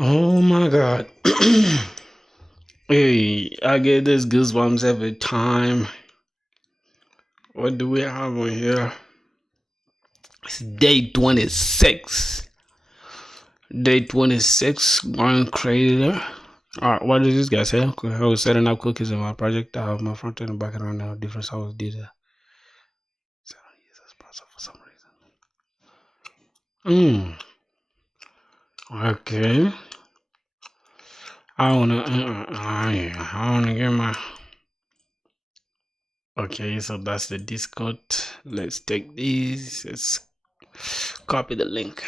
Oh my god. Hey, I get this goosebumps every time. What do we have on here? It's day 26. Day 26, going crazy. Alright, what did this guy say? I was setting up cookies in my project. I have my front end and back end right now. Different source data. So I don't use this browser for some reason. Okay. I wanna get my. Okay, so that's the Discord. Let's take these. Let's copy the link.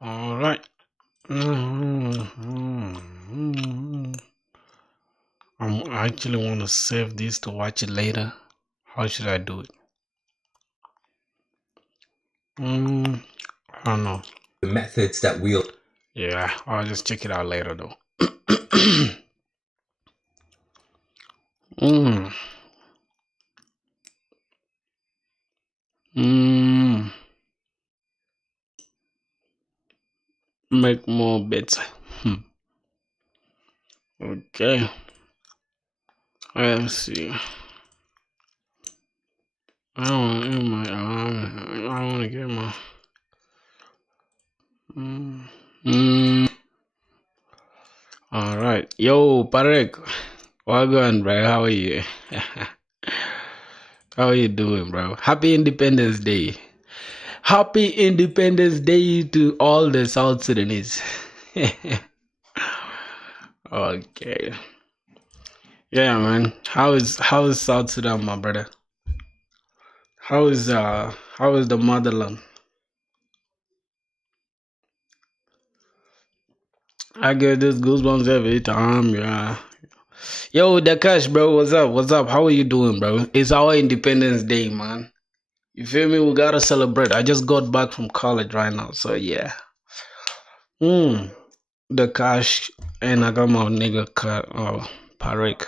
All right. I actually want to save this to watch it later. How should I do it? I don't know. The methods that we'll... Yeah, I'll just check it out later though. Make more bets. Okay. Let's see. I want to get my. All right, yo, Parek, what going, bro? How are you? How are you doing, bro? Happy Independence Day. Happy Independence Day to all the South Sudanese. Okay. Yeah, man. How is South Sudan, my brother? How is the motherland? I get this goosebumps every time, yeah. Yo, Dakash, bro, what's up? What's up? How are you doing, bro? It's our Independence Day, man. You feel me? We gotta celebrate. I just got back from college right now, so yeah. Dakash and I got my nigga Parek.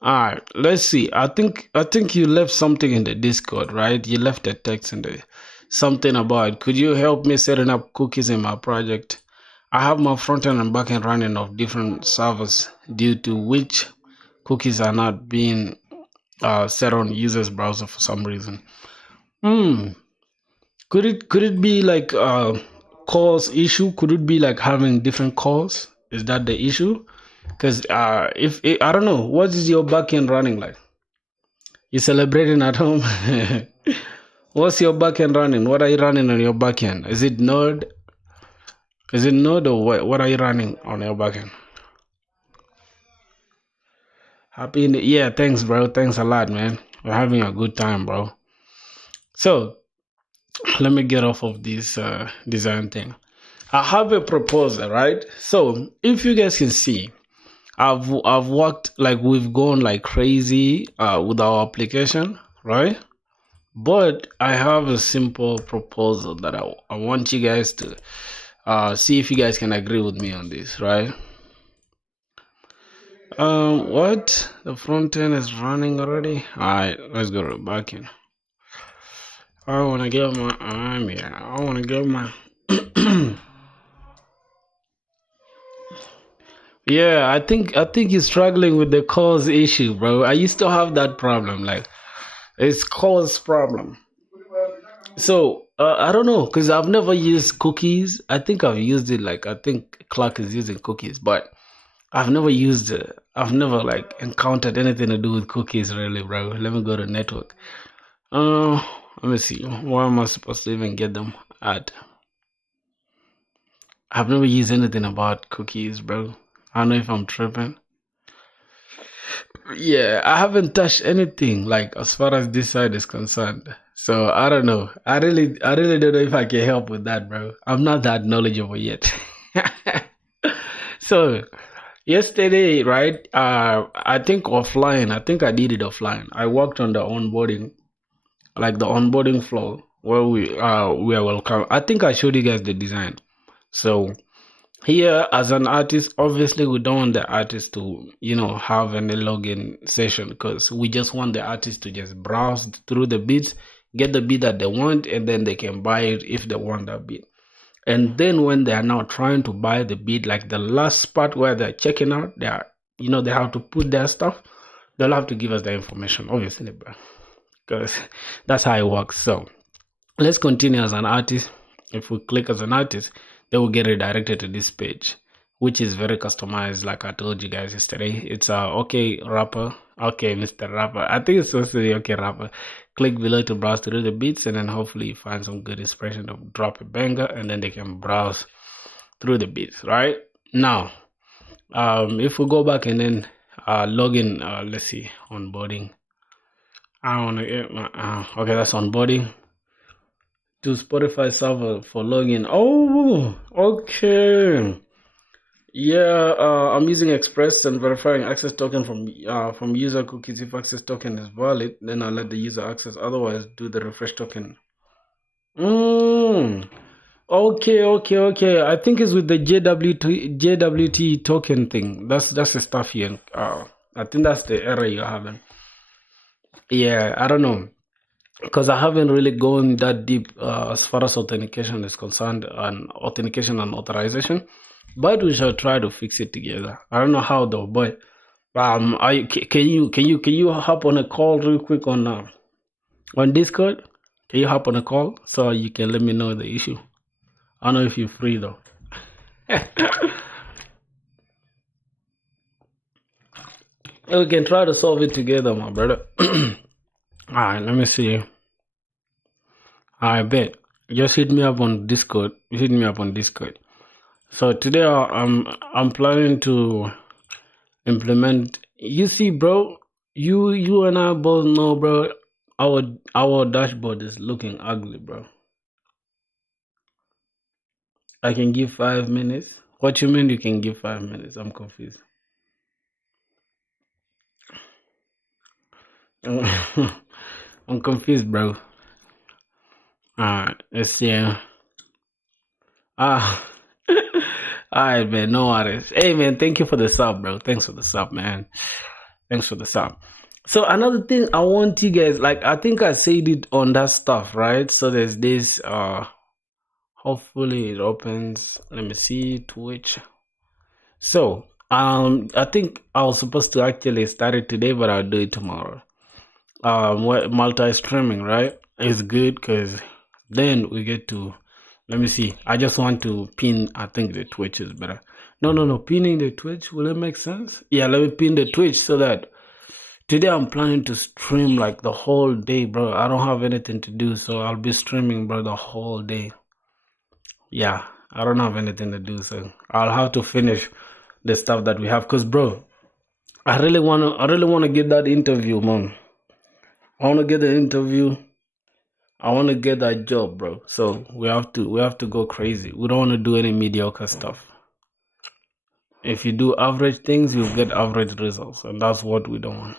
Alright, let's see. I think you left something in the Discord, right? You left a text in the something about could you help me setting up cookies in my project? I have my front end and back end running of different servers due to which cookies are not being set on users browser for some reason. Could it be like calls issue? Could it be like having different calls? Is that the issue? Because if I don't know, what is your backend running like? You celebrating at home? What's your backend running? What are you running on your backend? Is it Node? Is it Node or what? What are you running on your backend? Yeah, thanks, bro. Thanks a lot, man. We're having a good time, bro. So let me get off of this design thing. I have a proposal, right? So if you guys can see, I've worked like we've gone like crazy with our application, right? But I have a simple proposal that I want you guys to see if you guys can agree with me on this, right? What? The front end is running already? Alright, let's go to the back end. I wanna get my I wanna get my Yeah, I think you're struggling with the cause issue, bro. I used to have that problem, like it's cause problem. So I don't know, cause I've never used cookies. I think I've used it like I think Clark is using cookies, but I've never used it. I've never like encountered anything to do with cookies, really, bro. Let me go to network. Let me see. Where am I supposed to even get them at? I've never used anything about cookies, bro. I don't know if I'm tripping. Yeah, I haven't touched anything like as far as this side is concerned. So I don't know. I really don't know if I can help with that, bro. I'm not that knowledgeable yet. So yesterday, right? I think offline. I think I did it offline. I worked on the onboarding, like the onboarding flow where we are welcome. I think I showed you guys the design. So here as an artist, obviously we don't want the artist to have any login session, because we just want the artist to just browse through the beats, get the beat that they want, and then they can buy it if they want that beat. And then when they are now trying to buy the bid, like the last part where they're checking out, they are, they have to put their stuff. They'll have to give us the information, obviously, because that's how it works. So let's continue as an artist. If we click as an artist, they will get redirected to this page, which is very customized. Like I told you guys yesterday, it's okay rapper, okay Mr. Rapper. I think it's supposed to be okay rapper. Click below to browse through the beats, and then hopefully you find some good inspiration to drop a banger, and then they can browse through the beats. Right now, if we go back and then log in, let's see, onboarding. I want to get my okay, that's onboarding to Spotify server for login. Oh, okay. Yeah, I'm using Express and verifying access token from user cookies. If access token is valid, then I'll let the user access. Otherwise, do the refresh token. Okay. I think it's with the JWT token thing. That's the stuff here. I think that's the error you're having. Yeah, I don't know. Because I haven't really gone that deep as far as authentication is concerned, and authentication and authorization, but we shall try to fix it together. I don't know how though, but can you hop on a call real quick on Discord? Can you hop on a call so you can let me know the issue? I don't know if you're free though. We can try to solve it together, my brother. All right, let me see. I bet. Just hit me up on Discord. Hit me up on Discord. So today I'm planning to implement. You see, bro, you and I both know, bro. Our dashboard is looking ugly, bro. I can give 5 minutes. What you mean you can give 5 minutes? I'm confused. I'm confused, bro. Alright, let's see. Ah, alright, man. No worries. Hey, man. Thank you for the sub, bro. Thanks for the sub, man. Thanks for the sub. So another thing I want you guys, like I think I said it on that stuff, right? So there's this. Hopefully it opens. Let me see Twitch. So I think I was supposed to actually start it today, but I'll do it tomorrow. Multi-streaming, right? It's good because then we get to, let me see. I just want to pin, I think the Twitch is better. No. Pinning the Twitch, will it make sense? Yeah, let me pin the Twitch so that today I'm planning to stream like the whole day, bro. I don't have anything to do, so I'll be streaming, bro, the whole day. Yeah, I don't have anything to do, so I'll have to finish the stuff that we have. Cause, bro, I really wanna get that interview, man. I wanna get the interview. I wanna get that job, bro. So we have to go crazy. We don't wanna do any mediocre stuff. If you do average things, you'll get average results, and that's what we don't want.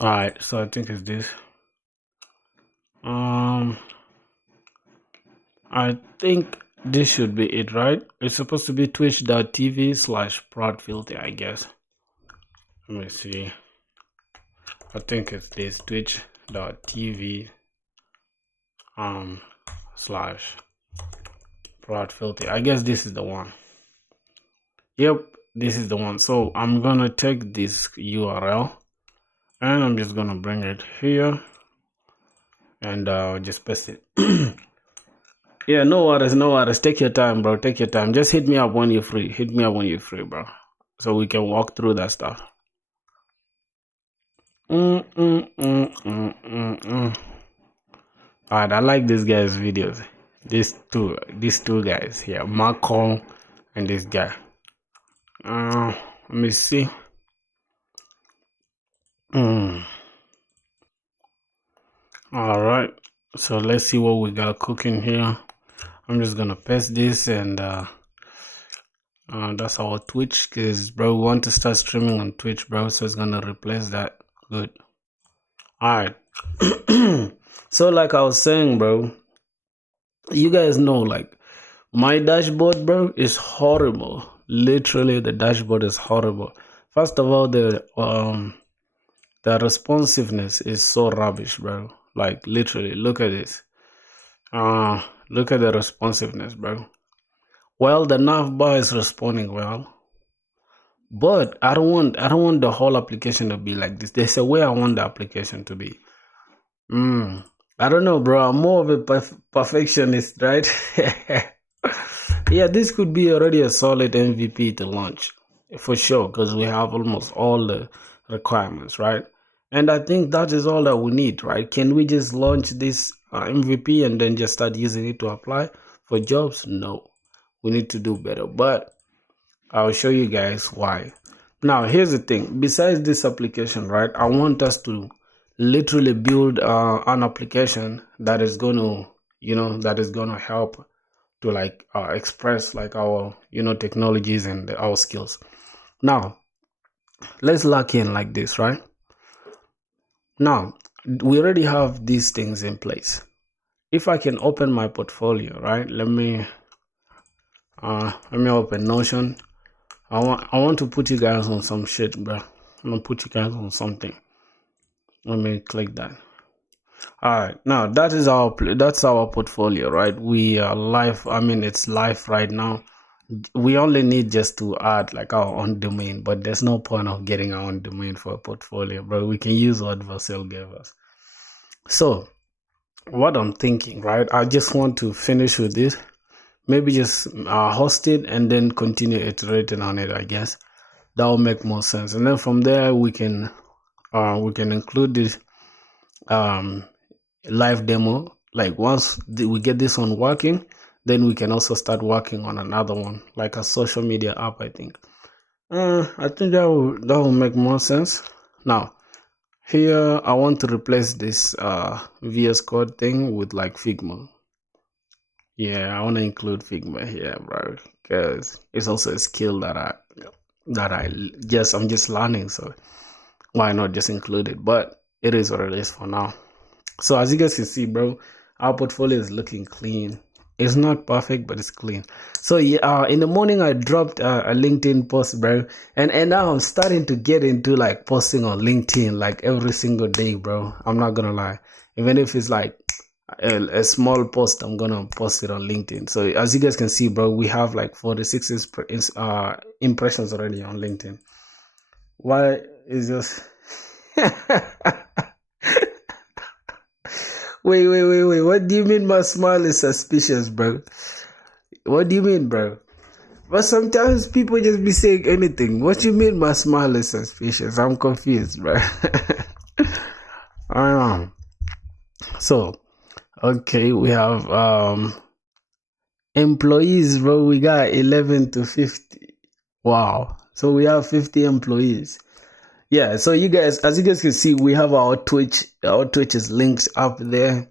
All right, so I think it's this. I think this should be it, right? It's supposed to be twitch.tv/proudfilthy, I guess. Let me see. I think it's this twitch.tv slash proudfilthy. I guess this is the one. Yep, this is the one. So I'm gonna take this URL and I'm just gonna bring it here and just paste it. Yeah, no worries. Take your time, bro. Take your time. Just hit me up when you're free. Hit me up when you're free, bro. So we can walk through that stuff. Alright, I like this guy's videos. These two guys here, Malcolm and this guy. Let me see. Alright, so let's see what we got cooking here. I'm just gonna paste this and that's our Twitch, because bro, we want to start streaming on Twitch, bro, so it's gonna replace that. Good. Alright. So like I was saying, bro, you guys know, like, my dashboard, bro, is horrible. Literally, the dashboard is horrible. First of all, the responsiveness is so rubbish, bro. Like, literally, look at this. Look at the responsiveness, bro. Well, the nav bar is responding well, but I don't want the whole application to be like this. There's a way I want the application to be. Mm, I don't know, bro. I'm more of a perfectionist, right? Yeah, this could be already a solid MVP to launch for sure because we have almost all the requirements, right? And I think that is all that we need, right? Can we just launch this MVP and then just start using it to apply for jobs? No, we need to do better, but I'll show you guys why. Now, here's the thing. Besides this application, right, I want us to literally build an application that is going to, that is going to help to like express like our, technologies and our skills. Now, let's lock in like this, right? Now, we already have these things in place. If I can open my portfolio, right? Let me open Notion. I want to put you guys on some shit, bro. I'm gonna put you guys on something. Let me click that. All right, now that's our portfolio, right? We are live. I mean, it's live right now. We only need just to add like our own domain, but there's no point of getting our own domain for a portfolio, bro. We can use what Vercel gave us. So, what I'm thinking, right? I just want to finish with this. Maybe just host it and then continue iterating on it, I guess. That will make more sense. And then from there, we can include this live demo. Like once we get this one working, then we can also start working on another one, like a social media app, I think. I think that will make more sense. Now, here I want to replace this VS Code thing with like Figma. Yeah, I want to include Figma here, bro, because it's also a skill that I'm just learning. So why not just include it? But it is what it is for now. So as you guys can see, bro, our portfolio is looking clean. It's not perfect, but it's clean. So yeah, in the morning I dropped a LinkedIn post, bro, and now I'm starting to get into like posting on LinkedIn like every single day, bro. I'm not gonna lie, even if it's like a small post, I'm gonna post it on LinkedIn. So as you guys can see, bro, we have like 46 impressions already on LinkedIn. Why is this? Wait. What do you mean my smile is suspicious, bro? What do you mean, bro? But sometimes people just be saying anything. What do you mean my smile is suspicious? I'm confused, bro. So, okay, we have employees, bro. We got 11 to 50. Wow. So we have 50 employees. Yeah, so as you guys can see, we have our Twitch. Our Twitch is linked up there.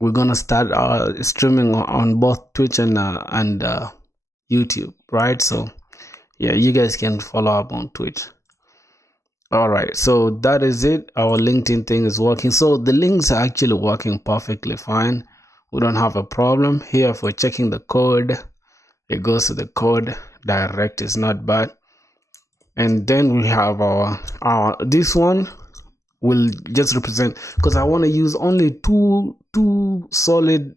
We're gonna start streaming on both Twitch and YouTube, right? So yeah, you guys can follow up on Twitch. All right, so that is it. Our LinkedIn thing is working. So the links are actually working perfectly fine. We don't have a problem here for checking the code. It goes to the code direct. It's not bad. And then we have our this one will just represent, because I want to use only two solid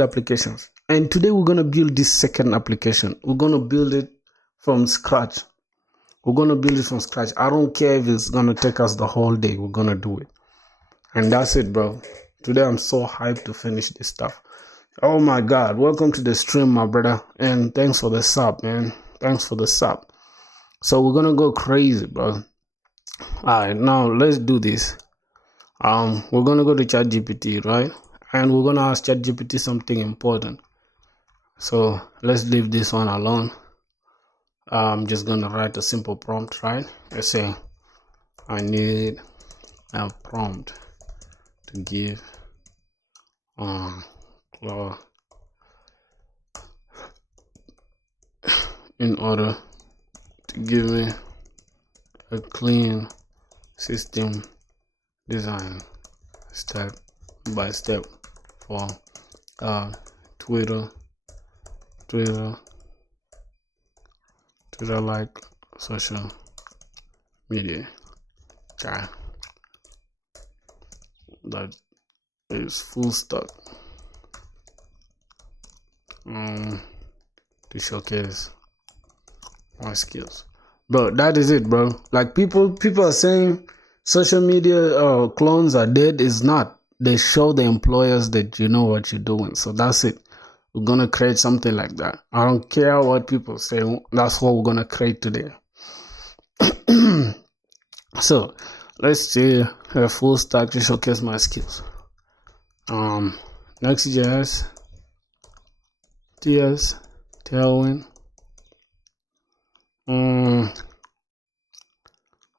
applications. And today we're going to build this second application. We're going to build it from scratch. I don't care if it's going to take us the whole day. We're going to do it. And that's it, bro. Today I'm so hyped to finish this stuff. Oh my God. Welcome to the stream, my brother. And thanks for the sub, man. Thanks for the sub. So we're going to go crazy, bro. Alright, now let's do this. We're gonna go to ChatGPT, right? And we're gonna ask ChatGPT something important. So let's leave this one alone. I'm just gonna write a simple prompt, right? Let's say I need a prompt to give in order to give me a clean system design step by step for Twitter like social media chat. That is full stop. to showcase my skills. Bro, that is it, bro. Like people are saying social media clones are dead. Is not. They show the employers that you know what you're doing. So that's it. We're gonna create something like that. I don't care what people say. That's what we're gonna create today. So let's see a full stack to showcase my skills. Next.js, TS, Tailwind.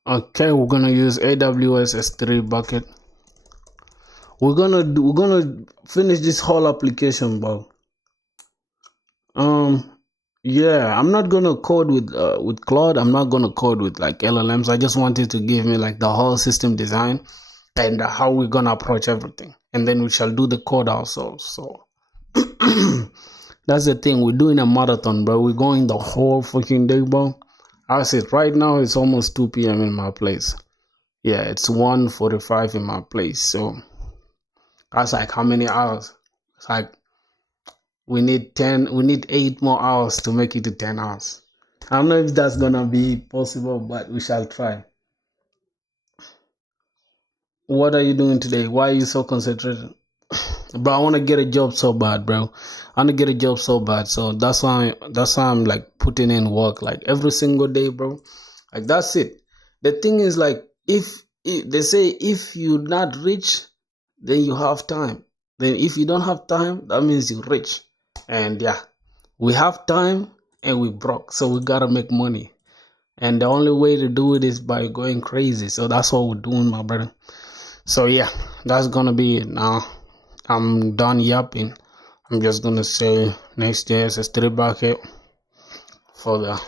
Okay, we're gonna use AWS S3 bucket. We're gonna finish this whole application, bro. Yeah, I'm not gonna code with Claude. I'm not gonna code with like LLMs. I just wanted to give me like the whole system design and how we're gonna approach everything, and then we shall do the code ourselves. So that's the thing. We're doing a marathon, bro. We're going the whole fucking day, bro. I said right now it's almost 2 p.m. in my place. Yeah, it's 1:45 in my place. So that's like how many hours? It's like we need 8 more hours to make it to 10 hours. I don't know if that's gonna be possible, but we shall try. What are you doing today? Why are you so concentrated? Bro, I want to get a job so bad, bro. I want to get a job so bad. So that's why I'm like putting in work like every single day, bro. Like that's it. The thing is like if they say if you're not rich, then you have time. Then if you don't have time, that means you're rich. And yeah, we have time and we broke. So we gotta make money. And the only way to do it is by going crazy. So that's what we're doing, my brother. So yeah, that's gonna be it now. I'm done yapping. I'm just gonna say Next.js S3 bucket for the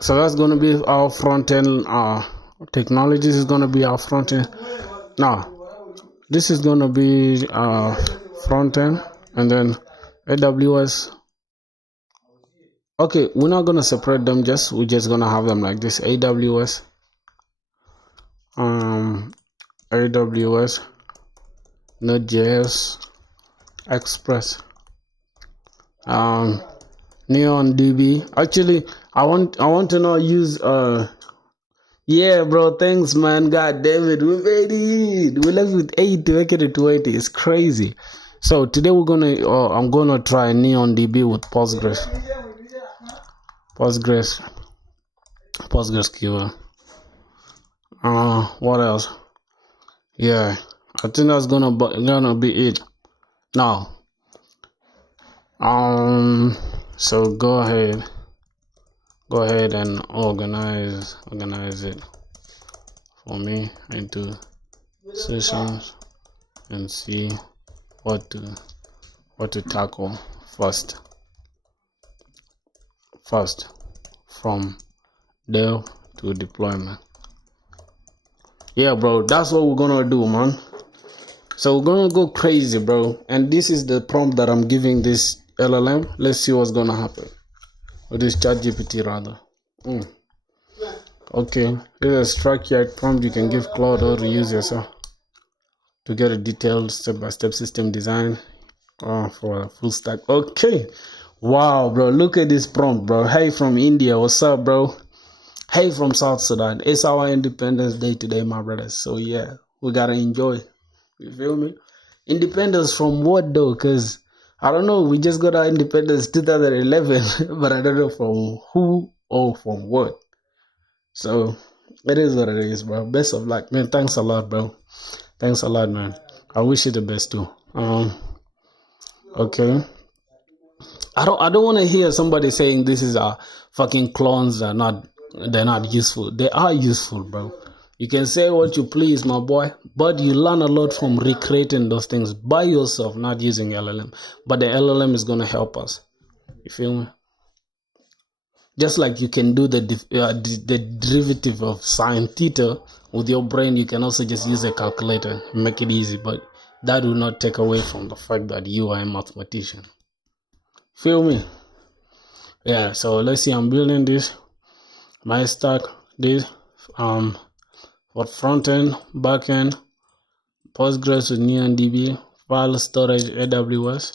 so that's gonna be our front end technologies is gonna be our front end. Now this is gonna be front end, and then AWS. Okay, we're not gonna separate them, we're just gonna have them like this. AWS Node.js Express Neon DB. Actually, I want to not use yeah, bro, thanks, man. God damn it, we made it. We left with 8 to make it to 20. It's crazy. So today we're gonna I'm gonna try Neon DB with Postgres keyword. What else? Yeah, I think that's gonna be it. Now so go ahead and organize it for me into sessions and see what to tackle first from dev to deployment. Yeah, bro, that's what we're gonna do, man. So we're gonna go crazy, bro, and this is the prompt that I'm giving this LLM. Let's see what's gonna happen, or this ChatGPT rather. Okay, here's a structure prompt you can give Claude or reuse yourself to get a detailed step-by-step system design for a full stack. Okay, wow, bro, look at this prompt, bro. Hey from India, what's up, bro? Hey from South Sudan. It's our Independence Day today, my brothers. So yeah, we gotta enjoy. You feel me? Independence from what though? Because I don't know, we just got our independence 2011, but I don't know from who or from what. So it is what it is, bro. Best of luck, man. Thanks a lot, bro. Thanks a lot, man. I wish you the best too. Okay. I don't want to hear somebody saying this is fucking clones. They're not useful. They are useful, bro. You can say what you please, my boy, but you learn a lot from recreating those things by yourself, not using LLM. But the LLM is gonna help us. You feel me? Just like you can do the derivative of sine theta with your brain, you can also just use a calculator and make it easy. But that will not take away from the fact that you are a mathematician. Feel me? Yeah. So let's see. I'm building this. my stack, this for front end, back end, Postgres with NeonDB, file storage AWS,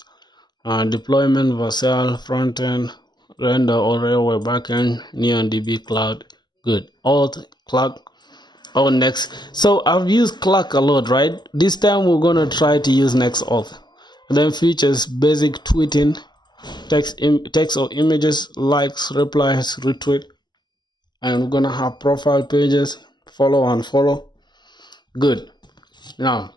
deployment Vercel, front end, render or railway backend, NeonDB cloud. Good. Alt, cloud. Oh, next. So I've used Clock a lot, right? This time we're gonna try to use next auth. And then features basic tweeting, text or images, likes, replies, retweet, and we're gonna have profile pages, follow and follow. Good. Now,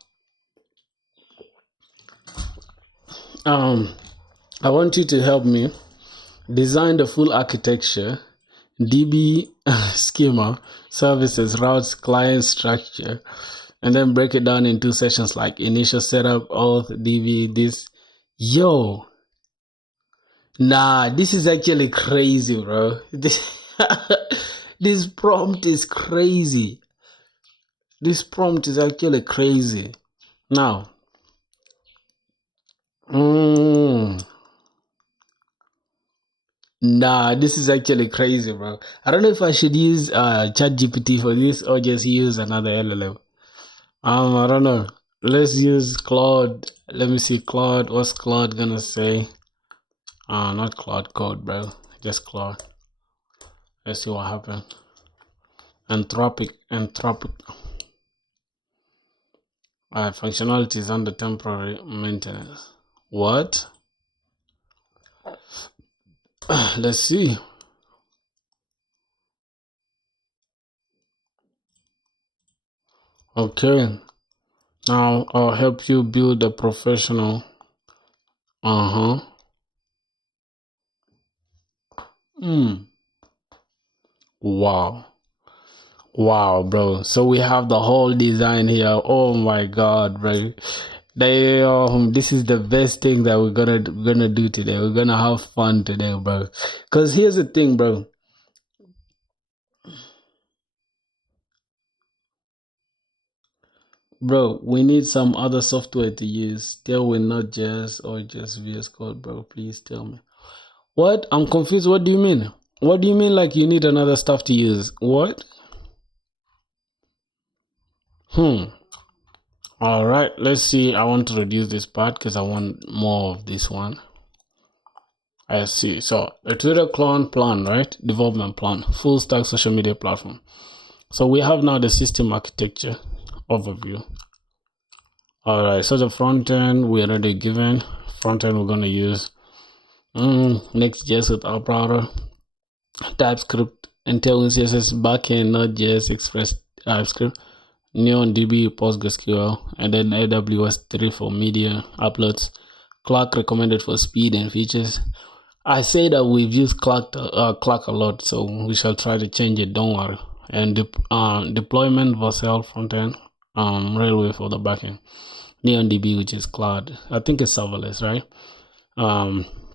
I want you to help me design the full architecture, DB schema, services, routes, client structure, and then break it down into sessions like initial setup, auth, DB, this. Yo, nah, this is actually crazy, bro. This prompt is crazy. This prompt is actually crazy. Now, nah, this is actually crazy, bro. I don't know if I should use ChatGPT for this or just use another LLM. I don't know. Let's use Claude. Let me see Claude. What's Claude gonna say? Not Claude Code, bro. Just Claude. Let's see what happened. Anthropic. Functionality is under temporary maintenance. What? Let's see. Okay. Now I'll help you build a professional. Wow, bro. So we have the whole design here. Oh my god, bro. This is the best thing that we're gonna do today. We're gonna have fun today, bro. Cause here's the thing, bro. Bro, we need some other software to use. Still with Node.js or just VS Code, bro. Please tell me. What? I'm confused. What do you mean? What do you mean like you need another stuff to use? What? All right, let's see. I want to reduce this part because I want more of this one. I see. So a Twitter clone plan, right? Development plan, full stack social media platform. So we have now the system architecture overview. All right. So the front end we already given. Front end we're gonna use Next.js with our router, TypeScript, Intel CSS, backend Node.js, Express TypeScript, NeonDB, PostgreSQL, and then AWS 3 for media uploads. Clock recommended for speed and features. I say that we've used Clock a lot, so we shall try to change it. Don't worry. And deployment Vercel frontend, Railway for the backend, NeonDB, which is cloud. I think it's serverless, right?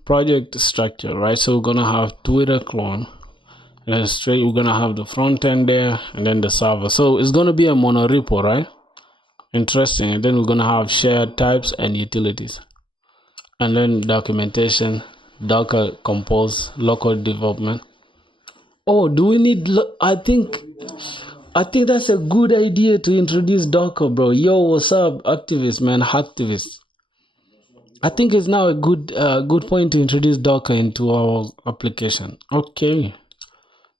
Project structure, right? So we're gonna have Twitter clone. And then straight we're gonna have the front end there and then the server. So it's gonna be a monorepo, right? Interesting. And then we're gonna have shared types and utilities. And then documentation, Docker compose, local development. Oh, do we need I think that's a good idea to introduce Docker, bro. Yo, what's up, activists, man, hacktivists. I think it's now a good point to introduce Docker into our application. Okay.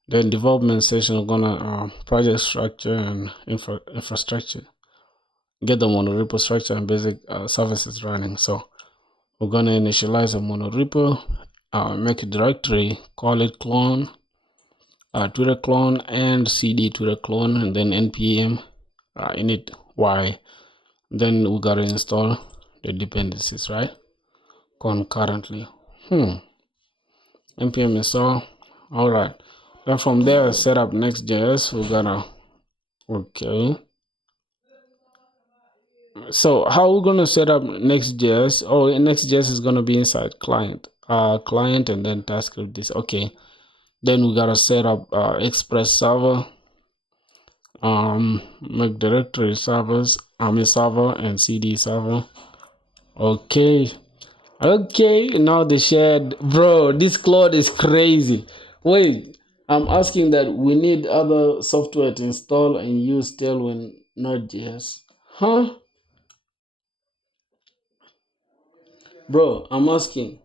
Then development session, we're gonna project structure and infrastructure. Get the monorepo structure and basic services running. So we're gonna initialize a monorepo, make a directory, call it clone, Twitter clone and cd Twitter clone, and then npm init y. Then we gotta install the dependencies, right? Concurrently. npm install. All right. Then from there, set up Next.js. We're gonna okay. So how we're gonna set up Next.js? Oh, Next.js is gonna be inside client, and then TypeScript. This okay. Then we gotta set up Express server, make directory servers, server and cd server. Okay. Now the shared, bro. This Claude is crazy. Wait, I'm asking that we need other software to install and use Tailwind Node.js. Huh? Bro, I'm asking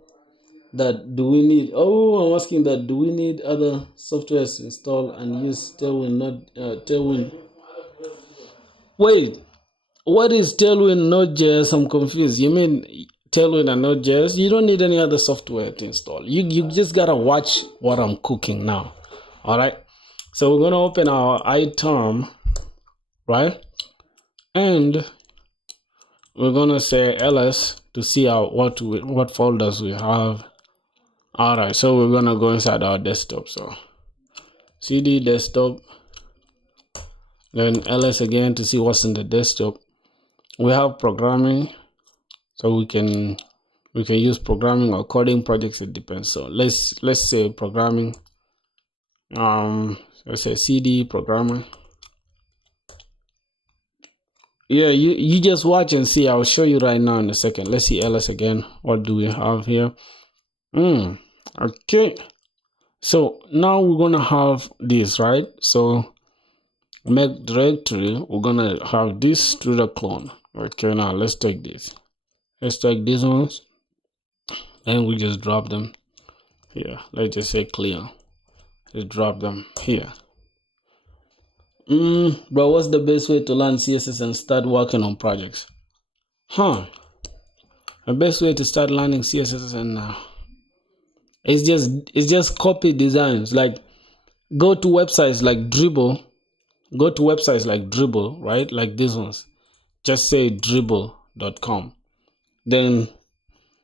that I'm asking that do we need other softwares to install and use Tailwind Tailwind? Wait, what is Tailwind Node.js? I'm confused. You mean Tailwind and Node.js? You don't need any other software to install. You just gotta watch what I'm cooking now. All right. So we're gonna open our iTerm, right? And we're gonna say ls to see what folders we have. All right. So we're gonna go inside our desktop. So cd desktop, then ls again to see what's in the desktop. We have programming, so we can use programming or coding projects. It depends. So let's say programming. Let's say cd programming. Yeah, you just watch and see. I'll show you right now in a second. Let's see ls again. What do we have here? Okay. So now we're gonna have this, right? So make directory. We're gonna have this to the clone. Okay, now let's take this. Let's take these ones and we just drop them here. Let's just say clear. Let's drop them here. Bro, what's the best way to learn CSS and start working on projects? The best way to start learning CSS and it's just copy designs. Like go to websites like Dribble. Go to websites like Dribble, right? Like these ones. Just say dribble.com. Then,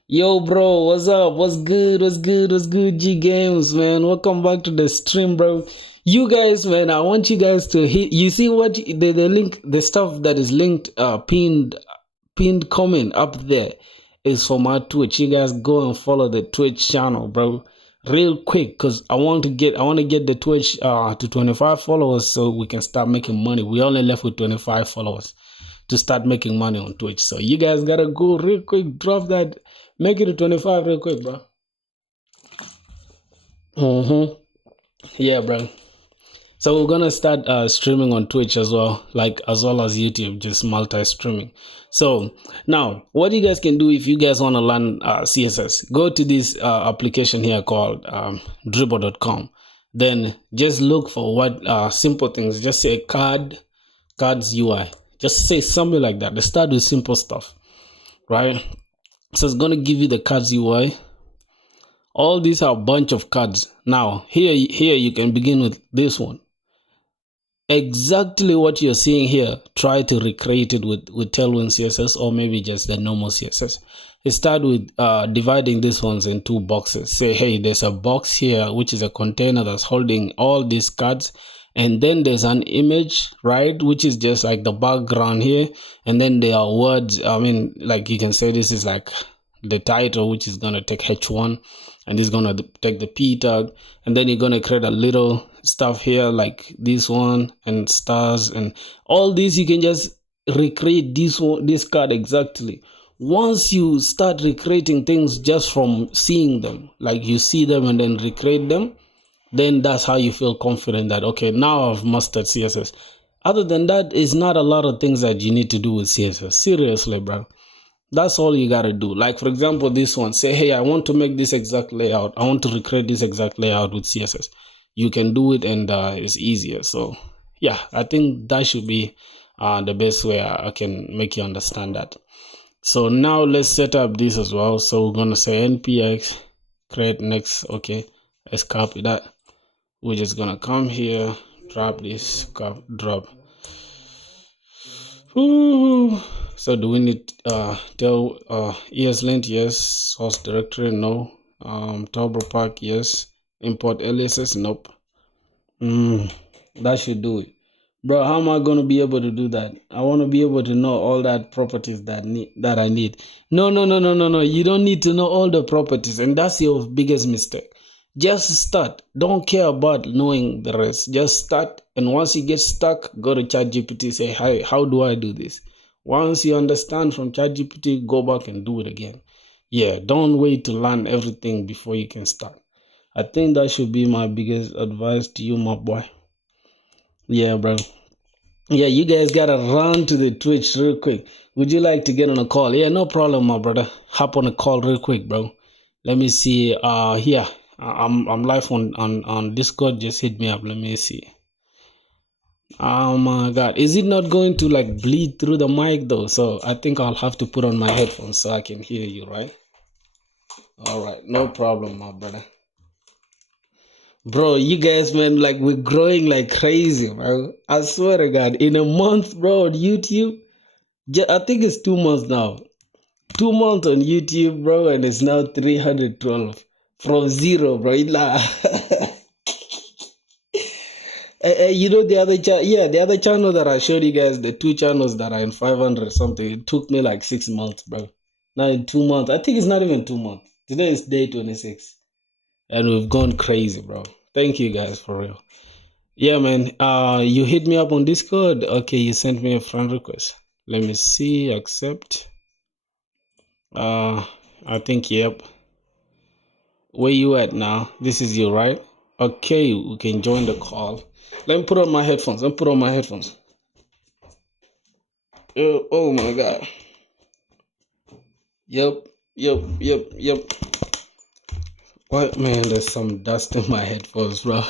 yo, bro, what's up? What's good? What's good? What's good? G Games, man. Welcome back to the stream, bro. You guys, man, I want you guys to hit. You see what the link, the stuff that is linked, pinned comment up there is for my Twitch. You guys go and follow the Twitch channel, bro. Real quick, cause I want to get the Twitch to 25 followers so we can start making money. We only left with 25 followers to start making money on Twitch. So you guys gotta go real quick, drop that, make it to 25 real quick, bro. Yeah, bro. So we're gonna start streaming on Twitch as well, as well as YouTube, just multi-streaming. So now, what you guys can do if you guys want to learn CSS, go to this application here called dribble.com. Then just look for what simple things. Just say cards UI. Just say something like that. They start with simple stuff, right? So it's gonna give you the cards UI. All these are a bunch of cards. Now here you can begin with this one. Exactly what you're seeing here, try to recreate it with Tailwind CSS or maybe just the normal CSS. You start with dividing these ones in two boxes. Say, hey, there's a box here, which is a container that's holding all these cards. And then there's an image, right, which is just like the background here. And then there are words. I mean, like you can say this is like the title, which is going to take H1. And it's going to take the P tag. And then you're going to create a little stuff here like this one and stars and all these. You can just recreate this card exactly. Once you start recreating things just from seeing them, like you see them and then recreate them, then that's how you feel confident that, okay, now I've mastered CSS. Other than that, it's not a lot of things that you need to do with CSS. Seriously, bro. That's all you gotta do. Like, for example, this one. Say, hey, I want to make this exact layout. I want to recreate this exact layout with CSS. You can do it and it's easier. So, yeah, I think that should be the best way I can make you understand that. So now let's set up this as well. So we're going to say npx create next. Okay, let's copy that. We're just going to come here, drop this, drop. Ooh. So do we need tell ESLint? Yes. Source directory? No. Turbo pack? Yes. Import aliases? Nope. That should do it. Bro, how am I going to be able to do that? I want to be able to know all that properties that I need. No. You don't need to know all the properties, and that's your biggest mistake. Just start. Don't care about knowing the rest. Just start, and once you get stuck, go to ChatGPT. Say, "Hi, how do I do this?" Once you understand from ChatGPT, go back and do it again. Yeah, don't wait to learn everything before you can start. I think that should be my biggest advice to you, my boy. Yeah, bro. Yeah, you guys gotta run to the Twitch real quick. Would you like to get on a call? Yeah, no problem, my brother. Hop on a call real quick, bro. Let me see. Here, I'm live on Discord. Just hit me up. Let me see. Oh my God, is it not going to like bleed through the mic though? So I think I'll have to put on my headphones so I can hear you, right? All right, no problem, my brother. Bro, you guys, man, like we're growing like crazy, bro. I swear to God, in a month, bro, on YouTube, I think it's 2 months now. 2 months on YouTube, bro, and it's now 312 from zero, bro. You know the other yeah, the other channel that I showed you guys, the two channels that are in 500 something. It took me like 6 months, bro. Now in 2 months, I think it's not even 2 months. Today is day 26, and we've gone crazy, bro. Thank you guys for real. Yeah, man. You hit me up on Discord. Okay, you sent me a friend request. Let me see. Accept. Uh, I think yep. Where you at now? This is you, right? Okay, we can join the call. Let me put on my headphones. Let me put on my headphones. Oh my God. Yep, yep. What man? There's some dust in my headphones, bro.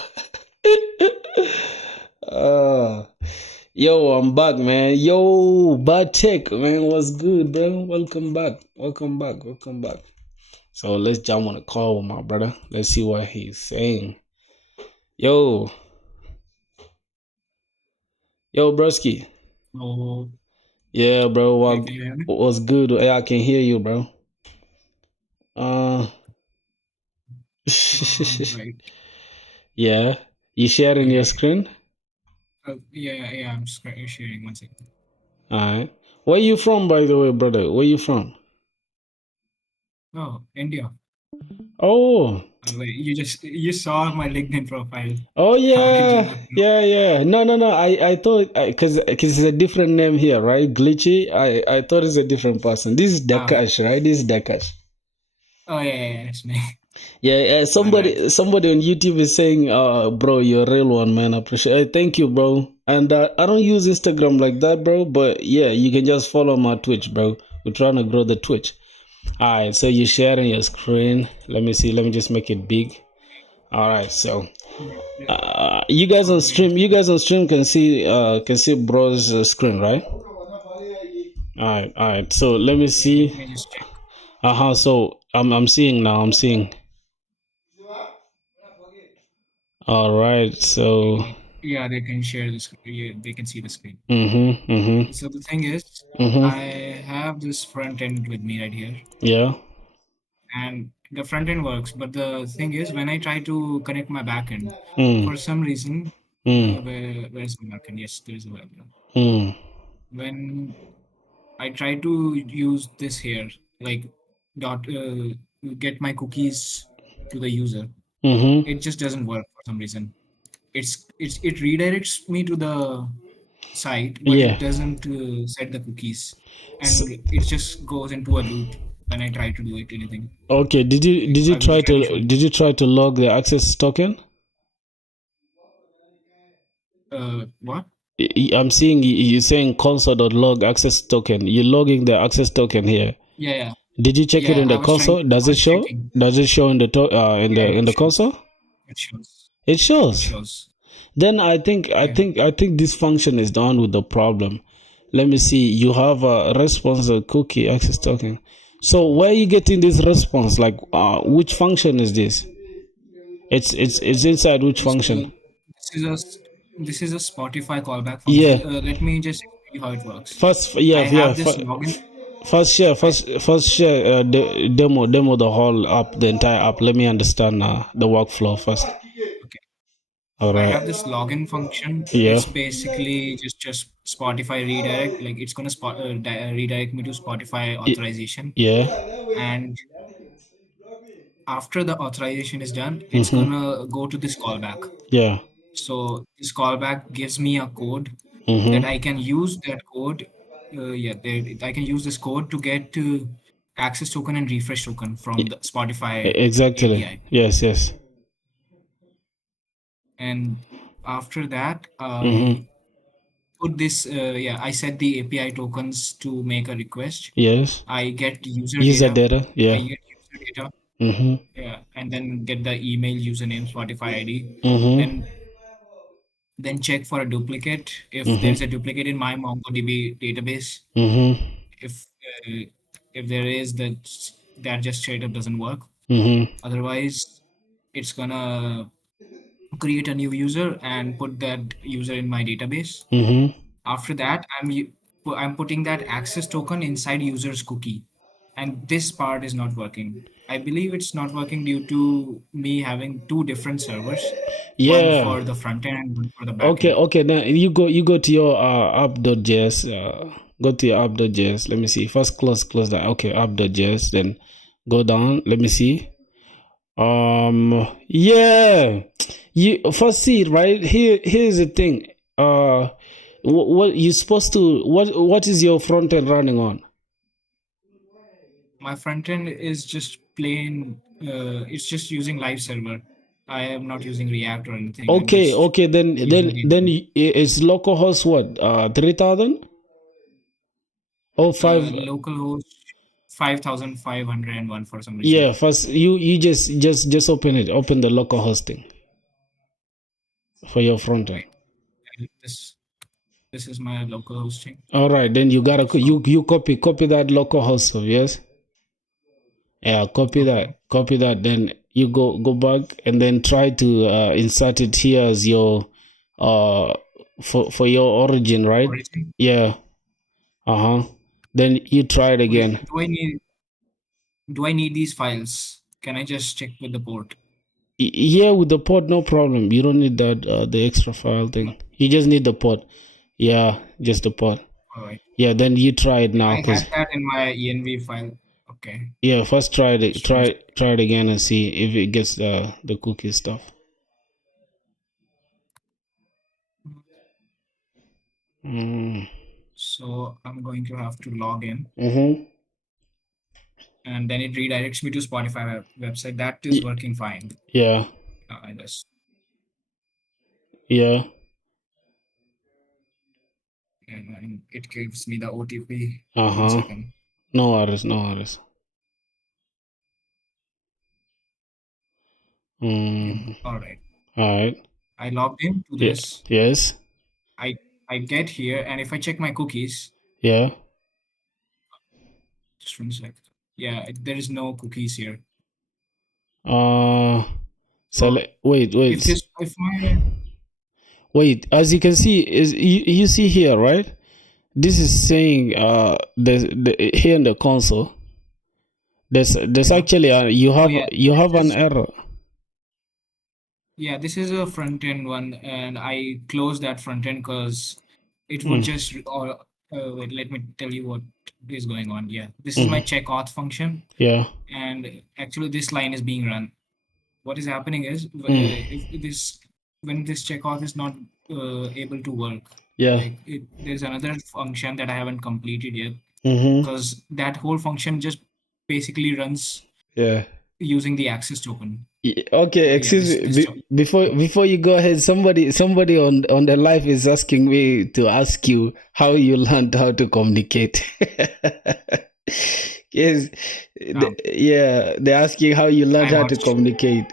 uh, yo, I'm back, man. Yo, bad tech, man. What's good, bro? Welcome back. Welcome back. Welcome back. So let's jump on a call with my brother. Let's see what he's saying. Yo, yo, broski. Oh, Yeah, bro. hey, can you hear me? What's good? Yeah, I can hear you, bro. Uh, Right. yeah. You sharing your Okay. screen? Yeah, I'm sharing 1 second. Alright. Where you from, by the way, brother? Where you from? Oh, India. Oh, Wait, you saw my LinkedIn profile. oh How did you yeah, not know? yeah. No. I thought because it's a different name here, right? Glitchy. I thought it's a different person. This is Oh, Dakash, right? This is Dakash. oh yeah, it's me. Yeah, My bad. somebody on YouTube is saying, bro, you're a real one, man. I appreciate it. Thank you, bro. And I don't use Instagram like that, bro. But yeah, you can just follow my Twitch, bro. We're trying to grow the Twitch. All right, so you're sharing your screen. Let me see. Let me just make it big. All right, so Yeah. you guys All on right. stream, can see bro's screen, right? All right. So let me Wait, let see. me just check. So I'm seeing now. I'm seeing. All right. So. Yeah, they can share the screen. Yeah, they can see the screen. Mm-hmm. Mm-hmm. So the thing is, I Mm-hmm. have this front end with me right here, Yeah. and the front end works. But the thing is, when I try to connect my back end, Mm. for some reason, Mm. where's the back end? Yes, there's a web. Mm. When I try to use this here, like dot get my cookies to the user, Mm-hmm. it just doesn't work for some reason. It redirects me to the site, but it Yeah. doesn't set the cookies, So, and it just goes into a loop when I try to do it anything. okay. I will try to show you. Did you try to log the access token? What? I'm seeing you saying console.log access token. You're logging the access token here. Yeah, yeah, Did you check it yeah. in I the was trying. console? Does I it was show? checking. Does it show in the Yeah, in it the shows. console? It shows. It It shows. shows. Then Yeah. I think this function is the one with the problem. Let me see. You have a response cookie access token. So where are you getting this response? Like, which function is this? It's inside which So function? this is a Spotify callback Yeah. function. Let me just explain you how it works. First, I yeah. have this login. I First share demo the whole app, the entire app. Let me understand the workflow first. okay. All I right. have this login function. Yeah. It's basically just Spotify redirect. Like it's gonna redirect me to Spotify authorization, Yeah. and after the authorization is done, it's Mhm. gonna go to this callback. Yeah. So this callback gives me a code that Mhm. I can use that code. I can use this code to get access token and refresh token from the Spotify Exactly. API. Yes. Yes. And after that, Mm-hmm. I put this, yeah, I set the API tokens to make a request. Yes. I get user User data. data. I Yeah. get user data. Mm-hmm. Yeah, and then get the email, username, Spotify ID. Mm-hmm. Then check for a duplicate. If there is a Mm-hmm. duplicate in my MongoDB database, Mm-hmm. if there is, that just straight up doesn't work. Mm-hmm. Otherwise, it's gonna create a new user and put that user in my database. Mm-hmm. After that, I'm putting that access token inside user's cookie, and this part is not working. I believe it's not working due to me having two different servers, one Yeah. for the front end and one for the back Okay, end. okay. Now you go to your app.js. Go to your app.js. Let me see. First close that. Okay, app.js. Then go down. Let me see. Yeah. You first see right here. Here's the thing. What you supposed to? What is your front end running on? My front end is just plain. It's just using live server. I am not using React or anything. I'm Okay, just okay. Then using then then the it's localhost what? 3,000 or five? localhost 5,501 for some reason. Yeah. First, you just open it. Open the local hosting for your front end. Wait, this is my local hosting. All right. Then you gotta So you copy that local host of yes. Yeah. okay, Copy that. Then you go back and then try to insert it here as your uh for your origin, right? origin. Yeah. Uh huh. Then you try it Okay, again. do I need these files? Can I just check with the port? Yeah, with the port, no problem. You don't need that the extra file No. thing. You just need the port. Yeah, just the port. All right. Yeah, then you try it Yeah, now, I cause had that in my env file. Okay. yeah, first try it, Just one sec. try it again and see if it gets the cookie stuff. Mm. So I'm going to have to log in, Mm-hmm. and then it redirects me to Spotify website. That is working fine. Yeah, I just yeah. and it gives me the OTP. Uh One huh. second. No worries, no worries. Mm. All right. All right. I logged in to Yeah. this. Yes. I I get here, and if I check my cookies, Yeah. just one sec. Yeah, there is no cookies here. Uh. So Select. Wait. if Wait. this if my Wait. As you can see, is you see here, right? This is saying the here in the console. There's yeah. actually you Oh have yeah, an error. this is a front end one, and I closed that front end because it would Mm. just or wait, let me tell you what is going on. Yeah, this is my Mm. check auth function, Yeah. and actually this line is being run. What is happening is Mm. if this when this check auth is not able to work, Yeah. like there's another function that I haven't completed yet, Mm-hmm. because that whole function just basically runs Yeah. using the access token. Okay, Yeah, excuse me. this token. Before you go ahead, somebody on the live is asking me to ask you how you learned how to communicate. Yes, yeah, they're asking how you learned I how to watched communicate.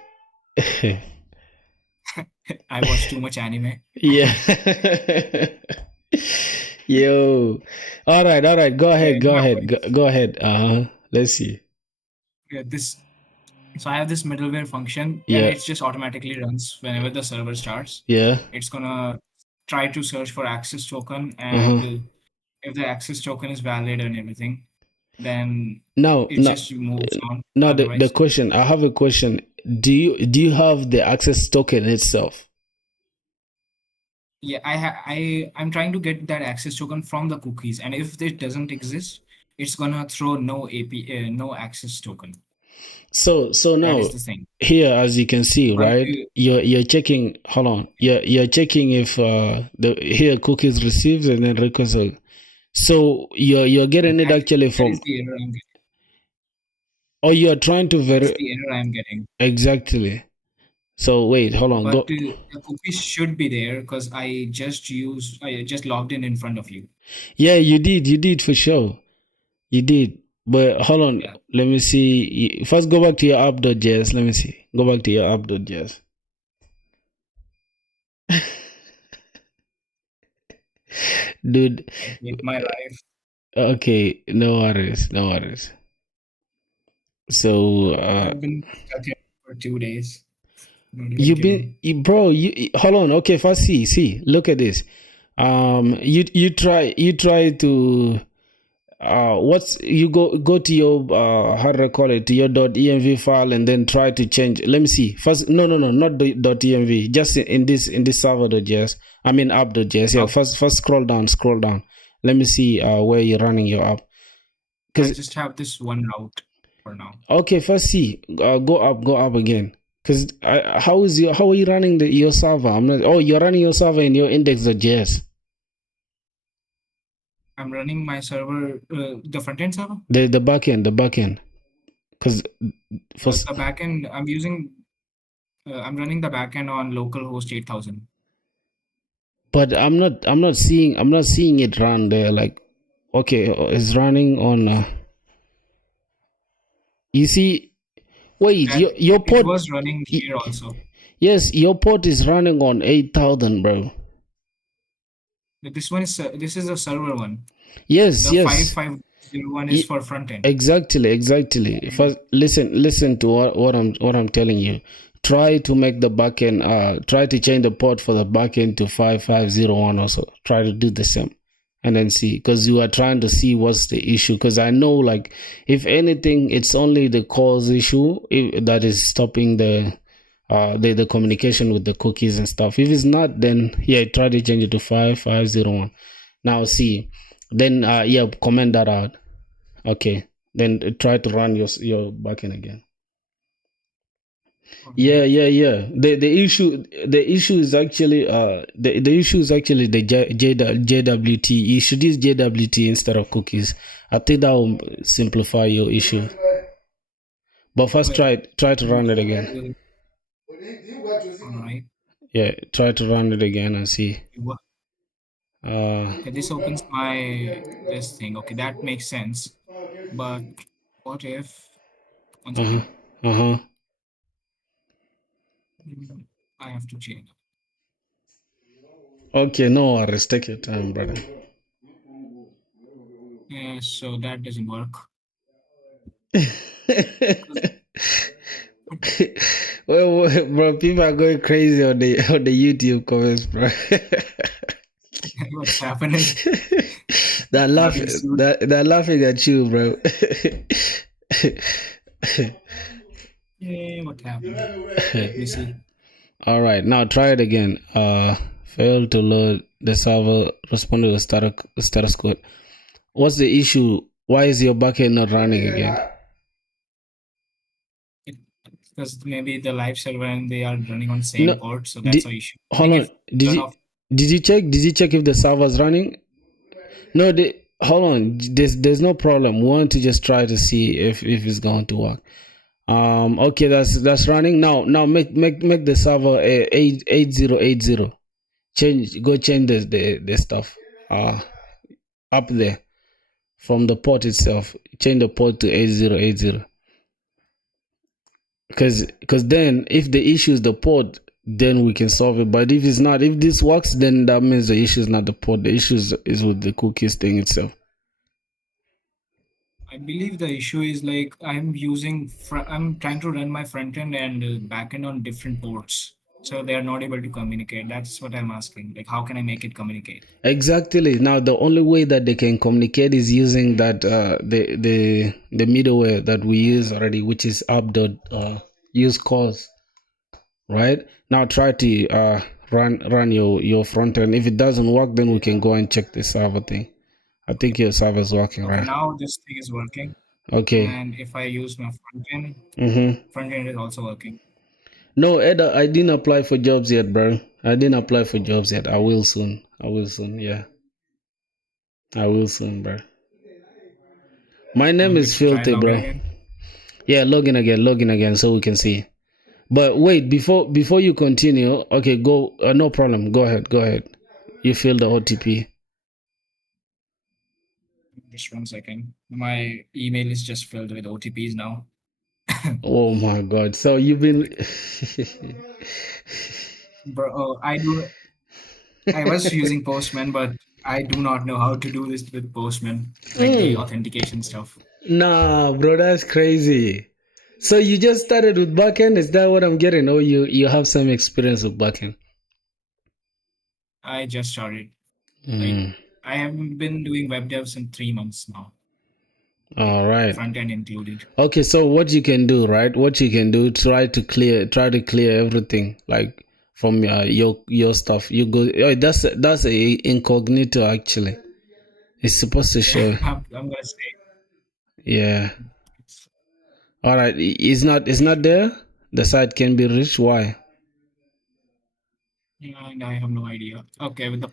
I watched too much anime. Yeah. Yo. All right. Yeah, Go no ahead. worries. Go ahead. Let's see. Yeah, this so I have this middleware function, and Yeah. it just automatically runs whenever the server starts. Yeah. It's gonna try to search for access token, Uh-huh. and if the access token is valid and everything, then Now, it now, just moves on. now the Otherwise, question, I have a question. Do you have the access token itself? yeah, I'm trying to get that access token from the cookies, and if it doesn't exist, it's gonna throw no access token. So That now is the thing. here, as you can see, But right? You're checking. Hold on. You're checking if the here cookies received and then request. So you're getting it actually that is from, the error I'm getting. or you're trying to That is ver the error I'm getting. exactly. So wait, hold on. But Go. the cookies should be there because I just logged in front of you. Yeah, you did. You did for sure. You did. But hold on. Yeah. Let me see. First, go back to your app.js. Let me see. Go back to your app.js. Dude. I hate my life. Okay. No worries. No worries. So, I've been stuck here for 2 days. Not even you've been, kidding. bro. Hold on. Okay. First, see. Look at this. You try to what's you go to your how do I call it, to your .env file, and then try to change. Let me see first. No, not the .env, just in this server.js, I mean app.js. Yeah, Okay. first scroll down. Let me see where you're running your app. I Because just have this one route for now. okay, first see, go up again. Because how are you running your server? I'm not. Oh, you're running your server in your index.js. I'm running my server, the front end server. The backend. Because first. The backend I'm using. I'm running the backend on localhost 8000. But I'm not seeing it run there. Like, okay, it's running on. You see, wait, That your it port. was running y- here also. Yes, your port is running on 8,000, bro. This is a server one. Yes, The yes. 5501 is Y- for front end. exactly. And First, listen to what I'm telling you. Try to make the backend. Try to change the port for the backend to 5501. Also, try to do the same, and then see, because you are trying to see what's the issue. Because I know, like, if anything, it's only the cause issue that is stopping the communication with the cookies and stuff. If it's not, then yeah, try to change it to 5501. Now see, then yeah, comment that out. Okay, then try to run your backend again. all Yeah, right. yeah, yeah. The issue is actually the issue is actually the JWT. You should use JWT instead of cookies. I think that will simplify your issue. But first, Wait, try to run it again. all right. Yeah, try to run it again and see. What? Uh Okay, this opens my this thing. Okay, that makes sense. But what if one huh. second? Uh huh. Mm, I have to change. Okay, no worries. Take your time, brother. Yeah, so that doesn't work. 'Cause Bro, people are going crazy on the YouTube comments, bro. what's happening? they're Not laughing. being sued. They're laughing at you, bro. Yeah, what happened? Let me see. All right, now try it again. Failed to load the server. Respond to the status code. What's the issue? Why is your backend not running again? It, because maybe the live server and they are running on No, same port, so that's did, the issue. I hold think on. if Did turn you off, did you check? Did you check if the server's running? No, hold on. There's no problem. We want to just try to see if it's going to work. Okay, that's running now. Now make the server 8080. Change the stuff up there from the port itself. Change the port to 8080. Because then if the issue is the port, then we can solve it. But if it's not, if this works, then that means the issue is not the port. The issue is with the cookies thing itself. I believe the issue is like I'm trying to run my front end and back end on different ports, so they are not able to communicate. That's what I'm asking. Like, how can I make it communicate? Exactly. Now the only way that they can communicate is using that the middleware that we use already, which is app.use cause. Right now, try to run your front end. If it doesn't work, then we can go and check the server thing. I Okay, think your server is working, okay. right? Now this thing is working, Okay. and if I use my Mm-hmm. front end is also working. No, Ed, I didn't apply for jobs yet, bro. I didn't apply for jobs yet. I will soon. I will soon. Yeah, I will soon, bro. My You name want me is to try Filthy, login bro. again? Yeah, log in again, so we can see. But wait, before you continue, okay, go. No problem. Go ahead. Go ahead. You fill the OTP. Just 1 second. My email is just filled with OTPs now. Oh my God. So you've been. Bro, I was using Postman, but I do not know how to do this with Postman, like the Mm. authentication stuff. Nah, bro, that's crazy. So you just started with backend? Is that what I'm getting? Or you have some experience with backend? I just started. Like, Mm. I have been doing web devs in 3 months now, like All right. front end included. Okay, so what you can do, right? What you can do, try to clear everything, like from your stuff. You go. Oh, that's a incognito actually. It's supposed to Yeah, show. I'm gonna say Yeah. it's, All right. It's not there. The site can be reached. Why? yeah, and I have no idea. Okay, with the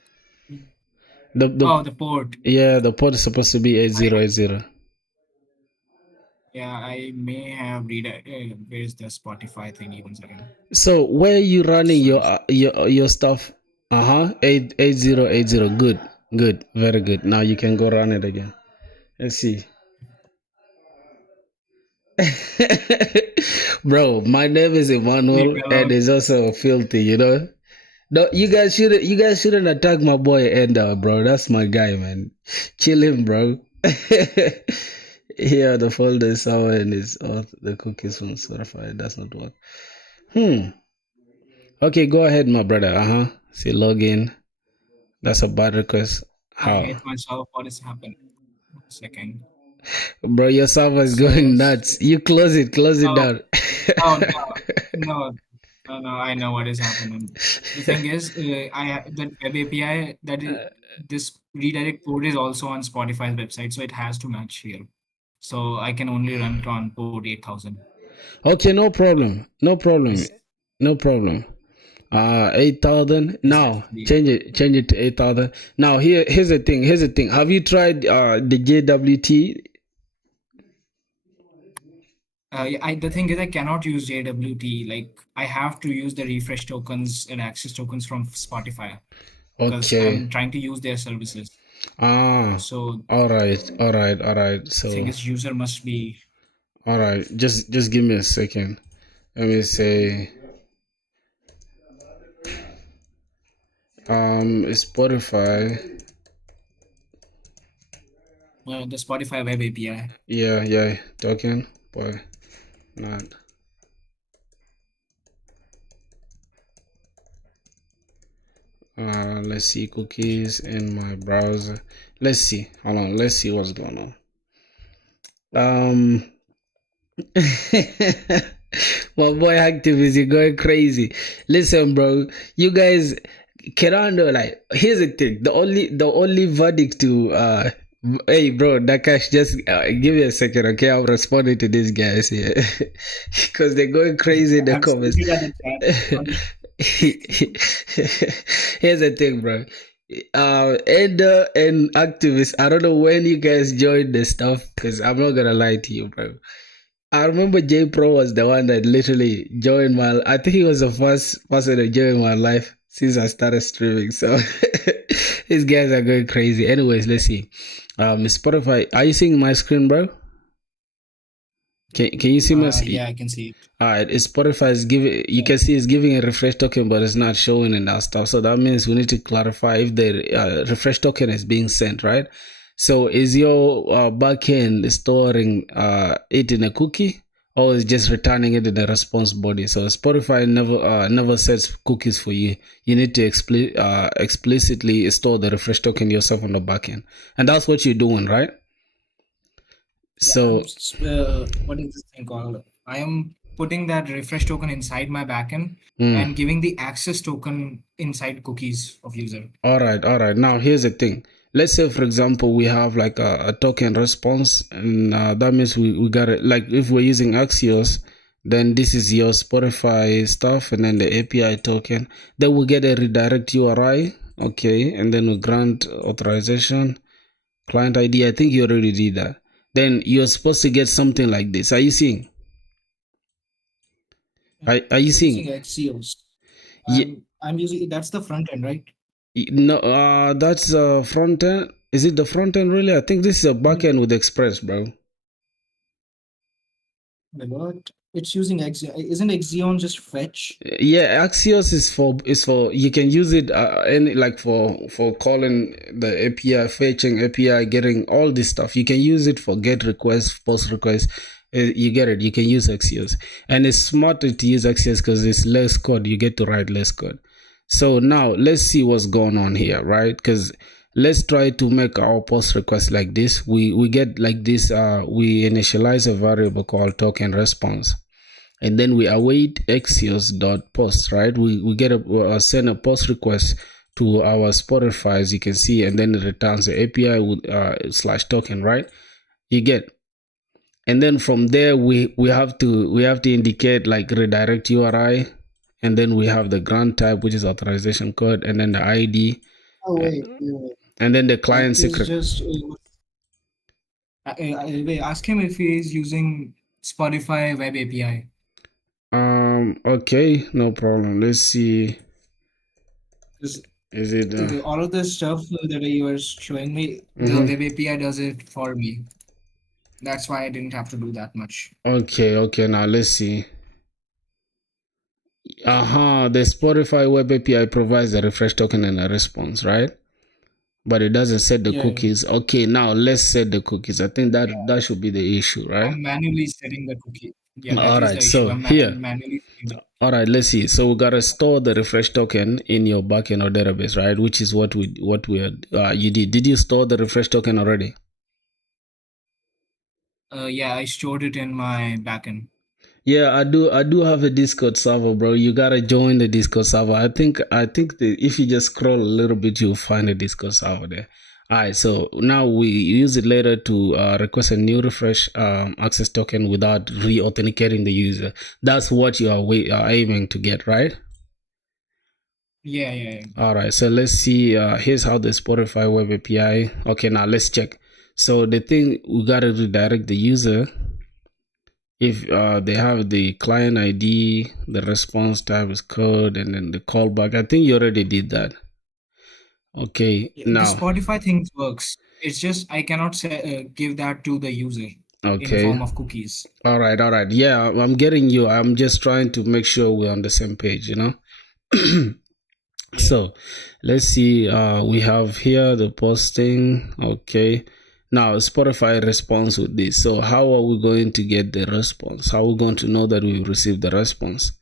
The oh the port. yeah, the port is supposed to be eight I zero eight zero. Yeah, I may have read. Where's the Spotify thingy? 1 second. So where you running your Search. your stuff? Uh-huh. 88080. Good. Good. Very good. Now you can go run it again. Let's see. Bro, my name is Leave Emmanuel me and alone. it's also filthy, you know? No, you guys shouldn't attack my boy Enda, bro. That's my guy, man. Chill him, bro. Here the folder is somewhere in his the cookies from Spotify. That's not what. Hmm. Okay, go ahead, my brother. Uh-huh. See login. That's a bad request. I How? hate myself. What is happening? 1 second. Bro, your server It is going says, nuts. You close it oh, down. oh no, no. I know what is happening. The thing is, the web API this redirect code is also on Spotify's website, so it has to match here. So I can only run it on port 8000. Okay, no problem. No problem. Is No problem. 8,000. is that Now the change it to 8,000. Now here's the thing. Here's the thing. Have you tried the JWT? the thing is I cannot use JWT. Like I have to use the refresh tokens and access tokens from Spotify because Okay. I'm trying to use their services. Ah. So All right. All right. All right. the thing So is user must be all right. Just give me a second. Let me say Spotify. the Spotify web API. Yeah. Token, but not. Let's see cookies in my browser. Let's see. Hold on. Let's see what's going on. My boy activist, you're going crazy. Listen, bro. You guys cannot know. Like, here's the thing. The only verdict to hey, bro, Nakash, just give me a second, okay? I'm responding to these guys here because they're going crazy in the I'm comments. speaking at the chat. Here's the thing, bro. Ender and activists, I don't know when you guys joined the stuff because I'm not gonna lie to you, bro. I remember J Pro was the one that literally joined my. I think he was the first person to join my life since I started streaming. So these guys are going crazy. Anyways, let's see. Spotify, are you seeing my screen, bro? Can you see my? Yeah, I can see it. Alright, Spotify is giving. You Yeah. can see it's giving a refresh token, but it's not showing in that stuff. So that means we need to clarify if the refresh token is being sent, right? So is your backend storing it in a cookie, or is just returning it in a response body? So Spotify never sets cookies for you. You need to explicitly store the refresh token yourself on the backend, and that's what you're doing, right? Yeah, So what is this thing called? I am putting that refresh token inside my backend mm, and giving the access token inside cookies of user. all right. Now here's the thing. Let's say, for example, we have like a token response, and that means we got it. Like if we're using Axios, then this is your Spotify stuff, and then the API token. Then we get a redirect URI, okay, and then we grant authorization, client ID. I think you already did that. Then you're supposed to get something like this. Are you seeing? Are you Using seeing? Axios. Yeah, I'm using that's the front end, right? no, that's front end. Is it the front end really? I think this is a back Mhm. end with Express, bro. Wait, what? It's using Axios. Isn't Axion just fetch? Yeah, Axios is for you can use it any like for calling the API, fetching API, getting all this stuff. You can use it for get requests, post requests. You get it. You can use Axios, and it's smarter to use Axios because it's less code. You get to write less code. So now let's see what's going on here, right? Because let's try to make our post request like this. We get like this. We initialize a variable called token response, and then we await axios.post, right? We get send a post request to our Spotify, as you can see, and then it returns the API with slash token, right? You get, and then from there we have to indicate like redirect URI, and then we have the grant type, which is authorization code, and then the ID, Oh uh, wait. and then the That client is secret. just. Wait, ask him if he is using Spotify Web API. Okay, no problem. Let's see. Because Is it all of the stuff that you were showing me, the mhm. Web API does it for me. That's why I didn't have to do that much. Okay, now let's see. The Spotify web API provides a refresh token and a response, right? But it doesn't set the Yeah, yeah. cookies. Okay, now let's set the cookies. I think that should be the issue, right? I'm manually setting the cookie. Yeah, that All is right, the issue. so here, Manually setting the all right, let's see. So we gotta store the refresh token in your backend or database, right? Which is what we had, you did. Did you store the refresh token already? Yeah, I stored it in my backend. Yeah, I do have a Discord server, bro. You gotta join the Discord server. I think that if you just scroll a little bit, you'll find a Discord server there. All right, so now we use it later to request a new refresh access token without re-authenticating the user. That's what you are aiming to get, right? Yeah. All right, so let's see. Here's how the Spotify web API. Okay, now let's check. So the thing, we gotta redirect the user if they have the client ID, the response type is code, and then the callback. I think you already did that. Okay, Yeah, the now, Spotify things works. It's just I cannot say, give that to the user in okay, form of cookies. all right. Yeah, I'm getting you. I'm just trying to make sure we're on the same page, you know? Yeah. So let's see. We have here the posting. Okay. Now Spotify responds with this. So how are we going to get the response? How are we going to know that we've received the response?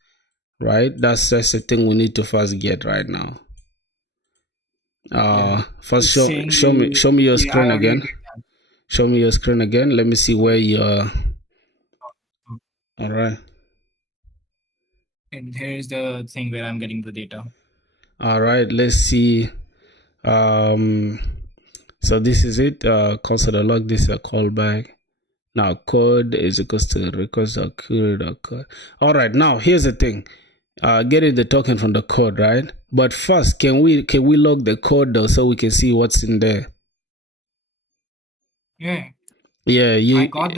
Right? That's the thing we need to first get right now. Yeah. First It's saying show me your yeah, I screen already again. did that. Show me your screen again. Let me see where you're. So, All right. and here's the thing where I'm getting the data. All right. Let's see. Um. So this is it. Console log. This is a callback. Now code is equals to request.query.code. All right. Now here's the thing. Getting the token from the code, right? But first, can we log the code though so we can see what's in there? Yeah. Yeah. I got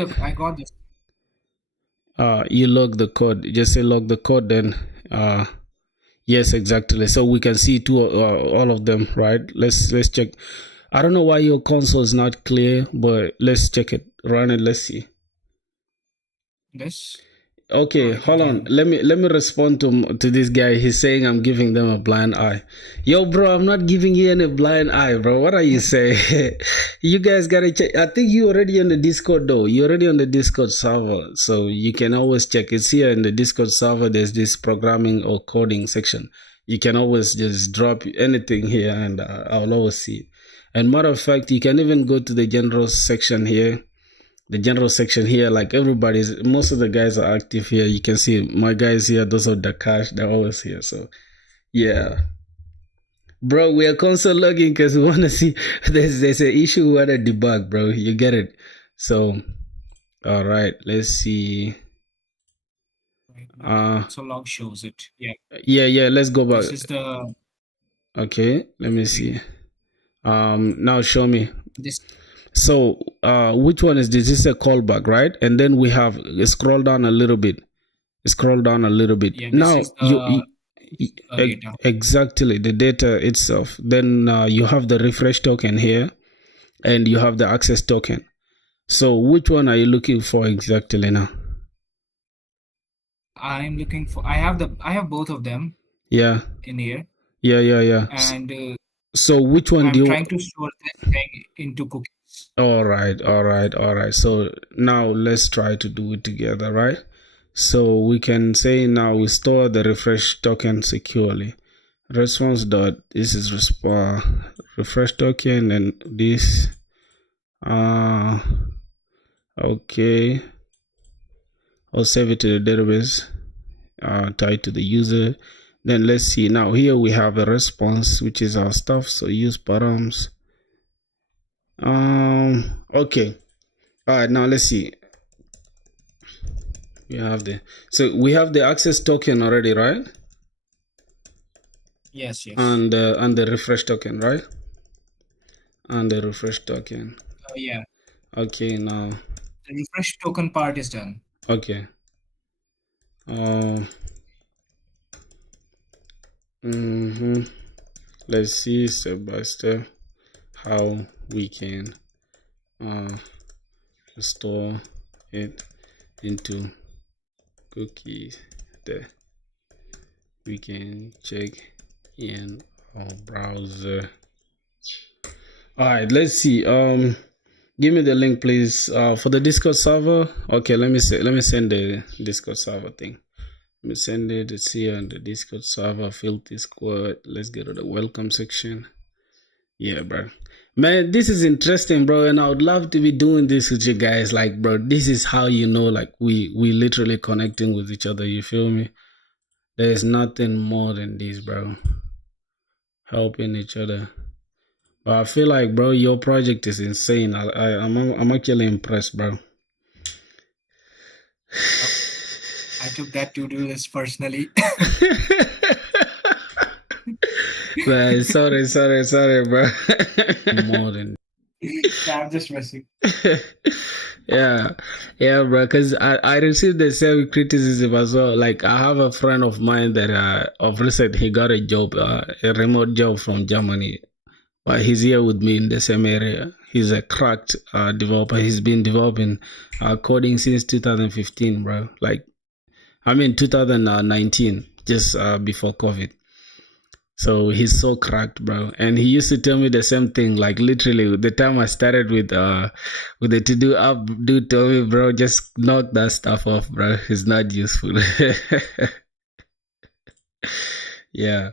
this. You log the code. Just say log the code, then yes, exactly. So we can see all of them, right? Let's check. I don't know why your console is not clear, but let's check it. Run it. Let's see. This. Okay, I can hold on. see. Let me respond to this guy. He's saying I'm giving them a blind eye. Yo, bro, I'm not giving you any blind eye, bro. What are you saying? You guys gotta check. I think you already on the Discord though. You're already on the Discord server, so you can always check. It's here in the Discord server. There's this programming or coding section. You can always just drop anything here, and I'll always see it. And matter of fact, you can even go to the general section here, like everybody's, most of the guys are active here. You can see my guys here, those are the cash, they're always here. So yeah, bro, we are console logging because we want to see. There's an issue we want to debug, bro. You get it? So all right, let's see. Right. My uh console log shows it. Yeah. yeah, let's go back. This is the Okay, let me wait. see. Now show me. This So which one is this? This is a callback, right? And then we have scroll down a little bit. Scroll down a little bit. Yeah, this Now is the data. exactly the data itself. Then you have the refresh token here, and you have the access token. So which one are you looking for exactly now? I'm looking for. I have both of them Yeah, in here, yeah. and So which one do I'm you? trying to store this thing into cookies. All right. So now let's try to do it together, right? So we can say now we store the refresh token securely. Response dot this is refresh token, and this uh okay. I'll save it to the database tied to the user. Then let's see. Now here we have a response, which is our stuff. So use params. Okay. All right. Now let's see. We have the access token already, right? Yes, yes. And the refresh token, right? And the refresh token. Yeah, Okay. Now. the refresh token part is done. Okay. Mm-hmm. Let's see step by step how we can uh, store it into cookies that we can check in our browser. All right, let's see. Give me the link, please. For the Discord server. Okay, let me send the Discord server thing. Let me send it. It's here on the Discord server. Fill Discord. Let's go to the welcome section. Yeah, bro. Man, this is interesting, bro, and I would love to be doing this with you guys. Like, bro, this is how you know, like, we literally connecting with each other. You feel me? There's nothing more than this, bro. Helping each other. But I feel like, bro, your project is insane. I'm actually impressed, bro. I took that to-do list personally. Man, sorry, bro. More than Yeah, I'm just messing. yeah, bro. Because I received the same criticism as well. Like I have a friend of mine that of recent he got a job, a remote job from Germany, but he's here with me in the same area. He's a cracked developer. He's been developing coding since 2015, bro. Like I mean 2019, just before COVID. So he's so cracked, bro. And he used to tell me the same thing. Like literally, the time I started with the to do app, dude told me, bro, just knock that stuff off, bro. It's not useful. Yeah.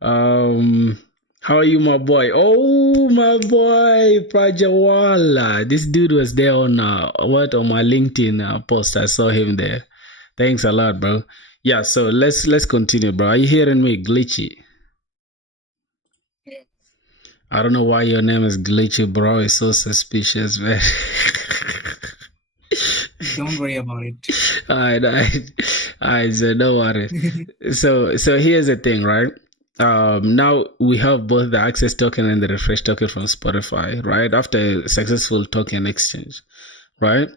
How are you, my boy? Oh, my boy, Prajawala. This dude was there on on my LinkedIn post. I saw him there. Thanks a lot, bro. Yeah. So let's continue, bro. Are you hearing me? Glitchy. I don't know why your name is Glitchy, bro. It's so suspicious, man. Don't worry about it. Alright, so don't worry. So here's the thing, right? Now we have both the access token and the refresh token from Spotify, right? After a successful token exchange, right?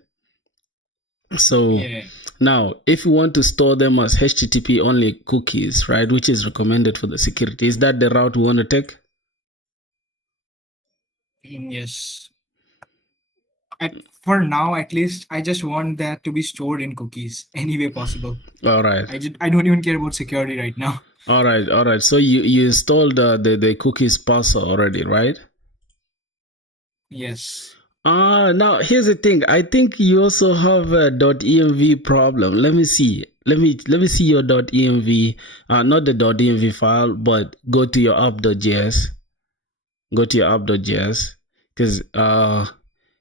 So Yeah. now, if you want to store them as HTTP only cookies, right, which is recommended for the security, is that the route we want to take? Yes. For now, at least, I just want that to be stored in cookies any way possible. All right. I don't even care about security right now. All right. So you installed the cookies parser already, right? Yes. Now here's the thing. I think you also have a .env problem. Let me see. Let me see your .env. Not the .env file, but go to your app.js. Go to your app.js, because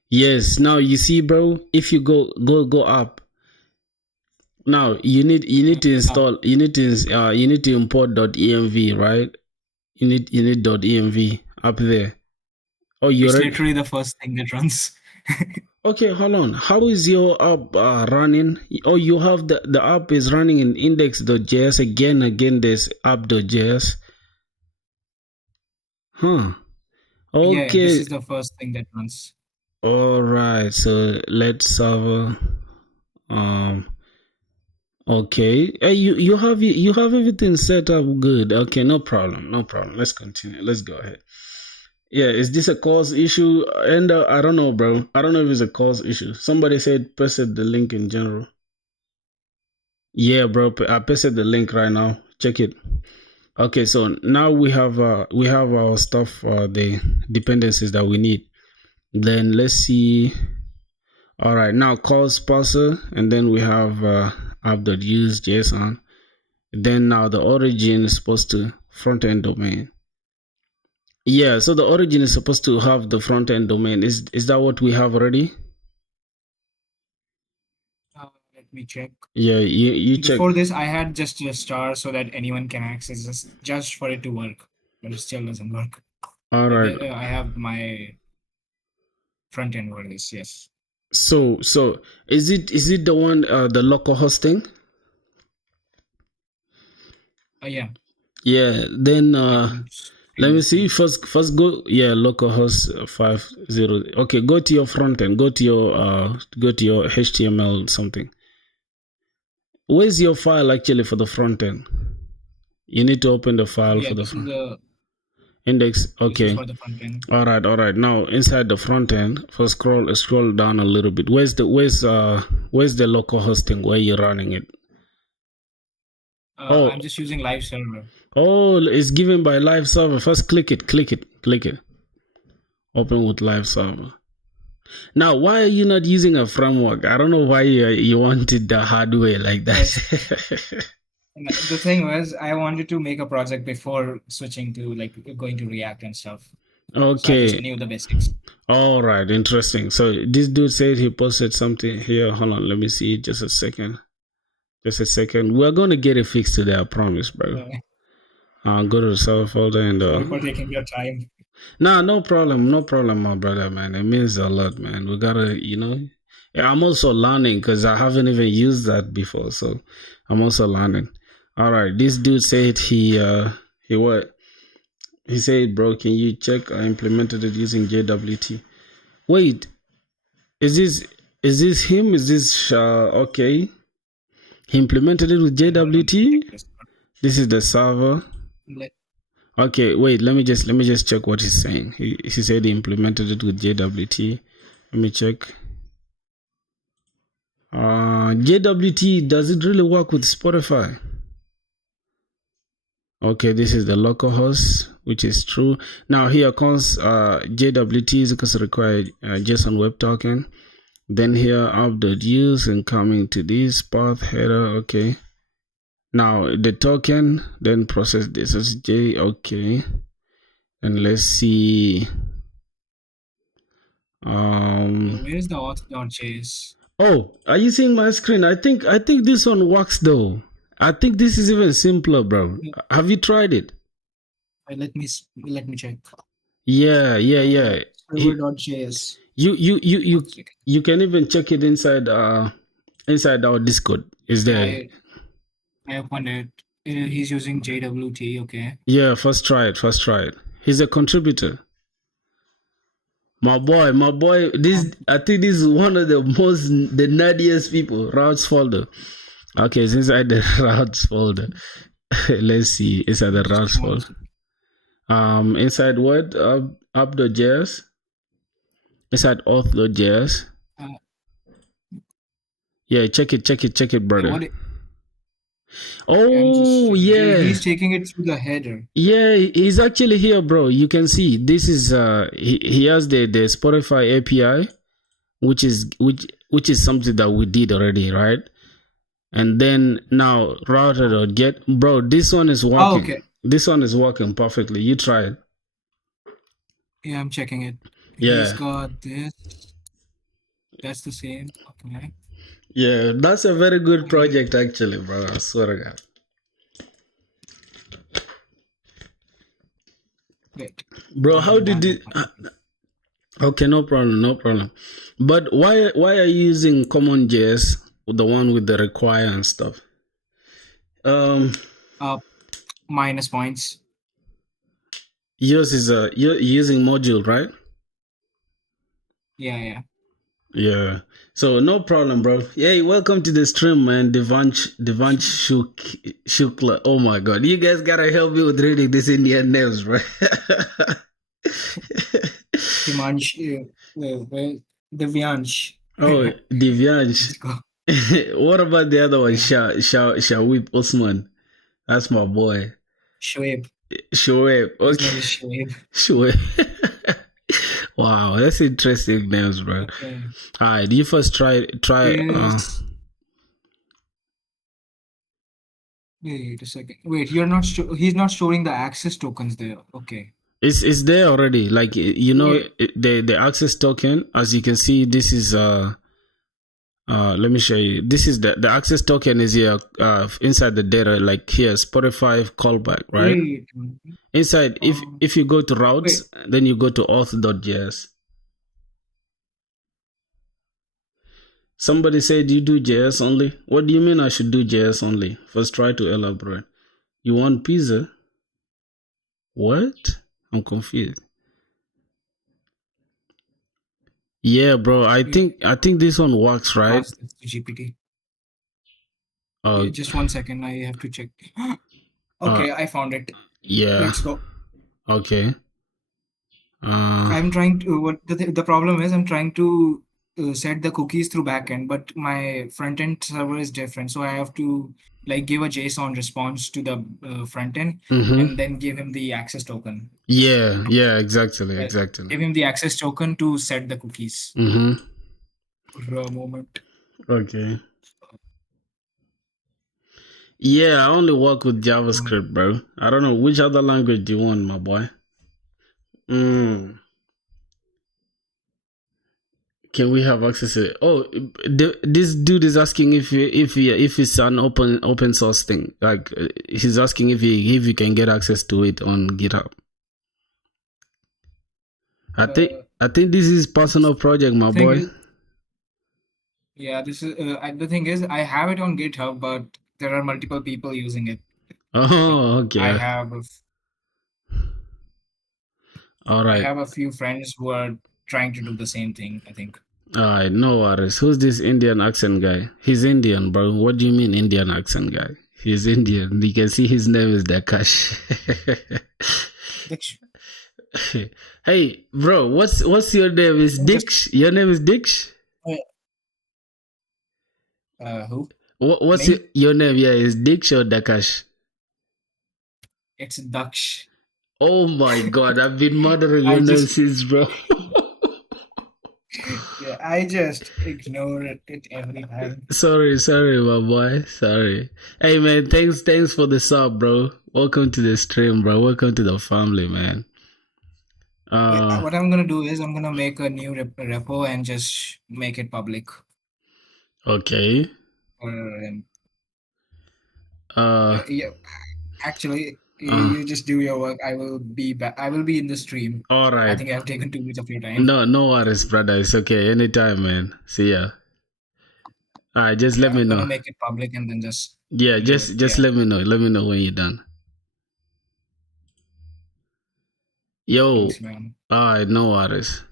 yes. Now you see, bro. If you go up. Now you need to install. You need to import .env, right? You need .env up there. Oh, you It's already. literally the first thing that runs. Okay, hold on. How is your app running? Oh, you have the app is running in index.js again. There's app.js. Huh. Yeah, this Okay. is the first thing that runs. All right. So let's server. Um. Okay. You have everything set up good. Okay, no problem. No problem. Let's continue. Let's go ahead. Yeah, is this a cause issue? And I don't know, bro. I don't know if it's a cause issue. Somebody said pasted the link in general. Yeah, bro. I pasted the link right now. Check it. Okay, so now we have our stuff, the dependencies that we need. Then let's see. All right, now calls parser, and then we have app.use JSON. Then now the origin is supposed to front end domain. Yeah, so the origin is supposed to have the front end domain. Is that what we have already? Let me check. Yeah, you check. Before this, I had just a star so that anyone can access this just for it to work, but it still doesn't work. All right. I have my front end for this. Yes. So is it the one, the local hosting? Yeah. Yeah. Then I can let screen me this see. thing. First go. Yeah, localhost 50. Okay, go to your front end. Go to your HTML something. Where's your file actually for the front end? You need to open the file Yeah, for the this is front the index. this is Okay. for the front end. All right. Now inside the front end, first scroll down a little bit. Where's the local hosting where you're running it? Oh, I'm just using live server. oh, it's given by live server. First click it. Open with live server. Now, why are you not using a framework? I don't know why you wanted the hard way like Yes. that. And the thing was, I wanted to make a project before switching to like going to React and stuff. So I just Okay. knew the basics. All right. Interesting. So this dude said he posted something here. Hold on. Let me see. Just a second. We're going to get it fixed today. I promise, bro. Uh, Go to the server folder and Sorry for taking your time. nah, no problem, my brother, man. It means a lot, man. We gotta. Yeah, I'm also learning because I haven't even used that before, so I'm also learning. All right, this dude said he what? He said, bro, can you check? I implemented it using JWT. Wait, is this him? Is this okay? He implemented it with Hold on, let me JWT. take this. This is the server. Let, Okay, wait. Let me just check what he's saying. He said he implemented it with JWT. Let me check. JWT, does it really work with Spotify? Okay, this is the localhost, which is true. Now here comes JWT is because it requires JSON Web Token. Then here app.use and coming to this path header. Okay. Now the token, then process this as J. Okay. And let's see. where is the auth.js? Oh, are you seeing my screen? I think this one works though. I think this is even simpler, bro. Have you tried it? Let me check. Yeah. He, Server.js. you you you One you second. you can even check it inside our Discord. Is Yeah, there? I opened it. He's using JWT. Okay. Yeah, first try it. He's a contributor. My boy. This Um, I think this is one of the nerdiest people. Routes folder. Okay, it's inside the routes folder. Let's see. Inside the just routes one folder. second. Inside what? App.js. Inside auth.js. Uh, Yeah, check it, and brother. what? I'm just Oh checking. yeah, He's taking it through the header. yeah. He's actually here, bro. You can see this is he has the Spotify API, which is something that we did already, right? And then now router.get, bro. This one is Oh, working. okay. This one is working perfectly. You try it. Yeah, I'm checking it. He's Yeah, got this. That's the same. Okay. yeah. That's a very good I project, actually, bro. I swear to God. wait. Bro, how My did bad. it? Okay, no problem, no problem. But why are you using CommonJS, the one with the require and stuff? Um, Uh, minus points. yours is you're using module, right? Yeah, yeah. Yeah. So no problem, bro. Hey, welcome to the stream, man. Devanch Shukla. Oh my god. You guys gotta help me with reading this Indian names, bro. Himansh, Divyansh. Oh, Divyansh. Let's go. What about the other one? Yeah. Shawib Osman. That's my boy. Shoaib. Shoaib. His name Okay. is Shoaib. Shoaib. Wow, that's interesting names, bro. Okay. Alright, you first try Is Wait a second. Wait, he's not storing the access tokens there. Okay. it's there already. Like you know Wait. the access token, as you can see, this is let me show you. This is the access token is here inside the data, like here, Spotify callback, right? Wait. Inside, if you go to Wait. routes, then you go to auth.js. Somebody said you do JS only. What do you mean I should do JS only? First try to elaborate. You want pizza? What? I'm confused. Yeah, bro. Wait. I think this one works, right? Ask this to GPT. Uh, Just 1 second. I have to check. uh, Okay, I found it. yeah. Let's go. Okay. I'm trying to. What the problem is? I'm trying to set the cookies through backend, but my front end server is different. So I have to like give a JSON response to the front end Mm-hmm. and then give him the access token. Yeah, yeah, exactly, Uh, exactly. Give him the access token to set the cookies. Mm-hmm. For a moment. Okay. Yeah, I only work with JavaScript, bro. I don't know which other language do you want, my boy. Can we have access to it? Oh, this dude is asking if it's an open source thing. Like he's asking if you can get access to it on GitHub. I think this is personal project, my Thing boy. is, yeah, this is the thing is I have it on GitHub, but there are multiple people using it. Like Oh, I okay. have All I right. have a few friends who are trying to do the same thing, I think. All right, no worries. Who's this Indian accent guy? He's Indian, bro. What do you mean Indian accent guy? He's Indian. You can see his name is Dakash. Which, Hey, bro, what's your name? Is just Dix? Your name is Dix? who? What's Me? your name? Yeah, is Dix or Dakash? It's Daksh. Oh my god, I've been murdering I your name just since, bro. yeah, I just ignore it every time. Sorry, my boy. Sorry. Hey, man, thanks for the sub, bro. Welcome to the stream, bro. Welcome to the family, man. What I'm gonna do is I'm gonna make a new repo and just make it public. Okay. Um, Uh, yeah, actually, uh, you just do your work. I will be back. I will be in the stream. all I right. think I have taken 2 weeks of your time. No worries, brother. It's okay. Anytime, man. See ya. All right, just let Yeah, me I'm gonna know. make it public and then just Yeah, leave it. just Yeah, let me know. Let me know when you're done. Yo, thanks, man. all right, no worries.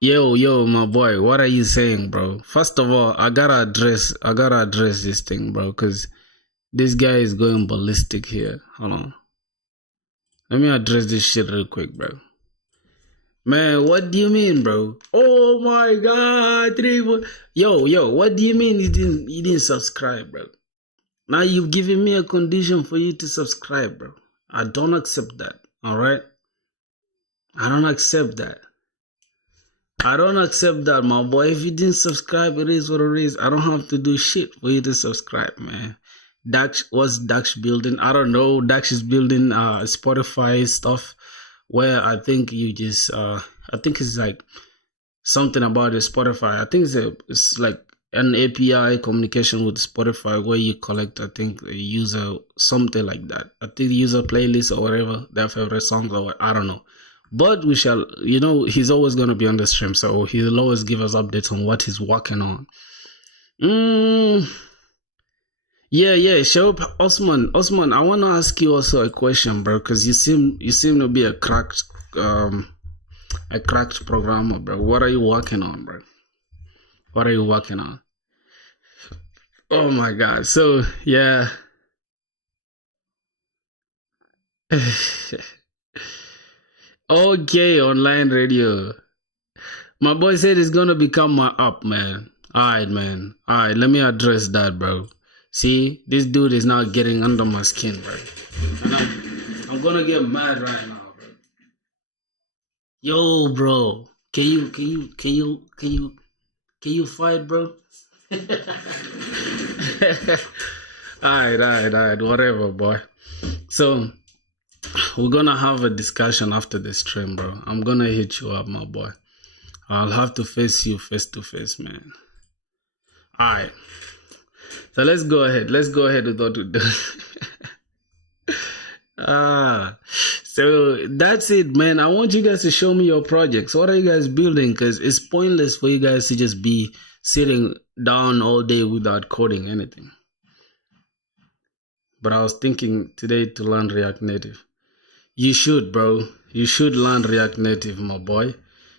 Yo, my boy, what are you saying, bro? First of all, I gotta address this thing, bro, because this guy is going ballistic here. Hold on. Let me address this shit real quick, bro. Man, what do you mean, bro? Oh my god, Yo, what do you mean you didn't subscribe, bro? Now you've given me a condition for you to subscribe, bro. I don't accept that. Alright? I don't accept that. I don't accept that, my boy. If you didn't subscribe, it is what it is. I don't have to do shit for you to subscribe, man. What's Dax building? I don't know. Dax is building Spotify stuff where I think you just I think it's like something about the Spotify. I think it's like an API communication with Spotify where you collect, I think, a user, something like that. I think user playlist or whatever, their favorite songs or what, I don't know. But we shall, he's always going to be on the stream, so he'll always give us updates on what he's working on. Yeah, show up, Osman. Osman, I want to ask you also a question, bro, because you seem to be a cracked programmer, bro. What are you working on, bro? What are you working on? Oh my God. So yeah. Okay, online radio. My boy said it's gonna become my up, man. Alright, man. Alright, let me address that, bro. See, this dude is now getting under my skin, bro. And I'm gonna get mad right now, bro. Yo, bro. Can you fight, bro? Alright, whatever, boy. So we're gonna have a discussion after the stream, bro. I'm gonna hit you up, my boy. I'll have to face you face to face, man. Alright. So let's go ahead. Let's go ahead with what we do. So that's it, man. I want you guys to show me your projects. What are you guys building? Because it's pointless for you guys to just be sitting down all day without coding anything. But I was thinking today to learn React Native. You should, bro. You should learn React Native, my boy.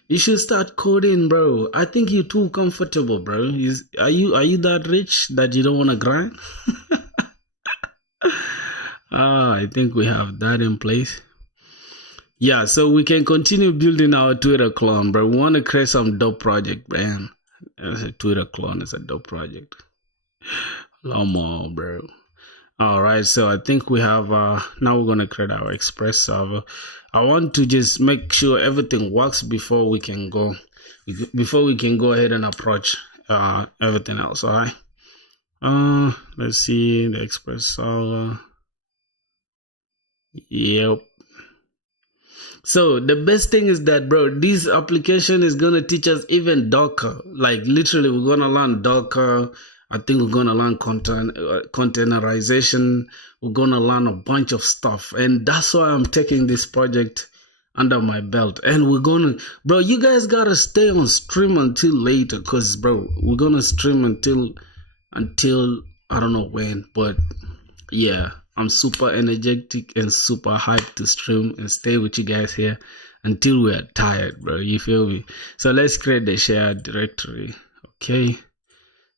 You should start coding, bro. I think you're too comfortable, bro. Are you that rich that you don't want to grind? I think we have that in place. Yeah, so we can continue building our Twitter clone, bro. We want to create some dope project, man. As a Twitter clone is a dope project. More, bro. All right, so I think we have now we're gonna create our Express server. I want to just make sure everything works before we can go ahead and approach everything else. All right. Let's see the Express server. Yep. So the best thing is that, bro, this application is gonna teach us even Docker. Like literally, we're gonna learn Docker. I think we're gonna learn containerization. We're gonna learn a bunch of stuff, and that's why I'm taking this project under my belt. And we're gonna, bro, you guys gotta stay on stream until later, cause bro, we're gonna stream until I don't know when, but yeah, I'm super energetic and super hyped to stream and stay with you guys here until we are tired, bro. You feel me? So let's create the shared directory. Okay.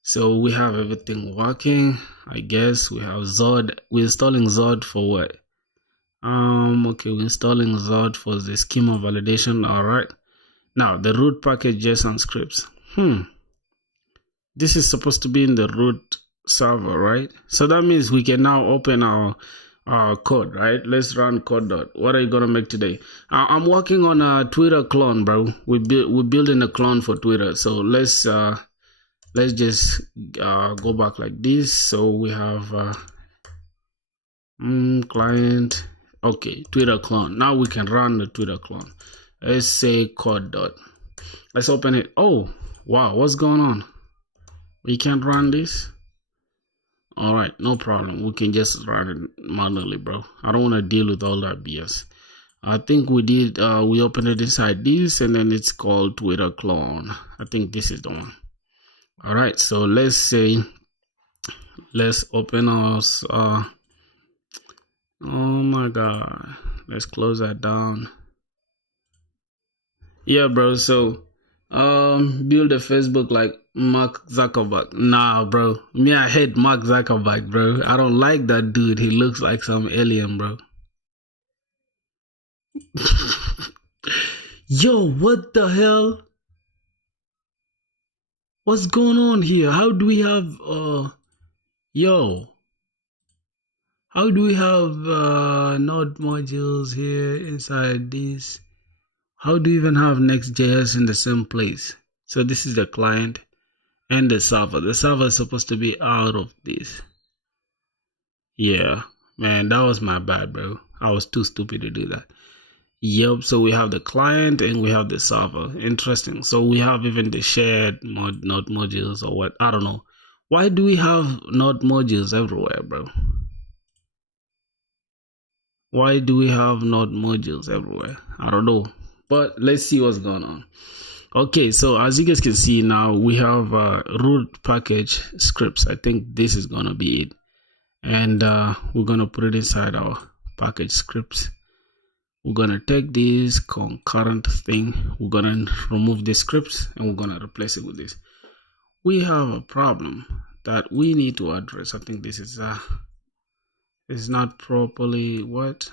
So we have everything working. I guess we have Zod. We're installing Zod for what? Okay, we're installing Zod for the schema validation. All right. Now the root package JSON scripts. This is supposed to be in the root server, right? So that means we can now open our code, right? Let's run code. What are you gonna make today? I'm working on a Twitter clone, bro. We're building a clone for Twitter. So let's just go back like this. So we have client. Okay, Twitter clone. Now we can run the Twitter clone. Let's say code. Let's open it. Oh wow, what's going on? We can't run this. All right, no problem. We can just run it manually, bro. I don't want to deal with all that BS. I think we did. We opened it inside this, and then it's called Twitter clone. I think this is the one. All right, so let's open us. Oh my God, let's close that down. Yeah, bro. So build a Facebook like Mark Zuckerberg. Nah, bro. Me, I hate Mark Zuckerberg, bro. I don't like that dude. He looks like some alien, bro. Yo, what the hell? What's going on here? How do we have how do we have node modules here inside this? How do you even have Next.js in the same place? So this is the client and the server. The server is supposed to be out of this. Yeah, man, that was my bad, bro. I was too stupid to do that. Yep, so we have the client and we have the server. Interesting. So we have even the shared node modules or what? I don't know. Why do we have node modules everywhere, bro? Why do we have node modules everywhere? I don't know. But let's see what's going on. Okay, so as you guys can see now, we have root package scripts. I think this is going to be it. And we're going to put it inside our package scripts. we're gonna take this concurrent thing, we're gonna remove the scripts, and we're gonna replace it with this. We have a problem that we need to address. I think this is not properly what.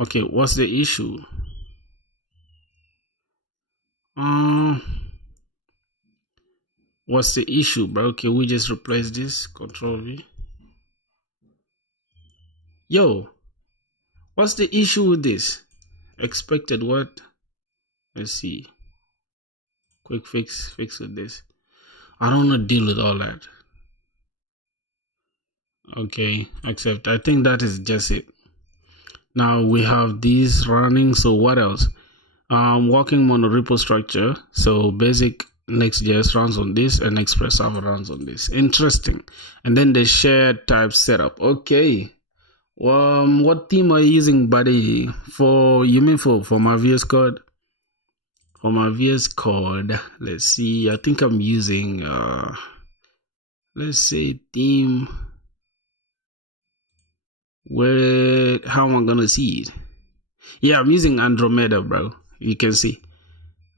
Okay, what's the issue? What's the issue, bro? Can we just replace this? Control V. Yo, what's the issue with this? Expected what? Let's see. Quick fix with this. I don't want to deal with all that. Okay, accept. I think that is just it. Now we have these running. So what else? Working on a repo structure. So basic Next.js runs on this and Express Server runs on this. Interesting. And then the shared type setup. Okay. What theme are you using, buddy? You mean for my VS Code? For my VS Code, let's see. I think I'm using let's say theme. How am I gonna see it? Yeah, I'm using Andromeda, bro. You can see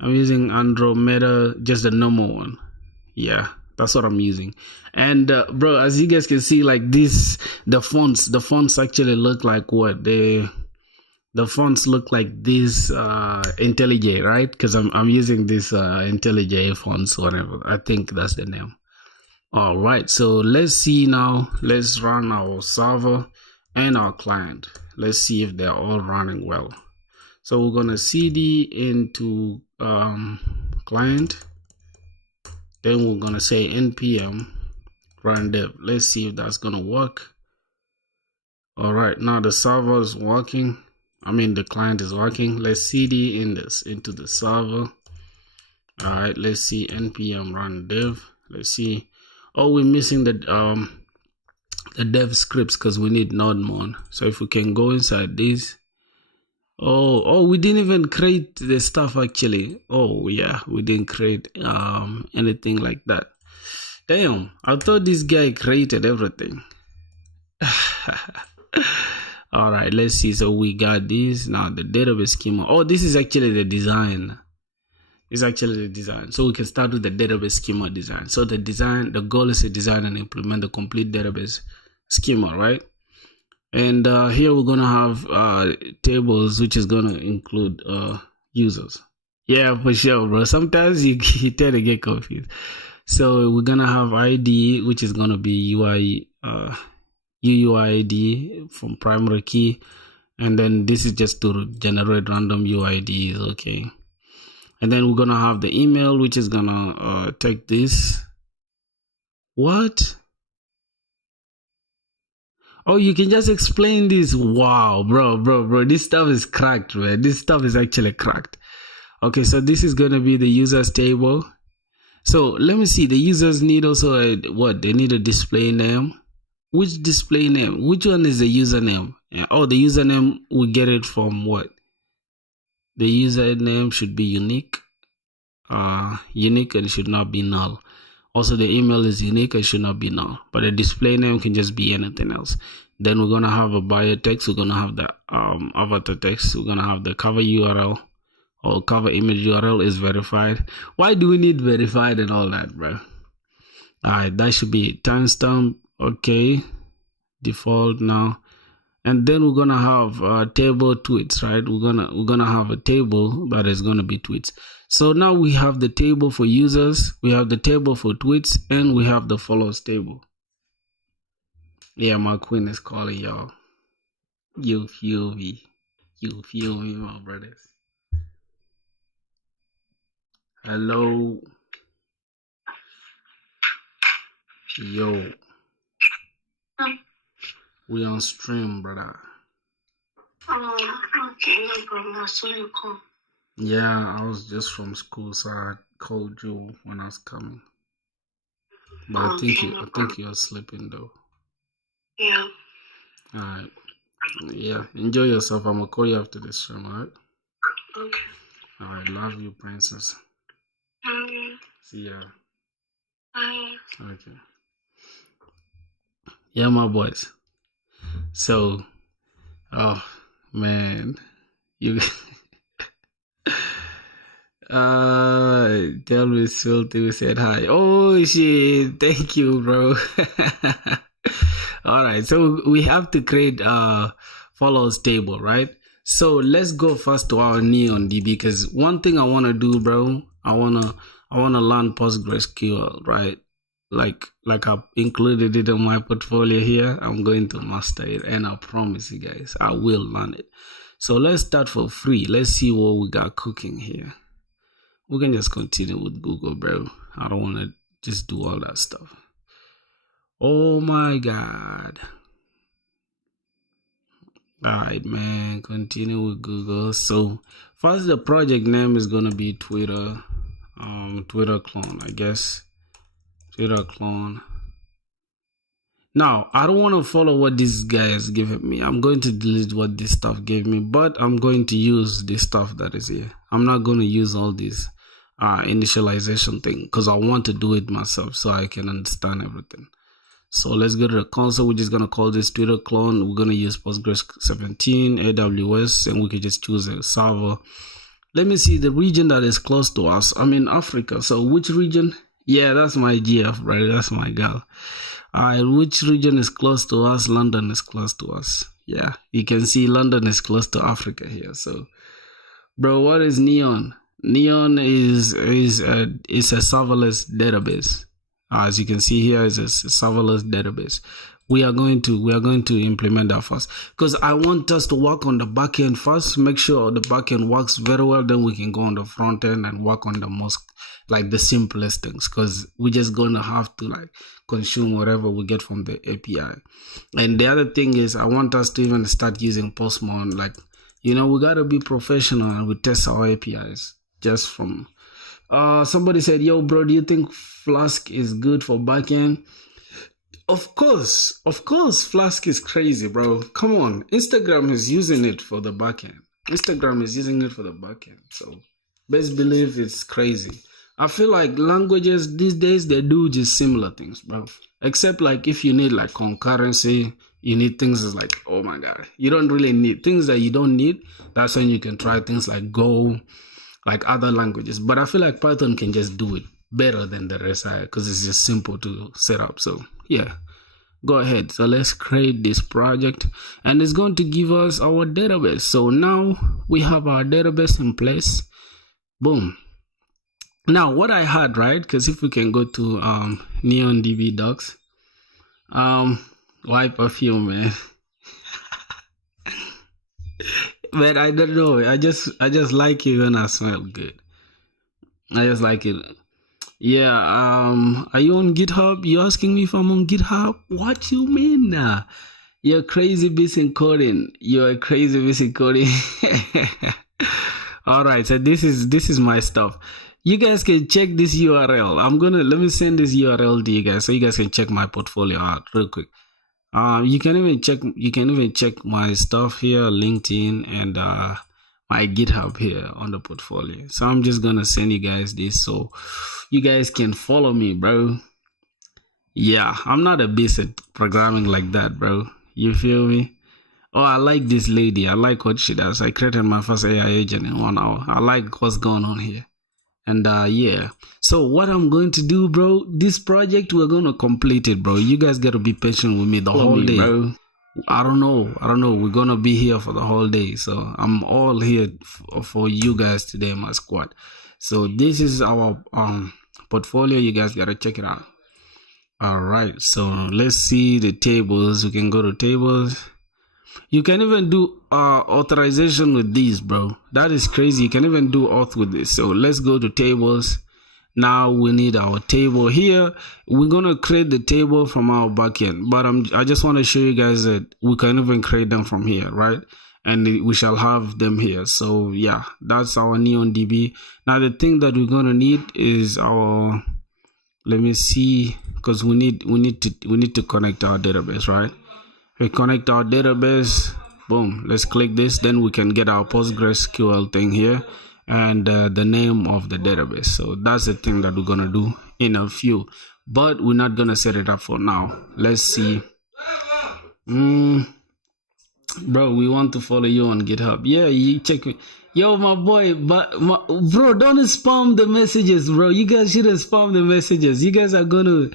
I'm using Andromeda, just the normal one. Yeah, that's what I'm using. And bro, as you guys can see, like this, the fonts actually look like what the fonts look like this IntelliJ, right? Because I'm using this IntelliJ fonts, whatever. I think that's the name. All right, so let's see now. Let's run our server and our client. Let's see if they're all running well. So we're gonna cd into client, then we're gonna say npm run dev. Let's see if that's gonna work. All right, now the server is working. I mean the client is working. Let's cd into the server. All right, let's see npm run dev. Let's see. Oh, we're missing the dev scripts because we need nodemon. So if we can go inside this. Oh, we didn't even create the stuff actually. Oh yeah, we didn't create anything like that. Damn, I thought this guy created everything. All right, let's see. So we got this now, the database schema. Oh, this is actually the design. It's actually the design. So we can start with the database schema design. So the goal is to design and implement the complete database schema, right? And here we're gonna have tables, which is gonna include users. Yeah, for sure, bro. Sometimes you tend to get confused. So we're gonna have ID, which is gonna be UUID from primary key, and then this is just to generate random UIDs. Okay, and then we're gonna have the email, which is gonna take this. What? Oh, you can just explain this. Wow, bro. This stuff is cracked, man. This stuff is actually cracked. Okay, so this is going to be the users table. So let me see. The users need also they need a display name. Which display name? Which one is the username? Oh, the username, we get it from what? The username should be unique. Unique and should not be null. Also, the email is unique and should not be null, but the display name can just be anything else. Then we're gonna have a bio text. We're gonna have the avatar text. We're gonna have the cover URL or cover image URL is verified. Why do we need verified and all that, bro? All right, that should be timestamp. Okay, default now. And then we're gonna have table tweets, right? We're gonna have a table that is gonna be tweets. So now we have the table for users, we have the table for tweets, and we have the follows table. Yeah, my queen is calling y'all. You feel me? You feel me, my brothers? Hello, yo. We on stream, brother. Okay, no problem. I saw you call. Yeah, I was just from school, so I called you when I was coming. But I think you're sleeping though. Yeah. Alright. Yeah. Enjoy yourself. I'm gonna call you after this stream, alright? Okay. Alright, love you, princess. See ya. Bye. Okay. Yeah, my boys. So Oh man, you tell me Sulty we said hi. Oh shit, thank you, bro. All right, so we have to create follows table, right? So let's go first to our neon DB because one thing I wanna do, bro, I wanna learn PostgreSQL, right? Like I included it in my portfolio here. I'm going to master it, and I promise you guys, I will learn it. So let's start for free. Let's see what we got cooking here. We can just continue with Google, bro. I don't want to just do all that stuff. Oh my god. Alright, man. Continue with Google. So first, the project name is gonna be Twitter. Twitter clone, I guess. Twitter clone. Now, I don't want to follow what this guy has given me. I'm going to delete what this stuff gave me, but I'm going to use this stuff that is here. I'm not going to use all this initialization thing because I want to do it myself so I can understand everything. So let's go to the console. We're just going to call this Twitter clone. We're going to use Postgres 17, AWS, and we can just choose a server. Let me see the region that is close to us. I'm in Africa. So which region? Yeah, that's my GF, right? That's my gal. Which region is close to us? London is close to us. Yeah, you can see London is close to Africa here. So, bro, what is Neon? Neon is a serverless database. As you can see here, is a serverless database. We are going to implement that first because I want us to work on the back end first. Make sure the back end works very well. Then we can go on the front end and work on the most like the simplest things because we're just gonna have to like consume whatever we get from the API. And the other thing is I want us to even start using Postman. Like, we gotta be professional and we test our APIs just from somebody said, yo bro, do you think Flask is good for backend? Of course, Flask is crazy, bro. Come on, Instagram is using it for the backend. So best believe it's crazy. I feel like languages these days, they do just similar things, bro. Except like if you need like concurrency, you need things like, oh my god, you don't really need things that you don't need. That's when you can try things like Go, like other languages. But I feel like Python can just do it better than the rest because it's just simple to set up. So yeah, go ahead. So let's create this project and it's going to give us our database. So now we have our database in place. Boom. Now what I had, right? Because if we can go to NeonDB docs, why perfume, man? But I don't know. I just like it when I smell good. I just like it. Yeah. Are you on GitHub? You asking me if I'm on GitHub? What you mean? You're crazy busy coding. You're crazy busy coding. All right. So this is my stuff. You guys can check this URL. Let me send this URL to you guys so you guys can check my portfolio out real quick. You can even check my stuff here, LinkedIn, and my GitHub here on the portfolio. So I'm just gonna send you guys this so you guys can follow me, bro. Yeah, I'm not a beast at programming like that, bro. You feel me? Oh, I like this lady. I like what she does. I created my first AI agent in 1 hour. I like what's going on here. And yeah, so what I'm going to do, bro, this project, we're going to complete it, bro. You guys got to be patient with me the whole day, bro. I don't know. We're going to be here for the whole day. So I'm all here for you guys today, my squad. So this is our portfolio. You guys got to check it out. All right. So let's see the tables. We can go to tables. You can even do authorization with these, bro. That is crazy. You can even do auth with this. So let's go to tables. Now we need our table here. We're gonna create the table from our backend, but I just want to show you guys that we can even create them from here, right? And we shall have them here. So yeah, that's our NeonDB. Now the thing that we're gonna need is our. Let me see, because we need to connect our database, right? We connect our database. Boom. Let's click this. Then we can get our PostgreSQL thing here and the name of the database. So that's the thing that we're going to do in a few. But we're not going to set it up for now. Let's see. Bro, we want to follow you on GitHub. Yeah, you check it. Yo, my boy, bro, don't spam the messages, bro. You guys shouldn't spam the messages. You guys are gonna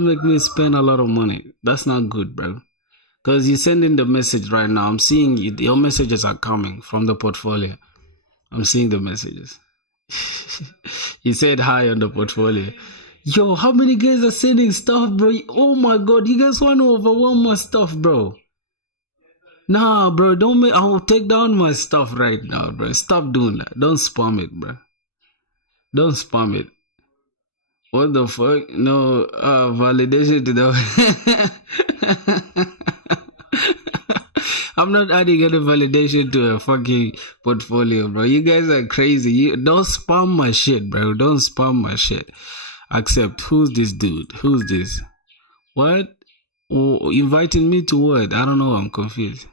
make me spend a lot of money. That's not good, bro. Cause you sending the message right now. I'm seeing it. Your messages are coming from the portfolio. I'm seeing the messages. You said hi on the portfolio. Yo, how many guys are sending stuff, bro? Oh my god, you guys want to overwhelm my stuff, bro. Nah, bro, don't make. I'll take down my stuff right now, bro. Stop doing that. Don't spam it, bro. Don't spam it. What the fuck? No, validation to the. I'm not adding any validation to a fucking portfolio, bro. You guys are crazy. Don't spam my shit, bro. Don't spam my shit. Accept. Who's this dude? Who's this? What? Oh, inviting me to what? I don't know. I'm confused.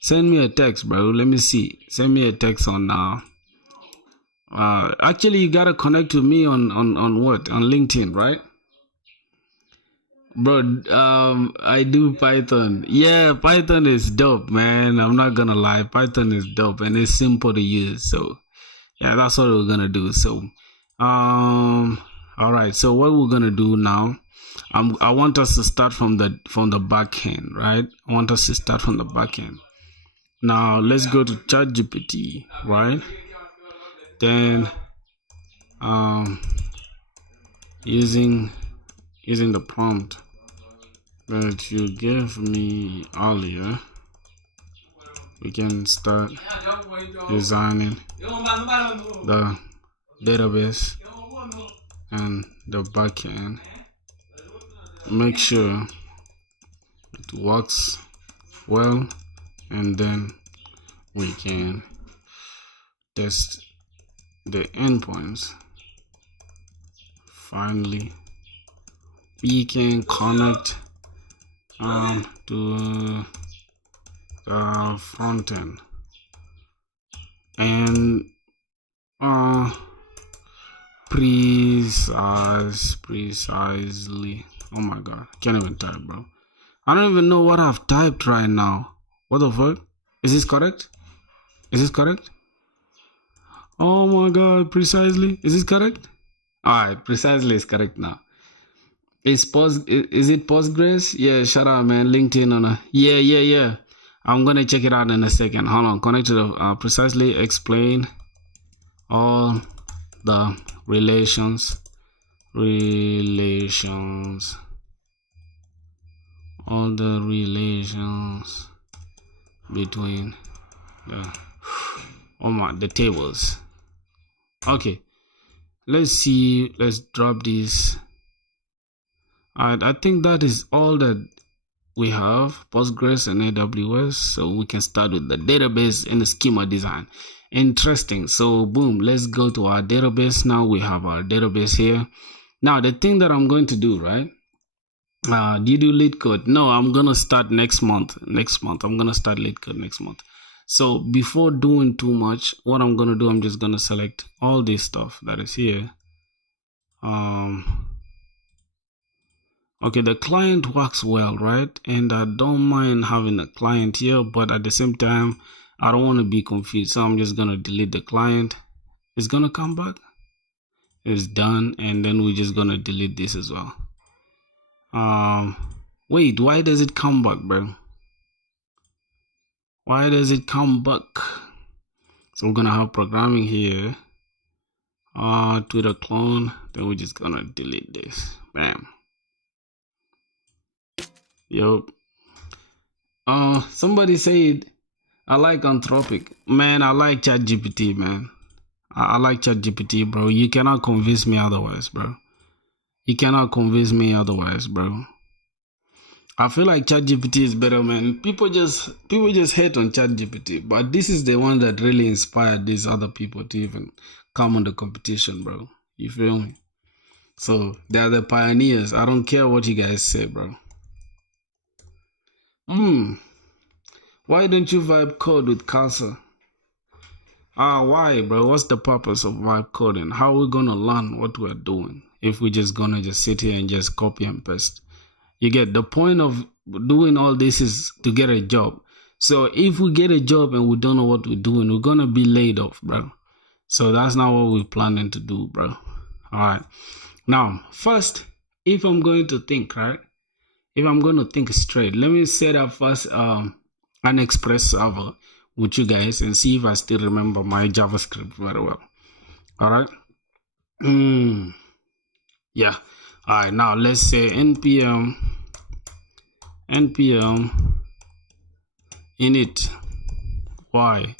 Send me a text, bro. Let me see. Send me a text on actually you gotta connect to me on what? On LinkedIn, right? Bro, I do Python. Yeah, Python is dope, man. I'm not gonna lie. Python is dope and it's simple to use. So yeah, that's what we're gonna do. So all right. So what we're gonna do now, I want us to start from the back end, right? I want us to start from the back end. Now let's go to ChatGPT, right? Then using the prompt that you gave me earlier, we can start designing the database and the backend. Make sure it works well, and then we can test the endpoints. Finally, we can connect to the front end and precisely. Oh my god, I can't even type, bro. I don't even know what I've typed right now. What the fuck? Is this correct? Is this correct? Oh my god, precisely. Is this correct? Alright, precisely is correct now. Is it Postgres? Yeah, shut up, man. LinkedIn on a yeah. I'm gonna check it out in a second. Hold on. Connect to the precisely explain all the relations, all the relations between the tables. Okay, let's see. Let's drop this. I think that is all that we have, Postgres and AWS. So we can start with the database and the schema design. Interesting. So boom, let's go to our database. Now we have our database here. Now the thing that I'm going to do, right? Do you do lead code? No, I'm gonna start next month. I'm gonna start lead code next month. So before doing too much, what I'm gonna do, I'm just gonna select all this stuff that is here. Okay, the client works well, right? And I don't mind having a client here, but at the same time, I don't want to be confused. So I'm just gonna delete the client. It's gonna come back. It's done, and then we're just gonna delete this as well. Wait, why does it come back, bro? Why does it come back? So we're gonna have programming here. To the clone, then we're just gonna delete this. Bam. Yup. Somebody said I like Anthropic. Man, I like ChatGPT, man. I like ChatGPT, bro. You cannot convince me otherwise, bro. You cannot convince me otherwise, bro. I feel like ChatGPT is better, man. People just hate on ChatGPT, but this is the one that really inspired these other people to even come on the competition, bro. You feel me? So they are the pioneers. I don't care what you guys say, bro. Why don't you vibe code with Casa? Why, bro? What's the purpose of vibe coding? How are we gonna learn what we're doing if we're just gonna just sit here and just copy and paste? You get the point of doing all this is to get a job. So if we get a job and we don't know what we're doing, we're gonna be laid off, bro. So that's not what we're planning to do, bro. All right. Now, first, if I'm going to think, right? If I'm going to think straight, let me set up first an Express server with you guys and see if I still remember my JavaScript very well. All right. Yeah. All right. Now let's say npm init. Why?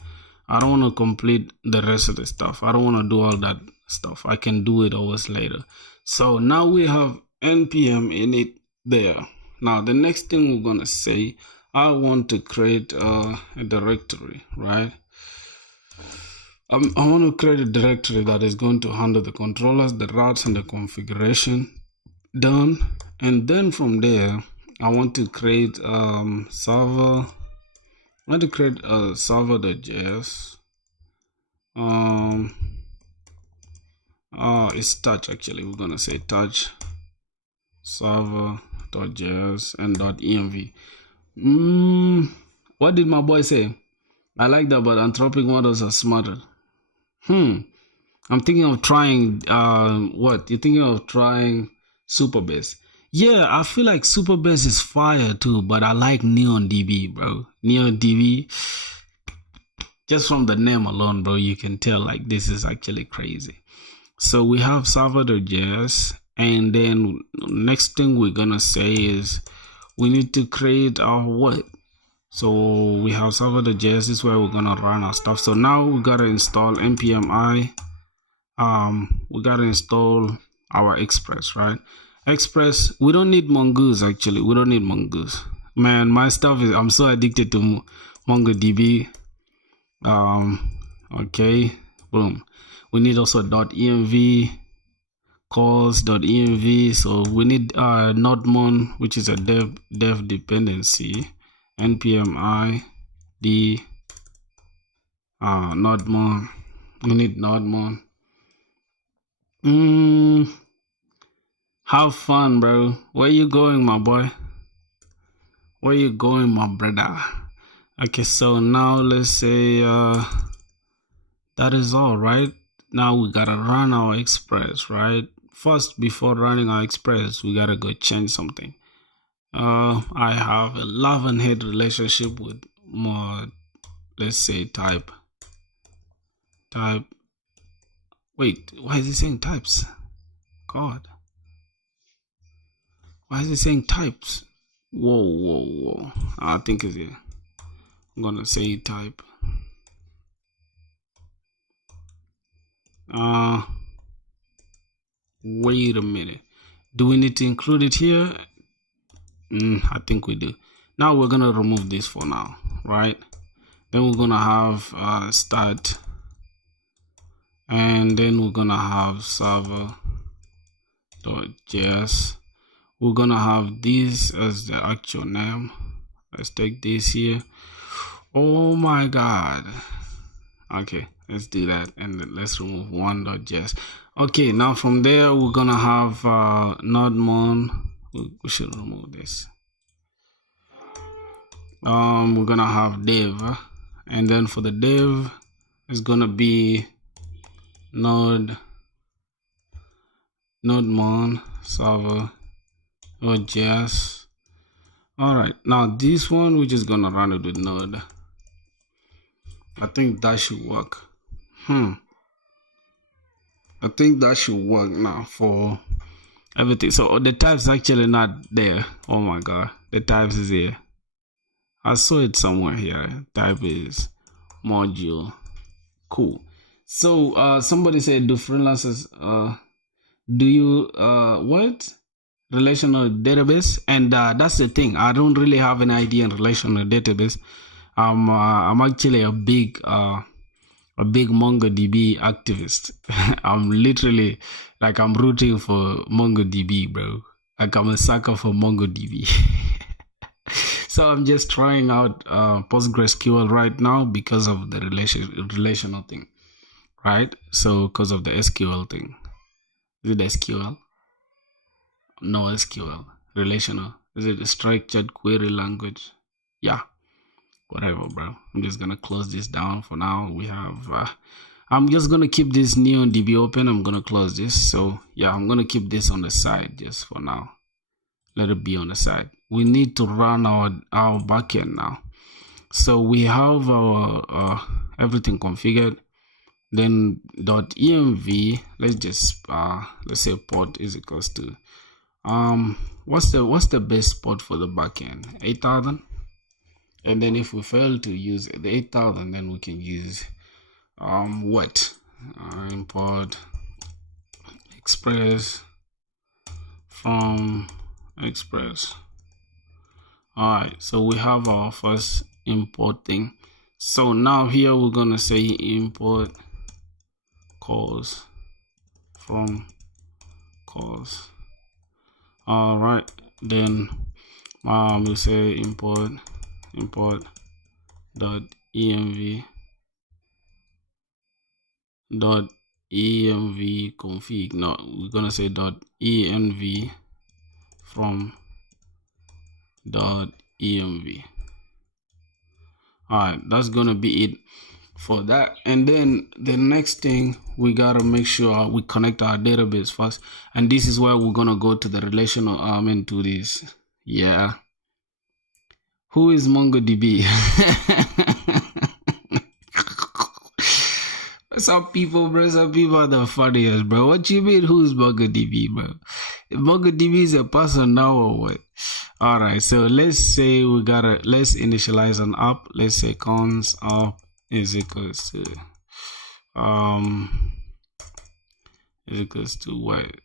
I don't want to complete the rest of the stuff. I don't want to do all that stuff. I can do it hours later. So now we have npm init there. Now the next thing we're gonna say, I want to create a directory, right? I want to create a directory that is going to handle the controllers, the routes, and the configuration. Done. And then from there, I want to create server. I want to create a server.js. It's touch actually. We're gonna say touch server.js and .env. What did my boy say? I like that, but anthropic models are smarter. I'm thinking of trying what? You're thinking of trying Superbase. Yeah, I feel like Superbase is fire too, but I like NeonDB, bro. NeonDB, just from the name alone, bro, you can tell like this is actually crazy. So we have server.js, and then next thing we're gonna say is we need to create our what? So we have server.js, this is where we're gonna run our stuff. So now we gotta install npm I. We gotta install our Express, right? Express, we don't need Mongoose actually. We don't need Mongoose. Man, my stuff is, I'm so addicted to MongoDB. Okay, boom. We need also .env, calls.env. So we need nodemon, which is a dev dependency. npm I d nodemon. We need nodemon. Have fun, bro. Where you going, my boy? Where you going, my brother? Okay, so now let's say that is all, right? Now we gotta run our Express, right? First, before running our Express, we gotta go change something. I have a love and hate relationship with more, let's say type. Wait, why is it saying types? God. Why is it saying types? Whoa. I think it's here. I'm gonna say type. Wait a minute. Do we need to include it here? I think we do. Now we're gonna remove this for now, right? Then we're gonna have start, and then we're gonna have server.js. We're gonna have this as the actual name. Let's take this here. Oh my god. Okay, let's do that, and then let's remove one.js. Okay, now from there we're gonna have nodemon. We should remove this. We're gonna have dev, and then for the dev it's gonna be nodemon server.js. All right, now this one we're just gonna run it with node. I think that should work. I think that should work now for everything. So the type's actually not there. Oh my god, the types is here. I saw it somewhere here. Type is module. Cool. So somebody said, do freelancers do you what? Relational database? And that's the thing. I don't really have an idea in relational database. I'm actually a big MongoDB activist. I'm literally like I'm rooting for MongoDB, bro. Like I'm a sucker for MongoDB. So I'm just trying out PostgreSQL right now because of the relational thing, right? So because of the SQL thing. Is it SQL? No, SQL. Relational. Is it a structured query language? Yeah. whatever, bro. I'm just gonna close this down for now. We have I'm just gonna keep this neon DB open. I'm gonna close this. So yeah, I'm gonna keep this on the side just for now. Let it be on the side. We need to run our backend now. So we have our everything configured. Then .env, let's just let's say port is equals to what's the best port for the backend? 8000. And then if we fail to use the 8000, then we can use what import express from express. All right, so we have our first import thing. So now here we're gonna say import calls from calls. All right, then we say import dot env config. No, we're gonna say dot env from dot env. All right, that's gonna be it for that. And then the next thing, we gotta make sure we connect our database first, and this is where we're gonna go to the relational to this. Yeah, who is MongoDB? Some people, bro, some people are the funniest, bro. What you mean, who's MongoDB, bro? MongoDB is a person now or what? All right, so let's say let's initialize an app. Let's say cons app is equals to what?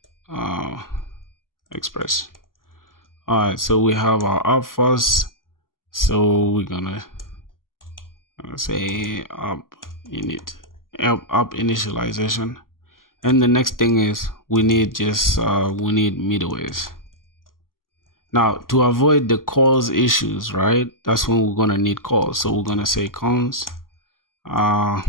Express. All right, so we have our app first. So we're gonna say app init, app initialization, and the next thing is we need middlewares. Now, to avoid the calls issues, right? That's when we're gonna need calls. So we're gonna say cons app.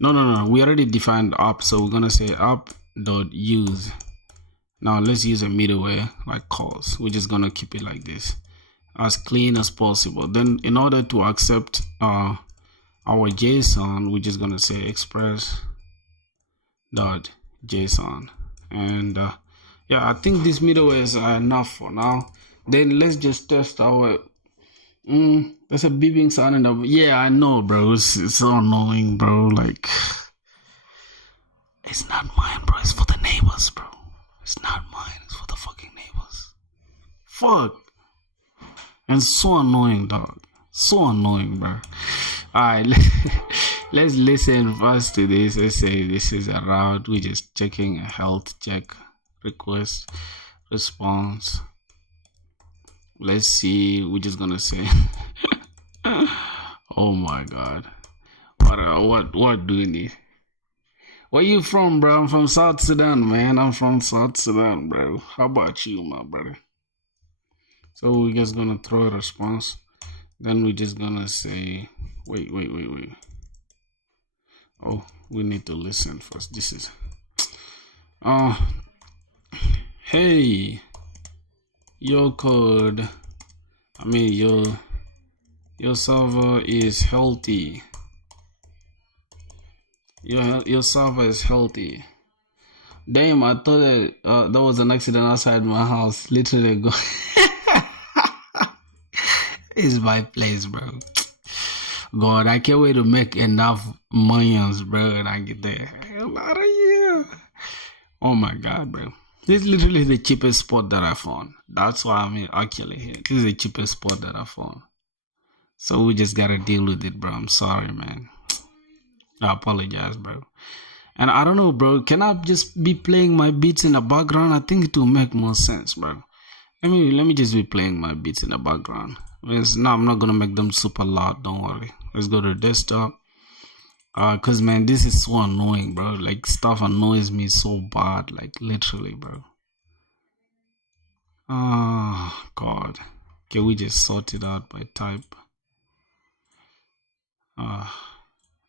No. We already defined app, so we're gonna say app.use. Now let's use a middleware like calls. We're just gonna keep it like this, as clean as possible. Then, in order to accept our JSON, we're just gonna say express.json, and yeah, I think these middlewares are enough for now. Then let's just test our there's a beeping sound in the, yeah, I know, bro. It's so annoying, bro. Like, it's not mine, bro. It's for the neighbors, bro. It's not mine. It's for the fucking neighbors. Fuck. And so annoying, dog. So annoying, bro. Alright, let's listen first to this. Let's say this is a route. We're just checking a health check, request, response. Let's see. We're just gonna say oh my god. What do we need? Where you from, bro? I'm from South Sudan, man. I'm from South Sudan, bro. How about you, my brother? So we're just gonna throw a response. Then we're just gonna say, wait. Oh, we need to listen first. This is, hey, your code, your server is healthy. Your server is healthy. Damn, I thought that was an accident outside my house. Literally go. It's my place, bro. God, I can't wait to make enough millions, bro, and I get there. Hell out of here. Oh my god, bro. This is literally the cheapest spot that I found. That's why I'm actually here. This is the cheapest spot that I found. So we just gotta deal with it, bro. I'm sorry, man. I apologize, bro. And I don't know, bro. Can I just be playing my beats in the background? I think it will make more sense, bro. Let me just be playing my beats in the background. No, I'm not gonna make them super loud. Don't worry. Let's go to desktop. Cause man, this is so annoying, bro. Like, stuff annoys me so bad, like literally, bro. Oh god. Can we just sort it out by type?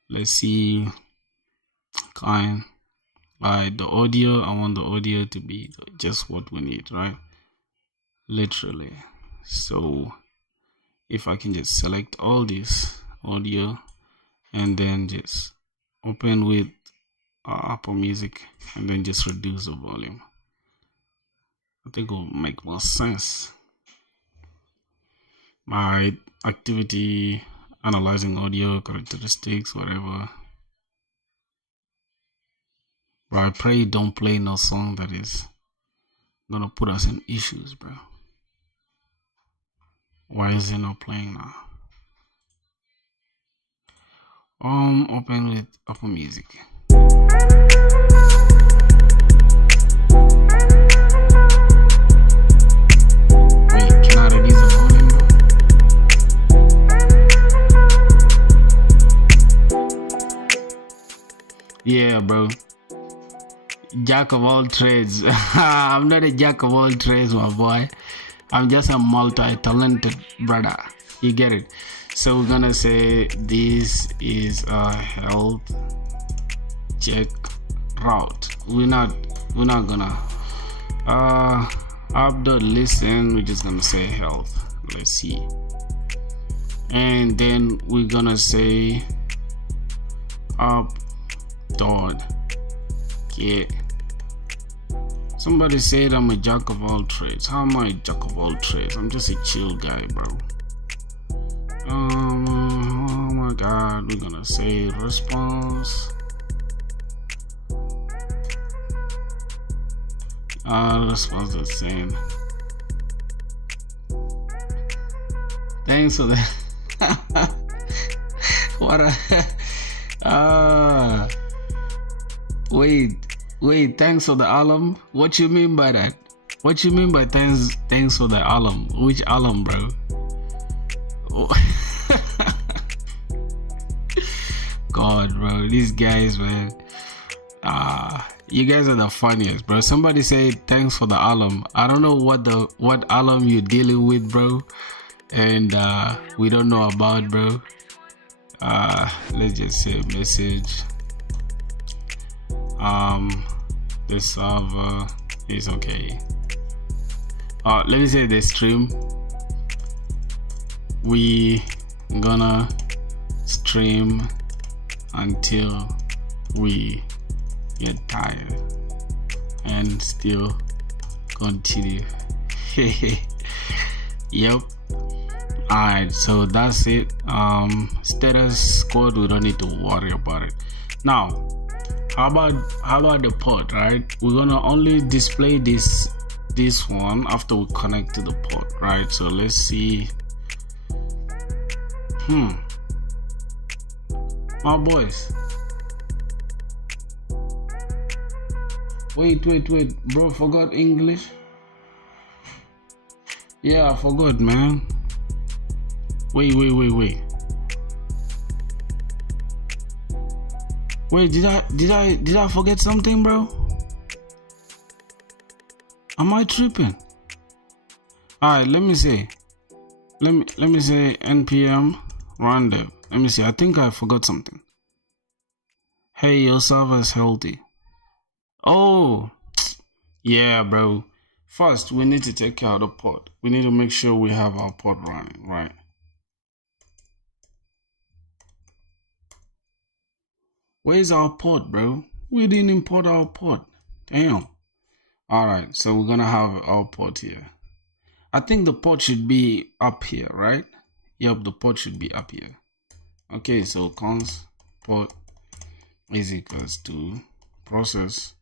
Let's see. Kind. The audio, I want the audio to be just what we need, right? Literally. So if I can just select all this audio and then just open with Apple Music and then just reduce the volume. I think it will make more sense. My activity, analyzing audio characteristics, whatever. But I pray you don't play no song that is gonna put us in issues, bro. Why is it not playing now? Open with Apple Music. Wait, can I reduce the volume, bro? Yeah, bro. Jack of all trades. I'm not a jack of all trades, my boy. I'm just a multi-talented brother. You get it? So we're gonna say this is a health check route. We're not gonna update listen. We're just gonna say health. Let's see. And then we're gonna say up dot get. Somebody said I'm a jack of all trades. How am I a jack of all trades? I'm just a chill guy, bro. Oh my god, we're gonna say response. Response the same. Thanks for that. What a wait, thanks for the alum. What you mean by that? What you mean by thanks for the alum? Which alum, bro? God, bro, these guys, man. You guys are the funniest, bro. Somebody said thanks for the alum. I don't know what alum you're dealing with, bro, and we don't know about, bro. Let's just say message. The server is okay. Let me say the stream. We gonna stream until we get tired and still continue. Yep. Alright, so that's it. Status code, we don't need to worry about it. Now, how about the port, right? We're gonna only display this one after we connect to the port, right? So let's see. My boys. Wait, bro, forgot English. Yeah, I forgot, man. Wait. Wait, did I forget something, bro? Am I tripping? Alright, let me say npm run dev. Let me see. I think I forgot something. Hey, your server is healthy. Oh, yeah, bro. First, we need to take care of the port. We need to make sure we have our port running, right? Where's our port, bro? We didn't import our port. Damn. Alright, so we're gonna have our port here. I think the port should be up here, right? Yep, the port should be up here. Okay, so const port is equals to process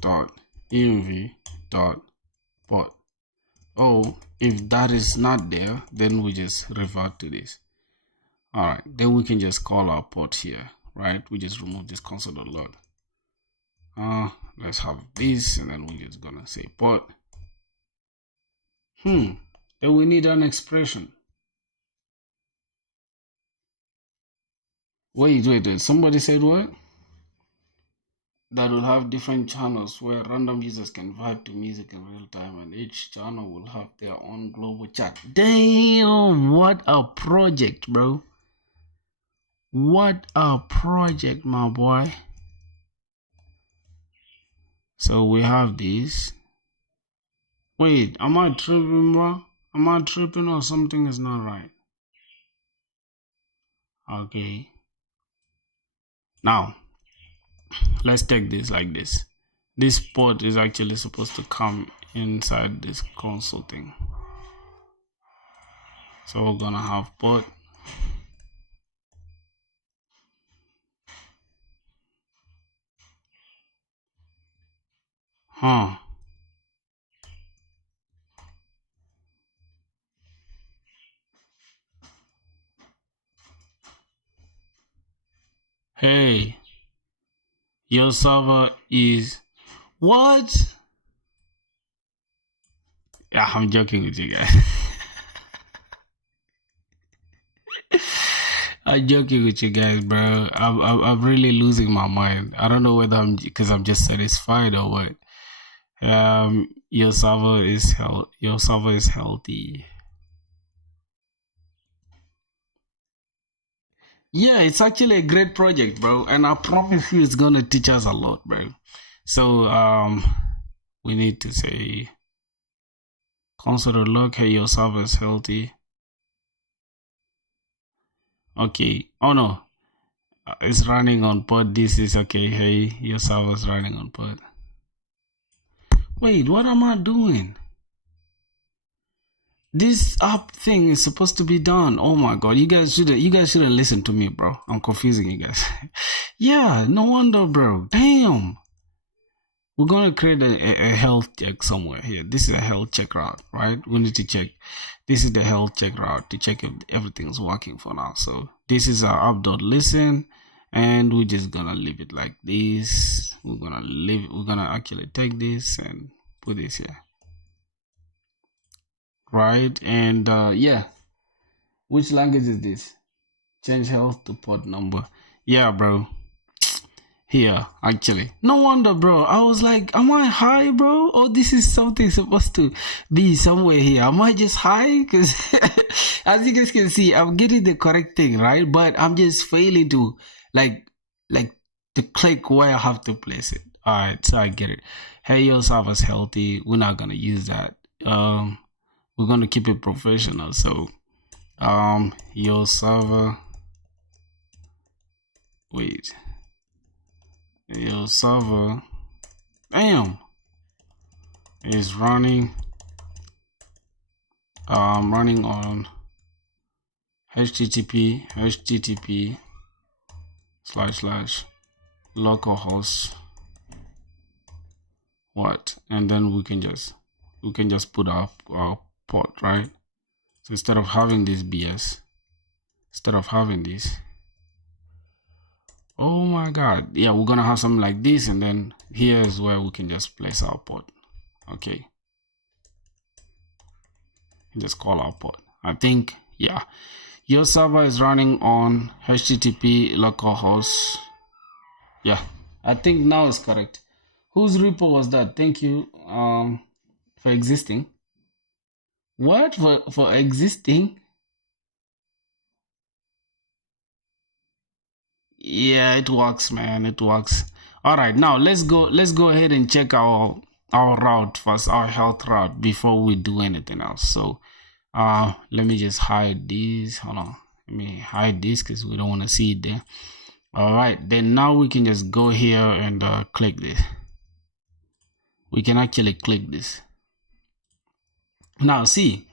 dot env dot port. Oh, if that is not there, then we just revert to this. Alright, then we can just call our port here, right? We just remove this console.log. Let's have this, and then we're just gonna say port. Then we need an expression. Wait. Somebody said what? That will have different channels where random users can vibe to music in real time, and each channel will have their own global chat. Damn, what a project, bro. What a project, my boy. So we have this. Wait, am I tripping, bro? Am I tripping or something is not right? Okay. Now, let's take this like this. This port is actually supposed to come inside this console thing. So we're gonna have port. Hey, your server is what? Yeah, I'm joking with you guys. I'm joking with you guys, bro. I'm really losing my mind. I don't know whether I'm just satisfied or what. Your server is healthy. Yeah, it's actually a great project, bro, and I promise you, it's gonna teach us a lot, bro. So we need to say console.log. Hey, your server is healthy. Okay. Oh no, it's running on pod. This is okay. Hey, your server is running on pod. Wait, what am I doing? This app thing is supposed to be done. Oh my god, you guys shouldn't listen to me, bro. I'm confusing you guys. Yeah, no wonder, bro. Damn. We're gonna create a health check somewhere here. This is a health check route, right? We need to check. This is the health check route to check if everything's working for now. So this is our app.listen, and we're just gonna leave it like this. We're gonna actually take this and put this here. Right, and yeah, which language is this? Change health to port number. Yeah, bro. Here, actually. No wonder, bro. I was like, am I high, bro? Or this is something supposed to be somewhere here? Am I just high? Because as you guys can see, I'm getting the correct thing, right? But I'm just failing to like to click where I have to place it. All right, so I get it. Hey, your server's healthy. We're not gonna use that. We're gonna keep it professional. So, your server. Wait. Your server, bam, is running. Running on http / localhost what, and then we can just put our port, right? So instead of having this BS, instead of having this, oh my god, yeah, we're gonna have something like this, and then here is where we can just place our port. Okay, just call our port. I think, yeah, your server is running on http localhost. Yeah, I think now is correct. Whose repo was that? Thank you for existing. What? For existing? Yeah, it works, man. It works. All right, now let's go ahead and check our route first, our health route, before we do anything else. So let me just hide these. Hold on, let me hide this because we don't want to see it there. All right, then now we can just go here and click this. We can actually click this. Now see,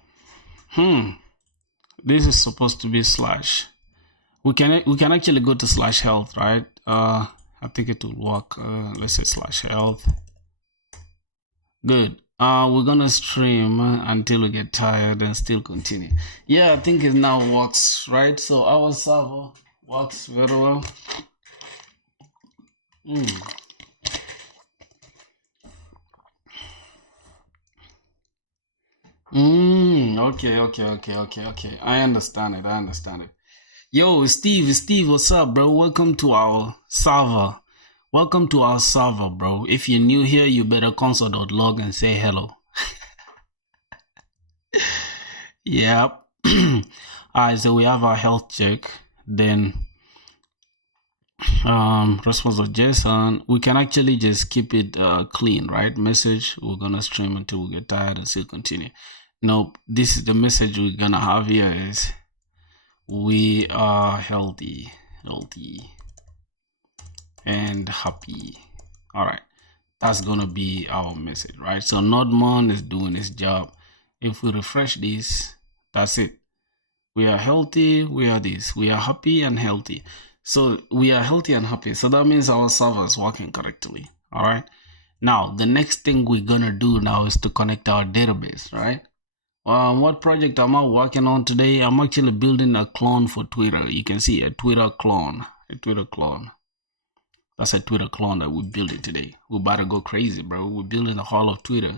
this is supposed to be slash. We can actually go to /health, right? I think it will work. Let's say /health. Good. We're gonna stream until we get tired and still continue. Yeah, I think it now works, right? So our server works very well. Okay. I understand it. Yo, Steve, what's up, bro? Welcome to our server. Bro. If you're new here, you better console.log and say hello. Yep. Alright, so we have our health check. Then response of JSON. We can actually just keep it clean, right? Message, we're gonna stream until we get tired and still continue. Nope, this is the message we're gonna have here is we are healthy and happy. All right, that's gonna be our message, right? So Nodemon is doing his job. If we refresh this, that's it. We are healthy, we are this, we are happy and healthy. So we are healthy and happy, so that means our server is working correctly. All right, now the next thing we're gonna do now is to connect our database, right? What project am I working on today? I'm actually building a clone for Twitter. You can see a Twitter clone. That's a Twitter clone that we're building today. We're about to go crazy, bro. We're building the whole of Twitter.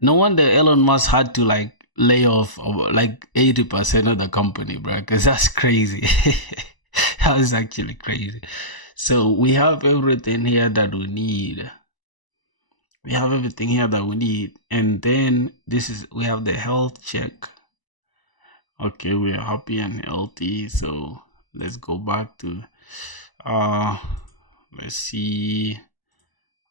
No wonder Elon Musk had to like lay off like 80% of the company, bro, because that's crazy. That was actually crazy. So we have everything here that we need. And then we have the health check. Okay, we are happy and healthy. So let's go back to let's see.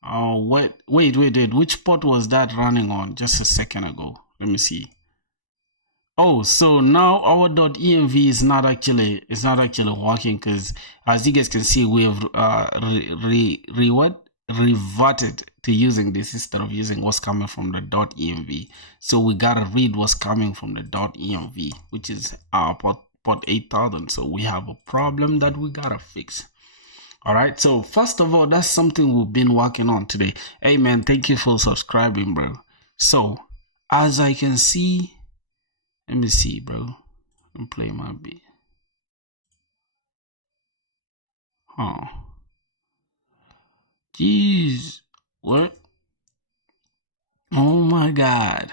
Wait, which port was that running on just a second ago? Let me see. Oh, so now our .env is not actually working, because as you guys can see, we have reverted to using this instead of using what's coming from the .env. So we gotta read what's coming from the .env, which is our port 8000. So we have a problem that we gotta fix. All right, so first of all, that's something we've been working on today. Hey man, thank you for subscribing, bro. So as I can see, let me see, bro. I'm playing my beat. Jeez, what? Oh my god.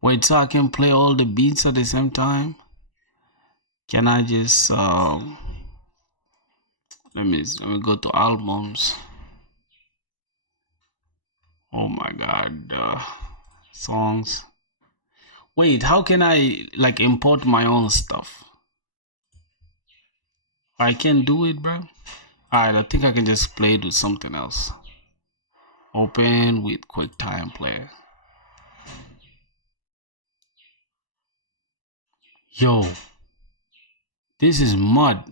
Wait, so I can play all the beats at the same time? Can I just let me go to albums. Oh my god, songs. Wait, how can I like import my own stuff? I can't do it, bro. Alright, I think I can just play it with something else. Open with QuickTime Player. Yo, this is mud.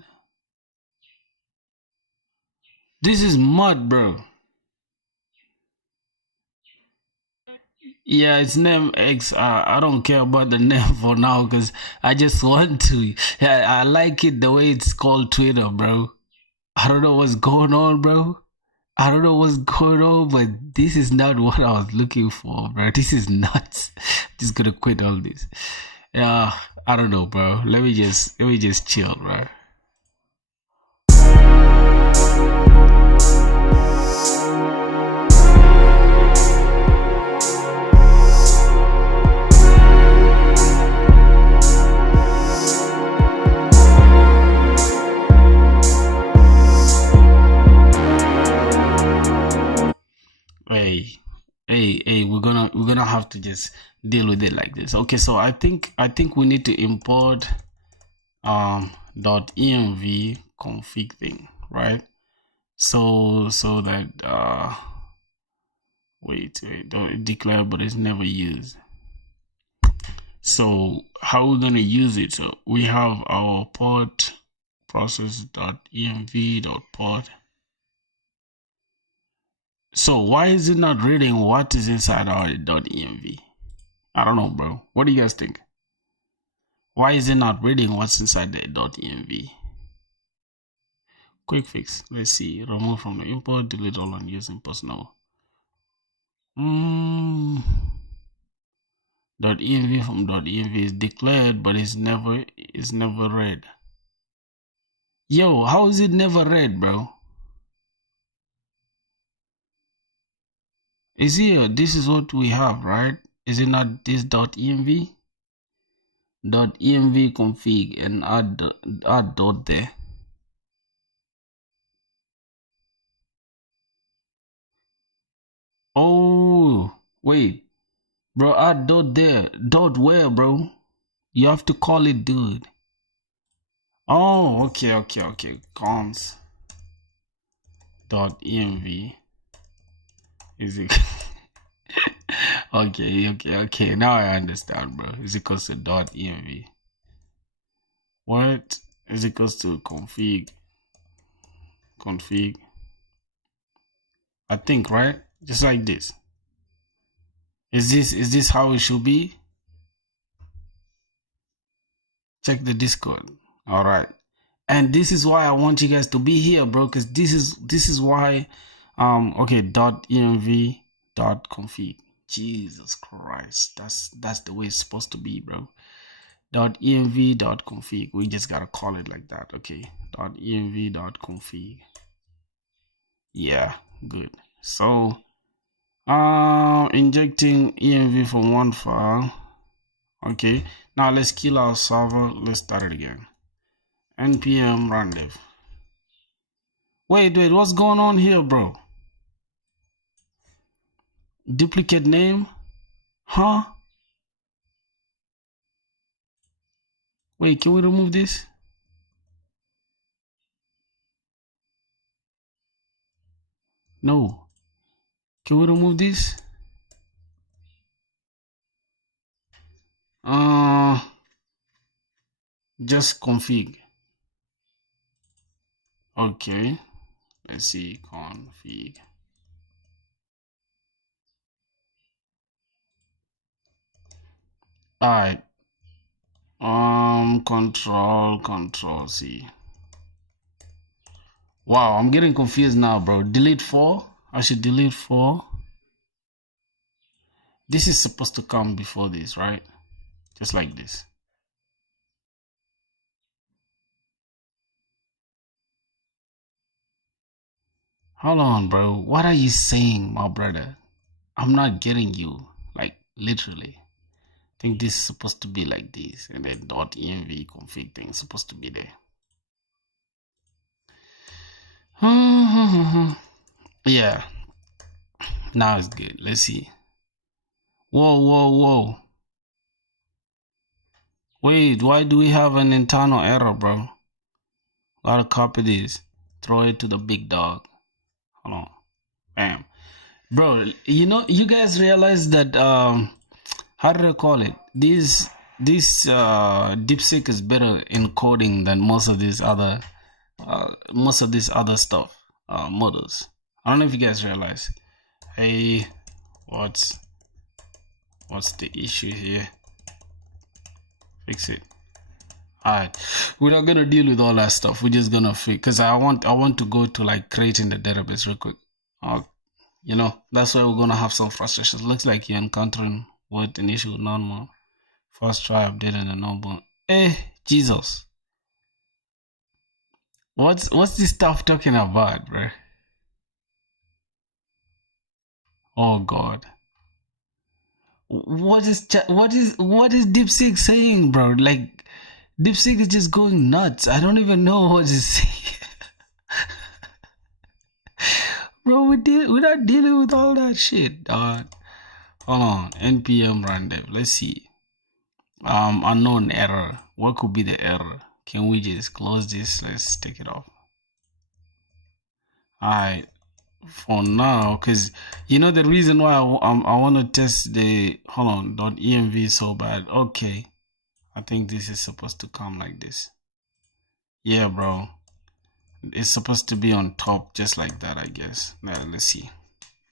This is mud, bro. Yeah, it's name X. I don't care about the name for now, because I just want to. Yeah, I like it the way it's called Twitter, bro. I don't know what's going on, bro. I don't know what's going on, but this is not what I was looking for, bro. This is nuts. Just gonna quit all this. Yeah, I don't know, bro. Let me just chill, bro. Hey, we're gonna have to just deal with it like this. Okay, so I think we need to import .env config thing, right? So that wait, don't declare, but it's never used. So how we're gonna use it? So we have our port process.env.port. So why is it not reading what is inside our .env? I don't know, bro. What do you guys think? Why is it not reading what's inside the .env? Quick fix. Let's see. Remove from the import. Delete all unused imports now. .env from .env is declared, but it's never read. Yo, how is it never read, bro? Is here? This is what we have, right? Is it not this .env? .env config and add dot there. Oh, wait. Bro, add dot there. Dot where, bro? You have to call it, dude. Oh, okay. Cons .env is it? Okay. Now I understand, bro. Is equals to .env. what is equals to config, I think, right? Just like this. Is this how it should be? Check the Discord. All right. And this is why I want you guys to be here, bro, because this is why okay, .env .config. Jesus Christ. That's the way it's supposed to be, bro. .env .config. We just gotta call it like that. Okay. .env .config. Yeah, good. So injecting env from one file. Okay, now let's kill our server. Let's start it again. npm run dev. Wait, what's going on here, bro? Duplicate name? Huh? Wait, can we remove this? No. Can we remove this? Just config. Okay, let's see, config. Alright. Control C. Wow, I'm getting confused now, bro. Delete 4. I should delete 4. This is supposed to come before this, right? Just like this. Hold on, bro. What are you saying, my brother? I'm not getting you. Like, literally. I think this is supposed to be like this. And then .env config thing is supposed to be there. Yeah. Now it's good. Let's see. Whoa. Wait, why do we have an internal error, bro? Gotta copy this. Throw it to the big dog. Hold on. Bam. Bro, you guys realize that how do I call it? This DeepSeek is better in coding than most of these other stuff models. I don't know if you guys realize. Hey, what's the issue here? Fix it. Alright, we're not gonna deal with all that stuff. We're just gonna fix, because I want to go to like creating the database real quick. That's why we're gonna have some frustrations. Looks like you're encountering what an issue with normal. First try updating the normal. Jesus. What's this stuff talking about, bro? Oh God. What is DeepSeek saying, bro? Like, DeepSeek is just going nuts. I don't even know what it's saying. Bro, we're not dealing with all that shit, dog. Hold on. npm run dev. Let's see. Unknown error. What could be the error? Can we just close this? Let's take it off. Alright. For now, because the reason why I want to test the .env so bad. Okay, I think this is supposed to come like this. Yeah, bro, it's supposed to be on top just like that, I guess. Now let's see.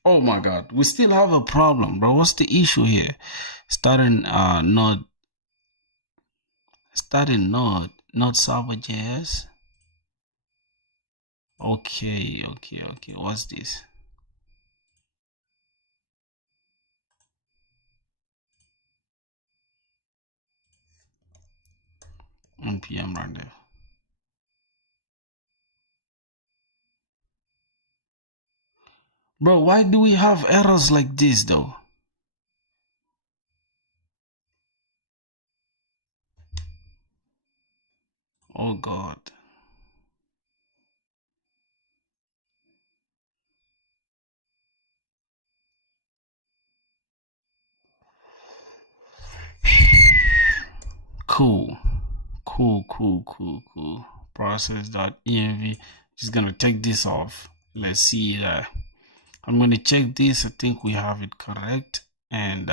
Oh my God, we still have a problem, bro. What's the issue here? Starting node server.js. Okay. What's this? npm run dev. Bro, why do we have errors like this though? Oh God. Cool. Process.env. Just gonna take this off. Let's see. I'm gonna check this. I think we have it correct. And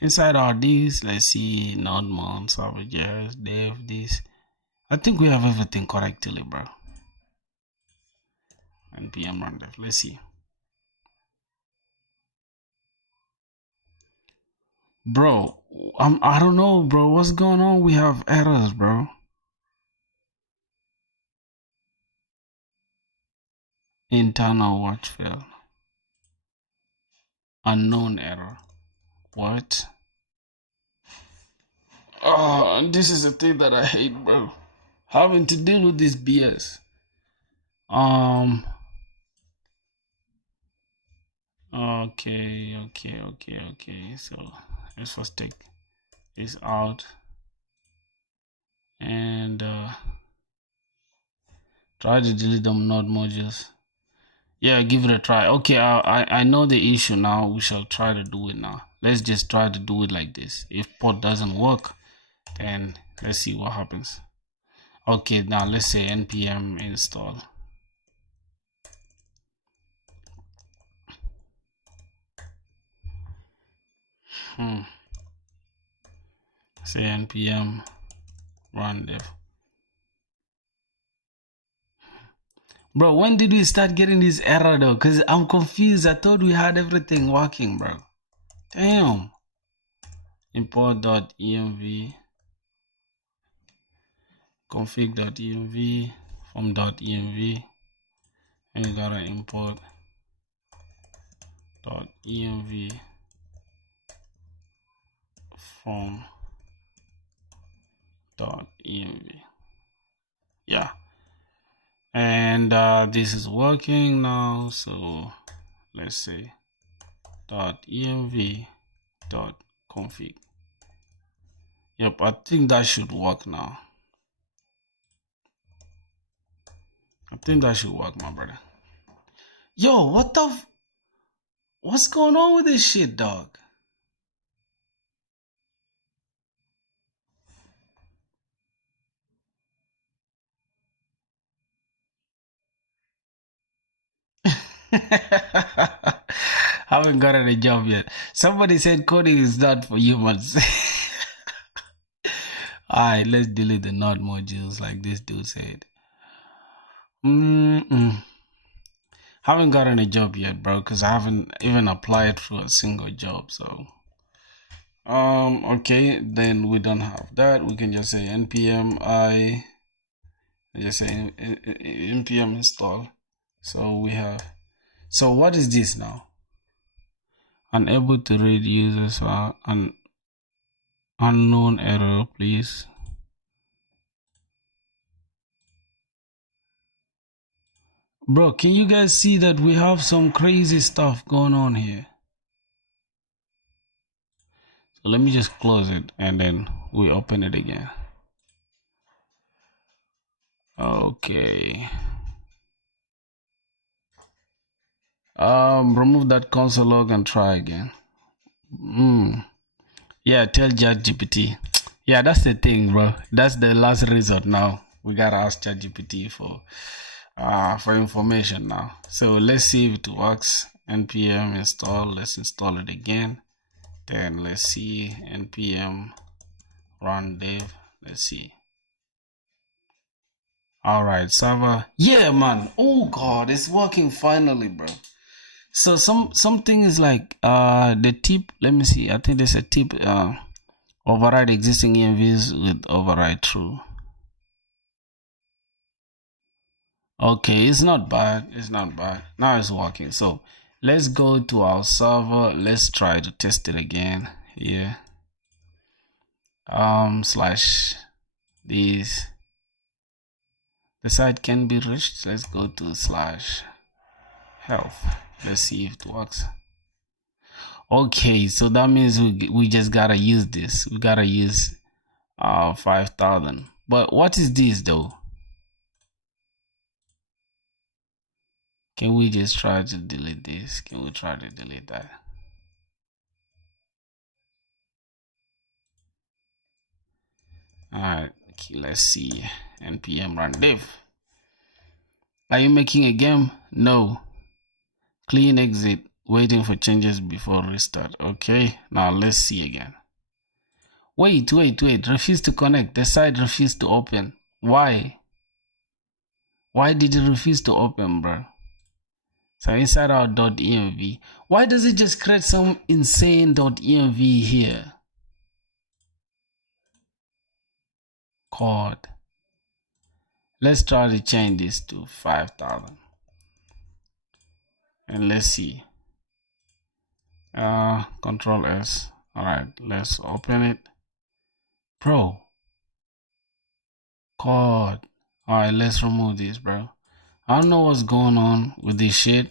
inside our this, let's see node mount server.js dev this. I think we have everything correctly, bro. npm run dev. Let's see. Bro, I don't know, bro. What's going on? We have errors, bro. Internal watch failed. Unknown error. What? Oh, this is the thing that I hate, bro. Having to deal with this BS. Okay. So let's first take this out and try to delete them node modules. Yeah, give it a try. Okay, I know the issue now. We shall try to do it now. Let's just try to do it like this. If port doesn't work, then let's see what happens. Okay, now let's say npm install. Say npm run dev. Bro, when did we start getting this error though? Because I'm confused. I thought we had everything working, bro. Damn. Import.env config.env from .env, and you gotta import .env from .env. Yeah, and this is working now. So let's say .env .config. Yep, I think that should work now. I think that should work, my brother. Yo, what's going on with this shit, dog? Haven't gotten a job yet. Somebody said coding is not for humans. Alright, let's delete the node modules like this dude said. Haven't gotten a job yet, bro, because I haven't even applied for a single job. So okay, then we don't have that. We can just say npm I just say npm install. So we have, so what is this now? Unable to read users are an unknown error, please. Bro, can you guys see that we have some crazy stuff going on here? So let me just close it and then we open it again. Okay. Remove that console log and try again. Yeah, tell ChatGPT. Yeah, that's the thing, bro. That's the last resort now. We gotta ask ChatGPT for information now. So let's see if it works. npm install. Let's install it again. Then let's see npm run dev. Let's see. All right, server. Yeah, man. Oh god, it's working finally, bro. So something is like the tip. Let me see. I think there's a tip. Override existing envs with override true. Okay, it's not bad. It's not bad. Now it's working. So let's go to our server. Let's try to test it again here. Slash this. The site can be reached. Let's go to slash health. Let's see if it works. Okay, so that means we just gotta use this. We gotta use 5,000. But what is this though? Can we just try to delete this? Can we try to delete that? Alright, okay, let's see. npm run dev. Are you making a game? No. Clean exit. Waiting for changes before restart. Okay, now let's see again. Wait. Refuse to connect. The site refused to open. Why? Why did it refuse to open, bro? So inside our .env, why does it just create some insane .env here? God. Let's try to change this to 5,000. And let's see. Control S. Alright, let's open it. Bro. God. Alright, let's remove this, bro. I don't know what's going on with this shit.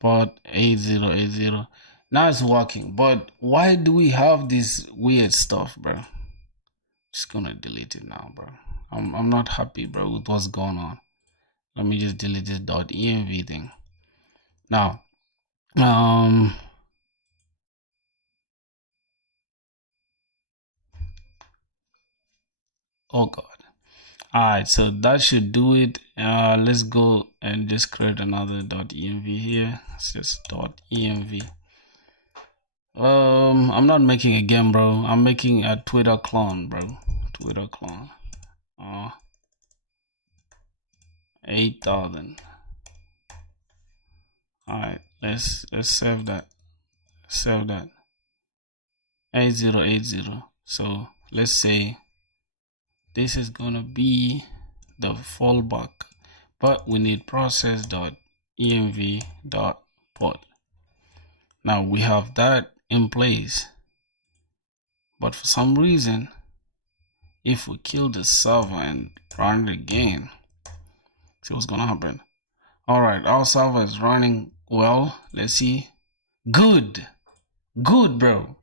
Port 8080. Now it's working, but why do we have this weird stuff, bro? Just gonna delete it now, bro. I'm not happy, bro, with what's going on. Let me just delete this .env thing. Now, oh god. Alright, so that should do it. Let's go and just create another .env here. It's just .env. I'm not making a game, bro. I'm making a Twitter clone, bro. Twitter clone. 8,000. Alright, let's save that. Save that. 8080. So let's say this is gonna be the fallback, but we need process.env.port. Now we have that in place, but for some reason, if we kill the server and run it again, see what's gonna happen. All right, our server is running well. Let's see. Good, bro.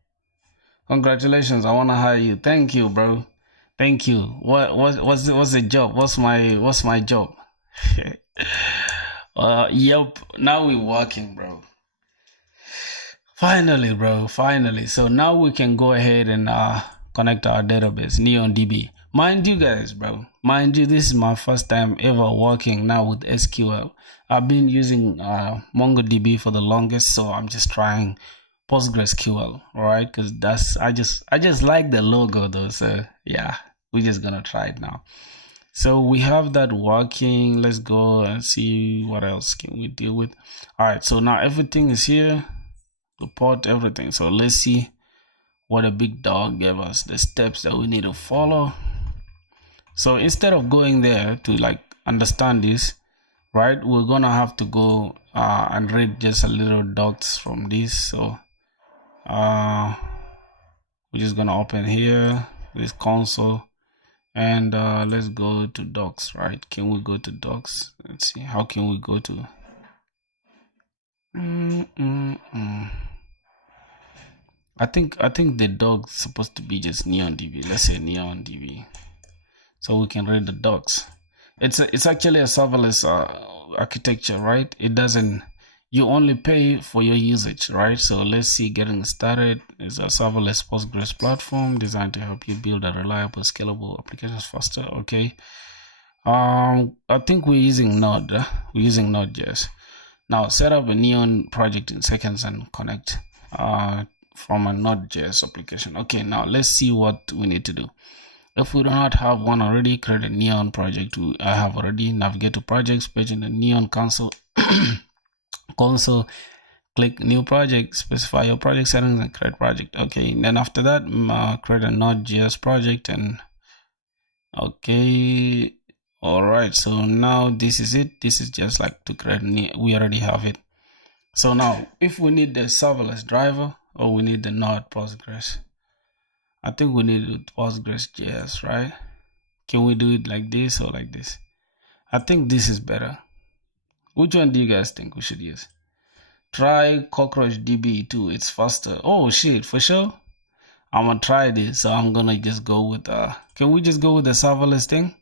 Congratulations, I wanna hire you. Thank you, bro. Thank you. What's the job? What's my job? Yep. Now we're working, bro. Finally, bro. Finally. So now we can go ahead and connect our database, NeonDB. Mind you guys, bro. Mind you, this is my first time ever working now with SQL. I've been using MongoDB for the longest, so I'm just trying PostgreSQL, all right? Because I just like the logo though, so yeah, we're just gonna try it now. So we have that working. Let's go and see what else can we deal with. All right, so now everything is here, report everything. So let's see what a big dog gave us, the steps that we need to follow. So instead of going there to like understand this, right, we're gonna have to go and read just a little docs from this. So we're just gonna open here this console and let's go to docs, right? Can we go to docs? Let's see, how can we go to I think the dog's supposed to be just NeonDB. Let's say NeonDB, so we can read the docs. It's actually a serverless architecture, right? It doesn't, you only pay for your usage, right? So let's see, getting started is a serverless Postgres platform designed to help you build a reliable, scalable applications faster. Okay. I think we're using Node. We're using Node.js. Now set up a Neon project in seconds and connect from a Node.js application. Okay, now let's see what we need to do. If we do not have one already, create a Neon project. I have already. Navigate to projects page in the Neon console. Console, click new project, specify your project settings and create project. Okay, and then after that, create a Node.js project. And okay, all right, so now this is it. This is just like to create we already have it. So now if we need the serverless driver, or we need the Node Postgres, I think we need Postgres.js, right? Can we do it like this or like this? I think this is better. Which one do you guys think we should use? Try CockroachDB too, it's faster. Oh shit, for sure. I'm gonna try this, so I'm gonna just go with can we just go with the serverless thing?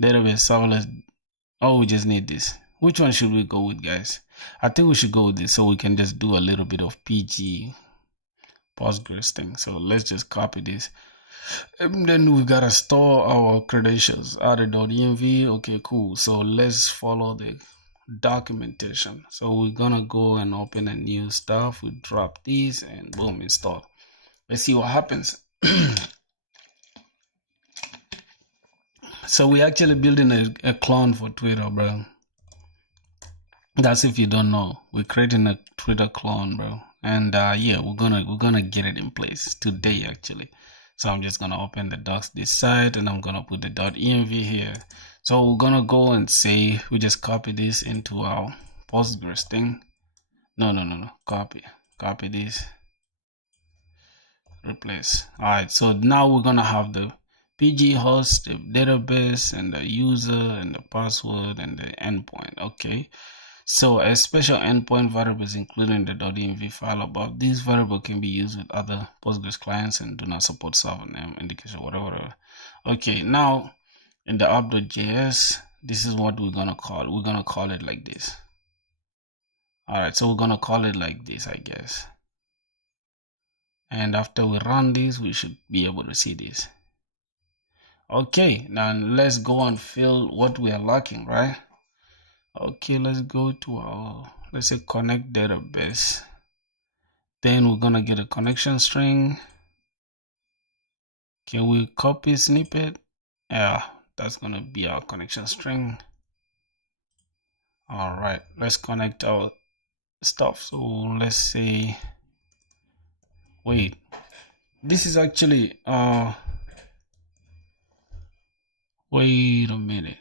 Database serverless. Oh, we just need this. Which one should we go with, guys? I think we should go with this, so we can just do a little bit of PG Postgres thing. So let's just copy this, and then we gotta store our credentials. Add.env. Okay, cool. So let's follow the documentation. So we're gonna go and open a new stuff. We drop these and boom, install. Let's see what happens. So we're actually building a clone for Twitter, bro. That's if you don't know. We're creating a Twitter clone, bro. And yeah, we're gonna get it in place today actually. So I'm just gonna open the docs this side and I'm gonna put the .env here. So we're gonna go and say we just copy this into our Postgres thing. No. Copy this. Replace. Alright, so now we're gonna have the PG host, the database, and the user, and the password, and the endpoint. Okay. So a special endpoint variable is included in the .env file above. This variable can be used with other Postgres clients and do not support server name, indication, whatever. Okay, now in the app.js, this is what we're gonna call. We're gonna call it like this. Alright, so we're gonna call it like this, I guess. And after we run this, we should be able to see this. Okay, now let's go and fill what we are lacking, right? Okay, let's go to our, let's say, connect database. Then we're gonna get a connection string. Can we copy snippet? Yeah, that's gonna be our connection string. All right, let's connect our stuff. So let's say, wait, this is actually wait a minute.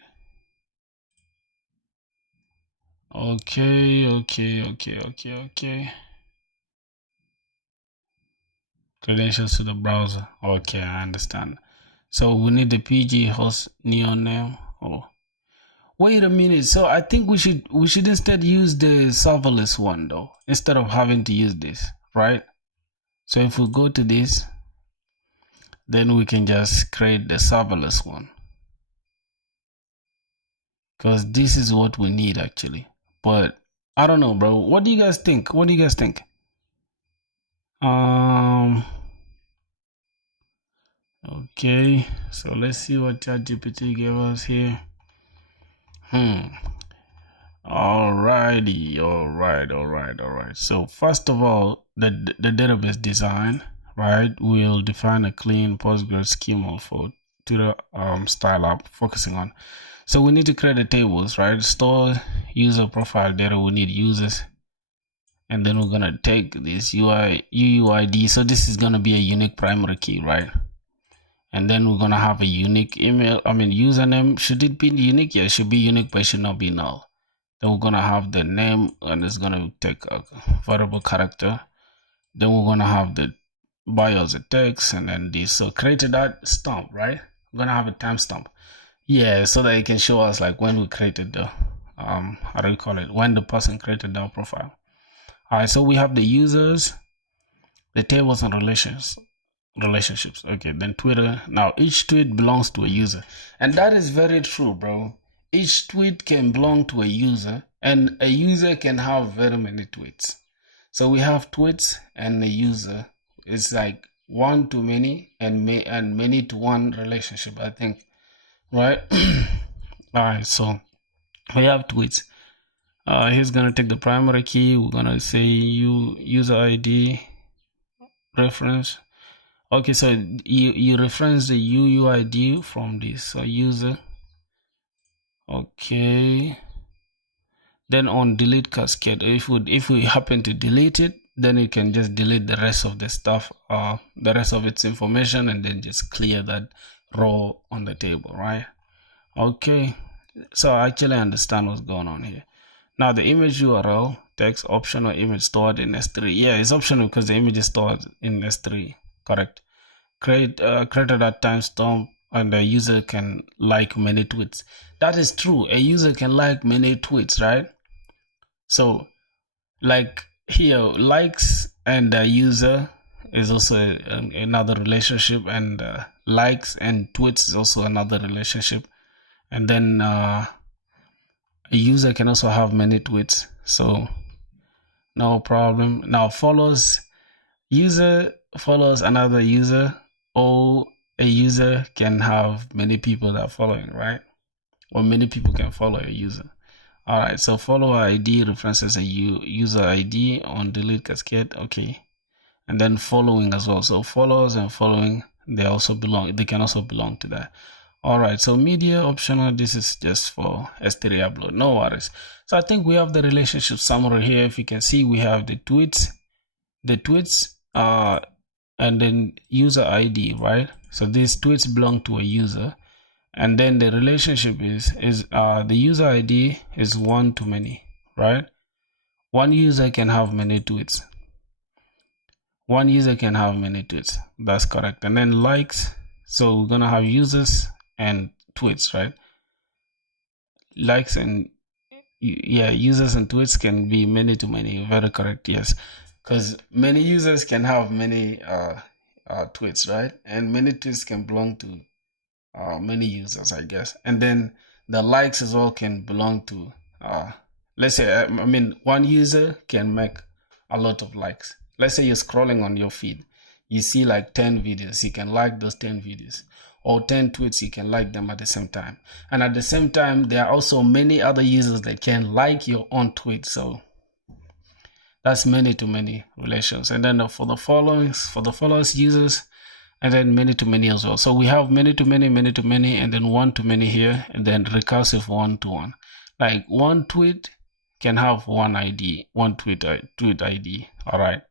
Okay. Credentials to the browser. Okay, I understand. So we need the PG host neon name. Oh, wait a minute. So I think we should instead use the serverless one though, instead of having to use this, right? So if we go to this, then we can just create the serverless one, because this is what we need actually. But I don't know, bro. What do you guys think? Okay, so let's see what ChatGPT gave us here. Alrighty, all right. So first of all, the database design, right? We'll define a clean Postgres schema for Twitter style app focusing on. So we need to create the tables, right? Store user profile data. We need users, and then we're gonna take this UUID. So this is gonna be a unique primary key, right? And then we're gonna have a unique email. Username. Should it be unique? Yeah, it should be unique, but it should not be null. Then we're gonna have the name, and it's gonna take a variable character. Then we're gonna have the bio as a text, and then this. So created that stamp, right? We're gonna have a timestamp. Yeah, so that it can show us like when we created the how do you call it? When the person created that profile. All right, so we have the users, the tables and relationships. Okay, then Twitter. Now each tweet belongs to a user, and that is very true, bro. Each tweet can belong to a user, and a user can have very many tweets. So we have tweets and a user. It's like one to many and many to one relationship, I think, right? All right, so we have tweets. He's gonna take the primary key. We're gonna say user ID reference. Okay, so you reference the UUID from this user. Okay. Then on delete cascade, if we happen to delete it, then it can just delete the rest of the stuff, the rest of its information, and then just clear that row on the table, right? Okay. So I actually understand what's going on here. Now the image URL text optional image stored in S3. Yeah, it's optional because the image is stored in S3. Correct. Created at timestamp, and the user can like many tweets. That is true. A user can like many tweets, right? So like here, likes and user is also another relationship, and likes and tweets is also another relationship. And then a user can also have many tweets, so no problem. Now follows, user follows another user, or a user can have many people that are following, right? Or many people can follow a user. All right, so follower ID references a user ID on delete cascade. Okay, and then following as well. So followers and following, they can also belong to that. All right, so media optional, this is just for S3 upload, no worries. So I think we have the relationship summary here. If you can see, we have the tweets, and then user ID, right? So these tweets belong to a user, and then the relationship is the user ID is one to many, right? One user can have many tweets. One user can have many tweets. That's correct. And then likes. So we're gonna have users and tweets, right? Likes and yeah, users and tweets can be many to many. Very correct. Yes, because many users can have many tweets, right? And many tweets can belong to many users, I guess. And then the likes as well can belong to let's say I mean one user can make a lot of likes. Let's say you're scrolling on your feed, you see like 10 videos, you can like those 10 videos, or 10 tweets, you can like them at the same time. And at the same time, there are also many other users that can like your own tweet. So that's many to many relations. And then for the followers users, and then many to many as well. So we have many to many, and then one to many here, and then recursive one to one. Like one tweet can have one ID, one tweet ID. All right.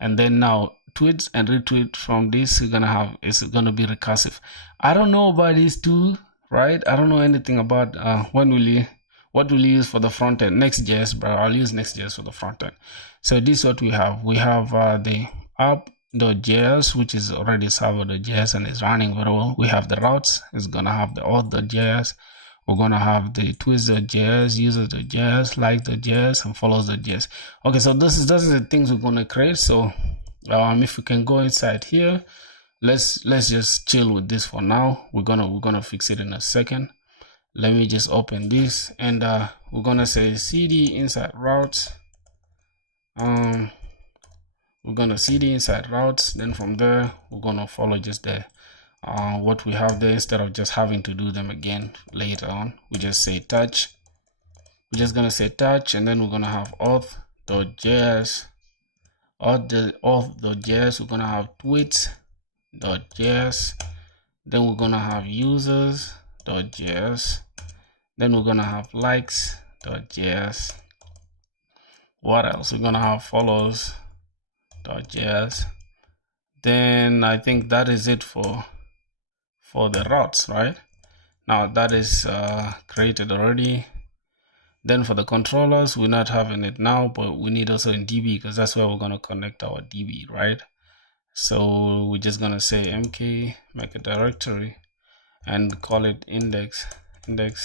And then now tweets and retweet from this is gonna be recursive. I don't know about these two, right? I don't know anything about what will you use for the front end? Next.js, bro. I'll use Next.js for the front end. So this is what we have. We have the app.js, which is already server.js and is running very well. We have the routes. It's gonna have the auth.js. We're gonna have the tweets.js, users.js, likes.js, and follows.js. Okay, so this is the things we're gonna create. So if we can go inside here, let's just chill with this for now. We're gonna fix it in a second. Let me just open this, and we're gonna say cd inside routes. We're gonna cd inside routes. Then from there, we're gonna follow just the what we have there, instead of just having to do them again later on. We just say touch. We're just gonna say touch, and then we're gonna have auth.js. Auth.js, we're gonna have tweets.js. Then we're gonna have users.js. Then we're gonna have likes.js. What else? We're gonna have follows.js. Then I think that is it for the routes, right? Now that is created already. Then for the controllers, we're not having it now, but we need also in DB, because that's where we're going to connect our DB, right? So we're just going to say mk, make a directory, and call it index.js.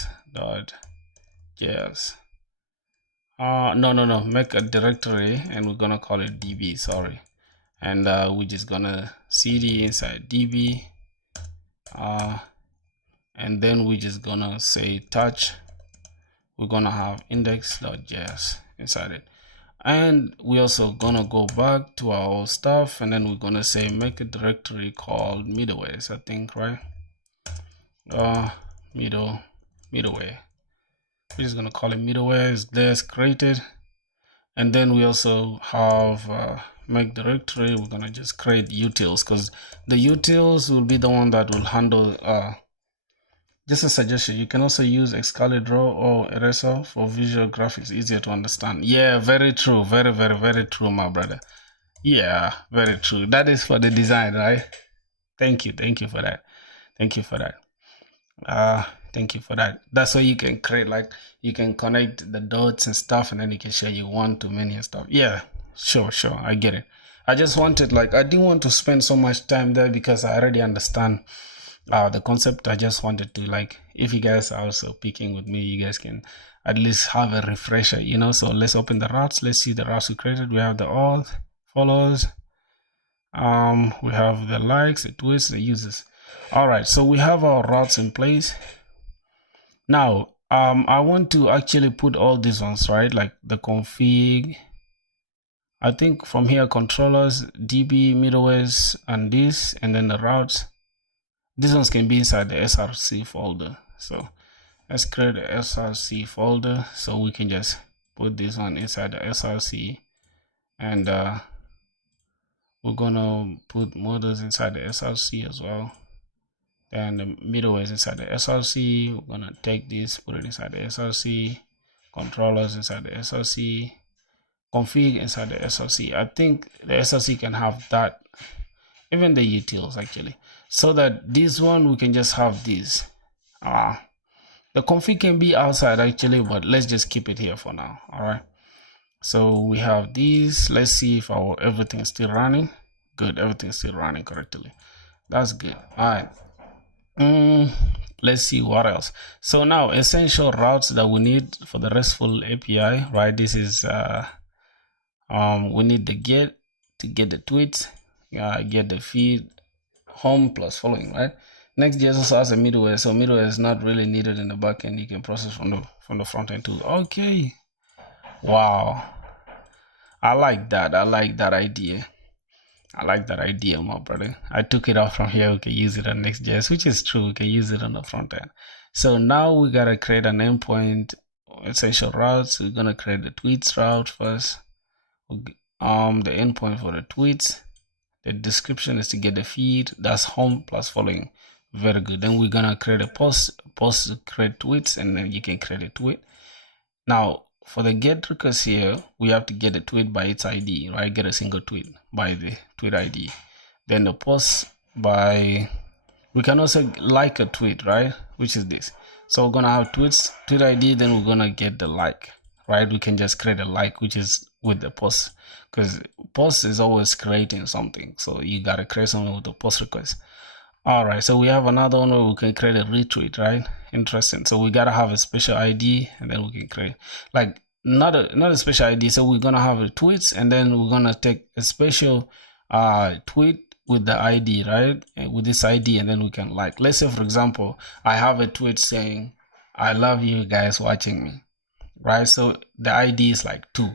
No, make a directory, and we're going to call it DB, sorry. And we're just going to cd inside DB. And then we're just gonna say touch. We're gonna have index.js inside it, and we're also gonna go back to our stuff, and then we're gonna say make a directory called middleways, I think, right? Middleway. We're just gonna call it middleways. There's created, and then we also have make directory. We're gonna just create utils, because the utils will be the one that will handle just a suggestion, you can also use Excalidraw or Eraser for visual graphics, easier to understand. Yeah, very true. Very, very, very true, my brother. Yeah, very true. That is for the design, right? Thank you for that. Thank you for that. That's why you can create, like, you can connect the dots and stuff, and then you can share you one to many and stuff. Yeah, sure, I get it. I just wanted, like, I didn't want to spend so much time there because I already understand the concept. I just wanted to, like, if you guys are also picking with me, you guys can at least have a refresher, you know. So let's open the routes. Let's see the routes we created. We have the auth, follows, we have the likes, the tweets, the users. All right, so we have our routes in place. Now I want to actually put all these ones, right? Like the config, I think from here, controllers, DB, middleways, and this, and then the routes. These ones can be inside the src folder. So let's create a src folder, so we can just put this one inside the src, and we're gonna put models inside the src as well. Then the middleware is inside the SRC. We're gonna take this, put it inside the SRC, controllers inside the SRC, config inside the SRC. I think the SRC can have that, even the utils actually, so that this one we can just have this. The config can be outside actually, but let's just keep it here for now. All right. So we have these. Let's see if our everything is still running. Good, everything's still running correctly. That's good. All right. Let's see what else. So now essential routes that we need for the RESTful API, right? This is we need the get to get the tweets, get the feed, home plus following, right? Next.js also has a middleware, so middleware is not really needed in the backend. You can process from the front end too. Okay. Wow. I like that. I like that idea. I like that idea, my brother. I took it out from here. We can use it on Next.js, which is true. We can use it on the front end. So now we gotta create an endpoint essential routes. We're gonna create the tweets route first. The endpoint for the tweets. The description is to get the feed. That's home plus following. Very good. Then we're gonna create a post to create tweets, and then you can create a tweet. Now for the get request here, we have to get a tweet by its ID, right? Get a single tweet by the tweet ID. Then the post by, we can also like a tweet, right? Which is this. So we're gonna have tweets, tweet ID, then we're gonna get the like, right? We can just create a like, which is with the post, because post is always creating something. So you gotta create something with the post request. All right, so we have another one where we can create a retweet, right? Interesting. So we gotta have a special ID, and then we can create like not a special ID. So we're gonna have a tweets, and then we're gonna take a special tweet with the ID, right? And with this ID, and then we can like. Let's say for example, I have a tweet saying, "I love you guys watching me," right? So the ID is like 2.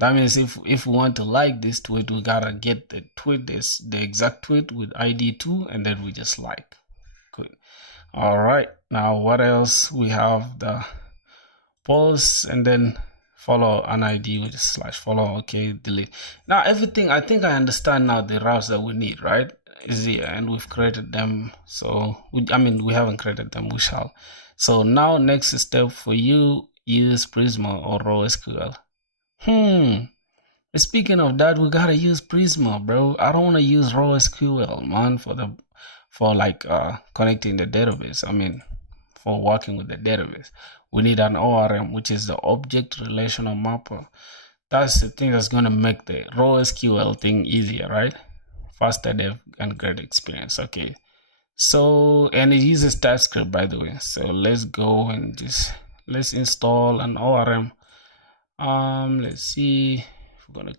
That means if we want to like this tweet, we gotta get the tweet, the exact tweet with ID 2, and then we just like. Good. All right. Now what else? We have the post, and then follow an ID with /follow. Okay, delete. Now everything. I think I understand now the routes that we need, right? Is here, and we've created them. So we haven't created them. We shall. So now next step for you, use Prisma or raw SQL. Speaking of that, we gotta use Prisma, bro. I don't wanna use raw SQL, man, for like connecting the database. For working with the database. We need an ORM, which is the object relational mapper. That's the thing that's gonna make the raw SQL thing easier, right? Faster dev and great experience. Okay. So, and it uses TypeScript, by the way. So let's go and let's install an ORM. Let's see. We're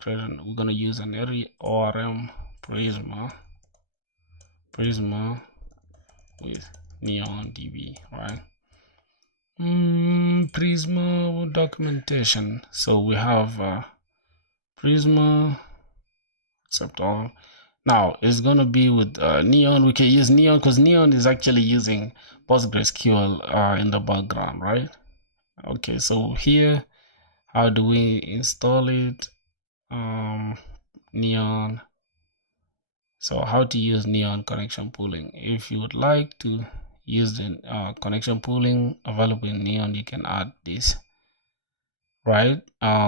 gonna use an ORM Prisma with Neon DB, right? Prisma documentation. So we have Prisma accept all. Now it's gonna be with Neon. We can use Neon because Neon is actually using PostgreSQL in the background, right? Okay, so here, how do we install it? Neon. So how to use Neon connection pooling. If you would like to use the connection pooling available in Neon, you can add this, right?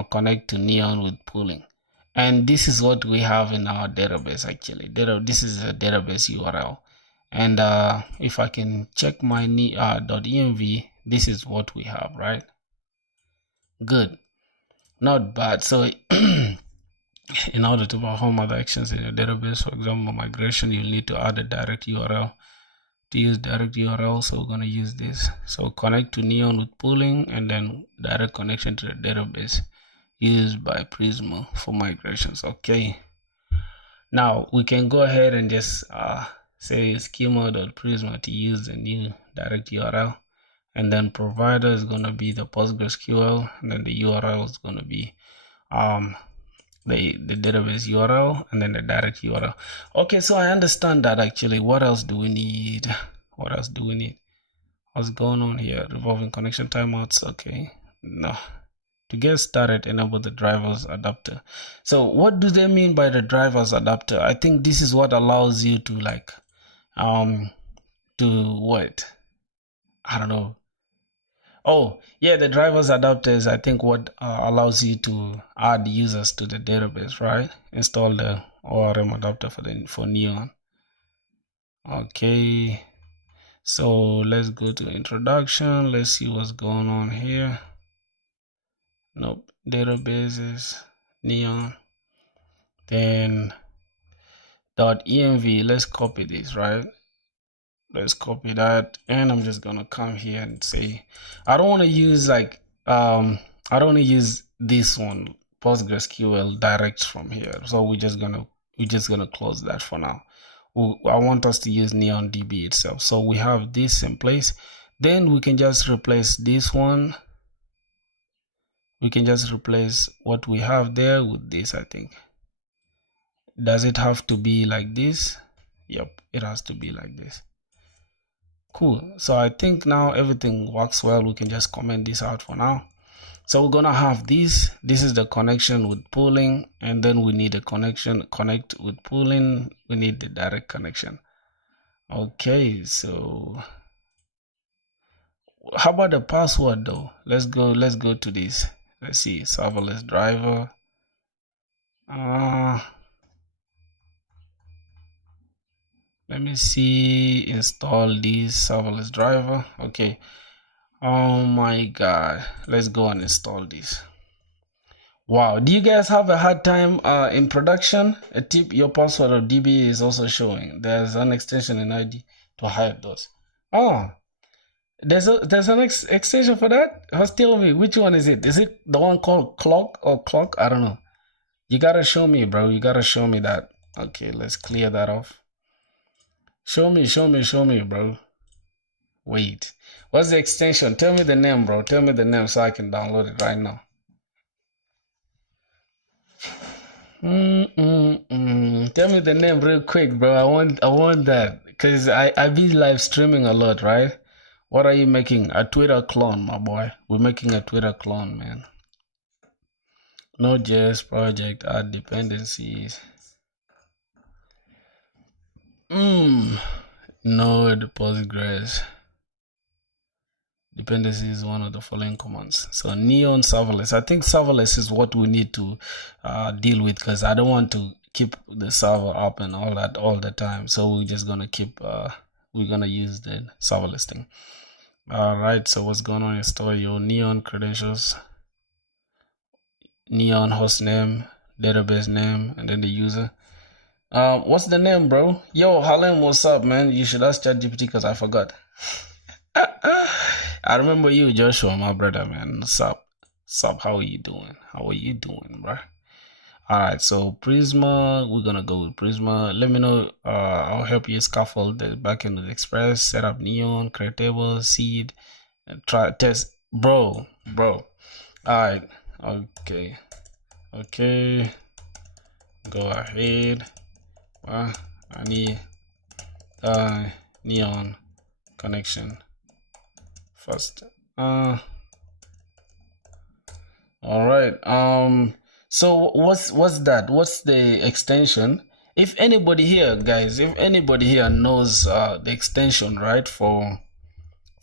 Connect to Neon with pooling. And this is what we have in our database actually. This is a database URL. And if I can check my .env, this is what we have, right? Good. Not bad. So in order to perform other actions in your database, for example, migration, you'll need to add a direct URL. To use direct URL, so we're going to use this. So connect to Neon with pooling, and then direct connection to the database used by Prisma for migrations. Okay. Now we can go ahead and just say schema.prisma to use the new direct URL, and then provider is going to be the PostgreSQL, and then the URL is going to be the database URL, and then the direct URL. Okay, so I understand that actually. What else do we need? What's going on here? Revolving connection timeouts. Okay, no. To get started, enable the drivers adapter. So what do they mean by the drivers adapter? I think this is what allows you to like to to what? I don't know. Oh, yeah, the drivers adapter is I think what allows you to add users to the database, right? Install the ORM adapter for Neon. Okay, so let's go to introduction. Let's see what's going on here. Nope, databases, Neon. Then .env. Let's copy this, right? Let's copy that, and I'm just gonna come here and say I don't want to use like I don't want to use this one PostgreSQL direct from here, so we're just gonna close that for now. I want us to use NeonDB itself, so we have this in place. Then we can just replace this one. We can just replace what we have there with this. I think, does it have to be like this? Yep, it has to be like this. Cool. So I think now everything works well. We can just comment this out for now. So we're gonna have this. This is the connection with pooling, and then we need a connect with pooling. We need the direct connection. Okay, so how about the password though? Let's go to this. Let's see, serverless driver. Let me see, install this serverless driver. Okay. Oh my god, let's go and install this. Wow, do you guys have a hard time in production? A tip, your password of DB is also showing. There's an extension in ID to hide those. Oh, there's an extension for that? Just tell me, which one is it? Is it the one called clock or clock? I don't know. You gotta show me, bro. You gotta show me that. Okay, let's clear that off. Show me, bro. Wait, what's the extension? Tell me the name, bro. Tell me the name so I can download it right now. Tell me the name real quick, bro. I want that because I be live streaming a lot, right? What are you making? A Twitter clone, my boy. We're making a Twitter clone, man. Node.js project, add dependencies. Node, Postgres. Dependency is one of the following commands. So Neon serverless. I think serverless is what we need to deal with because I don't want to keep the server up and all that all the time. So we're just gonna keep we're gonna use the serverless thing. All right. So what's going on? Install your Neon credentials, Neon host name, database name, and then the user. What's the name, bro? Yo, Harlem, what's up, man? You should ask ChatGPT because I forgot. I remember you, Joshua, my brother, man. What's up? How are you doing? Bro? Alright, so Prisma, we're gonna go with Prisma. Let me know. I'll help you scaffold the backend with Express, set up Neon, create tables, seed, and try test. Bro. Alright, okay. Go ahead. I need Neon connection first. All right. So what's that? What's the extension? If anybody here, guys, knows the extension, right, for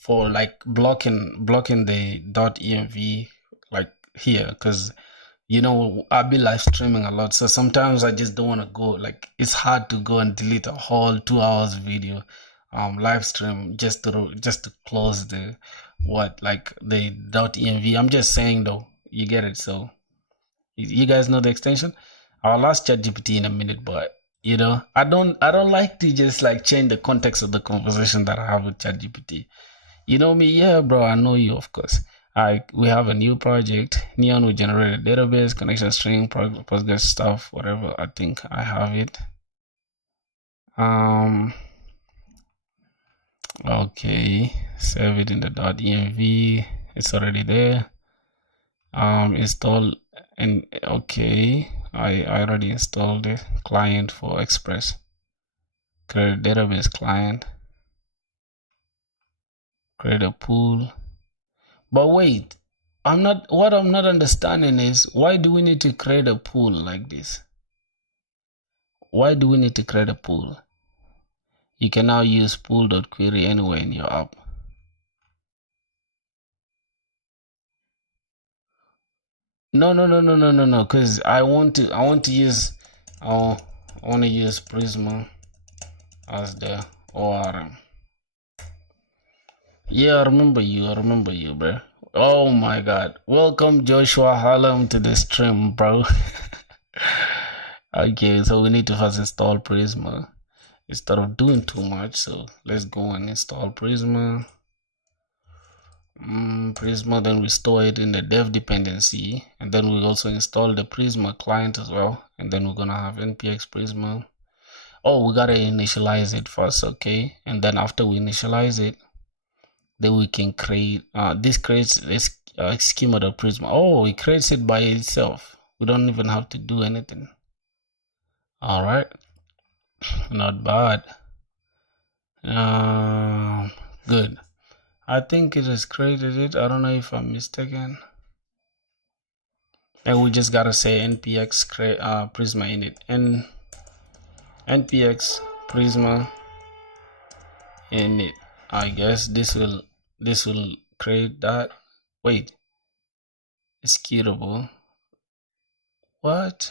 like blocking the .env like here, because you know I'll be live streaming a lot, so sometimes I just don't want to go, like it's hard to go and delete a whole 2 hours video live stream just to close the the .env. I'm just saying though, you get it. So you guys know the extension. I'll ask ChatGPT in a minute, but you know I don't like to just like change the context of the conversation that I have with ChatGPT. You know me, yeah, bro. I know you, of course. We have a new project. Neon will generate a database, connection string, Postgres stuff, whatever. I think I have it. Okay, save it in the .env. It's already there. Install, and okay, I already installed the client for Express. Create a database client. Create a pool. But wait, what I'm not understanding is, why do we need to create a pool like this? Why do we need to create a pool? You can now use pool.query anywhere in your app. No, because I want to use I want to use Prisma as the ORM. Yeah, I remember you, bro. Oh my god. Welcome Joshua Harlem to the stream, bro. Okay, so we need to first install Prisma instead of doing too much. So let's go and install Prisma. Prisma, then we store it in the dev dependency, and then we also install the Prisma client as well, and then we're gonna have npx Prisma. Oh, we gotta initialize it first, okay? And then after we initialize it, then we can create this creates this schema.prisma. Oh, it creates it by itself. We don't even have to do anything. All right, not bad. Good. I think it has created it. I don't know if I'm mistaken. And we just gotta say npx create prisma init and npx prisma init. I guess this will create that. Wait, executable. What?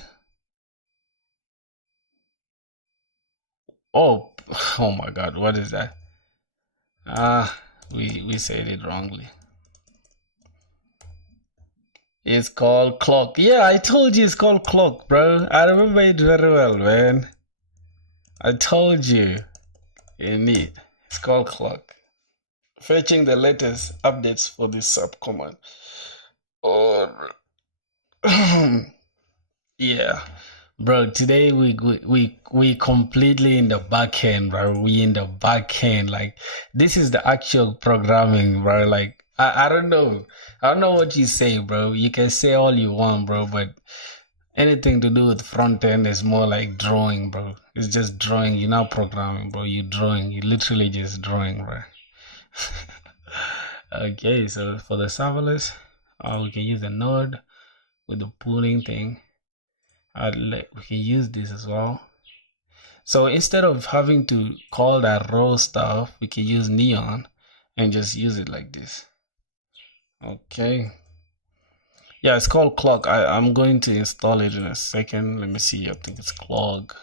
Oh, oh my god, what is that? We said it wrongly. It's called clock. Yeah, I told you it's called clock, bro. I remember it very well, man. I told you. Indeed, it's called clock. Fetching the latest updates for this sub command. Or yeah, bro. Today we completely in the back end, bro. We in the back end. Like this is the actual programming, bro. Like I don't know. I don't know what you say, bro. You can say all you want, bro, but anything to do with front end is more like drawing, bro. It's just drawing. You're not programming, bro. You're drawing. You're literally just drawing, bro. Okay, so for the serverless, we can use a node with the pooling thing. We can use this as well. So instead of having to call that raw stuff, we can use neon and just use it like this. Okay. Yeah, it's called clock. I'm going to install it in a second. Let me see. I think it's clock.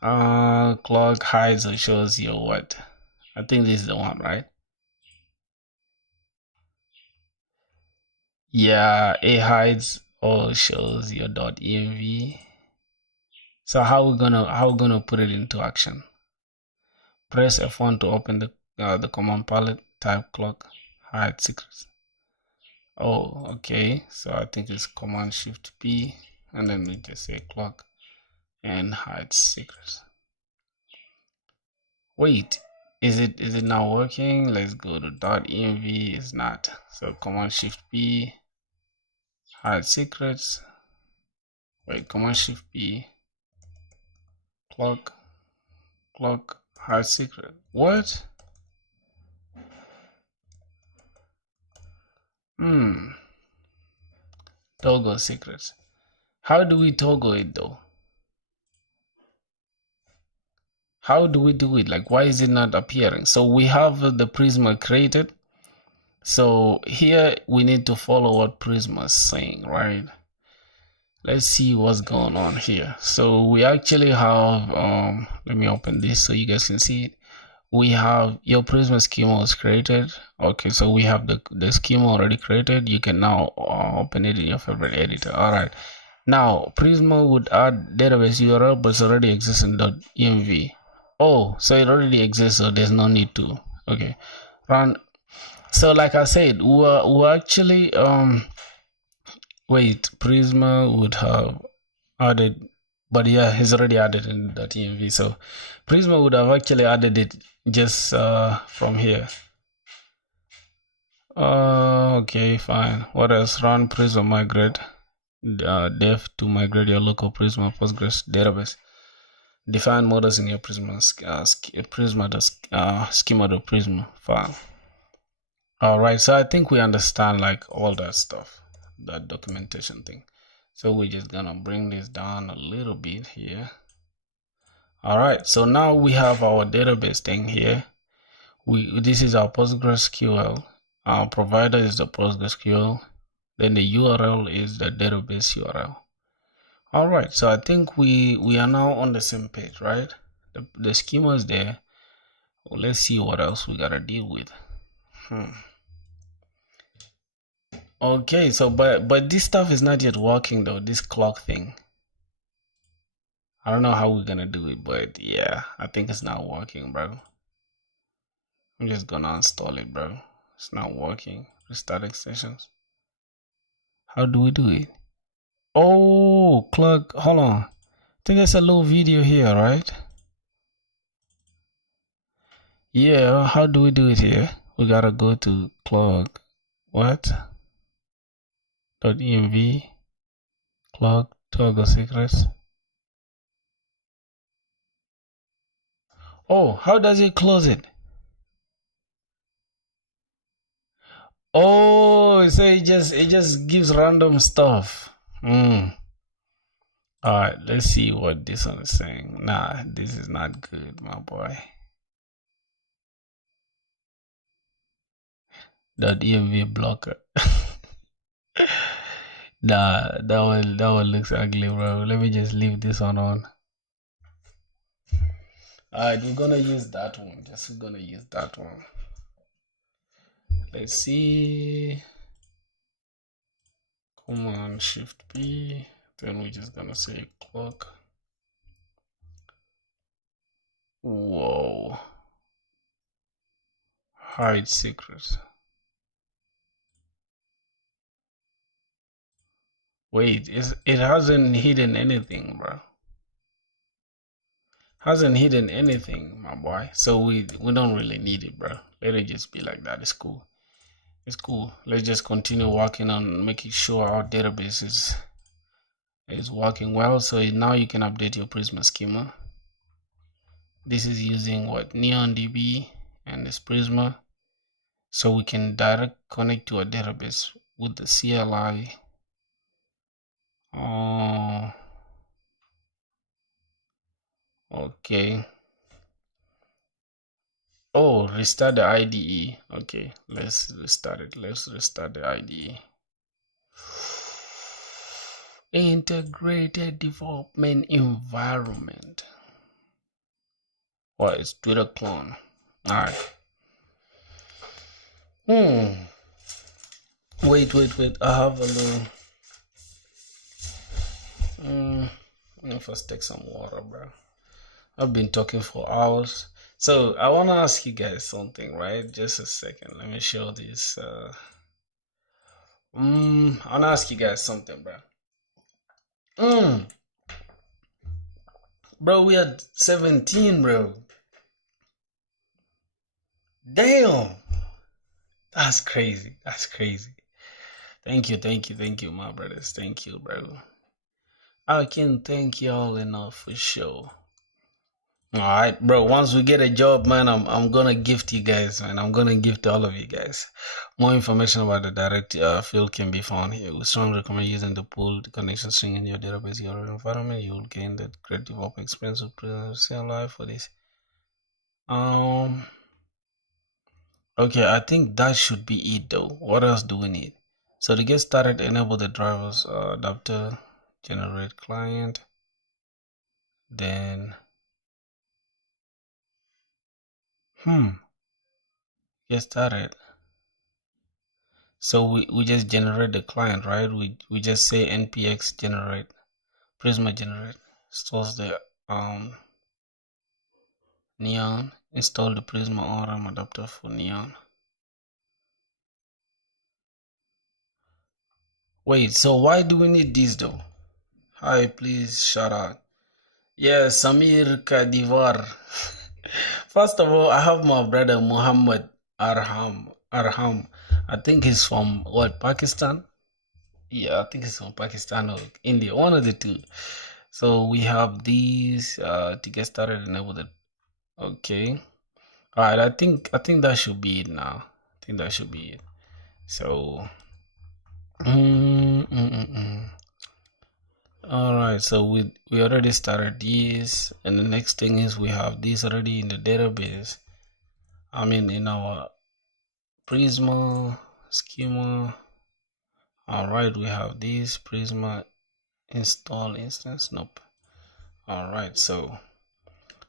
Clock hides or shows you what? I think this is the one, right? Yeah, it hides or shows your .env. So how we gonna put it into action? Press F1 to open the command palette. Type clock hide secrets. Oh, okay. So I think it's Command Shift P, and then we just say clock and hide secrets. Wait, is it not working? Let's go to .env. It's not. So Command Shift P, hide secrets. Wait, Command Shift P, clock hide secret. What? Toggle secrets. How do we toggle it though? How do we do it? Like, why is it not appearing? So we have the Prisma created. So here we need to follow what Prisma is saying, right? Let's see what's going on here. So we actually have, let me open this so you guys can see it. We have your Prisma schema was created. Okay, so we have the schema already created. You can now open it in your favorite editor. All right. Now Prisma would add database URL, but it already exists in .env. Oh, so it already exists, so there's no need to. Okay, run. So like I said, we're actually wait, Prisma would have added, but yeah, he's already added in .env. So Prisma would have actually added it just from here. Okay, fine. What else? Run Prisma migrate dev to migrate your local Prisma Postgres database. Define models in your Prisma schema.prisma file. All right, so I think we understand like all that stuff, that documentation thing. So we're just gonna bring this down a little bit here. All right, so now we have our database thing here. This is our PostgreSQL. Our provider is the PostgreSQL. Then the URL is the database URL. All right, so I think we are now on the same page, right? The schema is there. Well, let's see what else we gotta deal with. Okay, so but this stuff is not yet working though. This clock thing. I don't know how we're gonna do it, but yeah, I think it's not working, bro. I'm just gonna install it, bro. It's not working. Restart extensions. How do we do it? Oh, clock. Hold on. I think there's a little video here, right? Yeah, how do we do it here? We gotta go to clock. What? .env clock toggle secrets. Oh, how does it close it? Oh, so it just gives random stuff. All right, let's see what this one is saying. Nah, this is not good, my boy. .env blocker. Nah, that one looks ugly, bro. Let me just leave this one on. Alright, we're gonna use that one. We're gonna use that one. Let's see. Command Shift P. Then we're just gonna say clock. Whoa. Hide secrets. Wait, it hasn't hidden anything, bro. Hasn't hidden anything, my boy. So we don't really need it, bro. Let it just be like that. It's cool. It's cool. Let's just continue working on making sure our database is working well. So now you can update your Prisma schema. This is using what? NeonDB and this Prisma. So we can direct connect to a database with the CLI. Oh, okay. Oh, restart the IDE. Okay, let's restart it. Let's restart the IDE. Integrated development environment. What is Twitter clone? Alright. Wait. I have a little. Let me first take some water, bro. I've been talking for hours. So I want to ask you guys something, right? Just a second. Let me show this. I want to ask you guys something, bro. Bro, we are 17, bro. Damn. That's crazy. That's crazy. Thank you, my brothers. Thank you, bro. I can thank y'all enough for sure. All right, bro. Once we get a job, man, I'm gonna gift you guys, man. I'm gonna gift all of you guys. More information about the direct field can be found here. We strongly recommend using the pooled connection string in your database, your environment. You will gain that great development experience with CLI for this. Okay, I think that should be it though. What else do we need? So to get started, enable the drivers adapter, generate client, then get started. So we just generate the client, right? We just say npx generate, Prisma generate, stores the Neon, install the Prisma ORM adapter for Neon. Wait, so why do we need this though? Hi, please shout out. Yeah, Samir Kadivar. First of all, I have my brother Muhammad Arham. I think he's from what, Pakistan? Yeah, I think he's from Pakistan or India, one of the two. So we have these to get started, enable the. Okay. All right. I think that should be it now. I think that should be it. So All right, so we already started these, and the next thing is we have these already in the database. I mean, in our Prisma schema. All right, we have these Prisma install instance. Nope. All right, so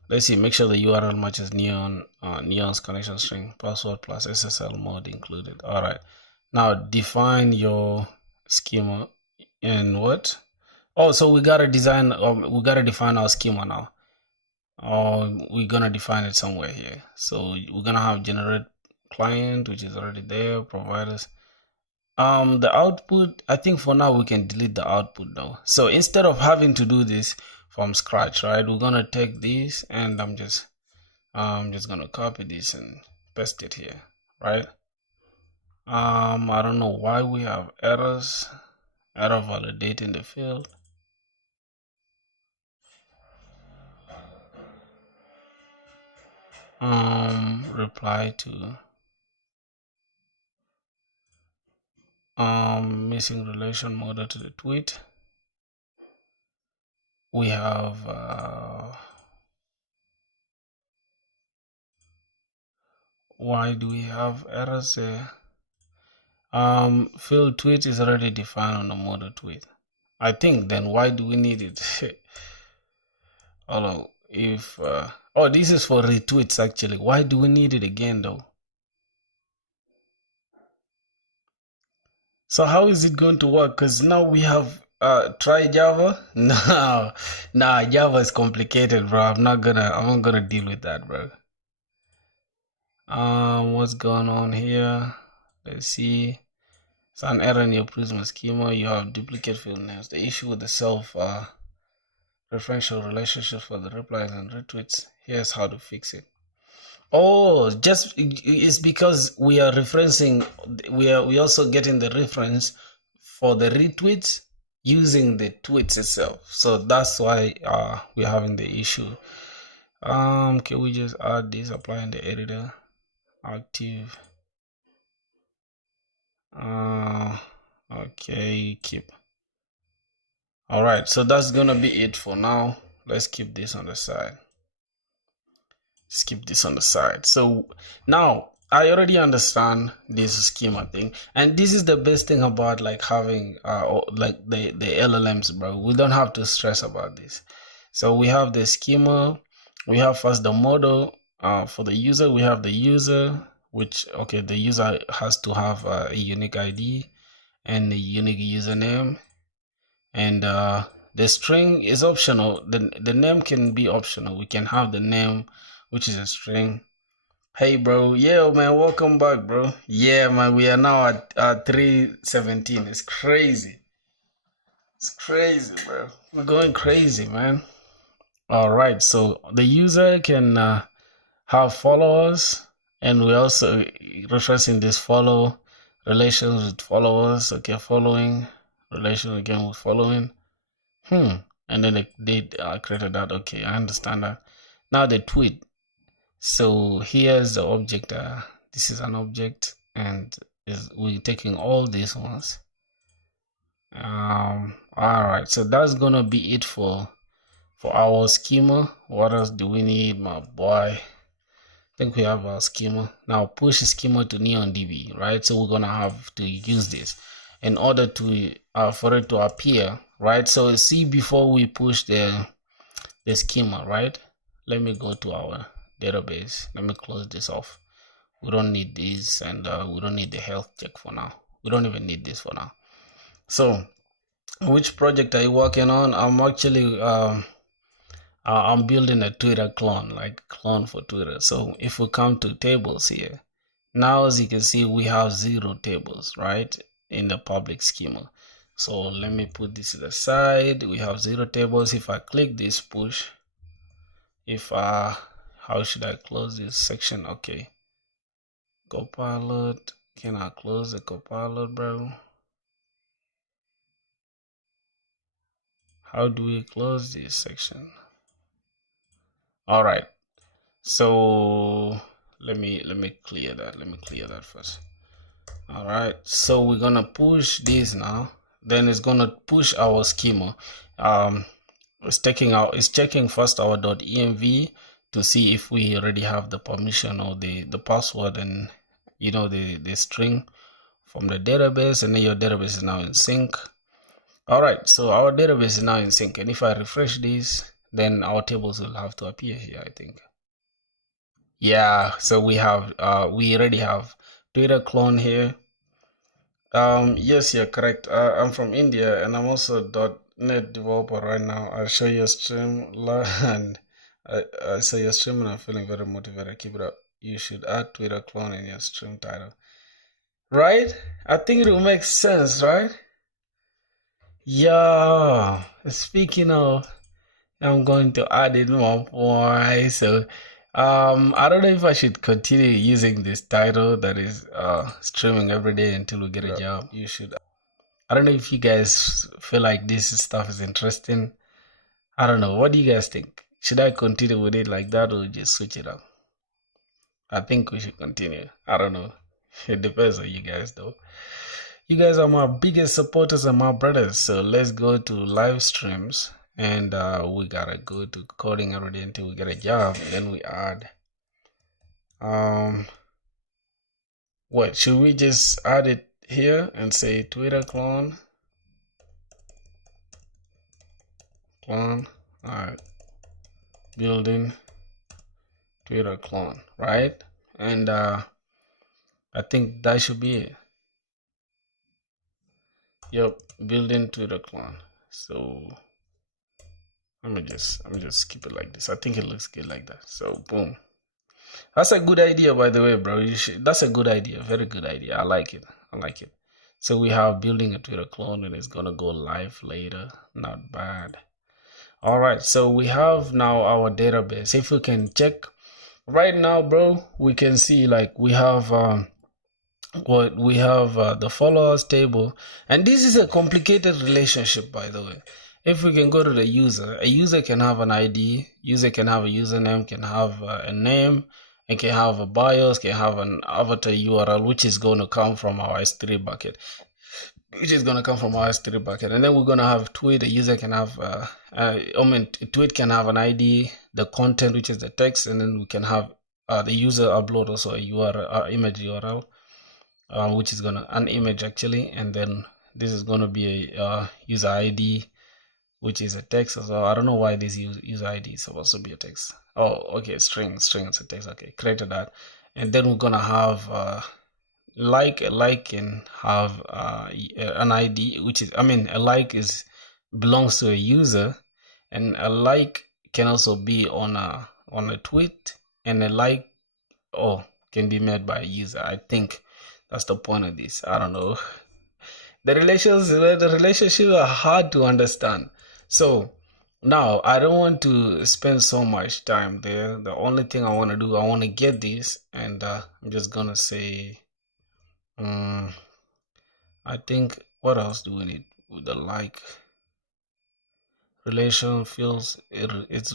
let's see. Make sure the URL matches Neon's connection string, password plus SSL mode included. All right, now define your schema and what? Oh, so we gotta design. We gotta define our schema now. We're gonna define it somewhere here. So we're gonna have generate client, which is already there. Providers. The output. I think for now we can delete the output though. So instead of having to do this from scratch, right? We're gonna take this, and I'm just gonna copy this and paste it here, right? I don't know why we have errors. Error validating the field. Reply to missing relation model to the tweet. We have why do we have errors there? Field tweet is already defined on the model tweet. I think then why do we need it? Although if oh, this is for retweets actually. Why do we need it again though? So how is it going to work? Because now we have try Java. No, nah, Java is complicated, bro. I'm not gonna deal with that, bro. What's going on here? Let's see. It's an error in your Prisma schema. You have duplicate field names. The issue with the self referential relationship for the replies and retweets. Here's how to fix it. Oh, just it's because we are referencing. We also getting the reference for the retweets using the tweets itself. So that's why we're having the issue. Can we just add this? Apply in the editor. Active. Okay, keep. All right, so that's gonna be it for now. Let's keep this on the side. Just keep this on the side. So now I already understand this schema thing, and this is the best thing about like having like the LLMs, bro. We don't have to stress about this. So we have the schema. We have first the model for the user. We have the user, which okay, the user has to have a unique ID and a unique username, and the string is optional. The name can be optional. We can have the name, which is a string. Hey bro, yeah man, welcome back, bro. Yeah man, we are now at 317. It's crazy. It's crazy, bro. We're going crazy, man. All right, so the user can have followers, and we also referencing this follow relations with followers. Okay, following relation again with following. And then they created that. Okay, I understand that. Now the tweet. So here's the object. This is an object, and we're taking all these ones. All right, so that's gonna be it for our schema. What else do we need, my boy? I think we have our schema. Now push schema to NeonDB, right? So we're gonna have to use this in order to for it to appear, right? So see, before we push the schema, right? Let me go to our database. Let me close this off. We don't need this, and we don't need the health check for now. We don't even need this for now. So which project are you working on? I'm actually I'm building a Twitter clone, like clone for Twitter. So if we come to tables here, now as you can see, we have 0 tables, right, in the public schema. So let me put this to the side. We have 0 tables. If I click this push, if how should I close this section? Okay, Copilot. Can I close the Copilot, bro? How do we close this section? All right, so let me clear that. Let me clear that first. All right, so we're gonna push this now. then it's gonna push our schema. It's checking first our .env to see if we already have the permission or the password and the string from the database, and then your database is now in sync. All right, so our database is now in sync, and if I refresh this, then our tables will have to appear here, I think. Yeah, so we already have Twitter clone here. Yes, you're correct. I'm from India and I'm also .NET developer right now. I'll show you a stream and I saw your stream and I'm feeling very motivated. Keep it up. You should add Twitter clone in your stream title. Right? I think it will make sense, right? Yeah. Speaking of, I'm going to add it more. So, I don't know if I should continue using this title that is streaming every day until we get a job. You should. I don't know if you guys feel like this stuff is interesting. I don't know. What do you guys think? Should I continue with it like that or just switch it up? I think we should continue. I don't know. It depends on you guys though. You guys are my biggest supporters and my brothers. So let's go to live streams and we gotta go to coding already until we get a job. And then we add what should we just add it here and say Twitter clone? All right, building Twitter clone, right? And I think that should be it. Yep, building Twitter clone. So let me just keep it like this. I think it looks good like that. So boom. That's a good idea, by the way, bro. That's a good idea. Very good idea. I like it. I like it. So we have building a Twitter clone and it's gonna go live later. Not bad. All right, so we have now our database. If we can check right now, bro, we can see like we have the followers table, and this is a complicated relationship, by the way. If we can go to the user, a user can have an ID, user can have a username, can have a name, and can have a BIOS, can have an avatar URL, which is going to come from our S3 bucket. And then we're gonna have tweet. The user can have tweet can have an ID, the content, which is the text, and then we can have the user upload also a URL, image URL, which is gonna an image actually, and then this is gonna be a user ID, which is a text as well. I don't know why this user ID is supposed to be a text. Oh, okay, string is a text. Okay, created that, and then we're gonna have a like can have an ID, which is a like is belongs to a user, and a like can also be on a tweet, and a like can be made by a user. I think that's the point of this. I don't know. The relationships are hard to understand. So now I don't want to spend so much time there. The only thing I want to do, I want to get this, and I'm just gonna say I think what else do we need with the like relation fields? It's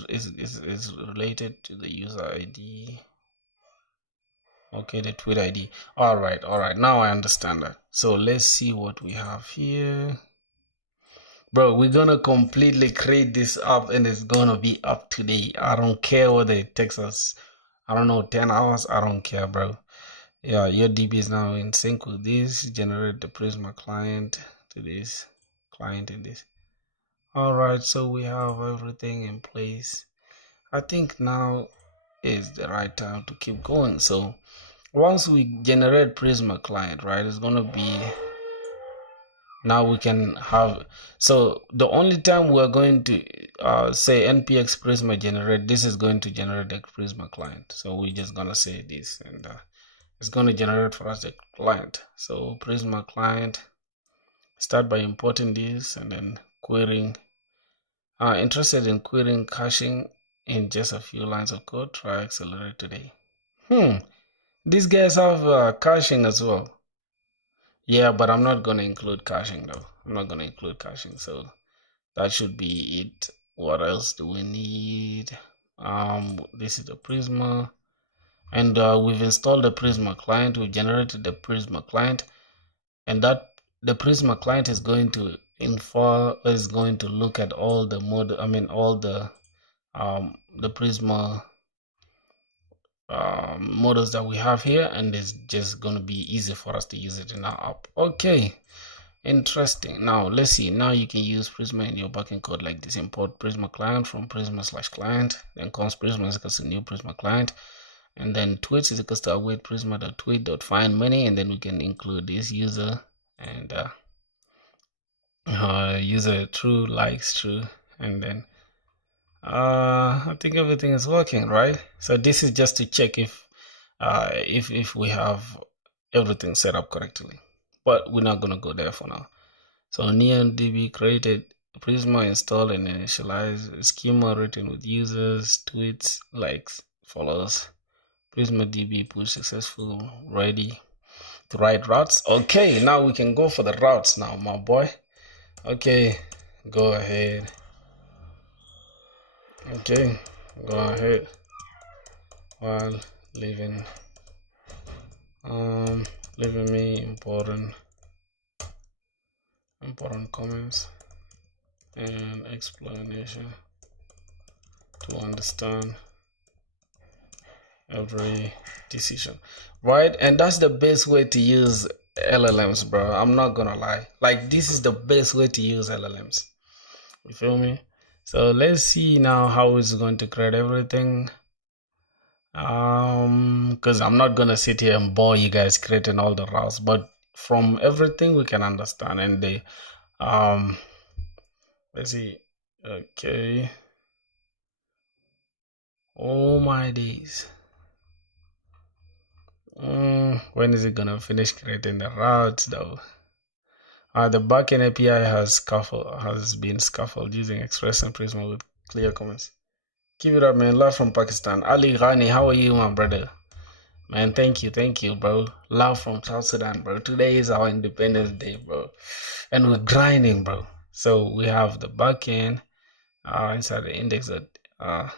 related to the user ID. Okay, the tweet ID. All right. Now I understand that. So let's see what we have here. Bro, we're gonna completely create this up and it's gonna be up today. I don't care whether it takes us, I don't know, 10 hours. I don't care, bro. Yeah, your DB is now in sync with this. Generate the Prisma client to this client in this. All right, so we have everything in place. I think now is the right time to keep going. So once we generate Prisma client, right, it's gonna be now we can have. So the only time we're going to say npx Prisma generate, this is going to generate the Prisma client. So we're just gonna say this and it's going to generate for us a client. So Prisma client, start by importing this and then querying. Interested in querying caching in just a few lines of code. Try accelerate today. These guys have caching as well. Yeah, but I'm not going to include caching though. I'm not going to include caching. So that should be it. What else do we need? This is the Prisma. And we've installed the Prisma client. We've generated the Prisma client, and that the Prisma client is going to look at all the all the Prisma models that we have here, and it's just going to be easy for us to use it in our app. Okay, interesting. Now let's see. Now you can use Prisma in your backend code like this. Import Prisma client from Prisma/client, then const Prisma is equals to new Prisma client, and then tweets is equals to await Prisma.tweet.find many, and then we can include this user and user true likes true, and then I think everything is working, right? So this is just to check if we have everything set up correctly, but we're not gonna go there for now. So NeonDB created, Prisma installed and initialized, schema written with users, tweets, likes, follows, Prisma DB push successful, ready to write routes. Okay, now we can go for the routes now, my boy. Okay, go ahead. Okay, go ahead while leaving leaving me important comments and explanation to understand every decision, right? And that's the best way to use LLMs, bro. I'm not gonna lie, like this is the best way to use LLMs, you feel me? So let's see now how it's going to create everything. Because I'm not gonna sit here and bore you guys creating all the routes, but from everything we can understand, and the let's see. Okay, oh my days. When is it gonna finish creating the routes though? The backend API has been scaffolded using Express and Prisma with clear comments. Keep it up, man. Love from Pakistan. Ali Ghani, how are you, my brother? Man, thank you, bro. Love from South Sudan, bro. Today is our Independence Day, bro, and we're grinding, bro. So we have the backend inside the index.js.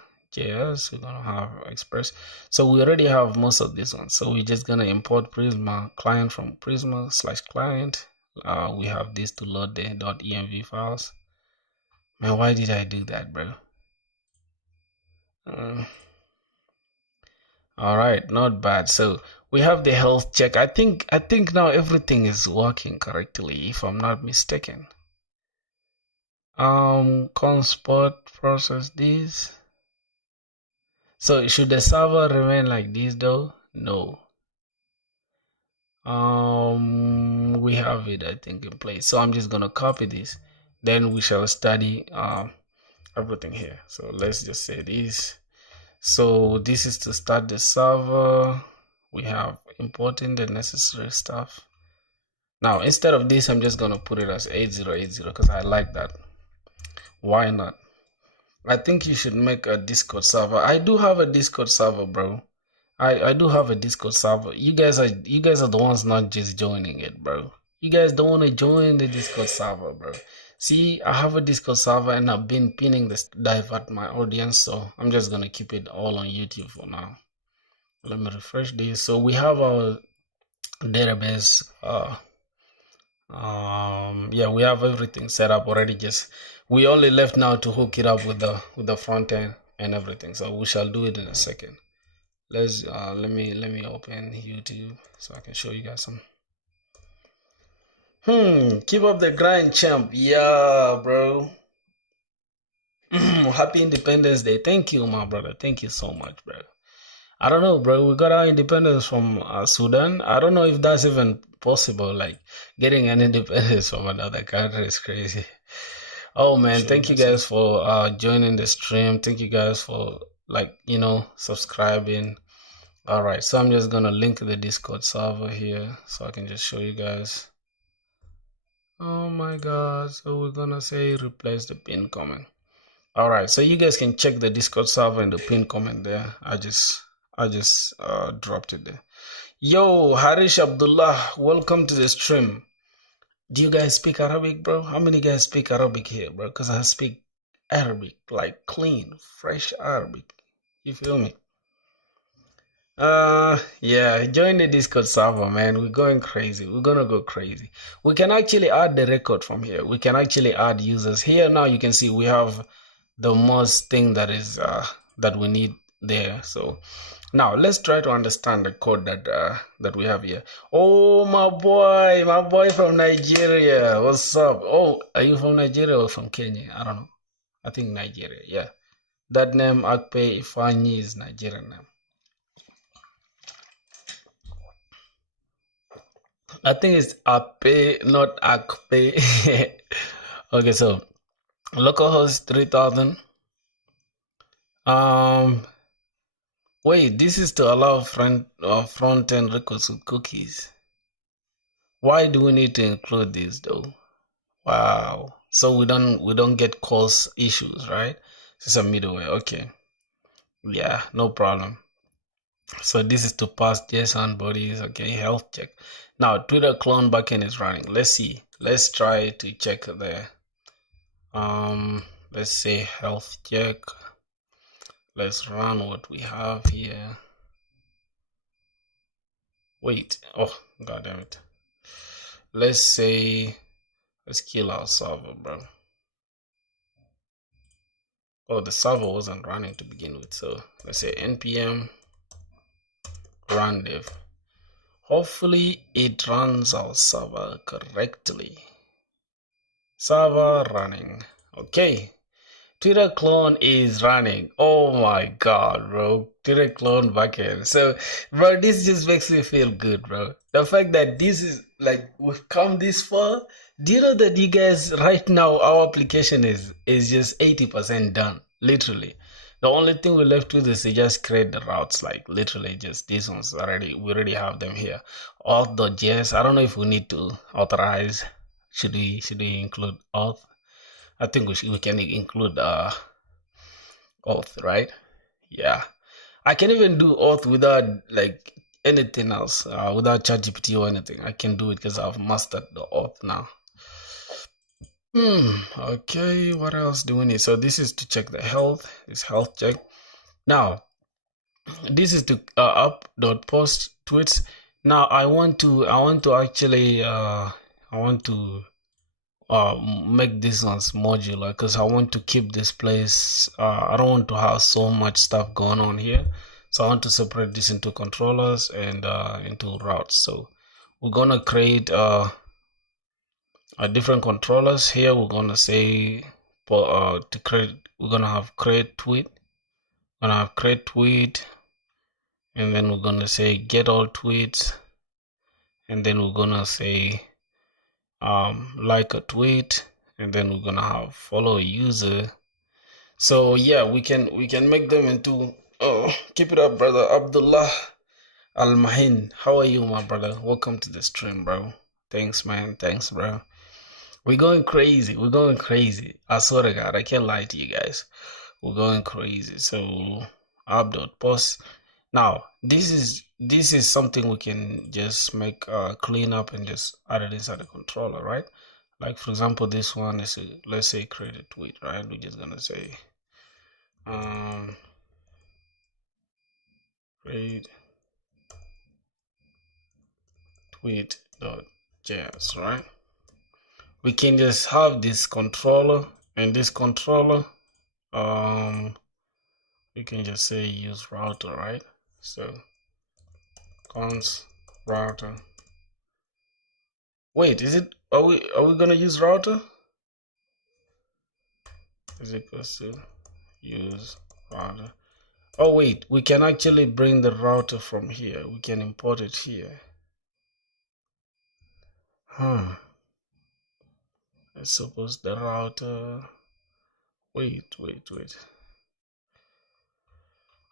We're gonna have Express. So we already have most of this one. So we're just gonna import Prisma client from Prisma/client. We have this to load the .env files. Man, why did I do that, bro? All right, not bad. So we have the health check. I think now everything is working correctly, if I'm not mistaken. Consport process this. So should the server remain like this though? No. We have it, I think, in place. So I'm just gonna copy this. Then we shall study everything here. So let's just say this. So this is to start the server. We have importing the necessary stuff. Now instead of this, I'm just gonna put it as 8080 because I like that. Why not? I think you should make a Discord server. I do have a Discord server, bro. I do have a Discord server. You guys are the ones not just joining it, bro. You guys don't want to join the Discord server, bro. See, I have a Discord server and I've been pinning this divert my audience, so I'm just gonna keep it all on YouTube for now. Let me refresh this. So we have our database. Yeah, we have everything set up already. Just we only left now to hook it up with the front end and everything. So we shall do it in a second. Let's let me open YouTube so I can show you guys some. Keep up the grind, champ. Yeah, bro. Happy Independence Day. Thank you, my brother. Thank you so much, bro. I don't know, bro. We got our independence from Sudan. I don't know if that's even possible. Like getting an independence from another country is crazy. Oh man, Sure, thank you guys for joining the stream. Thank you guys for subscribing. All right, so I'm just gonna link the Discord server here so I can just show you guys. Oh my God! So we're gonna say replace the pin comment. All right, so you guys can check the Discord server and the pin comment there. I just dropped it there. Yo, Harish Abdullah, welcome to the stream. Do you guys speak Arabic, bro? How many guys speak Arabic here, bro? Because I speak Arabic, like clean, fresh Arabic. You feel me? Yeah, join the Discord server, man. We're going crazy. We're gonna go crazy. We can actually add the record from here. We can actually add users here. Now you can see we have the most thing that is that we need there. So now let's try to understand the code that we have here. Oh, my boy from Nigeria. What's up? Oh, are you from Nigeria or from Kenya? I don't know. I think Nigeria. Yeah, that name Akpe Ifeanyi is Nigerian name. I think it's Ape, not Akpe. Okay, so localhost 3000. Um, Wait, this is to allow front end records with cookies. Why do we need to include this though? Wow. So we don't get cause issues, right? This is a middleware. Okay. Yeah, no problem. So this is to pass JSON bodies. Okay, health check. Now Twitter clone backend is running. Let's see. Let's try to check the let's say health check. Let's run what we have here. Wait. Oh, god damn it. Let's say let's kill our server, bro. Oh, the server wasn't running to begin with, so let's say npm run dev. Hopefully it runs our server correctly. Server running. Okay. Twitter clone is running. Oh my god, bro. Twitter clone backend. So, bro, this just makes me feel good, bro. The fact that this is like we've come this far. Do you know that you guys right now our application is just 80% done? Literally. The only thing we left with is to just create the routes, like literally just these ones already. We already have them here. Auth.js. I don't know if we need to authorize. Should we include auth? I think we can include auth, right? Yeah, I can even do auth without like anything else, without ChatGPT or anything. I can do it because I've mastered the auth now. Okay, what else do we need? So this is to check the health. It's health check. Now this is to up.post tweets. Now I want to actually I want to make this ones modular because I want to keep this place. I don't want to have so much stuff going on here, so I want to separate this into controllers and into routes. So we're gonna create a different controllers here. We're gonna say to create, we're gonna have create tweet, and then we're gonna say get all tweets, and then we're gonna say like a tweet, and then we're gonna have follow a user. So yeah, we can make them into keep it up, brother Abdullah Al Mahin. How are you, my brother? Welcome to the stream, bro. Thanks, man. Thanks, bro. We're going crazy. We're going crazy. I swear to God, I can't lie to you guys. We're going crazy. So app.post. Now this is something we can just make clean up and just add it inside the controller, right? Like for example, this one is let's say create a tweet, right? We're just gonna say create tweet.js, right? We can just have this controller, and this controller we can just say use router, right? So cons router. Wait, is it are we gonna use router? Is equals to use router. Oh wait, we can actually bring the router from here. We can import it here. I suppose the router. Wait.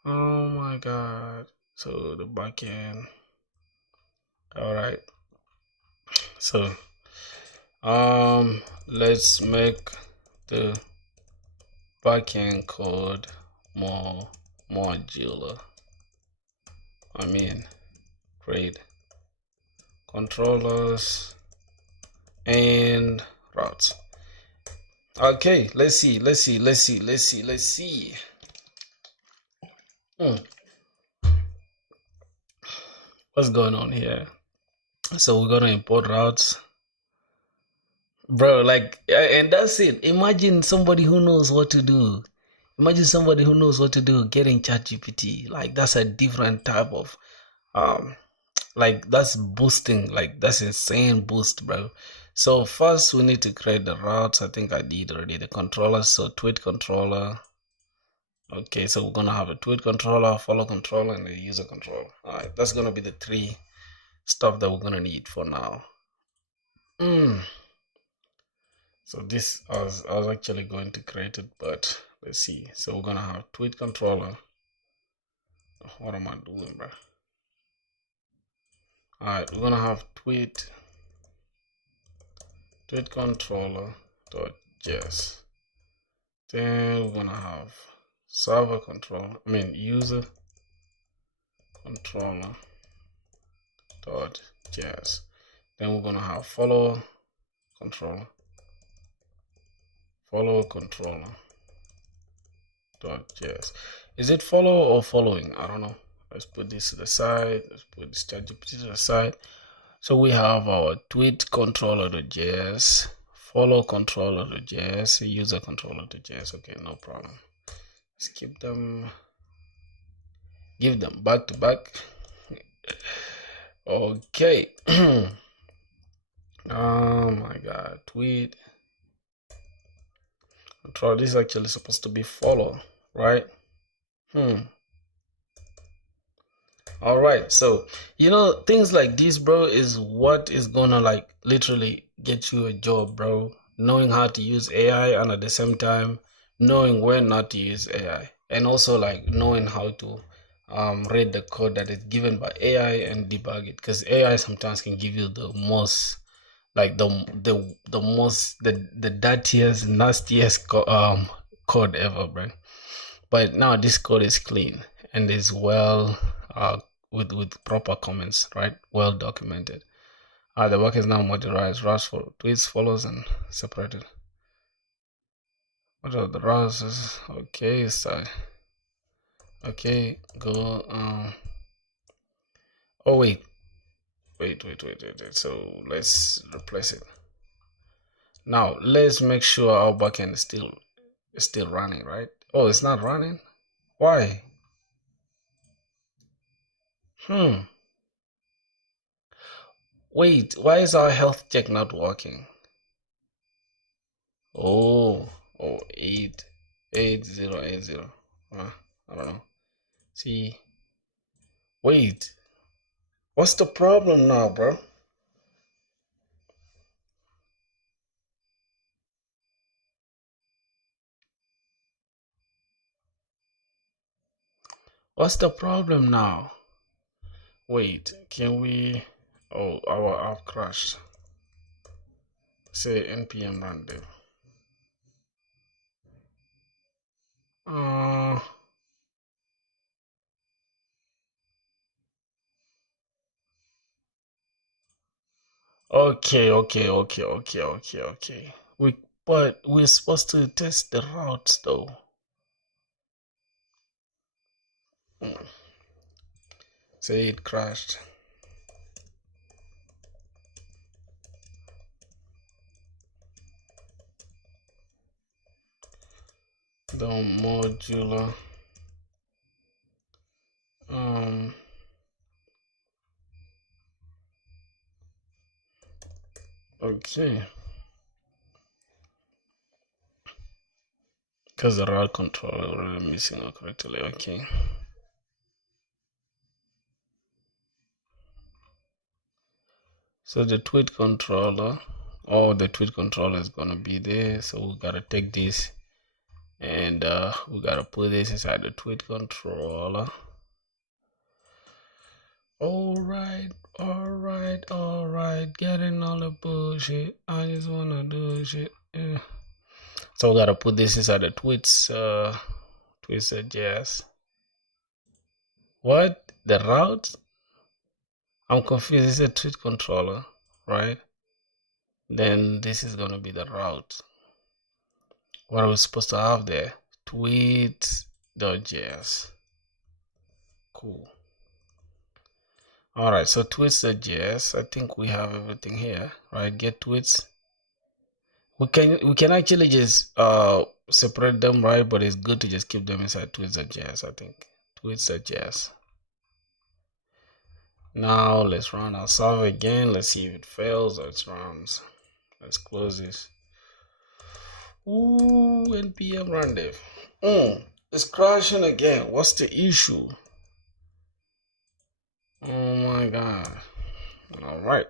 Oh my god. So the backend. Alright. So let's make the backend code more modular. I mean create controllers and routes. Okay, let's see. what's going on here? So we're gonna import routes, bro. Like, and that's it. Imagine somebody who knows what to do. Imagine somebody who knows what to do getting ChatGPT. Like, that's a different type of um like that's boosting, like that's insane boost, bro. So first we need to create the routes. I think I did already the controller. So tweet controller. Okay, so we're gonna have a tweet controller, follow controller, and a user controller. All right, that's gonna be the three stuff that we're gonna need for now. So this I was actually going to create it, but let's see. So we're gonna have tweet controller. What am I doing, bro? All right, we're gonna have tweet controller dot js. Then we're gonna have server controller. I mean user controller dot js. Then we're gonna have follower controller dot js. Is it follow or following? I don't know. Let's put this to the side. Let's put this ChatGPT to the side. So we have our tweet controller.js, follow controller.js, user controller.js. Okay, no problem. Let's keep them, give them back to back. Okay. Oh my god, tweet control. This is actually supposed to be follow, right? All right, so things like this, bro, is what is gonna like literally get you a job, bro. Knowing how to use AI and at the same time knowing when not to use AI, and also like knowing how to read the code that is given by AI and debug it, because AI sometimes can give you the most like the most the dirtiest, nastiest code ever, bro. But now this code is clean and is well with proper comments, right? Well documented. The work is now modularized. Routes for tweets, follows, and separated. What are the routes? Okay, so okay, go. Oh wait. So let's replace it. Now let's make sure our backend is still running, right? Oh, it's not running. Why? Wait, why is our health check not working? Oh, 8080. I don't know. See, wait, what's the problem now, bro? What's the problem now? Wait, can we? Oh, our app crashed. Say npm run dev. Uh, okay. But we're supposed to test the routes though. Say it crashed. The modular okay, because the route controller really missing it correctly. Okay, so the tweet controller is gonna be there, so we gotta take this and we gotta put this inside the tweet controller. All right, getting all the bullshit. I just wanna do shit. Yeah. So we gotta put this inside the tweets suggest. What? The route? I'm confused. It's a tweet controller, right? Then this is gonna be the route. What are we supposed to have there? Tweet.js. Cool. All right, so tweets.js, I think we have everything here, right? Get tweets. We can actually just separate them, right? But it's good to just keep them inside tweets.js, I think. Tweets.js. Now let's run our server again. Let's see if it fails or it runs. Let's close this. Ooh, npm run dev. It's crashing again. What's the issue? Oh my god. All right.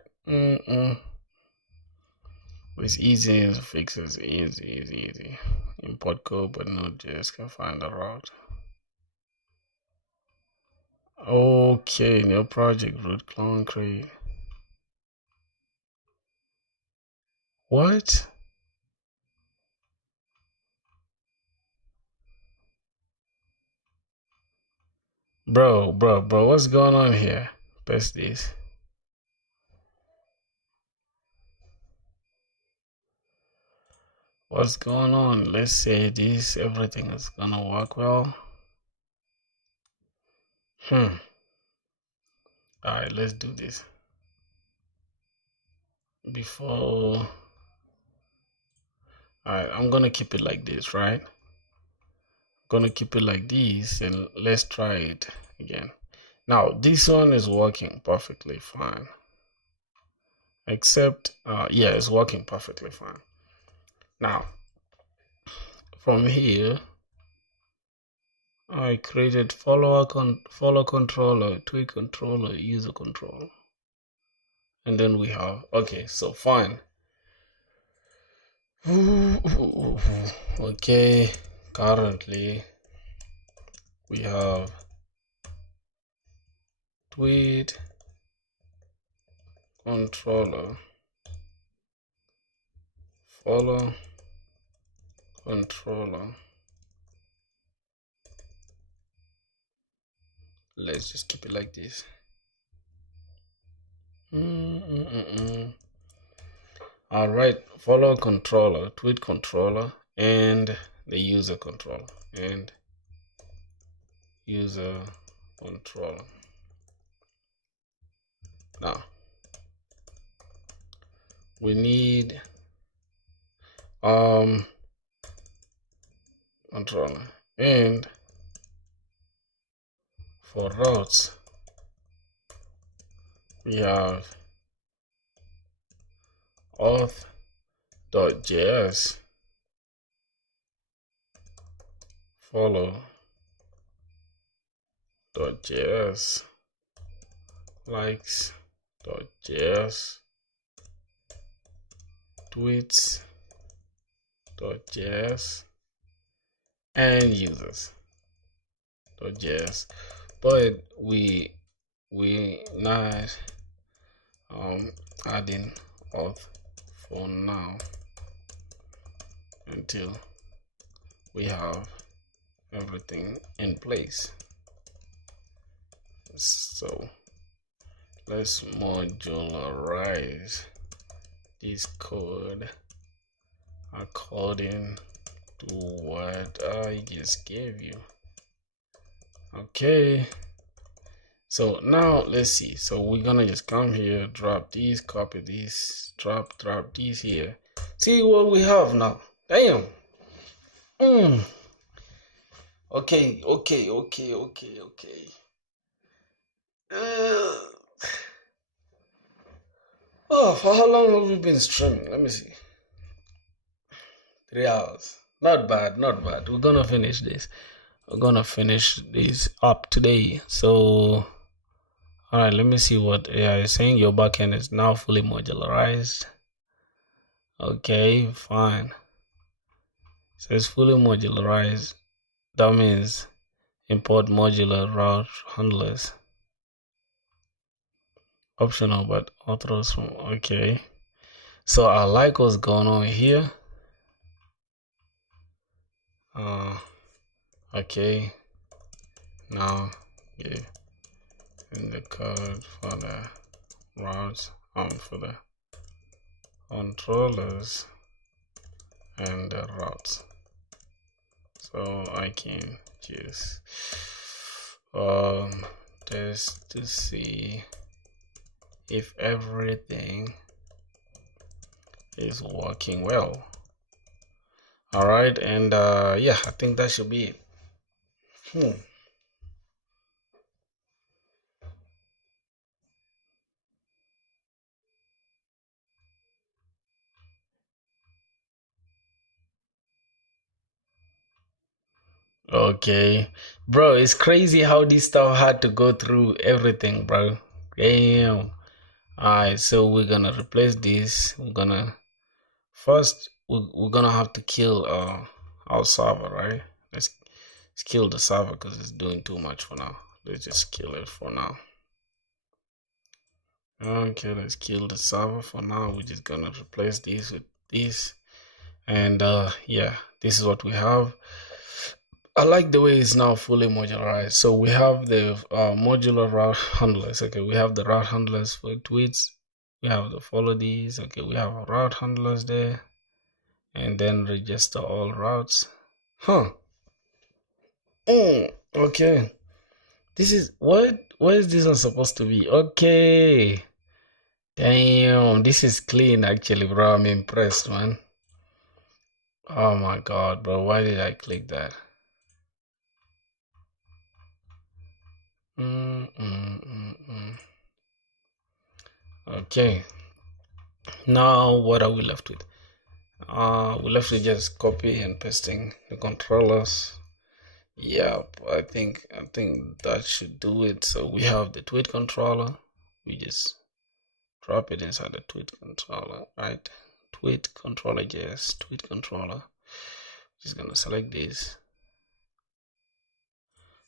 It's easy to fix. It's easy. Import code, but Node.js can find the route. Okay, new project root clone create. What? Bro, what's going on here? Paste this. What's going on? Let's say this, everything is gonna work well. Alright, let's do this. Before... Alright, I'm gonna keep it like this, right? Gonna keep it like this, and let's try it again. Now, this one is working perfectly fine. Except, yeah, it's working perfectly fine. Now, from here, I created follow controller, tweet controller, user controller. And then we have, okay, so fine. Okay, currently we have tweet controller, follow controller. Let's just keep it like this. All right, follow controller, tweet controller, and the user controller, and user controller. Now we need controller, and for routes we have auth.js follow.js likes.js tweets.js and users.js, but we not adding auth for now until we have everything in place. So let's modularize this code according to what I just gave you. Okay, so now let's see. So we're gonna just come here, drop these, copy these, drop these here. See what we have now. Damn. Okay. Oh, for how long have we been streaming? Let me see. 3 hours. Not bad. We're gonna finish this. Up today. So, all right, let me see what AI is saying. Your backend is now fully modularized. Okay, fine. So it's fully modularized. That means import modular route handlers. Optional, but authors from, okay. So I like what's going on here. Okay. Now, yeah, in the code for the routes, for the controllers and the routes. So I can just test to see if everything is working well. All right, and yeah, I think that should be it. Okay, bro, it's crazy how this stuff had to go through everything, bro. Damn. Alright, so we're gonna replace this. We're gonna first we're gonna have to kill our server, right? Let's kill the server because it's doing too much for now. Let's just kill it for now. Okay, let's kill the server for now. We're just gonna replace this with this, and yeah, this is what we have. I like the way it's now fully modularized. So we have the modular route handlers. Okay, we have the route handlers for tweets. We have the follow these. Okay, we have our route handlers there, and then register all routes. Huh. Okay. This is what? What is this one supposed to be? Okay. Damn, this is clean actually, bro. I'm impressed, man. Oh my god, bro. Why did I click that? Okay. Now what are we left with? We left with just copy and pasting the controllers. Yep, I think that should do it. So we have the tweet controller. We just drop it inside the tweet controller, right? Tweet controller, yes, tweet controller. Just gonna select this,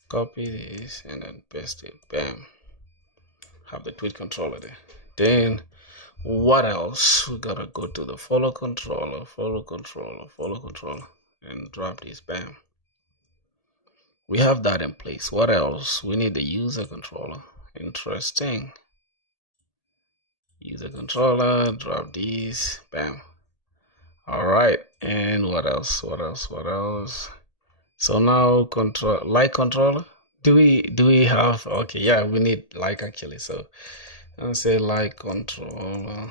copy this, and then paste it. Bam. Have the tweet controller there. Then what else? We gotta go to the follow controller, and drop this. Bam. We have that in place. What else? We need the user controller. Interesting. User controller, drop these. Bam. All right. And what else? So now control like controller. Do we have, okay, yeah, we need like actually. So I'll say like controller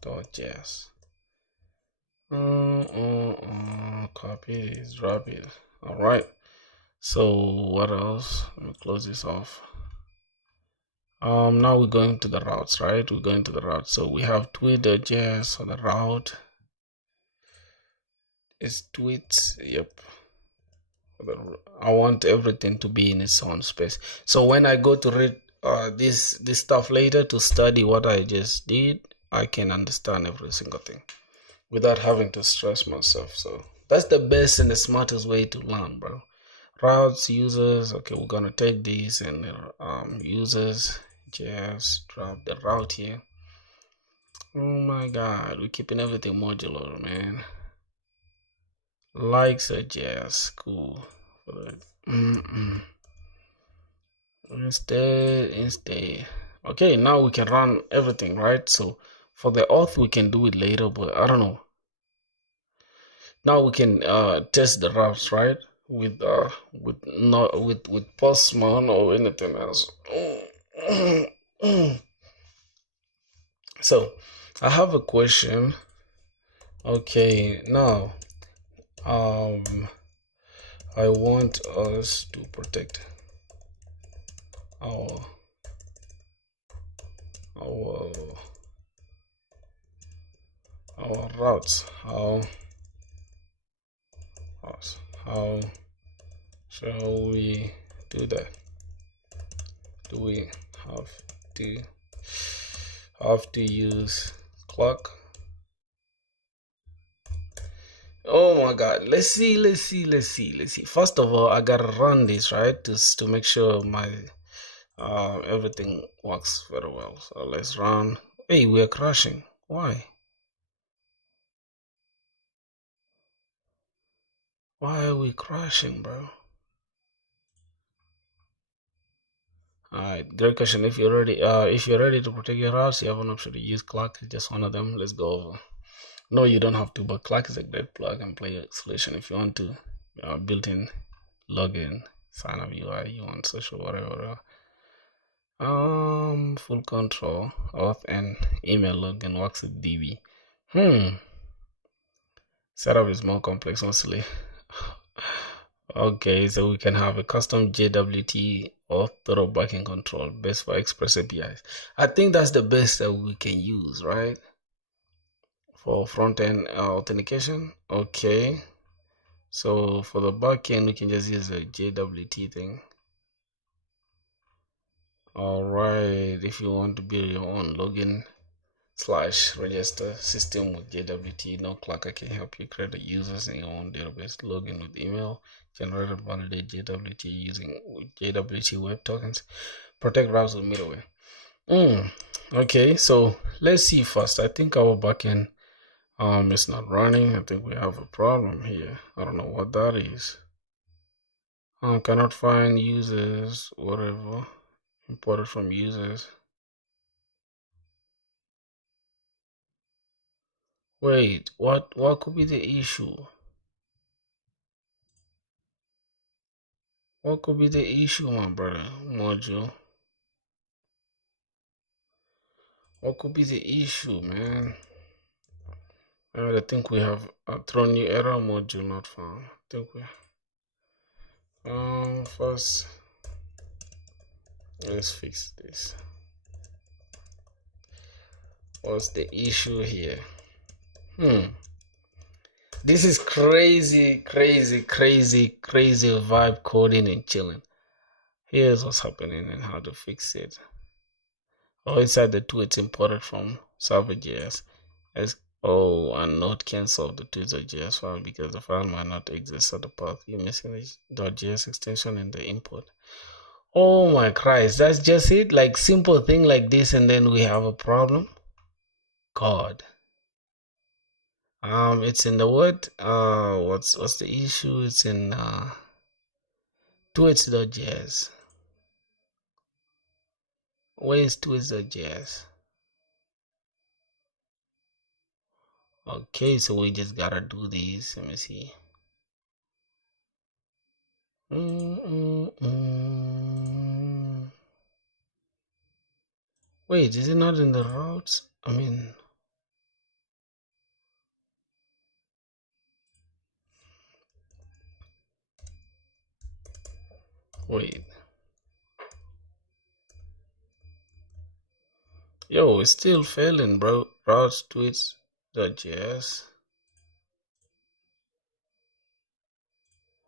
dot js. Copy this, drop it. All right. So what else? Let me close this off. Now we're going to the routes, right? We're going to the route. So we have tweet.js for the route. It's tweets. Yep. I want everything to be in its own space. So when I go to read this stuff later to study what I just did, I can understand every single thing without having to stress myself. So that's the best and the smartest way to learn, bro. Routes, users. Okay, we're gonna take these and users. Just drop the route here. Oh my god, we're keeping everything modular, man. Likes are just cool. Instead. Okay, now we can run everything, right? So for the auth, we can do it later, but I don't know. Now we can test the routes, right? With not with Postman or anything else. So I have a question. Okay, now I want us to protect our our our routes. How shall we do that? Do we have to use clock? Oh my god, let's see. First of all, I gotta run this, right, to make sure my everything works very well. So let's run. Hey, we're crashing. Why are we crashing, bro? Alright, great question. If you're ready to protect your house, you have an option to use clock. It's just one of them. Let's go over. No, you don't have to, but clock is a great plug and play solution if you want to. Built-in login, sign up UI, you want social, whatever. Full control, auth and email login works with DB. Hmm. Setup is more complex, honestly. Okay, so we can have a custom JWT or thorough backing control, best for Express APIs. I think that's the best that we can use, right? For front-end authentication. Okay, so for the backend, we can just use a JWT thing. All right, if you want to build your own login slash register system with JWT, no Clark, I can help you create the users in your own database, login with email, generate and validate JWT using JWT web tokens, protect browser middleware. Okay, so let's see first. I think our backend it's not running. I think we have a problem here. I don't know what that is. Cannot find users, whatever. Imported from users. Wait, what could be the issue? What could be the issue, my brother? Module. What could be the issue, man? I think we have thrown new error module not found. I think we first let's fix this. What's the issue here? This is crazy, crazy, crazy, crazy vibe coding and chilling. Here's what's happening and how to fix it. Oh, inside the tweets imported from server.js. Oh, and not cancel the tweets.js file because the file might not exist at the path. You're missing the .js extension in the import. Oh my Christ, that's just it? Like simple thing like this and then we have a problem? God. It's in the what? What's the issue? It's in tweets.js. Where is tweets.js? Okay, so we just gotta do this. Let me see. Wait, is it not in the routes? I mean, wait. Yo, it's still failing, bro. Routes tweets.js.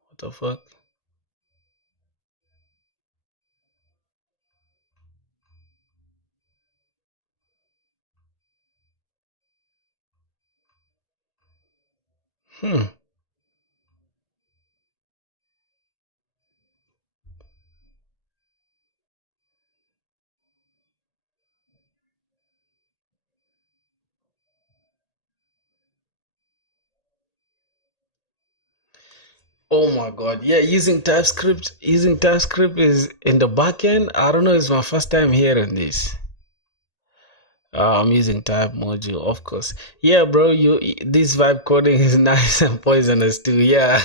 What the fuck? Hmm. Oh my god. Yeah, using TypeScript. Using TypeScript is in the backend. I don't know, it's my first time hearing this. I'm using type module, of course. Yeah, bro, this vibe coding is nice and poisonous too. Yeah.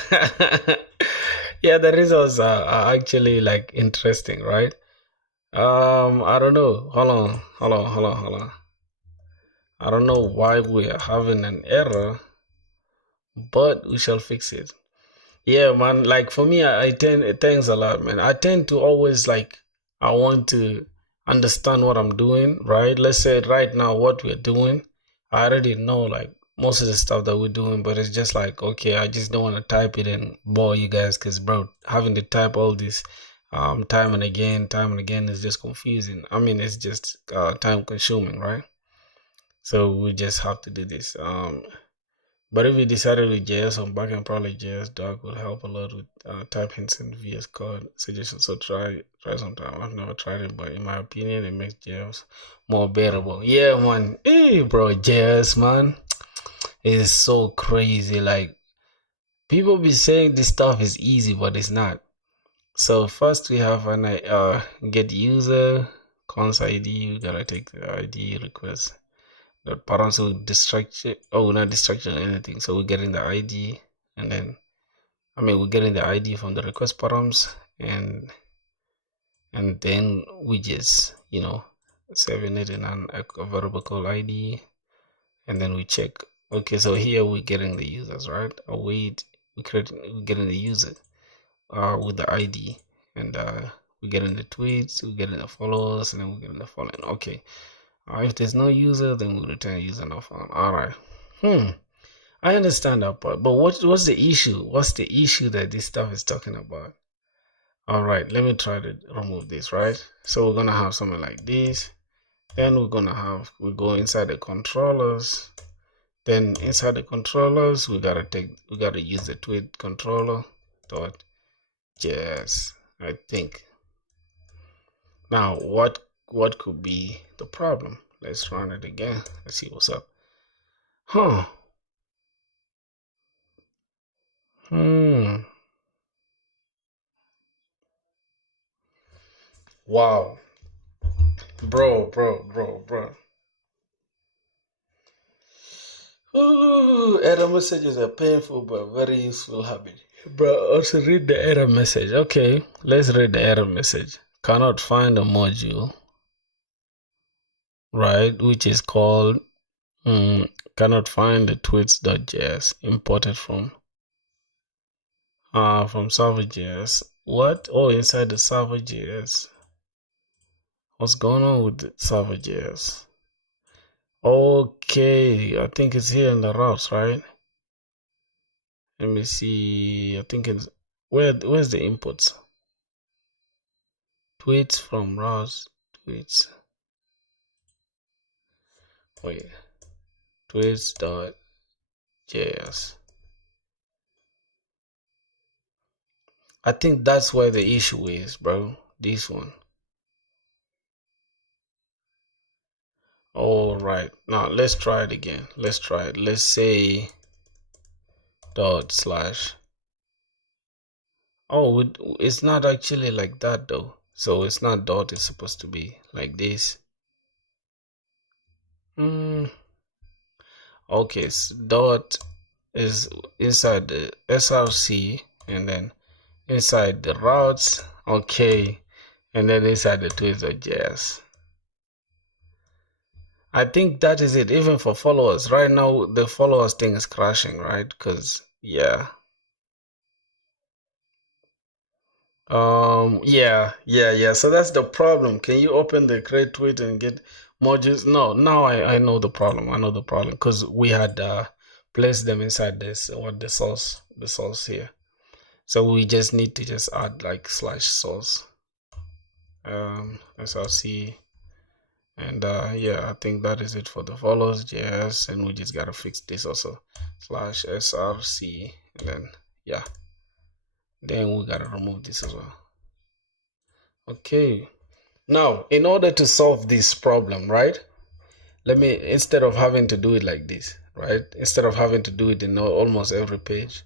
Yeah, the results are actually like interesting, right? I don't know. Hold on. I don't know why we are having an error, but we shall fix it. Yeah, man. Like for me, I tend thanks a lot, man. I tend to always like I want to understand what I'm doing, right? Let's say right now what we're doing, I already know like most of the stuff that we're doing, but it's just like okay, I just don't want to type it and bore you guys, cause bro, having to type all this time and again is just confusing. I mean, it's just time consuming, right? So we just have to do this. But if you decided with JS on backend, probably JS doc will help a lot with type hints and VS Code suggestions. So try sometime. I've never tried it, but in my opinion, it makes JS more bearable. Yeah, man. Hey, bro, JS, man, it is so crazy. Like people be saying this stuff is easy, but it's not. So first we have an get user cons ID. We gotta take the ID request. The params will distract. Oh, not distraction or anything. So we're getting the ID, and then we're getting the ID from the request params, and and then we just, saving it in a variable called ID, and then we check. Okay, so here we're getting the users, right? Or we're getting the user with the ID, and we're getting the tweets, we're getting the followers, and then we're getting the following. Okay. If there's no user, then we return user not found. All right. I understand that part, but what's the issue? What's the issue that this stuff is talking about? All right, let me try to remove this, right? So we're gonna have something like this. Then we go inside the controllers. Then inside the controllers, we gotta use the tweet controller dot js, I think. Now, what could be the problem? Let's run it again. Let's see what's up. Huh. Wow. Bro. Ooh, error messages are painful but very useful habit. Bro, also read the error message. Okay, let's read the error message. Cannot find a module, right? Which is called cannot find the tweets.js imported from server.js. What? Oh, inside the server.js. What's going on with the server.js? Okay, I think it's here in the routes, right? Let me see. I think it's where's the inputs? Tweets from routes. Tweets. Wait. Tweets.js. I think that's where the issue is, bro. This one. All right. Now let's try it again. Let's try it. Let's say dot slash. Oh, it's not actually like that though. So it's not dot. It's supposed to be like this. Okay, so dot is inside the src, and then inside the routes, okay, and then inside the tweets.js. I think that is it. Even for followers right now, the followers thing is crashing, right? Because yeah, so that's the problem. Can you open the create tweet and get modules? No, now I know the problem. I know the problem because we had placed them inside this the source here. So we just need to just add like slash source src, and yeah, I think that is it for the follows js, and we just gotta fix this also slash src, and then yeah, then we gotta remove this as well. Okay, now in order to solve this problem, right, let me, instead of having to do it like this, right, instead of having to do it in almost every page,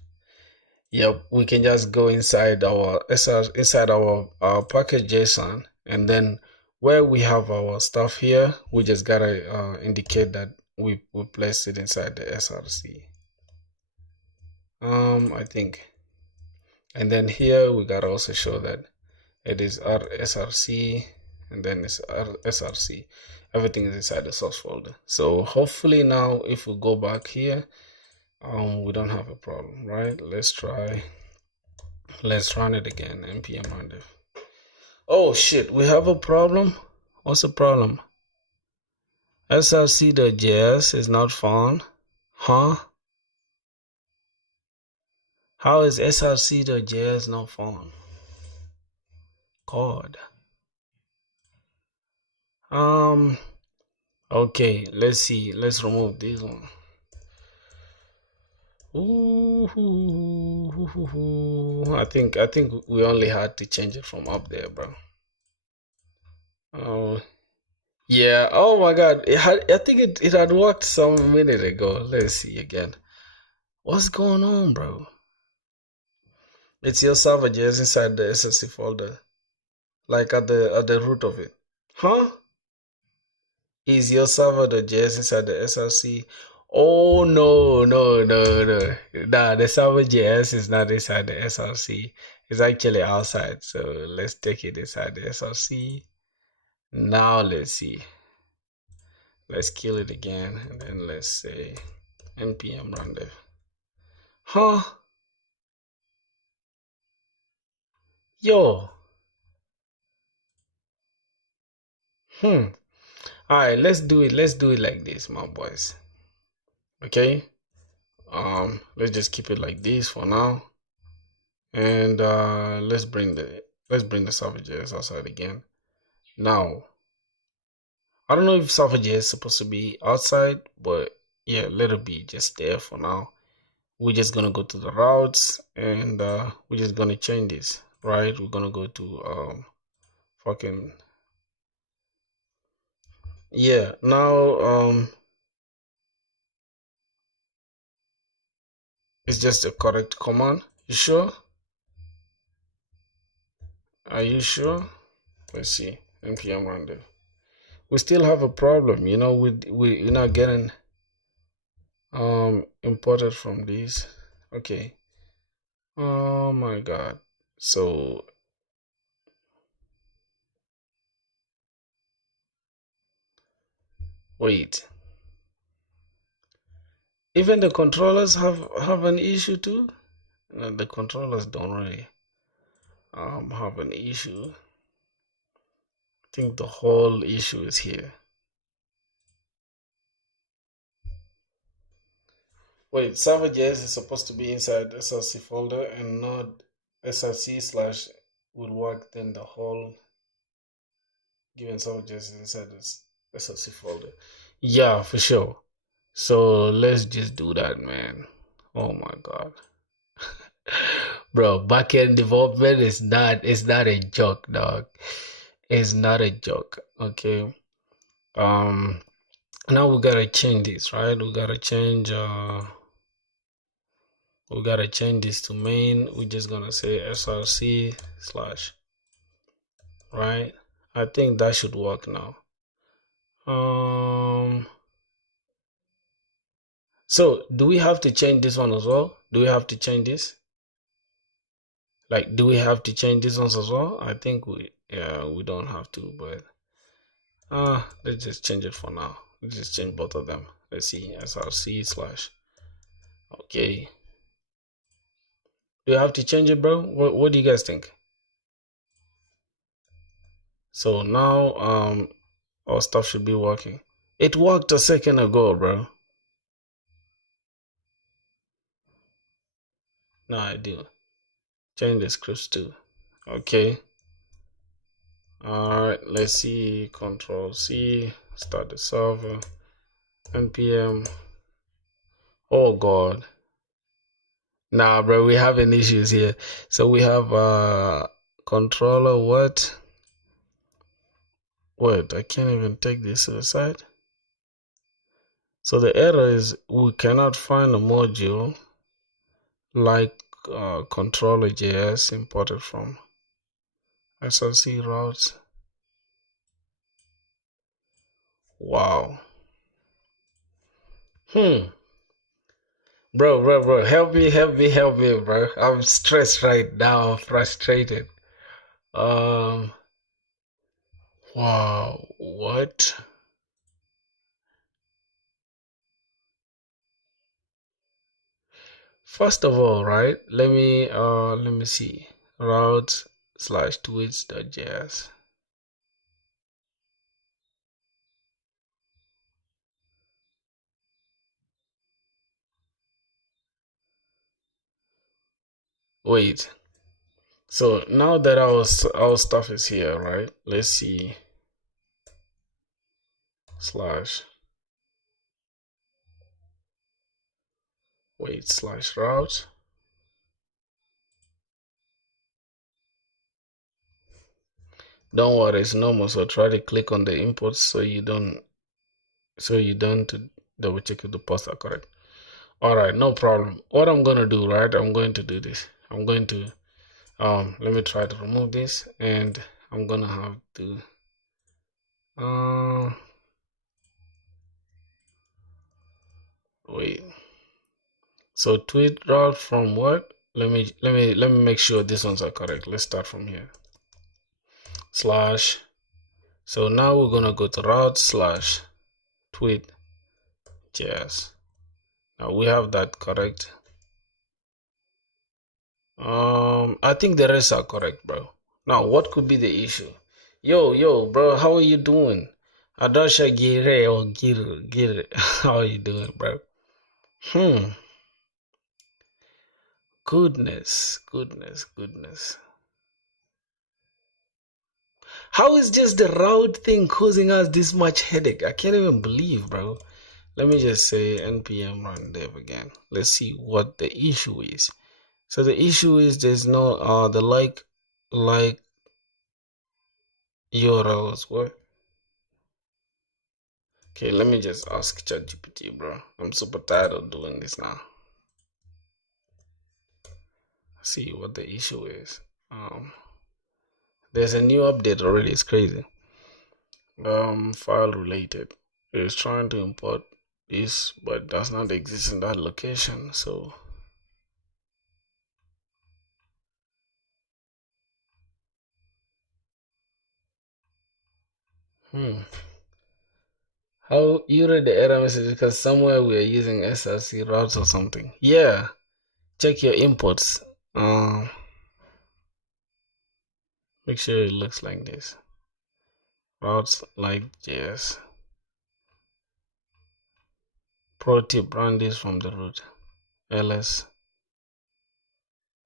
yep, we can just go inside our package JSON, and then where we have our stuff here, we just gotta indicate that we place it inside the src. I think, and then here we gotta also show that it is our src, and then it's our src. Everything is inside the source folder. So hopefully now, if we go back here, we don't have a problem, right? Let's run it again. npm run diff. Oh shit, we have a problem. What's the problem? src.js is not found. Huh? How is src.js not found? God. Okay, let's see. Let's remove this one. I think we only had to change it from up there, bro. Oh yeah. Oh my god. I think it had worked some minute ago. Let's see again. What's going on, bro? It's your server just inside the src folder, like at the root of it. Huh? Is your server.js inside the src? Oh no. Nah, the server.js is not inside the src. It's actually outside. So let's take it inside the SRC. Now let's see. Let's kill it again, and then let's say npm run dev. Huh? Yo. Hmm. All right, let's do it. Let's do it like this, my boys. Okay. Let's just keep it like this for now, and let's bring the savages outside again. Now, I don't know if savages is supposed to be outside, but yeah, let it be just there for now. We're just gonna go to the routes, and we're just gonna change this, right? We're gonna go to fucking yeah. Now it's just a correct command. You sure? Are you sure? Let's see. npm random. We still have a problem, we're not getting imported from these. Okay. Oh my god. So wait. Even the controllers have an issue too? No, the controllers don't really have an issue. I think the whole issue is here. Wait, server.js is supposed to be inside src folder and not src slash will work, then the whole given server.js is inside this src folder. Yeah, for sure. So let's just do that, man. Oh my god. Bro, backend development is not a joke, dog. It's not a joke. Okay. Um Now we gotta change this, right? We gotta change this to main. We're just gonna say src slash, right? I think that should work now. So do we have to change this one as well? Do we have to change this? Like, do we have to change these ones as well? I think we don't have to, but let's just change it for now. Let's just change both of them. Let's see, src slash. Okay. Do you have to change it, bro? What do you guys think? So now our stuff should be working. It worked a second ago, bro. No, I do. Change the scripts too. Okay. Alright, let's see. Control C. Start the server. npm. Oh god. Nah, bro, we're having issues here. So we have controller what? Wait, I can't even take this to the side. So the error is we cannot find a module like controller.js imported from SRC routes. Wow. Bro, help me, bro. I'm stressed right now, I'm frustrated. Um, wow, what? First of all, right, let me see. Routes slash tweets.js. Wait. So now that our stuff is here, right? Let's see. Slash slash route. Don't worry, it's normal. So try to click on the inputs so you don't double check if the posts are correct. All right, no problem. What I'm gonna do, right? I'm going to do this. I'm going to let me try to remove this, and I'm gonna have to wait. So tweet route from what? let me make sure these ones are correct. Let's start from here. Slash. So now we're gonna go to route slash tweet js. Now we have that correct. I think the rest are correct, bro. Now what could be the issue? Yo, bro, how are you doing? Adasha Gire or Gire. How are you doing, bro? Goodness. How is just the route thing causing us this much headache? I can't even believe, bro. Let me just say npm run dev again. Let's see what the issue is. So the issue is there's no the like URLs. What? Okay, let me just ask ChatGPT, bro. I'm super tired of doing this now. See what the issue is. There's a new update already. It's crazy. File related. It's trying to import this, but it does not exist in that location. So how you read the error message? Because somewhere we are using SRC routes or something. Yeah, check your imports. Make sure it looks like this. Routes like JS. Pro tip: run this from the root. ls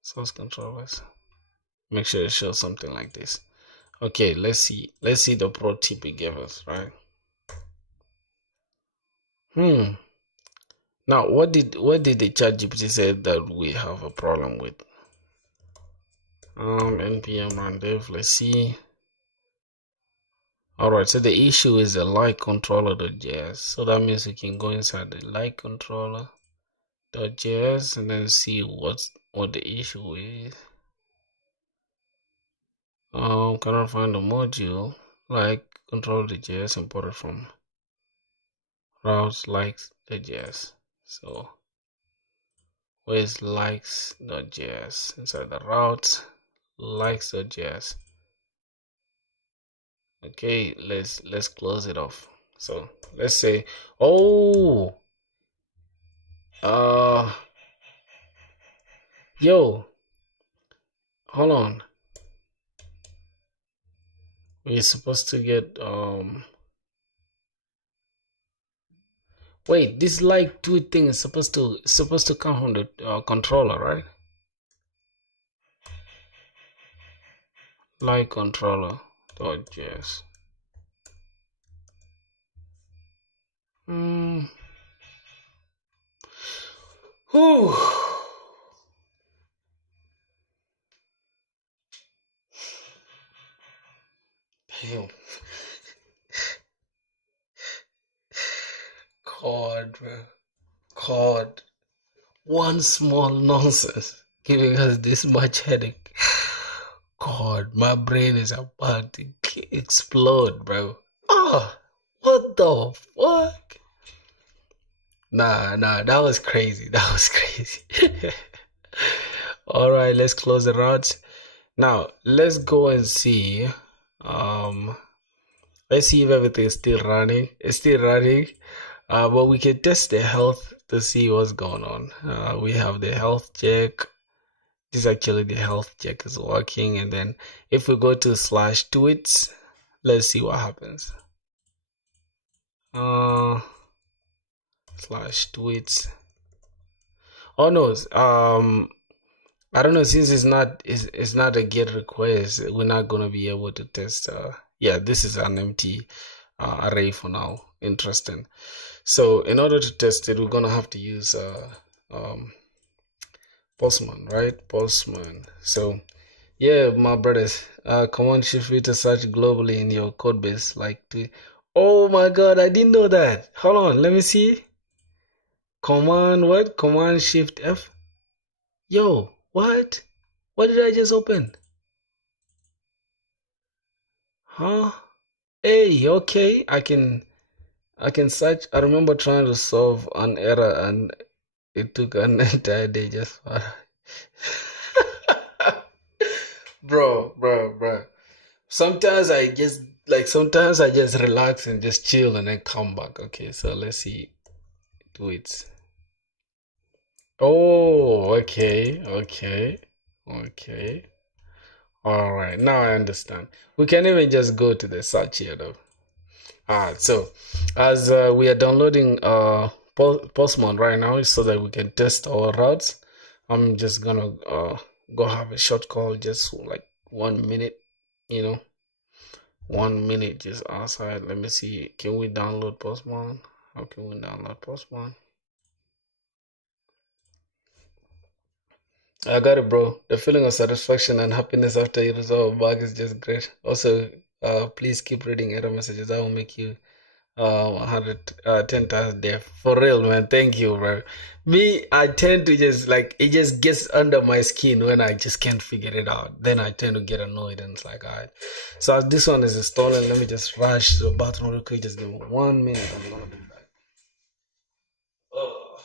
source controllers. Make sure it shows something like this. Okay, let's see the pro tip it gave us, right? Now what did the ChatGPT say that we have a problem with? npm run dev. Let's see. All right, so the issue is the like controller.js. So that means we can go inside the like controller.js and then see what the issue is. Cannot find the module like controller.js imported from routes likes.js. So where's likes.js? Inside the routes likes.js. Okay, let's close it off. So let's say, oh, yo, hold on. We're supposed to get wait, this like tweet thing is supposed to come from the controller, right? Like controller.js. Whew. Damn. God, bro. God. One small nonsense giving us this much headache. God, my brain is about to explode, bro. Oh, what the fuck? Nah, that was crazy. That was crazy. All right, let's close the routes. Now, let's go and see. Let's see if everything is still running. It's still running. But we can test the health to see what's going on. We have the health check. This is actually the health check is working. And then if we go to slash tweets, let's see what happens. Slash tweets. Oh no, I don't know, since it's not a get request, we're not gonna be able to test. Yeah, this is an empty array for now. Interesting. So in order to test it, we're gonna have to use Postman, right? Postman. So yeah, my brothers, command shift V to search globally in your code base, like to. Oh my God, I didn't know that. Hold on, let me see. Command what? Command shift F. Yo, what? What did I just open? Huh? Hey, okay, I can search. I remember trying to solve an error and it took an entire day just for bro. Sometimes I just relax and just chill and then come back. Okay, so let's see. Do it. Oh, okay. All right, now I understand. We can even just go to the search here though. So as we are downloading Postman right now so that we can test our routes, I'm just gonna go have a short call, just like 1 minute, you know, 1 minute just outside. Let me see. Can we download Postman? How can we download Postman? I got it, bro. The feeling of satisfaction and happiness after you resolve a bug is just great. Also, please keep reading error messages. That will make you 100 10 times deaf. For real, man. Thank you, bro. Me, I tend to just like it just gets under my skin when I just can't figure it out. Then I tend to get annoyed and it's like, all right. So as this one is installing, let me just rush to the bathroom real quick. Just give me 1 minute. I'm gonna be back. Oh.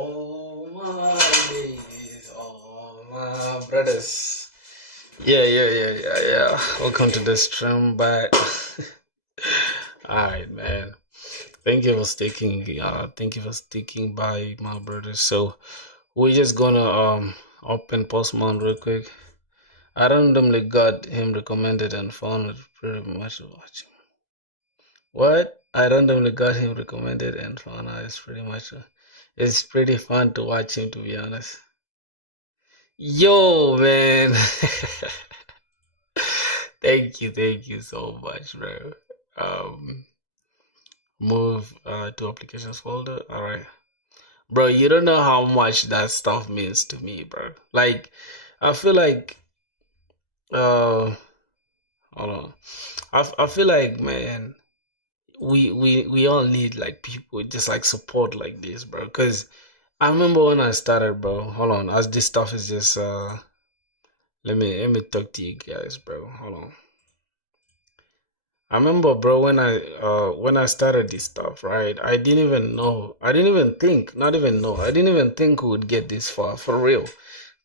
Oh my ladies, oh my brothers. Yeah. Welcome to the stream back. Alright, man. Thank you for sticking by, my brothers. So we're just gonna open Postman real quick. I randomly got him recommended and found it pretty much watching. What? I randomly got him recommended and found out it's pretty fun to watch him, to be honest. Yo, man. Thank you so much, bro. Um, move to applications folder. All right, bro. You don't know how much that stuff means to me, bro. Like, I feel like, uh, hold on. I feel like, man, we all need like people just like support like this, bro. Cause I remember when I started, bro. Hold on, as this stuff is just let me talk to you guys, bro. Hold on. I remember, bro, when I started this stuff, right? I didn't even know. I didn't even think. Not even know. I didn't even think we would get this far for real.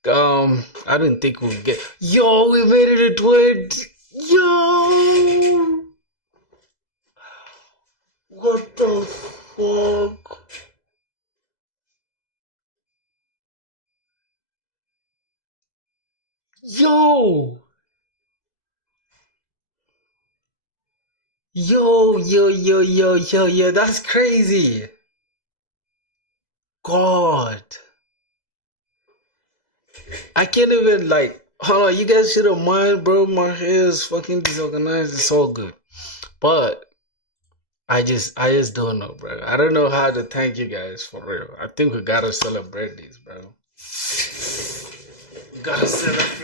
I didn't think we would get. Yo, we made it to it. Yo, what the fuck? Yo, yo. That's crazy. God, I can't even like. Hold on, you guys should have mind, bro. My hair is fucking disorganized. It's all good. But I just don't know, bro. I don't know how to thank you guys for real. I think we gotta celebrate this, bro. We gotta celebrate.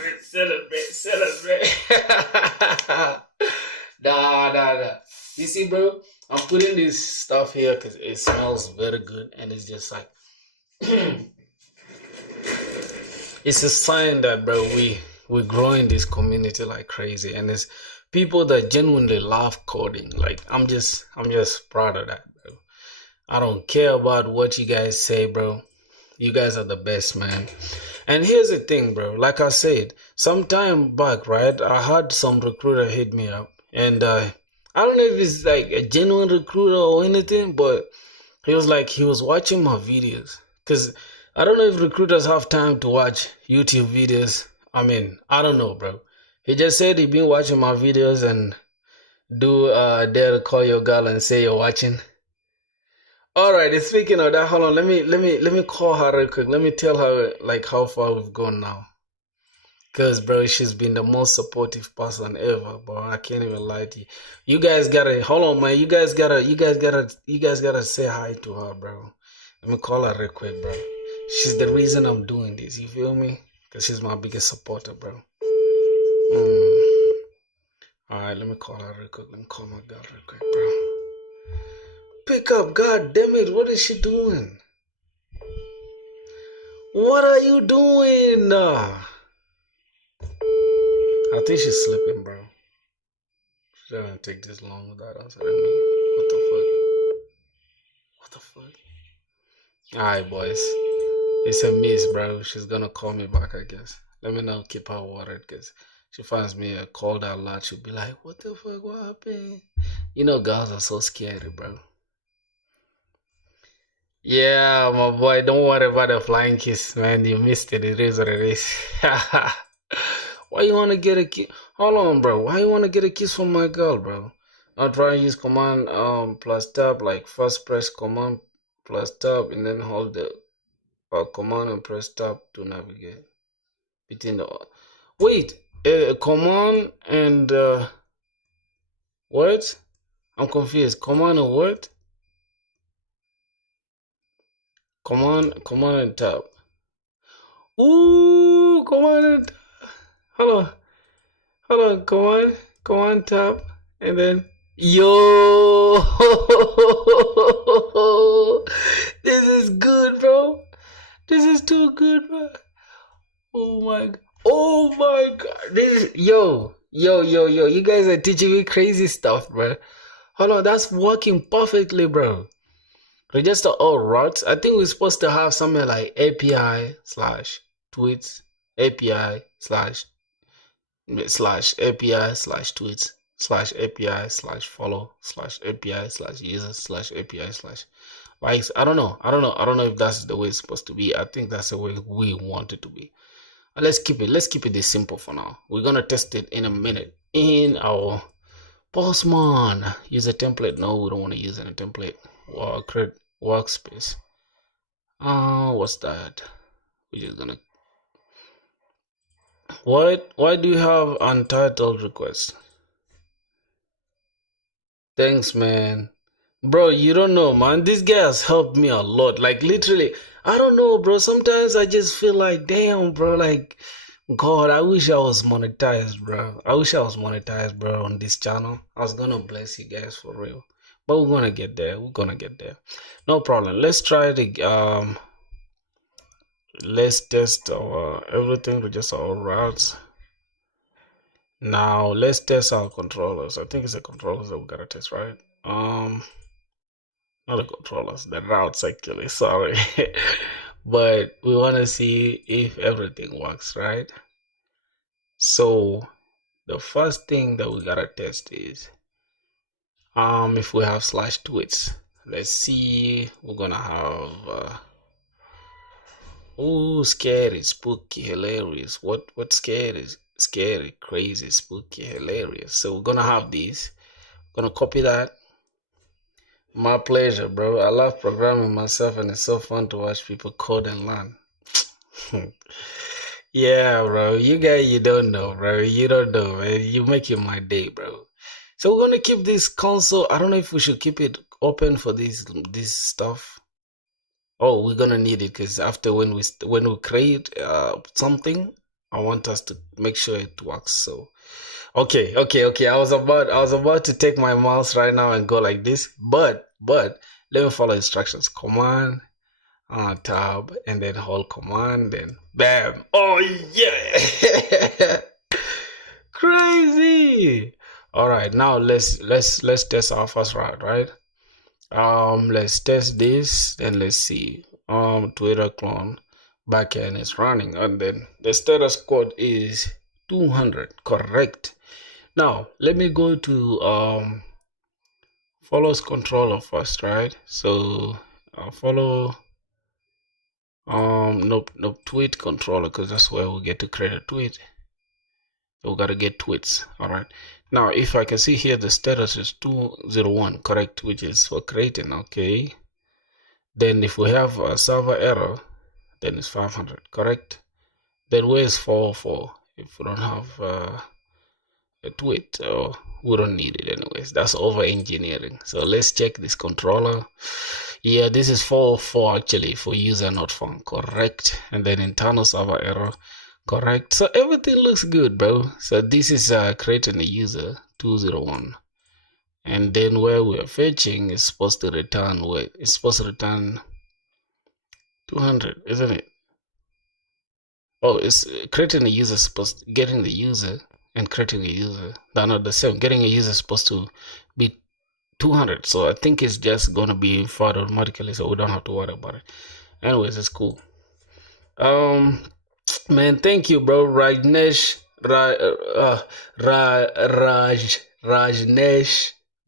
Nah. You see, bro, I'm putting this stuff here because it smells very good and it's just like it's a sign that, bro, we're growing this community like crazy, and it's people that genuinely love coding. Like I'm just proud of that, bro. I don't care about what you guys say, bro. You guys are the best, man. And here's the thing, bro. Like I said, some time back, right? I had some recruiter hit me up. and I don't know if it's like a genuine recruiter or anything, but he was like he was watching my videos because I don't know if recruiters have time to watch YouTube videos. I mean, I don't know, bro. He just said he been watching my videos and do dare to call your girl and say you're watching. All right, speaking of that, hold on. Let me call her real quick. Let me tell her like how far we've gone now. Cause bro, she's been the most supportive person ever, bro. I can't even lie to you. You guys gotta hold on, man. You guys gotta say hi to her, bro. Let me call her real quick, bro. She's the reason I'm doing this. You feel me? Cause she's my biggest supporter, bro. All right, let me call her real quick. Let me call my girl real quick, bro. Pick up, god damn it! What is she doing? What are you doing? I think she's sleeping, bro. She doesn't take this long without answering me. What the fuck? What the fuck? Alright, boys. It's a miss, bro. She's gonna call me back, I guess. Let me know, keep her watered, because she finds me a called out lot. She'll be like, what the fuck? What happened? You know, girls are so scary, bro. Yeah, my boy, don't worry about the flying kiss, man. You missed it. It is what it is. Why you wanna get a kiss? Hold on, bro. Why you wanna get a kiss from my girl, bro? I'll try and use command plus tab, like first press command plus tab and then hold the command and press tab to navigate between the. Wait, command and what? I'm confused. Command and what? Command and tab. Ooh, command and hold on. Hold on, command tab, and then yo, this is good, bro. This is too good, bro. Oh my god, this is yo. You guys are teaching me crazy stuff, bro. Hold on, that's working perfectly, bro. Register all routes. I think we're supposed to have something like API slash tweets, API slash API slash tweets slash API slash follow slash API slash users slash API slash likes. I don't know. I don't know if that's the way it's supposed to be. I think that's the way we want it to be. Let's keep it this simple for now. We're gonna test it in a minute in our Postman. Use a template. No, we don't want to use any template. Create workspace. What's that? We're just gonna. Why do you have untitled requests? Thanks, man. Bro, you don't know, man. This guy has helped me a lot. Like, literally, I don't know, bro. Sometimes I just feel like, damn, bro. Like, God, I wish I was monetized, bro. I wish I was monetized, bro, on this channel. I was gonna bless you guys for real. But we're gonna get there. We're gonna get there. No problem. Let's try to, let's test our everything, just our routes. Now, let's test our controllers. I think it's the controllers that we gotta test, right? Not the controllers, the routes actually, sorry. But we want to see if everything works, right? So the first thing that we gotta test is if we have slash tweets. Let's see, we're gonna have oh, scary, spooky, hilarious. What scary is scary, crazy, spooky, hilarious. So we're gonna have these. Gonna copy that. My pleasure, bro. I love programming myself, and it's so fun to watch people code and learn. Yeah, bro. You guys, you don't know, bro. You don't know, man. You making my day, bro. So we're gonna keep this console. I don't know if we should keep it open for this stuff. Oh, we're gonna need it because after when we create something, I want us to make sure it works. So okay. I was about to take my mouse right now and go like this, but let me follow instructions. Command, tab, and then hold command, then bam. Oh yeah, crazy. All right, now let's test our first route, right? Let's test this, and let's see. Twitter clone backend is running, and then the status code is 200, correct? Now let me go to follows controller first, right? So I'll follow nope tweet controller, because that's where we get to create a tweet. So we gotta get tweets. All right. Now if I can see here, the status is 201, correct, which is for creating. Okay. Then if we have a server error, then it's 500, correct. Then where's 404 if we don't have a tweet? Oh, we don't need it anyways. That's over engineering. So let's check this controller. Yeah, this is 404 actually, for user not found, correct. And then internal server error, correct. So everything looks good, bro. So this is creating a user 201, and then where we are fetching is supposed to return, what it's supposed to return 200, isn't it? Oh, it's creating a user supposed getting the user and creating a user. They're not the same. Getting a user is supposed to be 200. So I think it's just gonna be fired automatically, so we don't have to worry about it. Anyways, it's cool. Man, thank you, bro. Rajnesh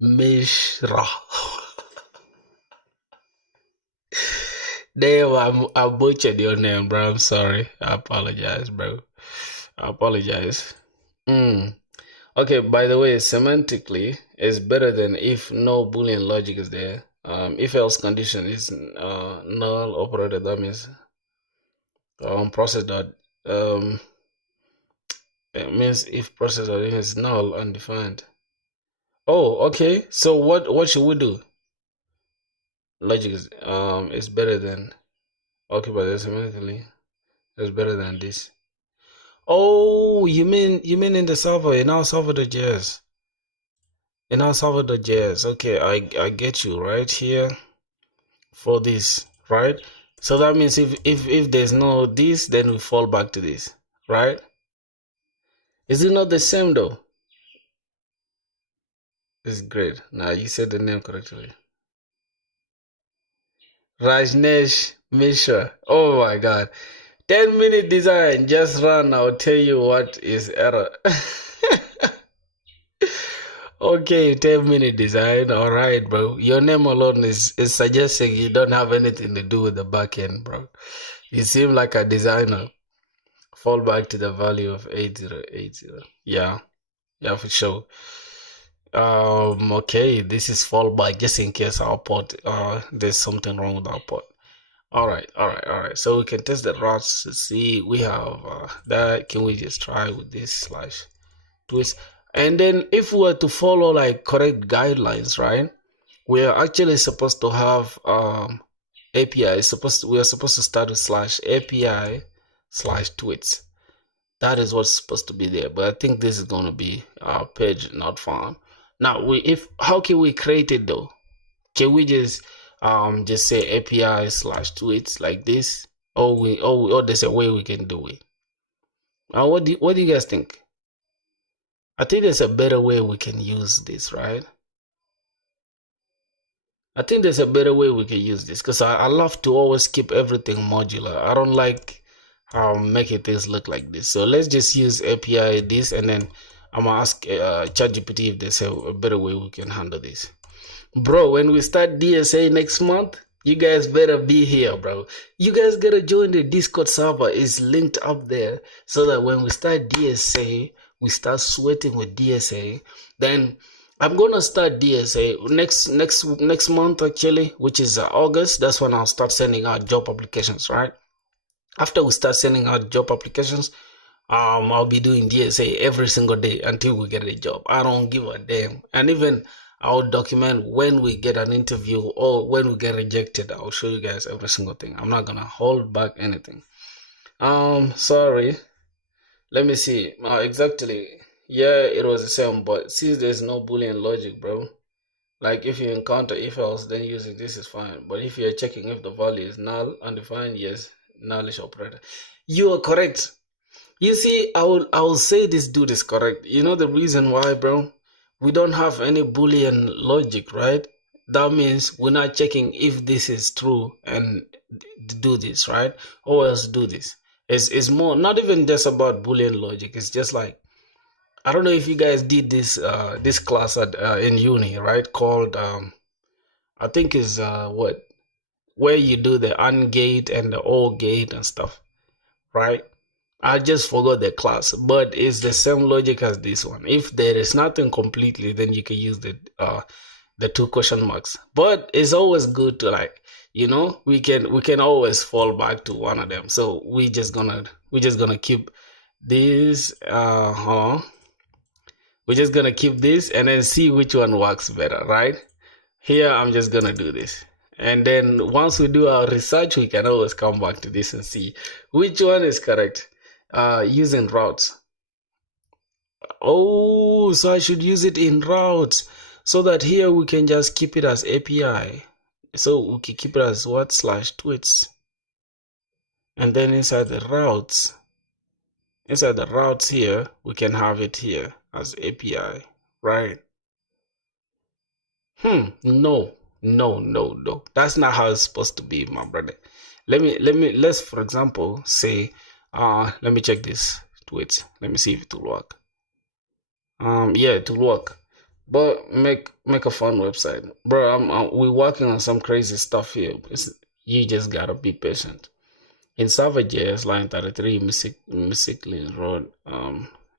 Mishra. Damn, I butchered your name, bro. I'm sorry. I apologize, bro. I apologize. Okay, by the way, semantically, it's better than if no Boolean logic is there. If else condition is null operator, that means process dot it means if process dot is null undefined. Oh, okay. So what should we do? Logic is better than, okay, but semantically it's better than this. Oh, you mean in the server, in our server.js. In our server.js. Okay, I get you right here for this, right? So that means if there's no this, then we fall back to this, right? Is it not the same though? It's great. Now you said the name correctly. Rajnesh Mishra. Oh my god. 10-minute design. Just run. I'll tell you what is error. Okay, 10-minute design. All right, bro. Your name alone is suggesting you don't have anything to do with the backend, bro. You seem like a designer. Fall back to the value of 8080. Yeah, yeah, for sure. Okay, this is fallback just in case our port, there's something wrong with our port. All right, all right, all right. So we can test the routes to see we have that. Can we just try with this slash twist? And then if we were to follow like correct guidelines, right? We are actually supposed to have API. We are supposed to start with slash API slash tweets. That is what's supposed to be there. But I think this is going to be our page not found. Now how can we create it though? Can we just say API slash tweets like this? Or there's a way we can do it. What do you guys think? I think there's a better way we can use this, right? I think there's a better way we can use this, because I love to always keep everything modular. I don't like making things look like this. So let's just use API this, and then I'm gonna ask ChatGPT if there's a better way we can handle this. Bro, when we start DSA next month, you guys better be here, bro. You guys gotta join the Discord server. It's linked up there, so that when we start DSA, we start sweating with DSA. Then I'm gonna start DSA next month actually, which is August. That's when I'll start sending out job applications, right? After we start sending out job applications, I'll be doing DSA every single day until we get a job. I don't give a damn. And even I'll document when we get an interview or when we get rejected. I'll show you guys every single thing. I'm not gonna hold back anything. Sorry. Let me see. Exactly. Yeah, it was the same, but since there's no Boolean logic, bro. Like if you encounter if else, then using this is fine. But if you're checking if the value is null, undefined, yes, nullish operator. You are correct. You see, I will say this dude is correct. You know the reason why, bro? We don't have any Boolean logic, right? That means we're not checking if this is true and do this, right? Or else do this. It's more not even just about Boolean logic. It's just like I don't know if you guys did this class at in uni, right? Called I think is what where you do the AND gate and the OR gate and stuff, right? I just forgot the class, but it's the same logic as this one. If there is nothing completely, then you can use the two question marks. But it's always good to like, we can always fall back to one of them. So we just gonna keep this we're just gonna keep this and then see which one works better, right? Here I'm just gonna do this. And then once we do our research, we can always come back to this and see which one is correct. Using routes. Oh, so I should use it in routes so that here we can just keep it as API. So we can keep it as what slash tweets. And then inside the routes here, we can have it here as API, right? No, no, no, no. That's not how it's supposed to be, my brother. Let's for example say, let me check this tweets. Let me see if it will work. Yeah, it will work. But make a fun website, bro. We're working on some crazy stuff here. You just gotta be patient. In Savage.js, line 33, Mystic Road,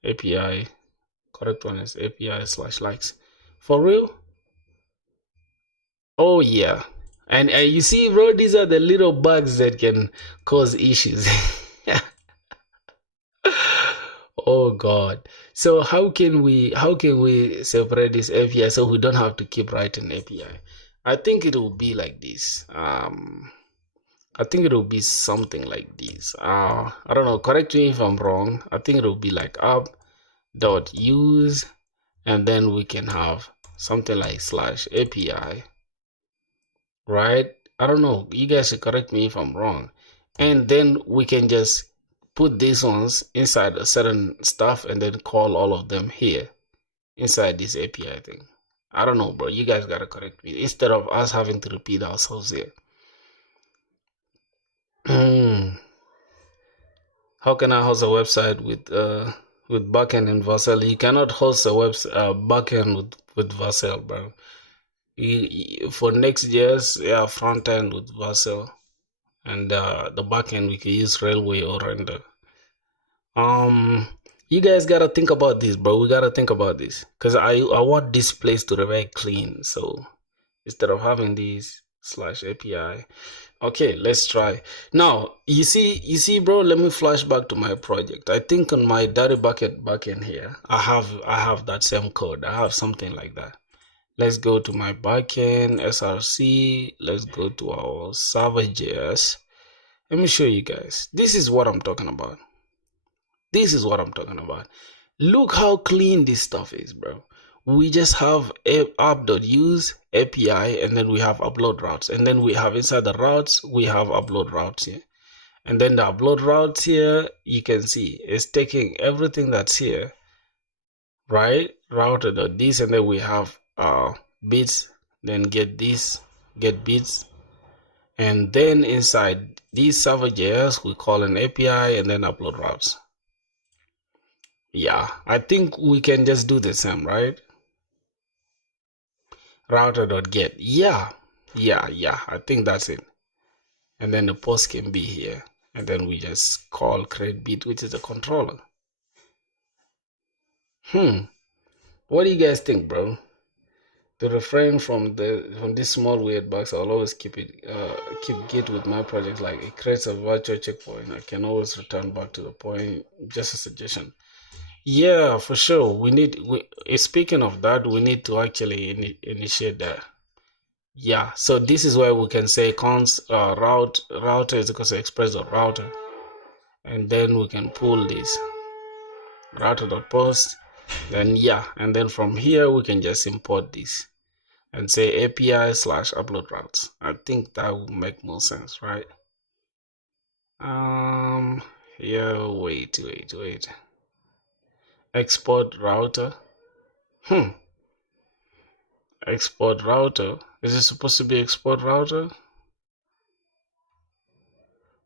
API. Correct one is API slash likes. For real? Oh yeah. And you see, bro, these are the little bugs that can cause issues. Oh God. So how can we separate this API so we don't have to keep writing API? I think it will be like this. I think it will be something like this. I don't know, correct me if I'm wrong. I think it will be like app dot use and then we can have something like slash API, right? I don't know. You guys should correct me if I'm wrong. And then we can just put these ones inside a certain stuff and then call all of them here inside this API thing. I don't know, bro. You guys gotta correct me instead of us having to repeat ourselves here. How can I host a website with backend in Vercel? You cannot host a backend with Vercel, bro. For Next.js, yeah, front end with Vercel, and the backend we can use Railway or Render. Um, you guys gotta think about this, bro. We gotta think about this because I want this place to remain clean. So instead of having these slash API, okay, let's try. Now you see, bro. Let me flash back to my project. I think on my dirty bucket backend here, I have that same code. I have something like that. Let's go to my backend src. Let's go to our server.js. Let me show you guys. This is what I'm talking about. This is what I'm talking about. Look how clean this stuff is, bro. We just have app.use API and then we have upload routes. And then we have inside the routes, we have upload routes here. And then the upload routes here, you can see it's taking everything that's here, right? Router.this, and then we have bits, then get this, get bits. And then inside this server.js, we call an API and then upload routes. Yeah, I think we can just do the same, right? Router.get. Yeah, I think that's it. And then the post can be here. And then we just call create bit, which is a controller. What do you guys think, bro? To refrain from this small weird box, I'll always keep Git with my project. Like it creates a virtual checkpoint. I can always return back to the point. Just a suggestion. Yeah, for sure. Speaking of that, we need to actually initiate that. Yeah, so this is where we can say const router is equal to express dot router, and then we can pull this router.post. Then yeah, and then from here we can just import this and say API slash upload routes. I think that would make more sense, right? Yeah, wait. Export router. Export router. Is it supposed to be export router?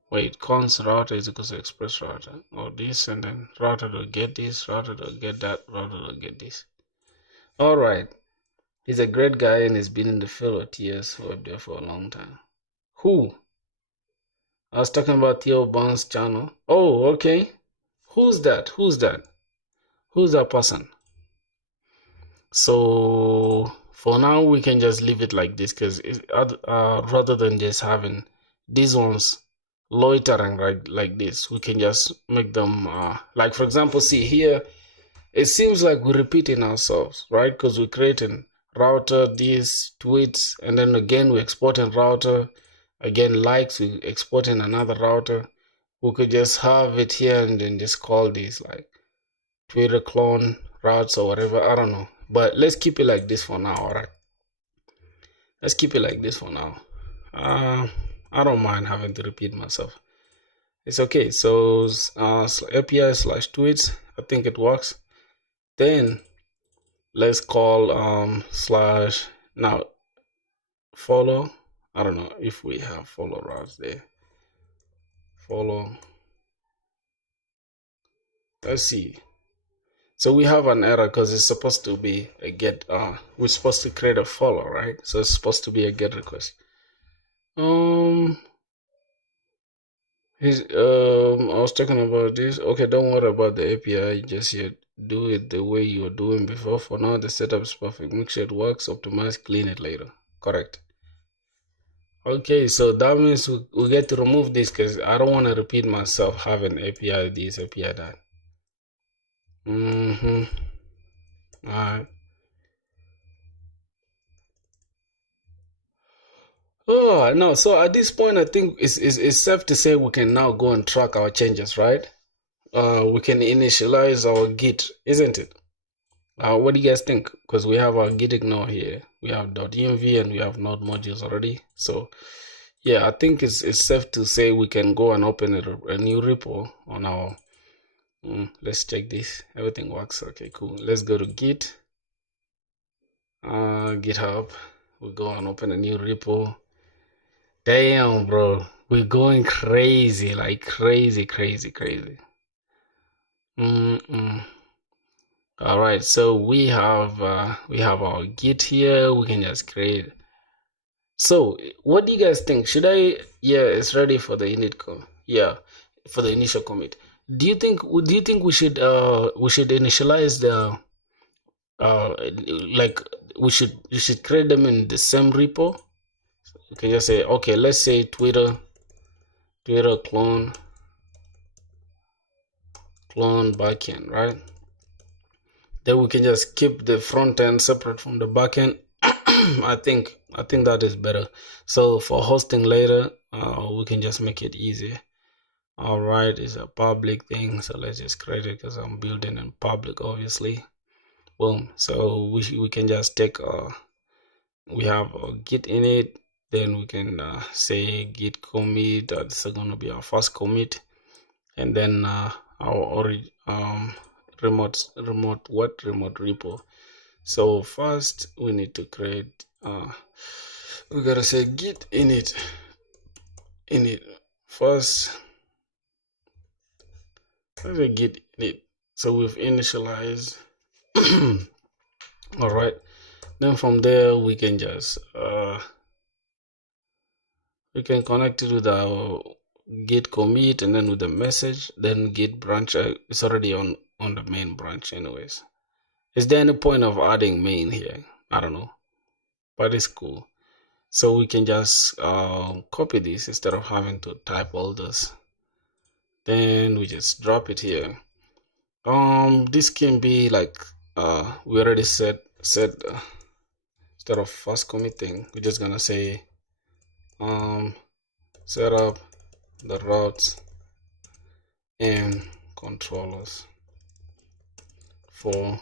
Wait, const router is equals to express router, or this, and then router will get this, router will get that, router will get this. All right. He's a great guy and he's been in the field of TS web there for a long time. Who? I was talking about Theo Bond's channel. Oh, okay. Who's that? Who's that? Who's that person? So for now, we can just leave it like this because rather than just having these ones loitering like this, we can just make them like, for example, see here, it seems like we're repeating ourselves, right? Because we're creating router, these tweets, and then again we're exporting router, again likes, we exporting another router. We could just have it here and then just call these like Twitter clone routes or whatever. I don't know. But let's keep it like this for now, alright? Let's keep it like this for now. I don't mind having to repeat myself. It's okay. So API slash tweets, I think it works. Then let's call slash now follow. I don't know if we have follow routes there. Follow. Let's see. So we have an error because it's supposed to be a get. We're supposed to create a follow, right? So it's supposed to be a get request. I was talking about this. Okay, don't worry about the API just yet. Do it the way you were doing before. For now, the setup is perfect. Make sure it works. Optimize. Clean it later. Correct. Okay, so that means we get to remove this because I don't want to repeat myself having API this, API that. Alright. Oh, no. So at this point, I think it's safe to say we can now go and track our changes, right? We can initialize our Git, isn't it? What do you guys think? Because we have our Git ignore here. We have .env and we have node modules already. So yeah, I think it's safe to say we can go and open a new repo on our let's check this. Everything works. Okay, cool. Let's go to Git, GitHub. We go and open a new repo. Damn, bro, we're going crazy, like crazy, crazy, crazy. All right, so we have our Git here. We can just create. So, what do you guys think? Should I? Yeah, it's ready for the init com. Yeah, for the initial commit. Do you think we should initialize the like you should create them in the same repo? You can just say, okay, let's say Twitter clone backend, right? Then we can just keep the front end separate from the backend. I think that is better. So for hosting later, we can just make it easier. All right, it's a public thing, so let's just create it because I'm building in public, obviously. Boom. So we can just take we have a git init, then we can say git commit. That's going to be our first commit, and then our remote repo. So first we need to create we gotta say git init first. Let's say git init. So we've initialized. All right, then from there we can just we can connect it with our git commit and then with the message, then git branch. It's already on the main branch anyways. Is there any point of adding main here? I don't know, but it's cool. So we can just copy this instead of having to type all this. Then we just drop it here. This can be like we already said instead of first commit thing, we're just gonna say set up the routes and controllers for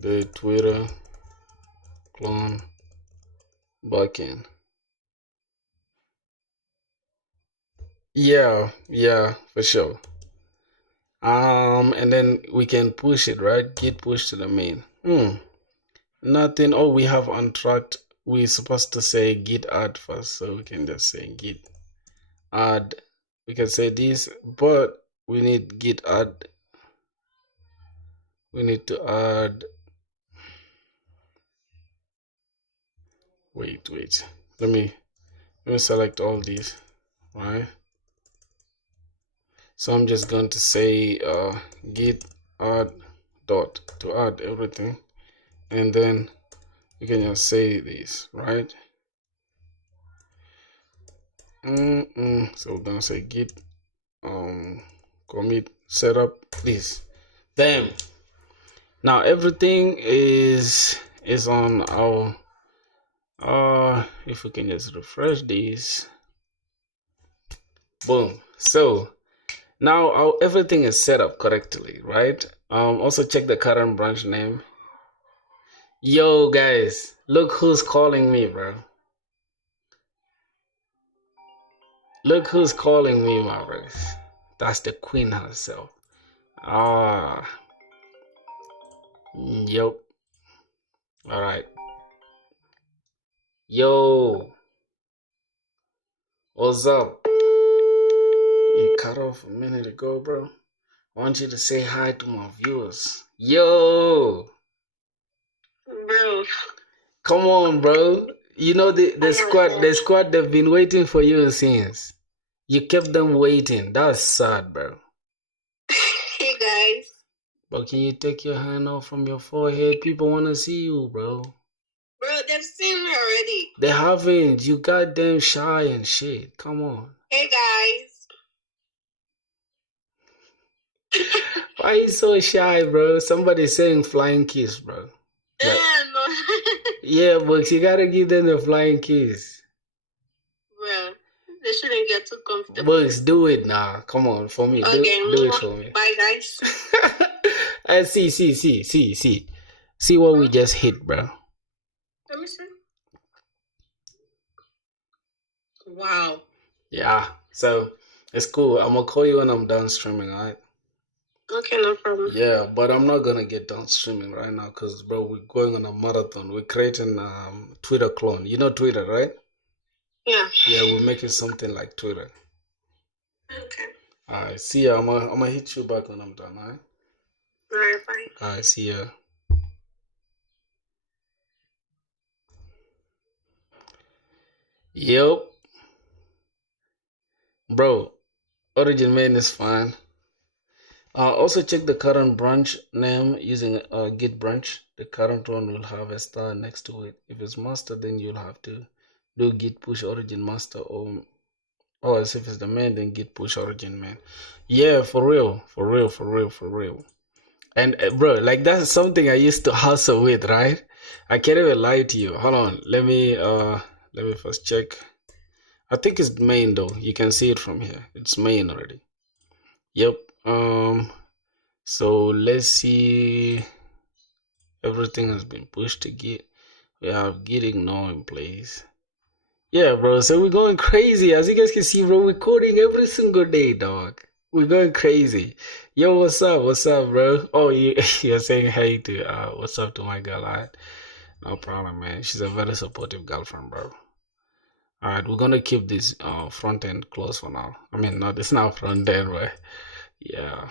the Twitter clone backend. Yeah, for sure. And then we can push it, right? Git push to the main. Nothing. Oh, we have untracked. We're supposed to say git add first, so we can just say git add. we can say this, but we need git add. We need to add. Wait. Let me select all these, right? So I'm just going to say git add dot to add everything, and then you can just say this, right? So we're gonna say git commit setup this. Bam. Now everything is on our if we can just refresh this. Boom. So now everything is set up correctly, right? Also check the current branch name. Yo guys, look who's calling me, bro. Look who's calling me, Mavericks. That's the queen herself. Yep. All right. Yo, what's up? You cut off a minute ago, bro. I want you to say hi to my viewers. Yo, bro. Come on, bro. You know the squad they've been waiting for you since. You kept them waiting. That's sad, bro. Hey guys. But can you take your hand off from your forehead? People wanna see you, bro. Bro, they've seen me already. They haven't. You got them shy and shit. Come on. Hey guys. Why are you so shy, bro? Somebody's saying flying kiss, bro. Like, no. yeah, but you gotta give them the flying kiss. Bro, they shouldn't get too comfortable. Bugs, do it now. Come on, for me. Okay, do it for me. Bye, guys. And see what we just hit, bro. Let me see. Wow. Yeah, so it's cool. I'm gonna call you when I'm done streaming, alright? Okay, no problem. Yeah, but I'm not gonna get done streaming right now because, bro, we're going on a marathon. We're creating Twitter clone. You know Twitter, right? Yeah. Yeah, we're making something like Twitter. Okay. Alright, see ya. I'm gonna hit you back when I'm done, alright? Alright, bye. Alright, see ya. Yep. Bro, origin main is fine. Also check the current branch name using git branch. The current one will have a star next to it. If it's master, then you'll have to do git push origin master, or as if it's the main, then git push origin main. Yeah, for real. And bro, like that's something I used to hustle with, right? I can't even lie to you. Hold on, let me first check. I think it's main though. You can see it from here. It's main already. Yep. So let's see. Everything has been pushed to Git. We have Git ignore in place. Yeah, bro. So we're going crazy. As you guys can see, bro, we're coding every single day, dog. We're going crazy. Yo, what's up? What's up, bro? Oh, you're saying hey to what's up to my girl? Alright. No problem, man. She's a very supportive girlfriend, bro. Alright, we're gonna keep this front end closed for now. I mean, no, it's not front end, right? Yeah.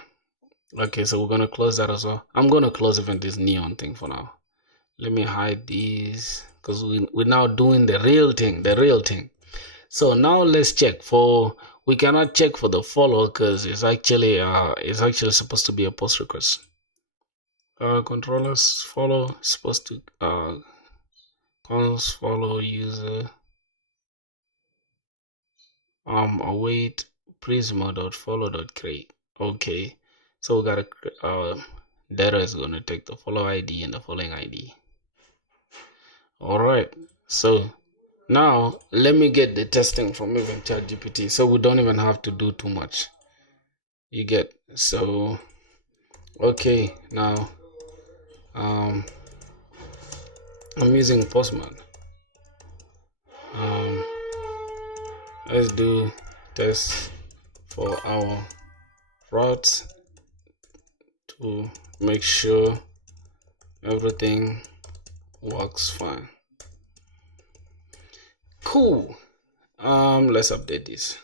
Okay, so we're gonna close that as well. I'm gonna close even this neon thing for now. Let me hide these because we're now doing the real thing. So now let's check for. We cannot check for the follow because it's actually supposed to be a post request. Controllers follow supposed to cons follow user await prisma.follow.create. Okay, so we gotta data is gonna take the follow ID and the following ID. All right, so now let me get the testing from even ChatGPT, so we don't even have to do too much. You get so okay now. I'm using Postman. Let's do tests for our routes to make sure everything works fine. Cool. Let's update this.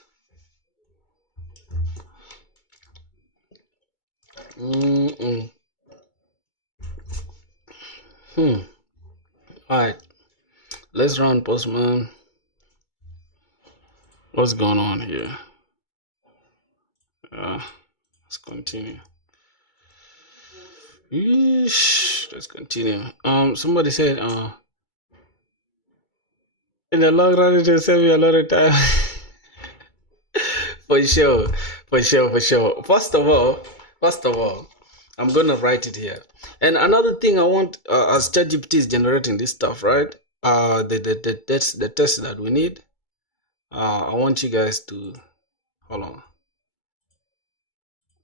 Mm-mm. Hmm. All right. Let's run Postman. What's going on here? Let's continue. Yeesh. Let's continue. Somebody said, in the long run, it will save you a lot of time. For sure, for sure. First of all, I'm gonna write it here. And another thing I want, as ChatGPT is generating this stuff, right? The test that we need. I want you guys to hold on.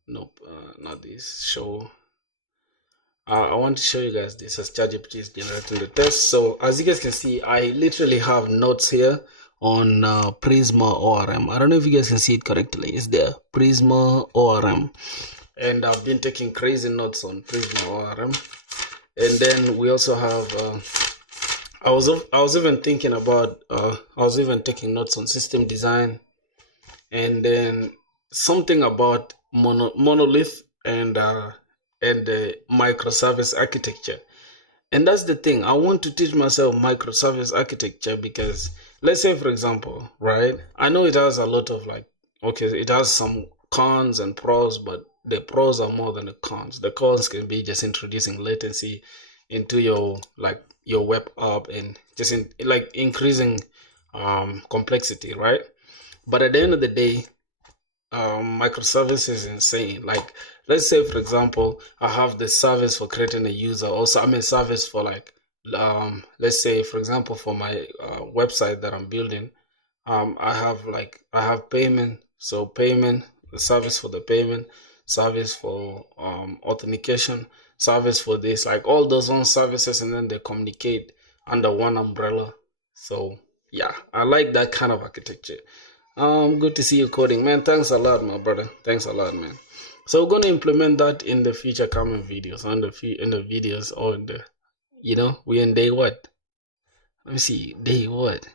Nope, not this. Show. I want to show you guys this as ChatGPT is generating the test. So as you guys can see, I literally have notes here on Prisma ORM. I don't know if you guys can see it correctly. It's there, Prisma ORM. And I've been taking crazy notes on Prisma ORM. And then we also have, I was even thinking about, I was even taking notes on system design, and then something about monolith and microservice architecture. And that's the thing. I want to teach myself microservice architecture because, let's say, for example, right? I know it has a lot of like, okay, it has some cons and pros, but the pros are more than the cons. The cons can be just introducing latency into your your web app and just like increasing complexity, right? But at the end of the day, microservice is insane. Like, let's say, for example, I have the service for creating a user. Also, I mean, service for like, let's say, for example, for my website that I'm building, I have payment. So payment, the service for the payment, service for authentication, service for this, like all those own services, and then they communicate under one umbrella. So yeah, I like that kind of architecture. Good to see you coding, man. Thanks a lot, my brother. Thanks a lot, man. So we're gonna implement that in the future coming videos, in the videos, or in the, we in day what? Let me see, day what?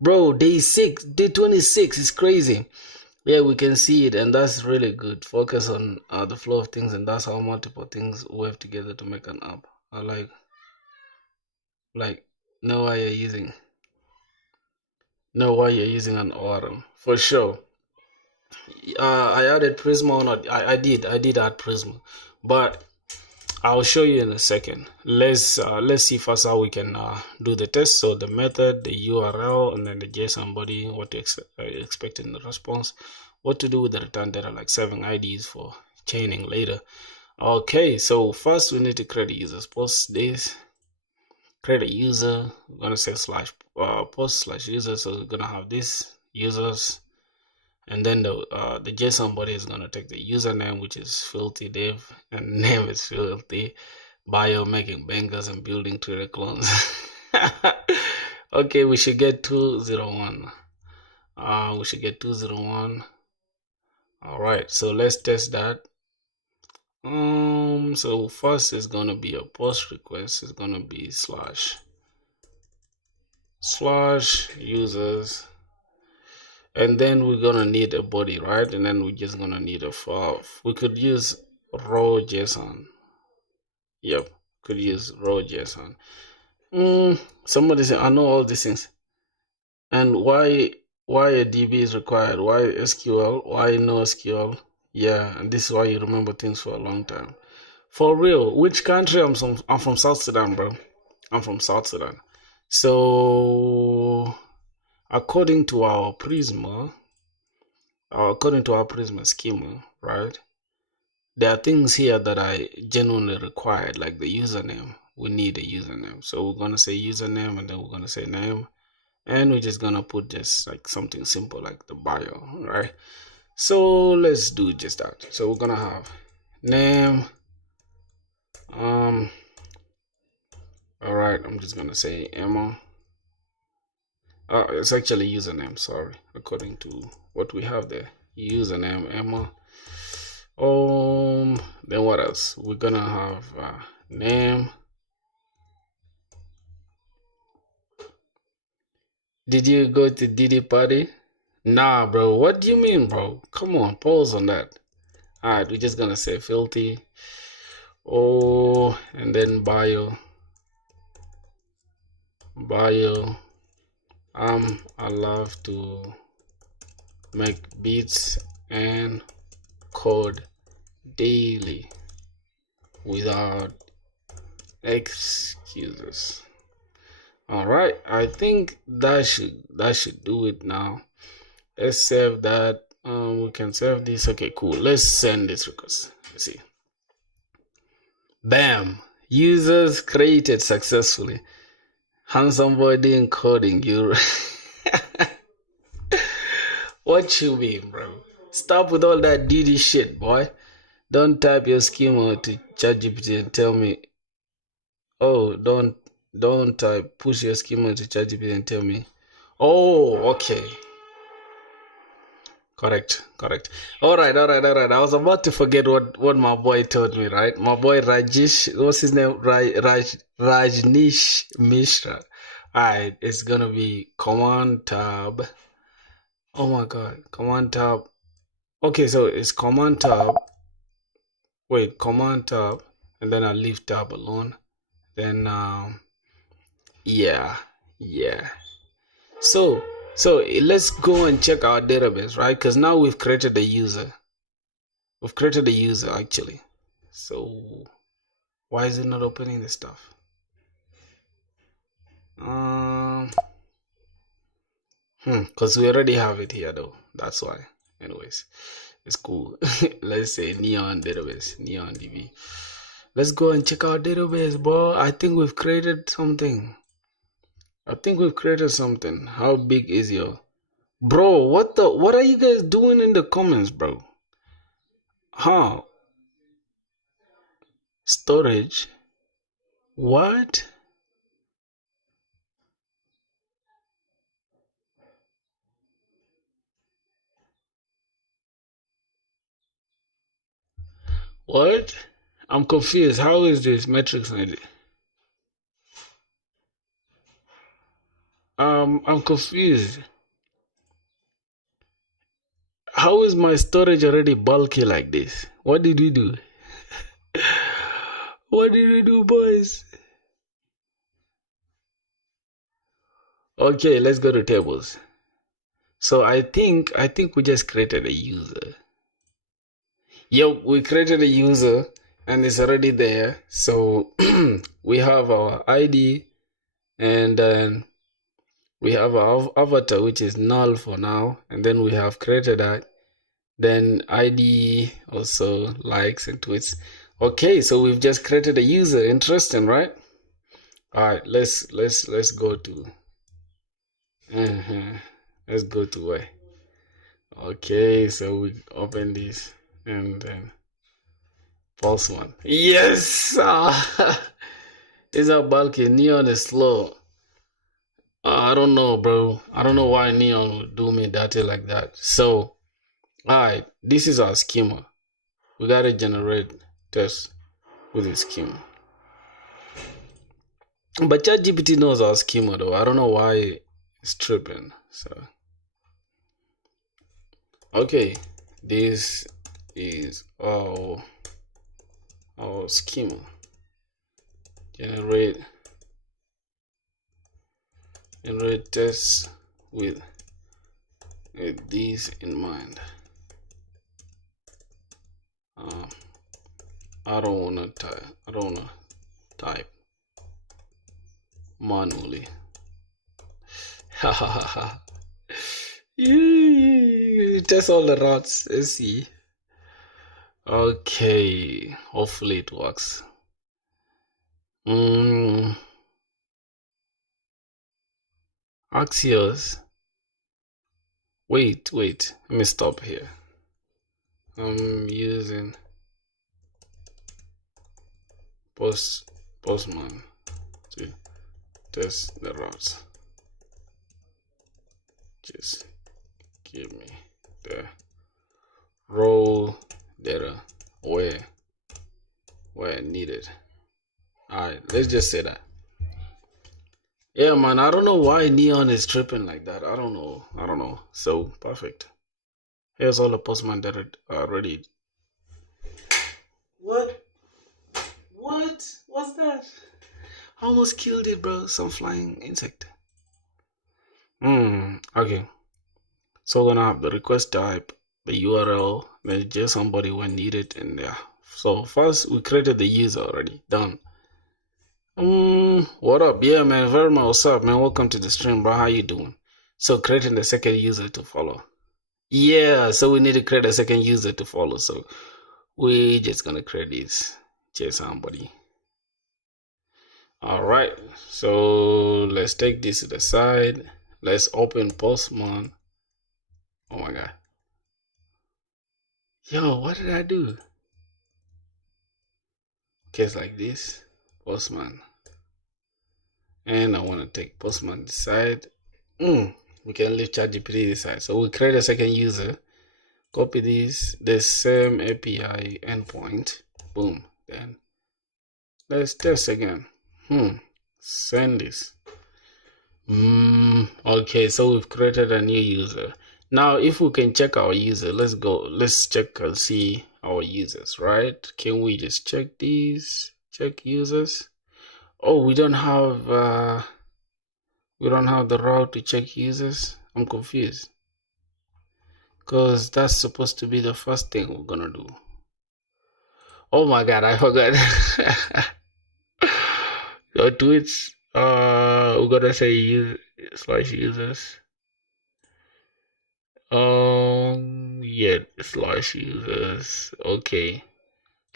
Bro, day 6, day 26 is crazy. Yeah, we can see it, and that's really good. Focus on the flow of things, and that's how multiple things work together to make an app. I like, know why you're using, know why you're using an ORM for sure. I added Prisma or not. I did add Prisma, but I'll show you in a second. Let's see first how we can do the test. So the method, the URL, and then the JSON body, what to expect in the response, what to do with the return data, like saving IDs for chaining later. Okay, so first we need to create a user. Post this, create a user. We're gonna say slash post slash user. So we're gonna have this users, and then the JSON body is gonna take the username, which is filthy dev, and name is filthy bio, making bangers and building Twitter clones. Okay, we should get 201. We should get 201. All right, so let's test that. So first is gonna be a post request. It's gonna be slash users, and then we're gonna need a body, right? And then we're just gonna need a file. We could use raw JSON. Yep, could use raw JSON. Somebody said I know all these things. And why a DB is required? Why SQL? Why no SQL? Yeah, and this is why you remember things for a long time. For real, which country? I'm from South Sudan, bro. I'm from South Sudan. So according to our Prisma schema, right? There are things here that I genuinely required, like the username. We need a username. So we're gonna say username, and then we're gonna say name, and we're just gonna put just like something simple like the bio, right? So let's do just that. So we're gonna have name. All right, I'm just gonna say Emma. It's actually username, sorry, according to what we have there. Username Emma. Then what else? We're gonna have name. Did you go to Diddy party? Nah, bro. What do you mean, bro? Come on, pause on that. All right, we're just gonna say filthy. Oh, and then bio. I love to make beats and code daily without excuses. All right, I think that should do it now. Let's save that. We can save this. Okay, cool. Let's send this request. Let's see. Bam! Users created successfully. Handsome boy doing coding. You. What you mean, bro? Stop with all that DD shit, boy. Don't type your schema to ChatGPT and tell me. Oh, don't type. Push your schema to ChatGPT and tell me. Oh, okay. Correct. All right. I was about to forget what my boy told me, right? My boy Rajesh, what's his name? Rajnish Mishra. All right, it's gonna be Command Tab. Oh my God, Command Tab. Okay, so it's Command Tab. Wait, Command Tab, and then I leave Tab alone. Then yeah, yeah. So let's go and check our database, right? Because now we've created a user. We've created a user actually. So why is it not opening the stuff? Because we already have it here though. That's why. Anyways, it's cool. Let's say Neon database, Neon DB. Let's go and check our database, bro. I think we've created something. How big is your bro? What are you guys doing in the comments, bro? Huh? Storage? What? What? I'm confused. How is this metrics ID? I'm confused. How is my storage already bulky like this? What did we do? What did we do, boys? Okay, let's go to tables. So I think we just created a user. Yep, we created a user and it's already there. So we have our ID and then we have our avatar, which is null for now, and then we have created that. Then ID, also likes and tweets. Okay, so we've just created a user. Interesting, right? All right, let's go to. Let's go to where? Okay, so we open this and then Postman. Yes, it's a bulky. Neon is slow. I don't know, bro. I don't know why Neon would do me dirty like that. So, alright, this is our schema. We gotta generate tests with the schema. But ChatGPT knows our schema though. I don't know why it's tripping. So, okay, this is our schema. Generate tests with these in mind. I don't wanna type manually. Test all the routes. Let's see. Okay, hopefully it works. Axios. Wait. Let me stop here. I'm using Postman to test the routes. Just give me the raw data where needed. Alright, let's just say that. Yeah, man, I don't know why Neon is tripping like that. I don't know. So perfect. Here's all the Postman data already What? I almost killed it, bro. Some flying insect. Okay. So we're gonna have the request type, the URL, the JSON body when needed, and yeah. So first we created the user already. Done. What up? Yeah, man. Verma, what's up, man? Welcome to the stream, bro. How you doing? So creating the second user to follow. Yeah, so we need to create a second user to follow. So we just gonna create this JSON body. All right. So let's take this to the side. Let's open Postman. Oh my god. Yo, what did I do? Okay, it's like this. Postman. And I want to take Postman this side. We can leave ChatGPT this side. So we create a second user. Copy this, the same API endpoint. Boom. Then let's test again. Send this. Okay, so we've created a new user. Now, if we can check our user, let's go. Let's check and see our users, right? Can we just check these? Check users. Oh, we don't have the route to check users. I'm confused because that's supposed to be the first thing we're gonna do. Oh my god, I forgot. Your tweets. We're gonna say use slash users. Yeah, slash users. Okay,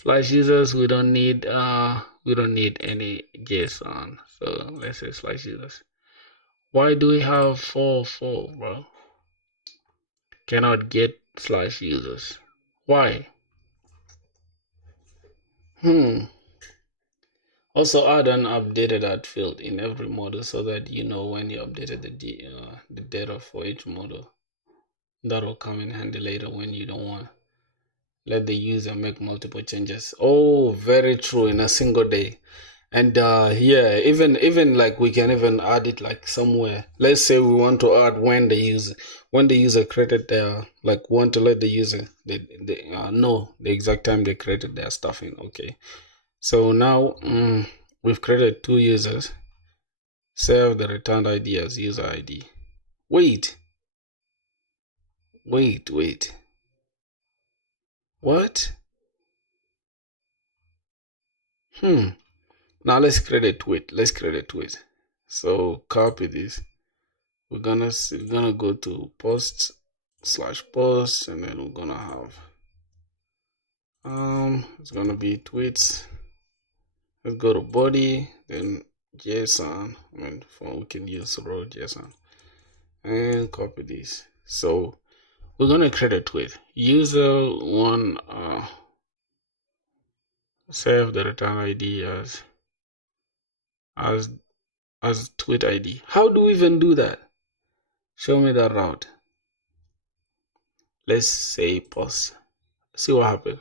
slash users. We don't need any JSON. So let's say slash users. Why do we have 4, bro? Cannot get slash users. Why? Also add an updated at field in every model so that you know when you updated the data for each model. That will come in handy later when you don't want let the user make multiple changes. Oh, very true, in a single day. And yeah, even like we can even add it like somewhere. Let's say we want to add when the user created their, like, want to let the user they know the exact time they created their stuff in. Okay, so now we've created 2 users. Save the returned ID as user ID. Wait. What? Now let's create a tweet. So copy this. We're gonna go to post /post, and then we're gonna have it's gonna be tweets. Let's go to body, then JSON. We can use raw JSON and copy this. So we're gonna create a tweet. User one save the return ID as tweet ID. How do we even do that? Show me that route. Let's say post. See what happened.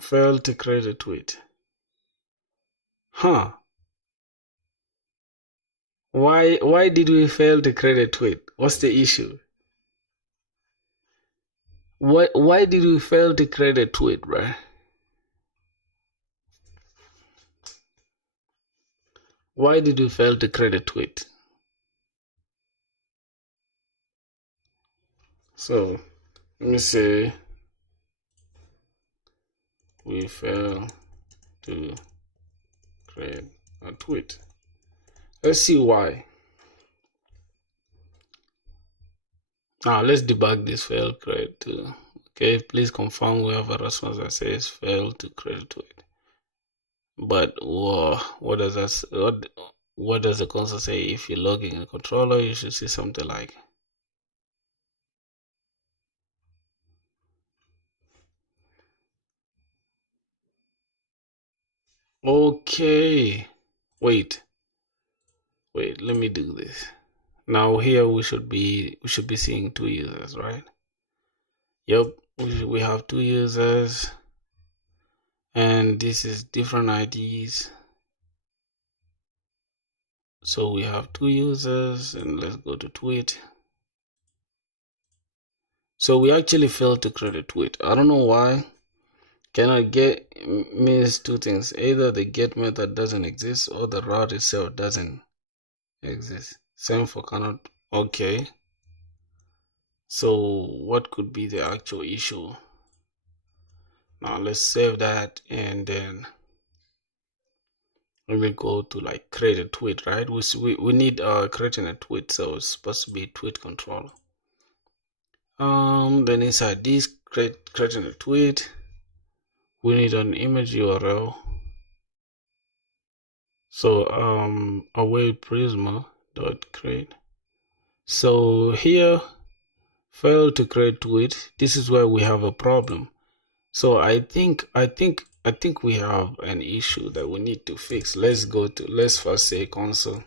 Failed to create a tweet. Why did we fail to create a tweet? What's the issue? Why did we fail to create a tweet, right? Why did we fail to create a tweet? So let me say we fail to create a tweet. Let's see why. Now let's debug this fail create. Okay, please confirm we have a response that says fail to create a tweet. But what does that? What does the console say? If you're logging a controller, you should see something like. Okay, wait, let me do this. Now here we should be seeing 2 users, right? Yep, we have 2 users, and this is different IDs. So we have 2 users, and let's go to tweet. So we actually failed to create a tweet. I don't know why. Cannot get means two things. Either the get method doesn't exist or the route itself doesn't exist. Same for cannot. Okay. So what could be the actual issue? Now let's save that and then we will go to like create a tweet, right? We need creating a tweet, so it's supposed to be tweet controller. Then inside this creating a tweet, we need an image URL. So await prisma dot create. So here failed to create tweet. This is where we have a problem. So I think we have an issue that we need to fix. Let's first say console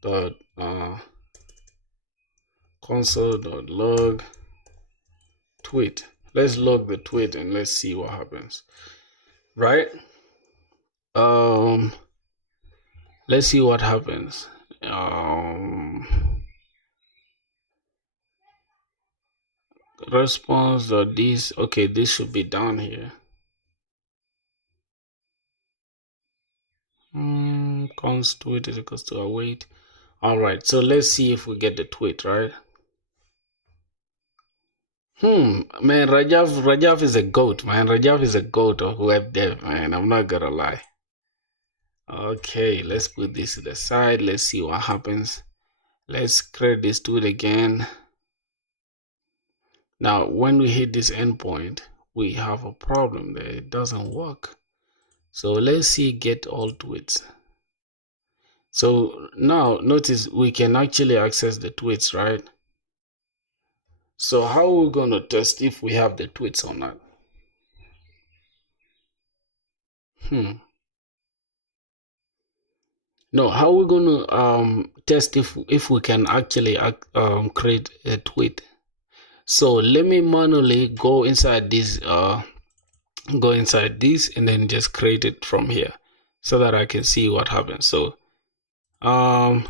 dot console.log tweet. Let's log the tweet and let's see what happens. Right? Let's see what happens. Response.this. Okay, this should be down here. Const tweet is equals to await. All right, so let's see if we get the tweet, right? Man, Rajaf is a goat, man. Rajaf is a goat of web dev, man. I'm not gonna lie. Okay, let's put this to the side. Let's see what happens. Let's create this tweet again. Now, when we hit this endpoint, we have a problem there. It doesn't work. So let's see get all tweets. So now notice we can actually access the tweets, right? So how are we going to test if we have the tweets or not? No, how are we going to test if we can actually create a tweet? So let me manually go inside this and then just create it from here so that I can see what happens. So the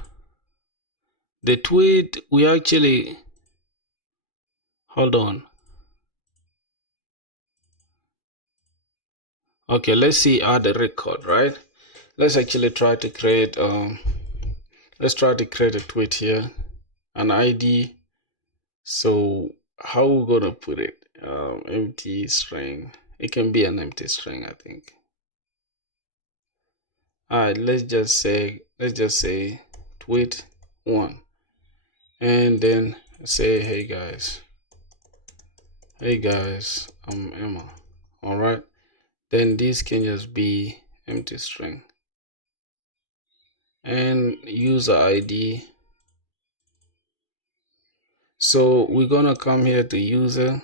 tweet we actually hold on. Okay, let's see add a record, right? Let's actually try to create let's try to create a tweet here, an ID. So how we gonna put it? Empty string. It can be an empty string, I think. Alright, let's just say tweet 1 and then say hey guys, I'm Emma. All right, then this can just be empty string and user ID. So we're gonna come here to user.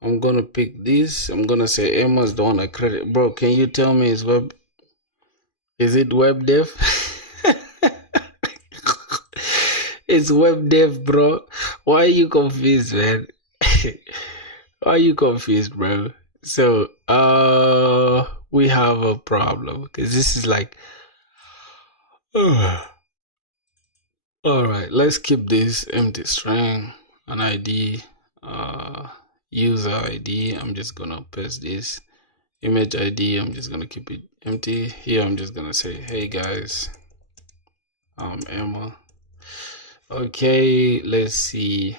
I'm gonna pick this. I'm gonna say Emma's the one I credit. Bro, can you tell me is it web dev? It's web dev, bro. Why are you confused, man? Why are you confused, bro? So we have a problem because this is like all right, let's keep this empty string, an ID, user ID. I'm just gonna paste this image ID. I'm just gonna keep it empty. Here I'm just gonna say hey guys, I'm Emma. Okay, let's see.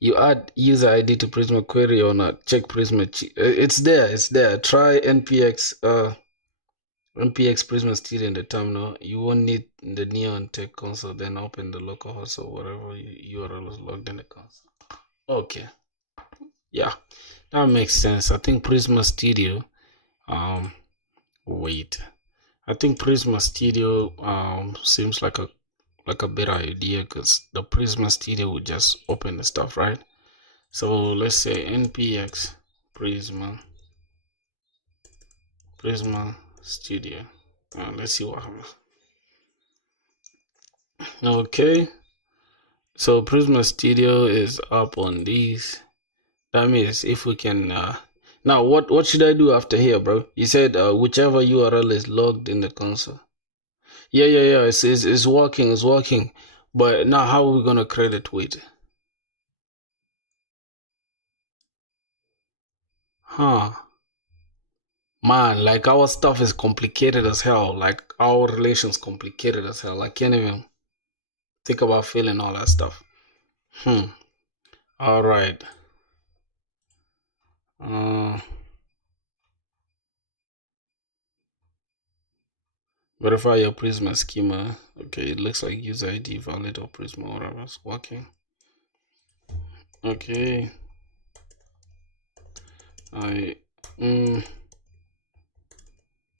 You add user ID to Prisma query or not? Check Prisma. It's there. Try npx Prisma still in the terminal. You won't need the neon tech console. Then open the localhost or whatever URL is logged in the console. Okay, yeah, that makes sense. I think Prisma Studio. Wait, I think Prisma Studio seems like a better idea because the Prisma Studio would just open the stuff, right? So let's say npx Prisma Studio. Let's see what happens. Okay, so Prisma Studio is up on these. That means if we can now what should I do after here, bro? You said whichever URL is logged in the console. Yeah, it's working, but now how are we gonna create a tweet? Huh. Man, like our stuff is complicated as hell. Like our relations complicated as hell. I can't even think about feeling all that stuff. All right. Uh, Verify your Prisma schema. Okay, it looks like user ID valid or Prisma or whatever is working. Okay. I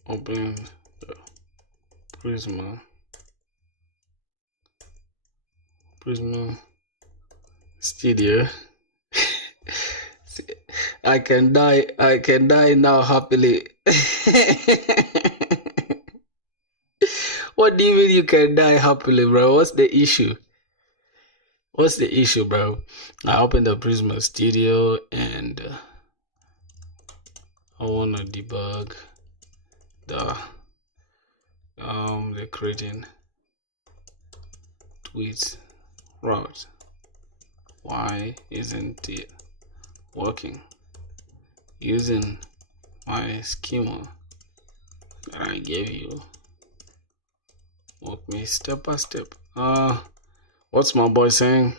open the Prisma Studio. I can die now happily. What do you mean you can die happily, bro? What's the issue? What's the issue, bro? I opened the Prisma Studio and I want to debug the creating tweets route. Why isn't it working? Using my schema that I gave you. Walk me step by step. What's my boy saying?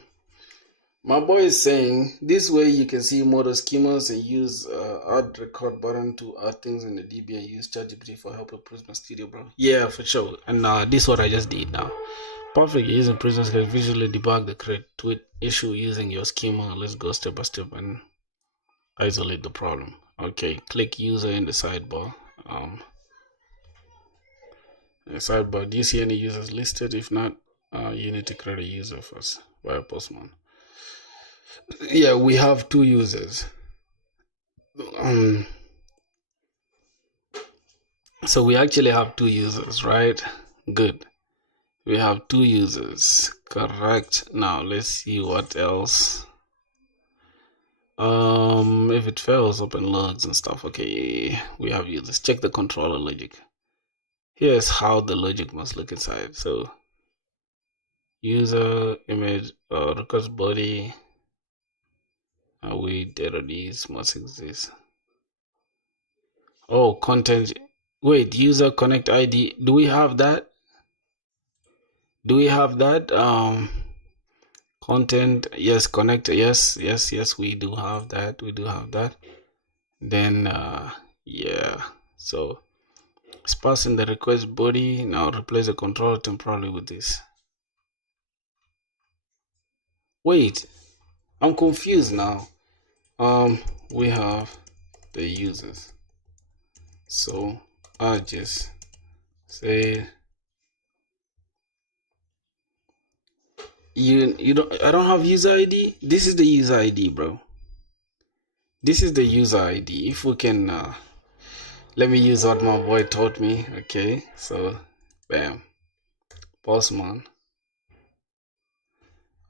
My boy is saying this way you can see model schemas and use add record button to add things in the DB and use ChatGPT for help with Prisma Studio, bro. Yeah, for sure. And this is what I just did now. Perfect. Using Prisma can visually debug the create tweet issue using your schema. Let's go step by step and isolate the problem. Okay, click user in the sidebar. Do you see any users listed? If not, you need to create a user first via Postman. Yeah, we have 2 users. So we actually have 2 users, right? Good. We have 2 users, correct. Now let's see what else. If it fails, open logs and stuff. Okay, we have users. Check the controller logic. Here's how the logic must look inside. So user image records body. We data these must exist. Oh, content. Wait, user connect ID. Do we have that? Do we have that? Content. Yes, connect. Yes, we do have that. We do have that. Then, yeah. So it's passing the request body. Now replace the controller temporarily with this. Wait, I'm confused now. We have the users. So I just say you don't. I don't have user ID. This is the user ID, bro. This is the user ID. If we can, let me use what my boy taught me. Okay, so bam, Postman.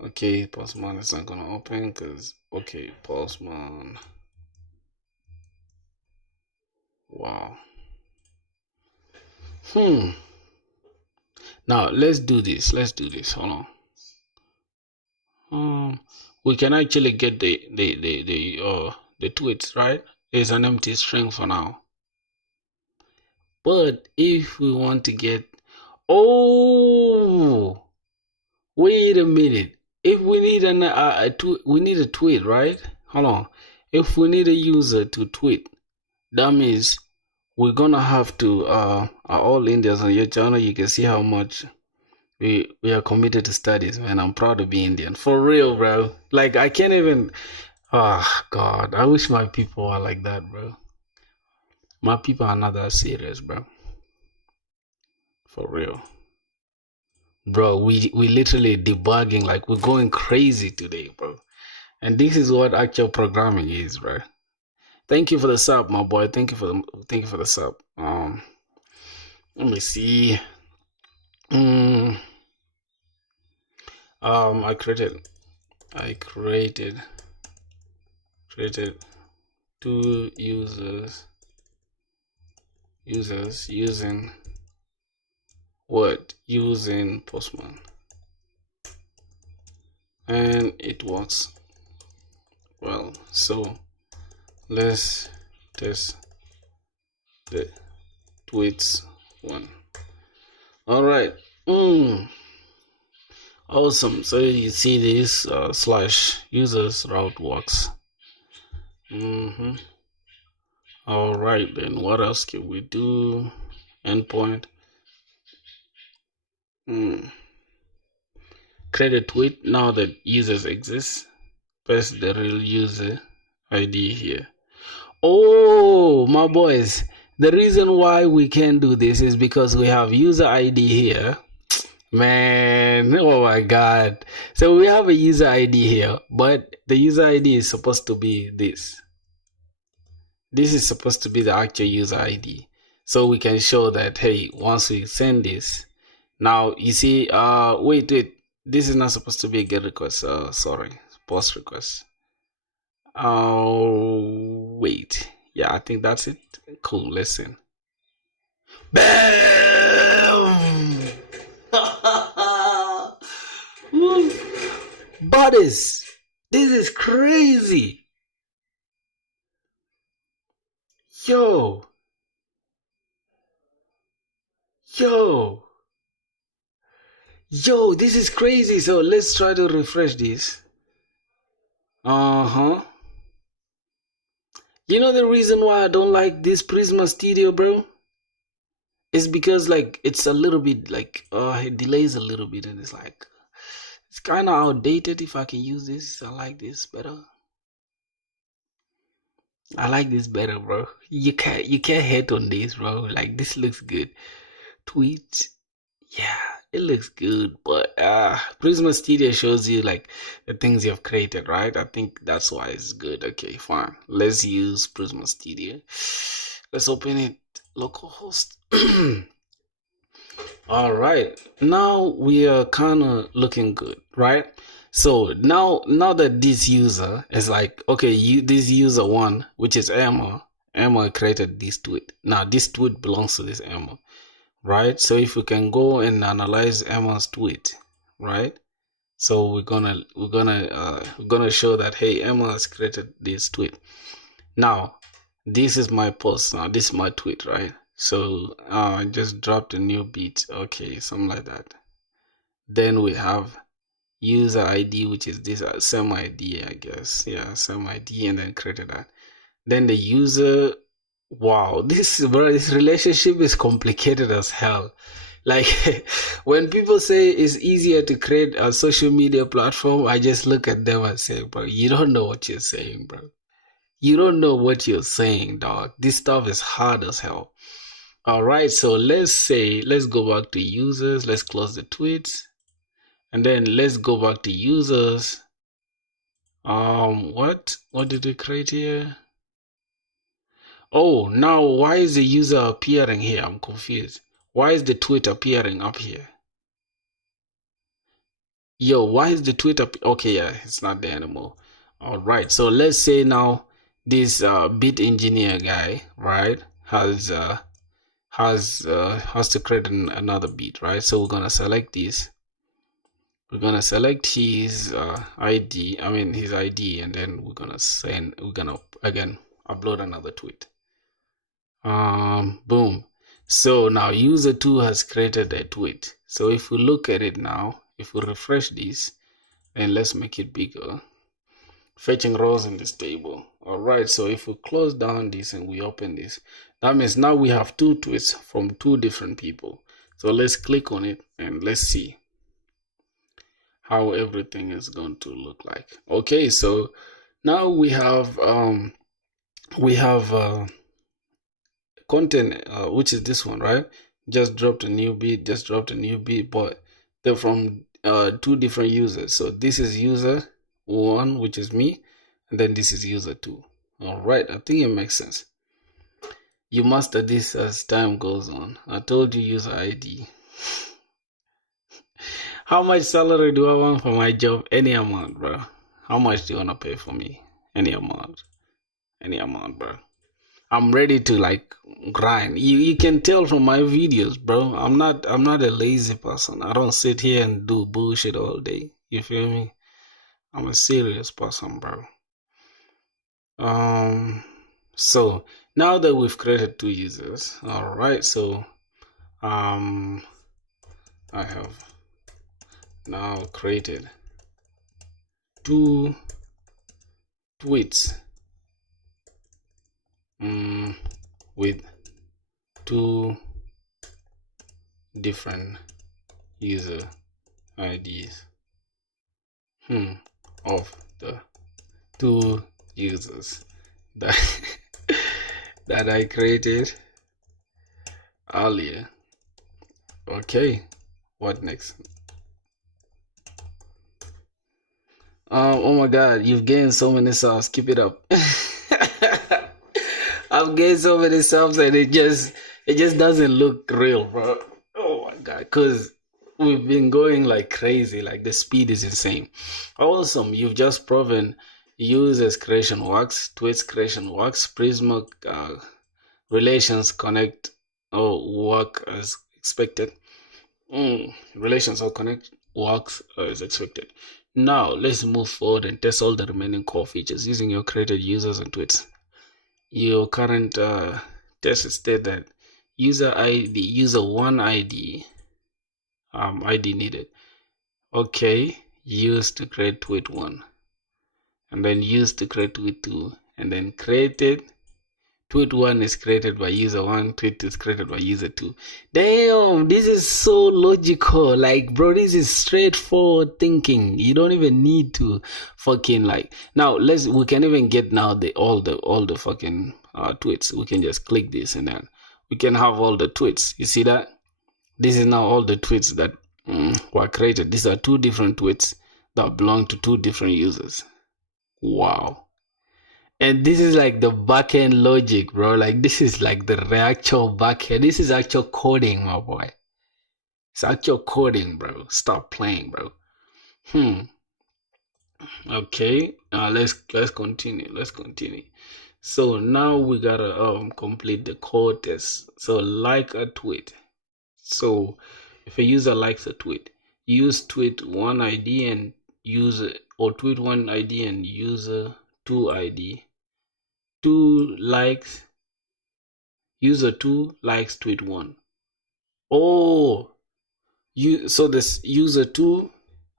Okay, Postman is not gonna open because okay, Postman. Wow. Now let's do this. Hold on. We can actually get the tweets, right? There's an empty string for now. But if we want to get, oh, wait a minute. If we need we need a tweet, right? Hold on. If we need a user to tweet, that means we're gonna have to all Indians on your channel. You can see how much we are committed to studies, man. I'm proud to be Indian, for real, bro. Like I can't even. Ah, God, I wish my people were like that, bro. My people are not that serious, bro. For real. Bro, we literally debugging, like we're going crazy today, bro. And this is what actual programming is, bro. Thank you for the sub, my boy. Thank you for the sub. Let me see. I created 2 users using what? Using Postman. And it works well. So let's test the tweets one. All right. Awesome. So you see this slash users route works. All right, then what else can we do? Endpoint. Create a tweet now that users exist. Paste the real user ID here. Oh, my boys. The reason why we can do this is because we have user ID here. Man, oh my god. So we have a user ID here, but the user ID is supposed to be this. This is supposed to be the actual user ID. So we can show that, hey, once we send this, now you see, wait, this is not supposed to be a get request. Sorry, post request. Oh, wait. Yeah, I think that's it. Cool, listen. Bam! Buddies, this is crazy. Yo. Yo, this is crazy. So let's try to refresh this. You know the reason why I don't like this Prisma Studio, bro? It's because like it's a little bit like it delays a little bit, and it's like it's kind of outdated. If I can use this, I like this better. I like this better, bro. You can't hate on this, bro. Like this looks good. Tweets. Yeah, it looks good, but Prisma Studio shows you like the things you've created, right? I think that's why it's good. Okay, fine. Let's use Prisma Studio. Let's open it. Localhost. All right, now we are kind of looking good, right? So now that this user is like, okay, this user one, which is Emma created this tweet. Now this tweet belongs to this Emma. Right, so if we can go and analyze Emma's tweet, right? So we're gonna show that, hey, Emma has created this tweet. Now this is my post. Now this is my tweet, right? So I just dropped a new beat. Okay, something like that. Then we have user ID, which is this same ID, I guess. Yeah, same ID, and then created that. Then the user. Wow, this relationship is complicated as hell. Like when people say it's easier to create a social media platform, I just look at them and say, bro, you don't know what you're saying, bro. You don't know what you're saying, dog. This stuff is hard as hell. All right, so let's go back to users. Let's close the tweets, and then let's go back to users. What did we create here? Oh, now why is the user appearing here? I'm confused. Why is the tweet appearing up here? Yo, why is the tweet up? Okay, yeah, it's not there anymore. All right, so let's say now this beat engineer guy, right, has to create another beat, right? So we're gonna select this. We're gonna select his ID. I mean his ID, and then we're gonna again upload another tweet. Boom. So now user 2 has created a tweet. So if we look at it now, if we refresh this, and let's make it bigger, fetching rows in this table. All right, so if we close down this and we open this, that means now we have two tweets from two different people. So let's click on it and let's see how everything is going to look like. Okay, so now we have content, which is this one, right? Just dropped a new beat, but they're from two different users. So this is user 1, which is me, and then this is user 2. All right, I think it makes sense. You master this as time goes on. I told you user ID. How much salary do I want for my job? Any amount, bro. How much do you want to pay for me? Any amount, bro. I'm ready to like grind. You can tell from my videos, bro. I'm not a lazy person. I don't sit here and do bullshit all day. You feel me? I'm a serious person, bro. So now that we've created two users, all right, so I have now created two tweets with two different user IDs of the two users that that I created earlier. Okay, what next? Oh my god, you've gained so many subs. Keep it up. I've gained so many subs and it just doesn't look real, bro. Oh my god, because we've been going like crazy, like the speed is insane. Awesome, you've just proven users creation works, tweets creation works, Prisma relations connect or work as expected. Relations or connect works as expected. Now let's move forward and test all the remaining core features using your created users and tweets. Your current test state that user ID, user one ID, ID needed. Okay, used to create tweet one, and then used to create tweet two, and then created. Tweet one is created by user one, tweet two is created by user two. Damn, this is so logical. Like, bro, this is straightforward thinking. You don't even need to fucking like. Now, we can even get now all the fucking tweets. We can just click this and then we can have all the tweets. You see that? This is now all the tweets that were created. These are two different tweets that belong to two different users. Wow. And this is like the backend logic, bro. Like this is like the actual backend. This is actual coding, my boy. It's actual coding, bro. Stop playing, bro. Okay. Let's continue. Let's continue. So now we gotta complete the code test. So like a tweet. So if a user likes a tweet, use tweet one ID and user or tweet one ID and user two ID. Two likes, user two likes tweet one. Oh, so this user two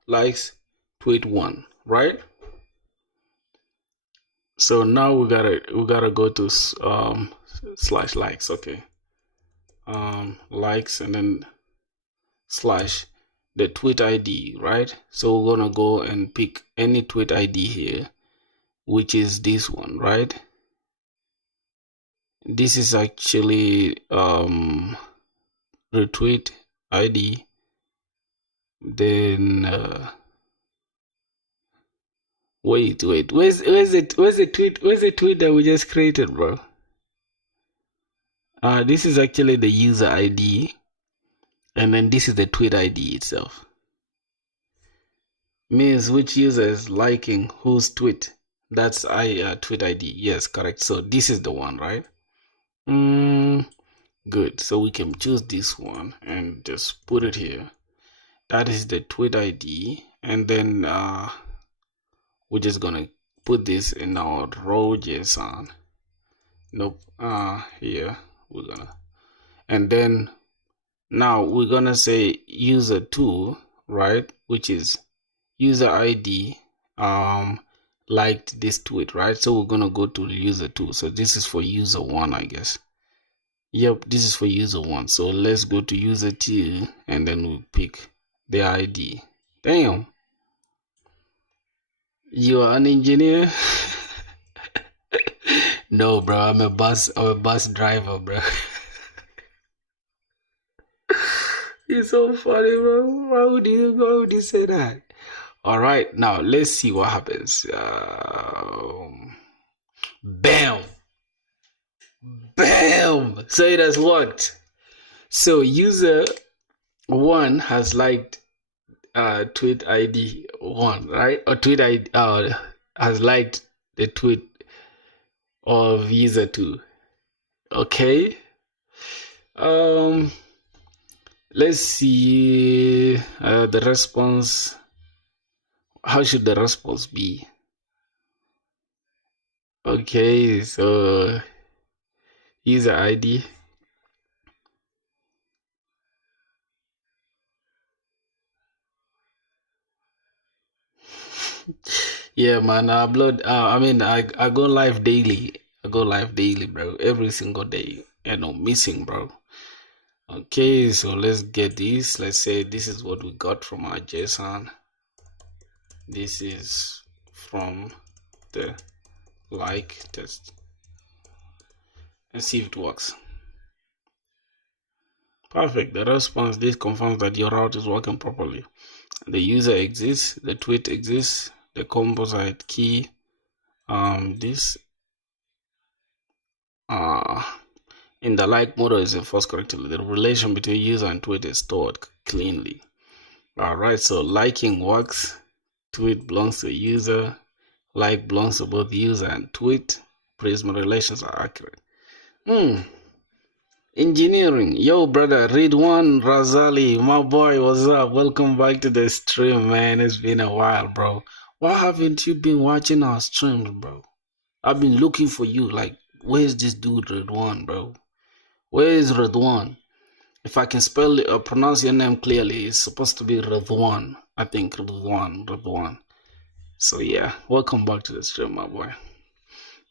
likes tweet one, right? So now we gotta go to slash likes, okay. Likes and then slash the tweet ID, right? So we're gonna go and pick any tweet ID here, which is this one, right? This is actually retweet ID. Then wait, where's the tweet that we just created, bro? This is actually the user ID, and then this is the tweet ID itself. Means which user is liking whose tweet. That's tweet ID. Yes, correct. So this is the one, right? Good. So we can choose this one and just put it here. That is the tweet ID, and then we're just gonna put this in our row JSON. Nope. Here we're gonna, and then now we're gonna say user two, right? Which is user ID liked this tweet, right? So we're gonna go to user two. So this is for user one, I guess. Yep, this is for user one. So let's go to user two and then we pick the ID. Damn. You are an engineer? No, bro. I'm a bus driver, bro. It's so funny, bro. Why would you say that? All right, now let's see what happens. Bam, bam. So it has worked. So user one has liked tweet ID one, right? Or tweet ID has liked the tweet of user two. Okay. Let's see the response. How should the response be? Okay, so User ID. Yeah, man. I upload. I mean, I go live daily. I go live daily, bro. Every single day. And no missing, bro. Okay, so let's get this. Let's say this is what we got from our JSON. This is from the like test. Let's see if it works. Perfect. The response this confirms that your route is working properly. The user exists, the tweet exists, the composite key. This in the like model is enforced correctly. The relation between user and tweet is stored cleanly. All right, so liking works. Tweet belongs to user. Like belongs to both user and tweet. Prisma relations are accurate. Engineering. Yo, brother, Ridwan Razali, my boy, what's up? Welcome back to the stream, man. It's been a while, bro. Why haven't you been watching our streams, bro? I've been looking for you. Like, where's this dude, Ridwan, bro? Where is Ridwan? If I can spell or pronounce your name clearly, it's supposed to be Ridwan. I think Ridwan. So yeah, welcome back to the stream, my boy.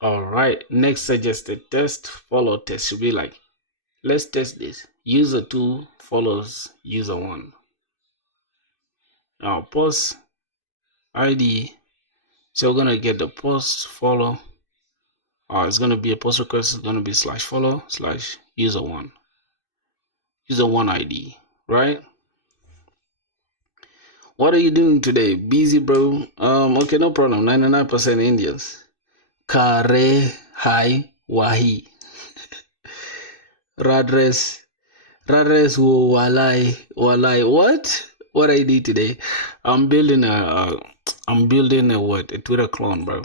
All right, next suggested test, follow test should be like, let's test this. User 2 follows user 1. Now post ID. So we're gonna get the post follow. It's gonna be a post request. It's gonna be slash follow slash user 1. User 1 ID, right? What are you doing today? Busy, bro? Okay, no problem. 99% Indians. Kare hai wahi. Radres. Radres wo walai. Walai. What I did today? I'm building a what? A Twitter clone, bro.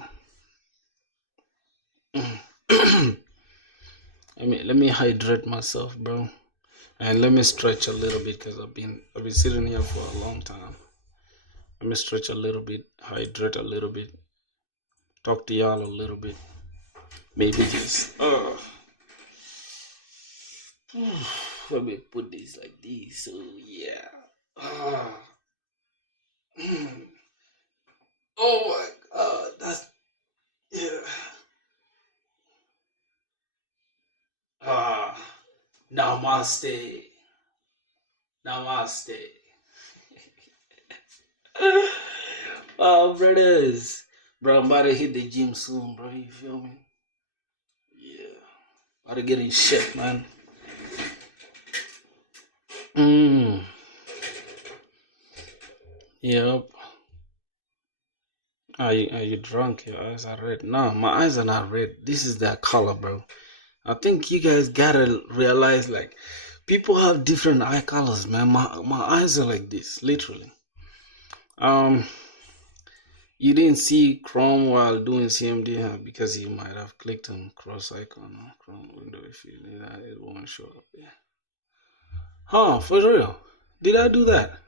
Let me hydrate myself, bro. And let me stretch a little bit because I've been sitting here for a long time. Let me stretch a little bit, hydrate a little bit, talk to y'all a little bit. Maybe just let me put this like this. So yeah. Oh my god, that's yeah. Ah, namaste, namaste. Oh, brothers, bro, I'm about to hit the gym soon, bro. You feel me? Yeah, about to get in shape, man. Yep. Are you drunk? Your eyes are red. No, my eyes are not red. This is that color, bro. I think you guys gotta realize, like, people have different eye colors, man. My eyes are like this, literally. Um, you didn't see Chrome while doing CMD because you might have clicked on cross icon on Chrome window. If you did that, it won't show up. Yeah. Huh? For real? Did I do that?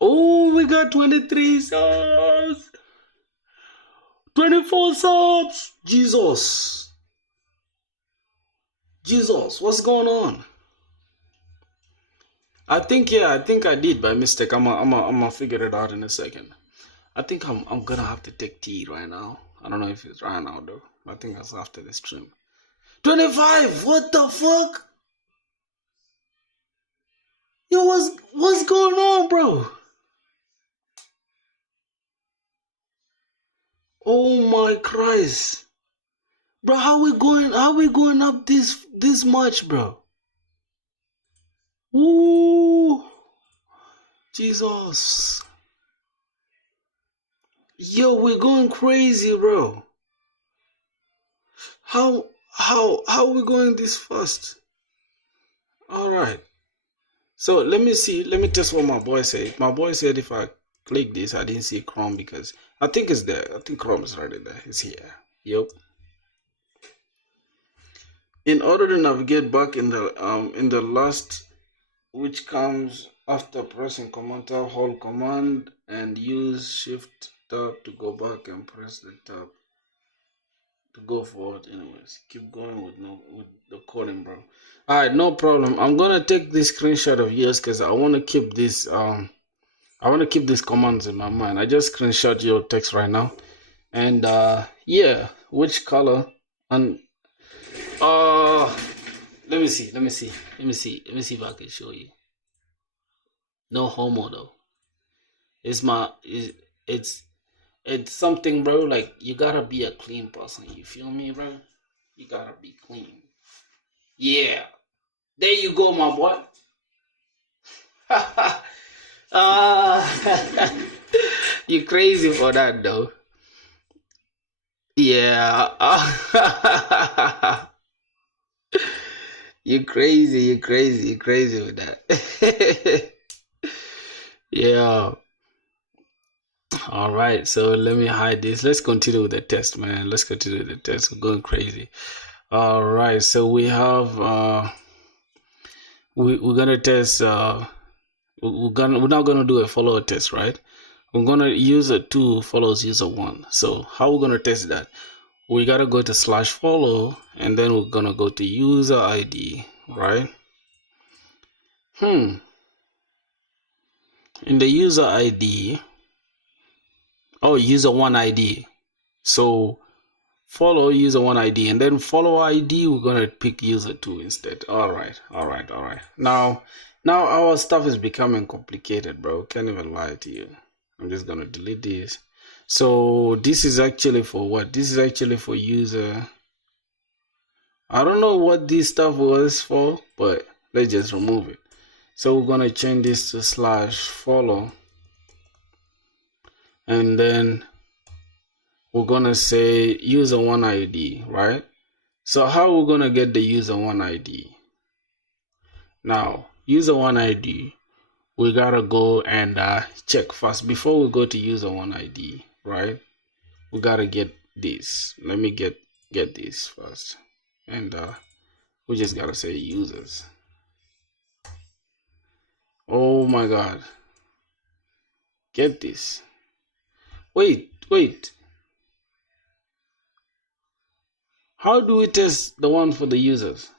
Oh, we got 23 subs, 24 subs. Jesus, what's going on? I think I did by mistake. I'm gonna figure it out in a second. I think I'm gonna have to take tea right now. I don't know if it's right now though. I think that's after the stream. 25. What the fuck? Yo, what's going on, bro? Oh my Christ, bro. How we going up this much, bro? Ooh, Jesus. Yo, we're going crazy, bro. How are we going this fast? All right. So let me see. Let me test what my boy said. My boy said if I click this, I didn't see Chrome because I think it's there. I think Chrome is already there. It's here. Yep. In order to navigate back in the last, which comes after pressing Command Tab, hold Command and use Shift Tab to go back and press the tab. to go forward. Anyways, keep going with no with the coding, bro. All right, no problem. I'm gonna take this screenshot of yours because I want to keep this I want to keep these commands in my mind. I just screenshot your text right now, and yeah, which color and uh let me see, let me see if I can show you. No homo though. It's my it's it's something, bro. Like you gotta be a clean person. You feel me, bro? You gotta be clean. Yeah, there you go, my boy. uh, you crazy for that though. Yeah. You crazy with that. Yeah. All right. So let me hide this. Let's continue with the test, man. Let's continue with the test. We're going crazy. All right. So we have we're gonna test we're not gonna do a follower test, right? We're gonna user two follows user one. So how we're gonna test that? We gotta go to slash follow and then we're gonna go to user ID, right? In the user ID, oh, user one ID. So follow user one ID and then follow ID, we're gonna pick user two instead. All right. Now our stuff is becoming complicated, bro. Can't even lie to you. I'm just gonna delete this. So this is actually for what? This is actually for user. I don't know what this stuff was for, but let's just remove it. So we're gonna change this to slash follow, and then we're gonna say user one ID, right? So how we're gonna get the user one ID? Now, user one ID, we gotta go and check first before we go to user one ID, right? We gotta get this. Let me get this first, and we just gotta say users. Oh my God, get this. Wait. How do we test the one for the users?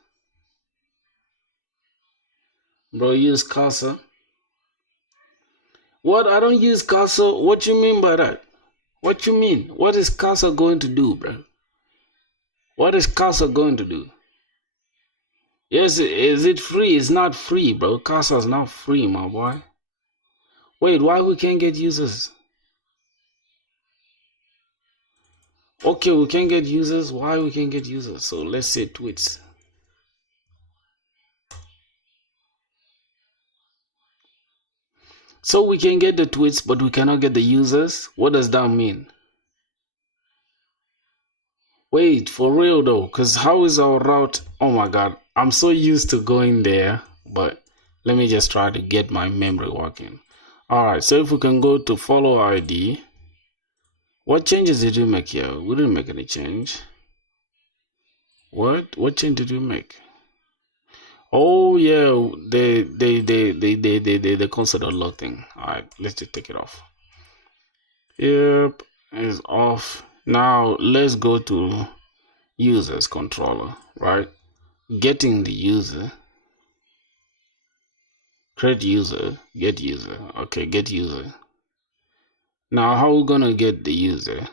Bro, use cursor. What? I don't use cursor. What you mean by that? What you mean? What is cursor going to do, bro? What is cursor going to do? Yes, is it free? It's not free, bro. Cursor is not free, my boy. Wait, why we can't get users? Okay, we can get users. Why we can't get users? So let's say tweets. So we can get the tweets, but we cannot get the users. What does that mean? Wait, for real though, because how is our route? Oh my God, I'm so used to going there, but let me just try to get my memory working. All right, so if we can go to follow ID, what changes did you make here? We didn't make any change. What change did you make? Oh yeah, the console unlock thing. All right, let's just take it off. Yep, it's off. Now let's go to users controller, right? Getting the user, create user, get user. Okay, get user. Now how we gonna get the user?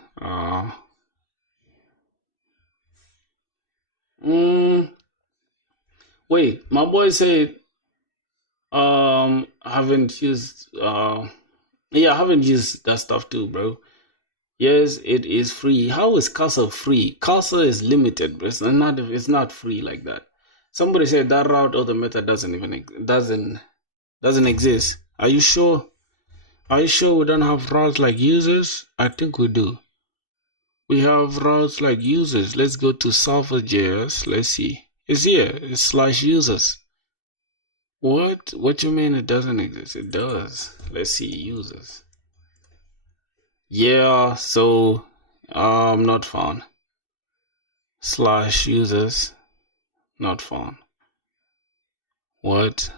Mm, wait, my boy said haven't used yeah, I haven't used that stuff too, bro. Yes, it is free. How is Casa free? Casa is limited, but it's not free like that. Somebody said that route or the method doesn't exist. Are you sure? Are you sure we don't have routes like users? I think we do. We have routes like users. Let's go to Salva.js. Let's see. It's here. It's slash users. What? What you mean it doesn't exist? It does. Let's see. Users. Yeah, so not found. Slash users. Not found. What?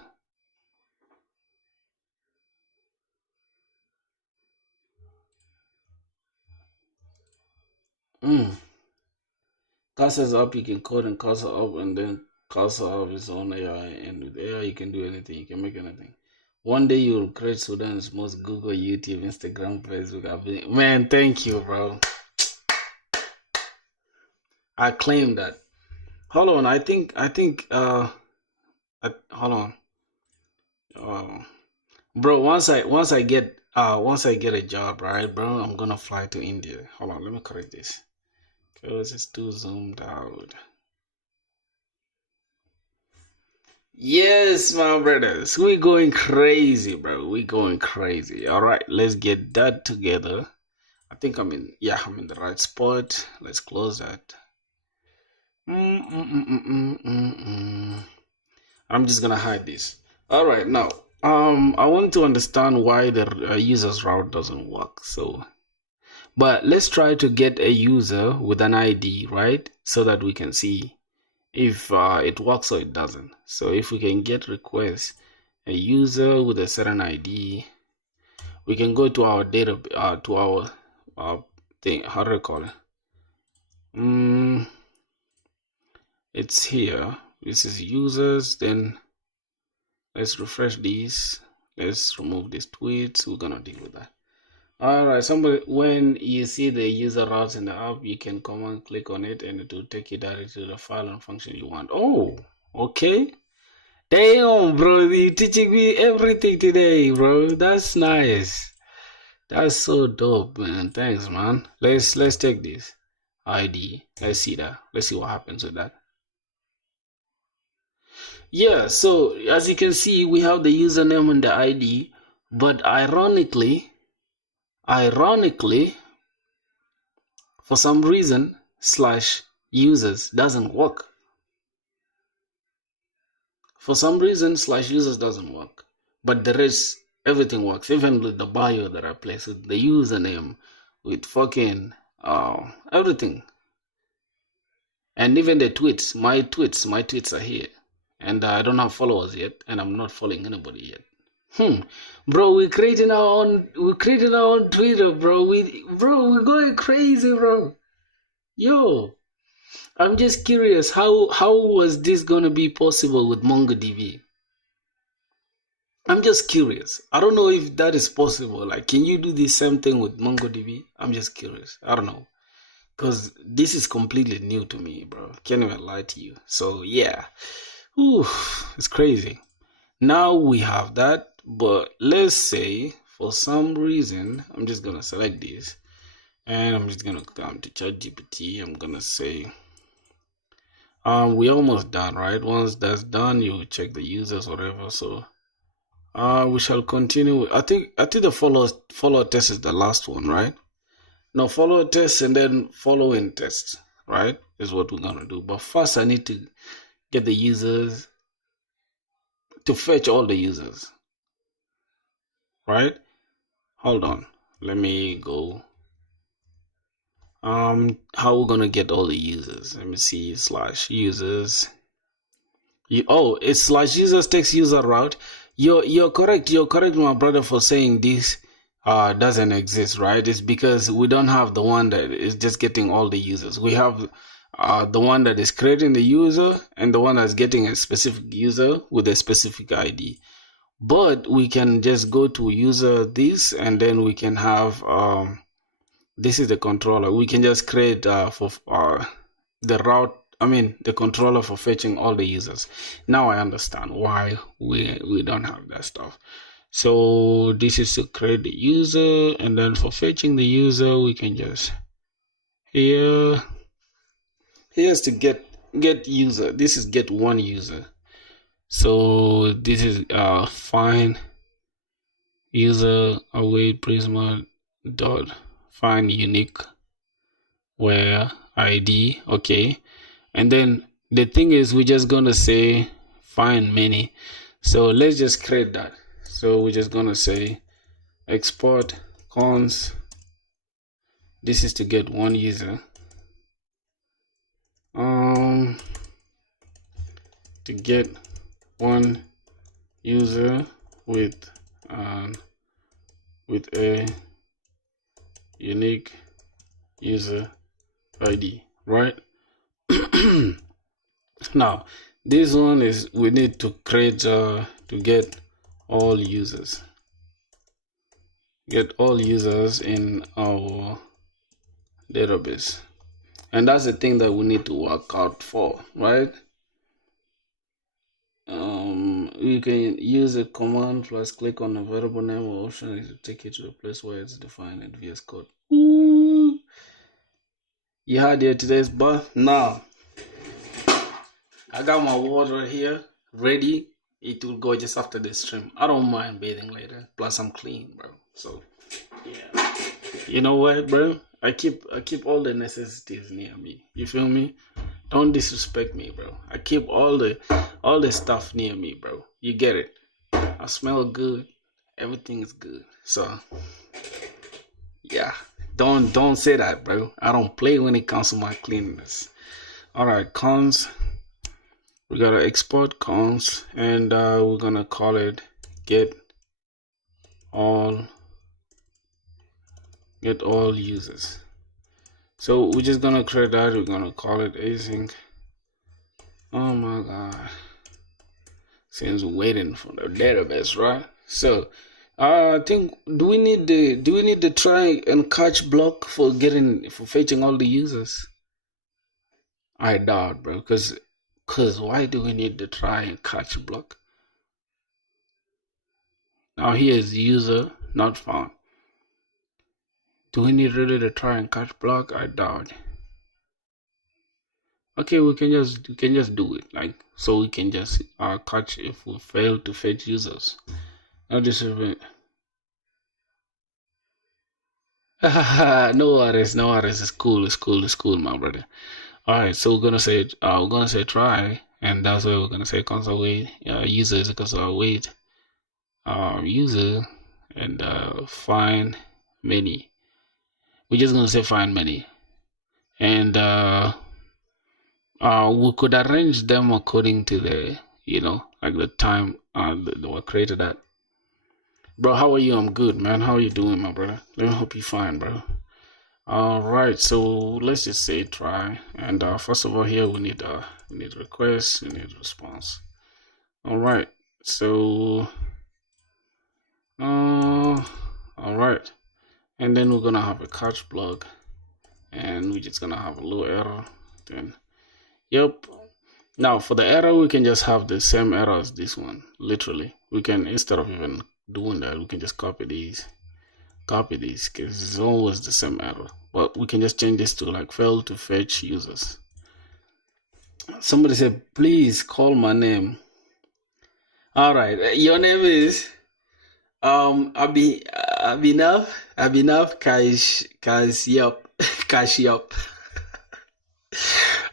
Mm. access up, you can code and cursor up, and then cursor up its own AI. And with AI, you can do anything. You can make anything. One day you will create Sudan's most Google, YouTube, Instagram, Facebook. Man, thank you, bro. I claim that. Hold on, hold on. Uh, Bro, once I get a job, right, bro, I'm gonna fly to India. Hold on, let me correct this. Cause it's too zoomed out. Yes, my brothers. We going crazy, bro. We going crazy. Alright, let's get that together. I think I'm in the right spot. Let's close that. I'm just gonna hide this. All right, now, I want to understand why the user's route doesn't work. But let's try to get a user with an ID, right? So that we can see if it works or it doesn't. So if we can get request a user with a certain ID, we can go to our data, to our thing. How do I call it? It's here. This is users. Then let's refresh these. Let's remove these tweets. We're gonna deal with that. All right. Somebody, when you see the user routes in the app, you can come and click on it, and it will take you directly to the file and function you want. Oh, okay. Damn, bro, you teaching me everything today, bro. That's nice. That's so dope, man. Thanks, man. Let's take this ID. Let's see that. Let's see what happens with that. Yeah, so as you can see, we have the username and the ID, but ironically, for some reason, slash users doesn't work. For some reason, slash users doesn't work, but the rest, everything works. Even with the bio that I place, with the username, with fucking everything, and even the tweets. My tweets are here, and I don't have followers yet, and I'm not following anybody yet. Bro, we're creating our own Twitter, bro. We're going crazy, bro. Yo, I'm just curious, how was this gonna be possible with MongoDB? I'm just curious. I don't know if that is possible. Like, can you do the same thing with MongoDB? I'm just curious. I don't know. Because this is completely new to me, bro. Can't even lie to you. So, yeah. Ooh, it's crazy. Now we have that. But let's say, for some reason, I'm just going to select this. And I'm just going to come to ChatGPT. I'm going to say, we're almost done, right? Once that's done, you check the users, whatever. So, we shall continue. I think the follow test is the last one, right? No, follow test and then following test, right? Is what we're gonna do. But first, I need to get the users to fetch all the users, right? Hold on. Let me go. How we're gonna get all the users? Let me see. Slash users. It's slash users takes user route. You're correct. You're correct, my brother, for saying this doesn't exist, right? It's because we don't have the one that is just getting all the users. We have the one that is creating the user and the one that's getting a specific user with a specific ID. But we can just go to user this, and then we can have this is the controller. We can just create for the route, the controller for fetching all the users. Now I understand why we don't have that stuff. So this is to create the user, and then for fetching the user, we can just here's to get user. This is get one user. So this is find user await prisma dot find unique where ID. Okay, and then the thing is, we're just gonna say find many. So let's just create that. So we're just gonna say export cons. This is to get one user. To get one user with a unique user ID, right? Now, this one is we need to create to get all users. Get all users in our database. And that's the thing that we need to work out for, right? You can use a command plus click on a variable name or option to take it to the place where it's defined in VS Code. Ooh. You had here today's bath. Now, I got my water here ready. It will go just after the stream. I don't mind bathing later. Plus, I'm clean, bro. So, yeah. You know what, bro? I keep all the necessities near me. You feel me? Don't disrespect me, bro. I keep all the stuff near me, bro. You get it? I smell good. Everything is good. So, yeah. Don't say that, bro. I don't play when it comes to my cleanliness. All right, cons. We gotta export cons, and we're gonna call it get all users. So we're just gonna create that. We're gonna call it async. Oh my god, since waiting for the database, right? So I think do we need the try and catch block for fetching all the users? I doubt, bro, because why do we need the try and catch block? Now here is user not found. Do we need really the try and catch block? I doubt. Okay, we can just do it, like, so we can just catch if we fail to fetch users. Now this is it. No worries, it's cool, my brother. All right, so we're gonna say try, and that's why we're gonna say console wait user is equals to wait user, and find many. We're just gonna say find many, and we could arrange them according to the like the time they were created at. Bro, how are you? I'm good, man. How are you doing, my brother? Let me hope you're fine, bro. All right, so let's just say try, and first of all here we need request, we need response. All right, so all right, and then we're gonna have a catch block, and we're just gonna have a little error. Then, yep. Now for the error, we can just have the same error as this one. Literally, we can, instead of even doing that, we can just copy these because it's always the same error. But we can just change this to like fail to fetch users. Somebody said, please call my name. All right, your name is Abhinav Kashyap. Kashyap.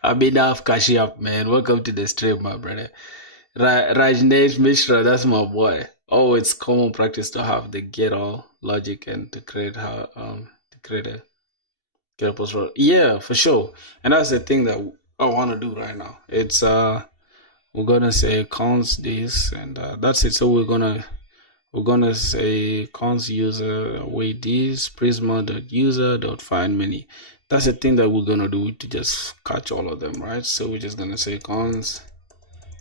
Abhinav Kashyap, man. Welcome to the stream, my brother. Rajnesh Mishra, that's my boy. Oh, it's common practice to have the get all logic and to create get a post roll. Yeah, for sure. And that's the thing that I want to do right now. It's we're gonna say cons this, and that's it. So we're gonna say cons user await this prisma.user.find many. That's the thing that we're gonna do to just catch all of them, right? So we're just gonna say cons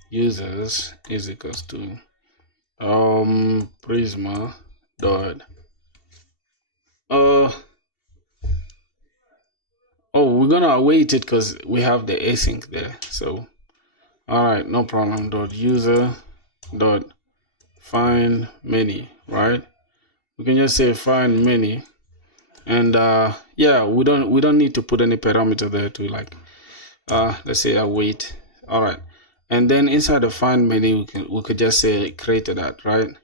users is equals to prisma dot we're gonna await it because we have the async there. So all right, no problem. Dot user dot find many, right? We can just say find many, and yeah, we don't need to put any parameter there to like let's say await. All right, and then inside the find many we could just say create that, right?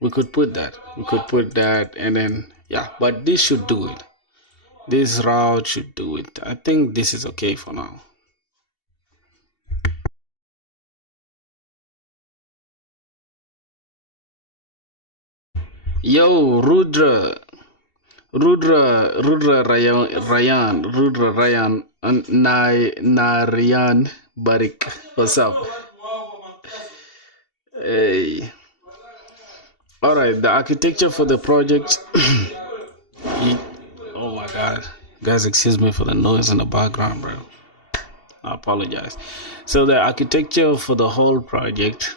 We could put that, and then yeah, but this should do it. This route should do it. I think this is okay for now. Yo, Rudra Ryan, Narayan Barik. What's up? Hey. All right, the architecture for the project. Oh my God, guys, excuse me for the noise in the background, bro. I apologize. So the architecture for the whole project,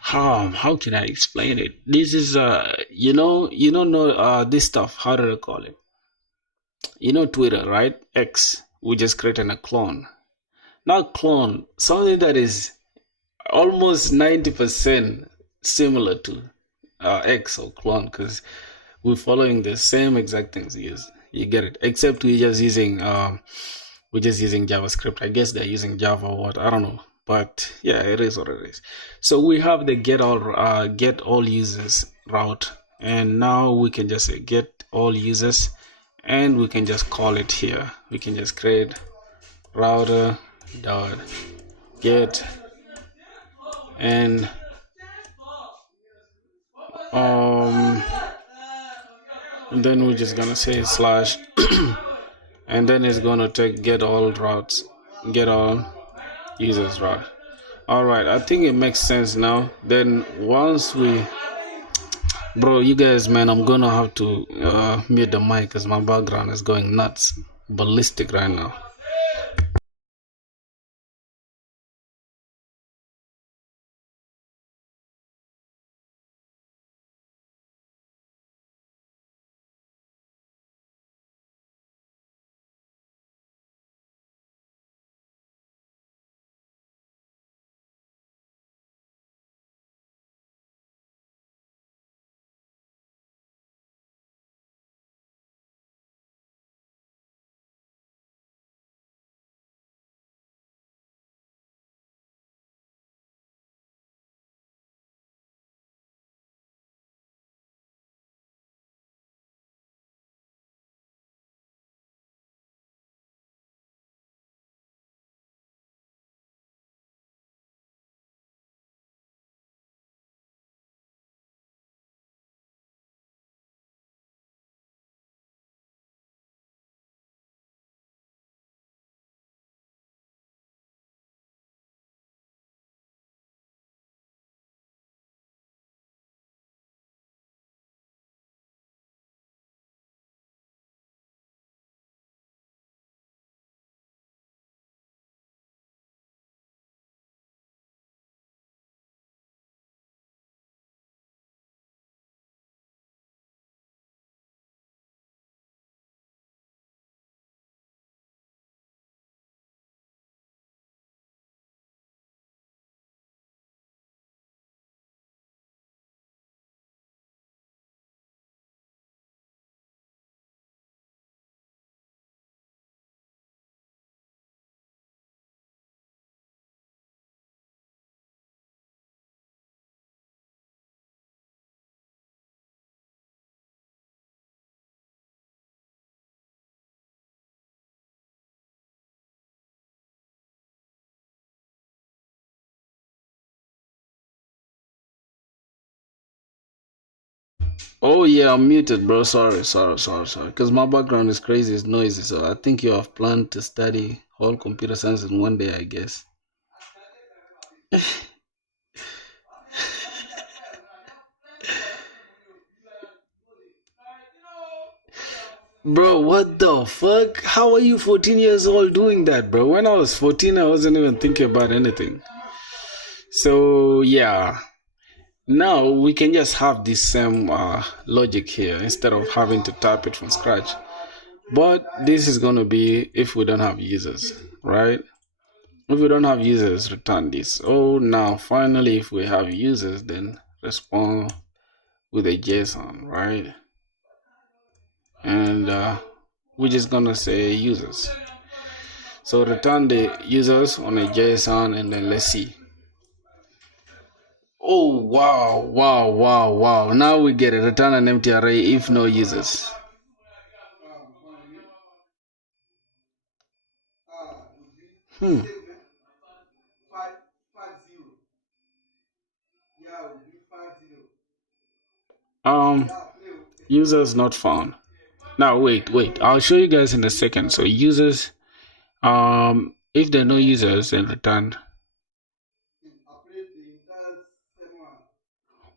how can I explain it? This is know this stuff. How do I call it? Twitter, right? X. We just created a clone. Not clone, something that is almost 90% similar to X or clone, because we're following the same exact things. Yes, you get it. Except we're just using JavaScript. I guess they're using Java or what, I don't know. But yeah, it is what it is. So we have the get all users route, and now we can just say get all users, and we can just call it here. We can just create router dot get, and um and then we're just gonna say slash and then it's gonna take get all routes, get all users route. All right, I think it makes sense now. Then once we, bro, you guys, man, I'm gonna have to mute the mic because my background is going nuts, ballistic right now. Oh yeah, I'm muted, bro. Sorry. Because my background is crazy, it's noisy. So I think you have planned to study whole computer science in one day, I guess. Bro, what the fuck? How are you 14 years old doing that, bro? When I was 14, I wasn't even thinking about anything. So, yeah. Now we can just have this same logic here instead of having to type it from scratch. But this is going to be if we don't have users, right? If we don't have users, return this. Oh, now finally, if we have users, then respond with a JSON, right? And we're just gonna say users. So return the users on a JSON, and then let's see. Oh wow. Now we get it. Return an empty array if no users. Hmm. Um users not found. Now wait. I'll show you guys in a second. So users, if there are no users, then return.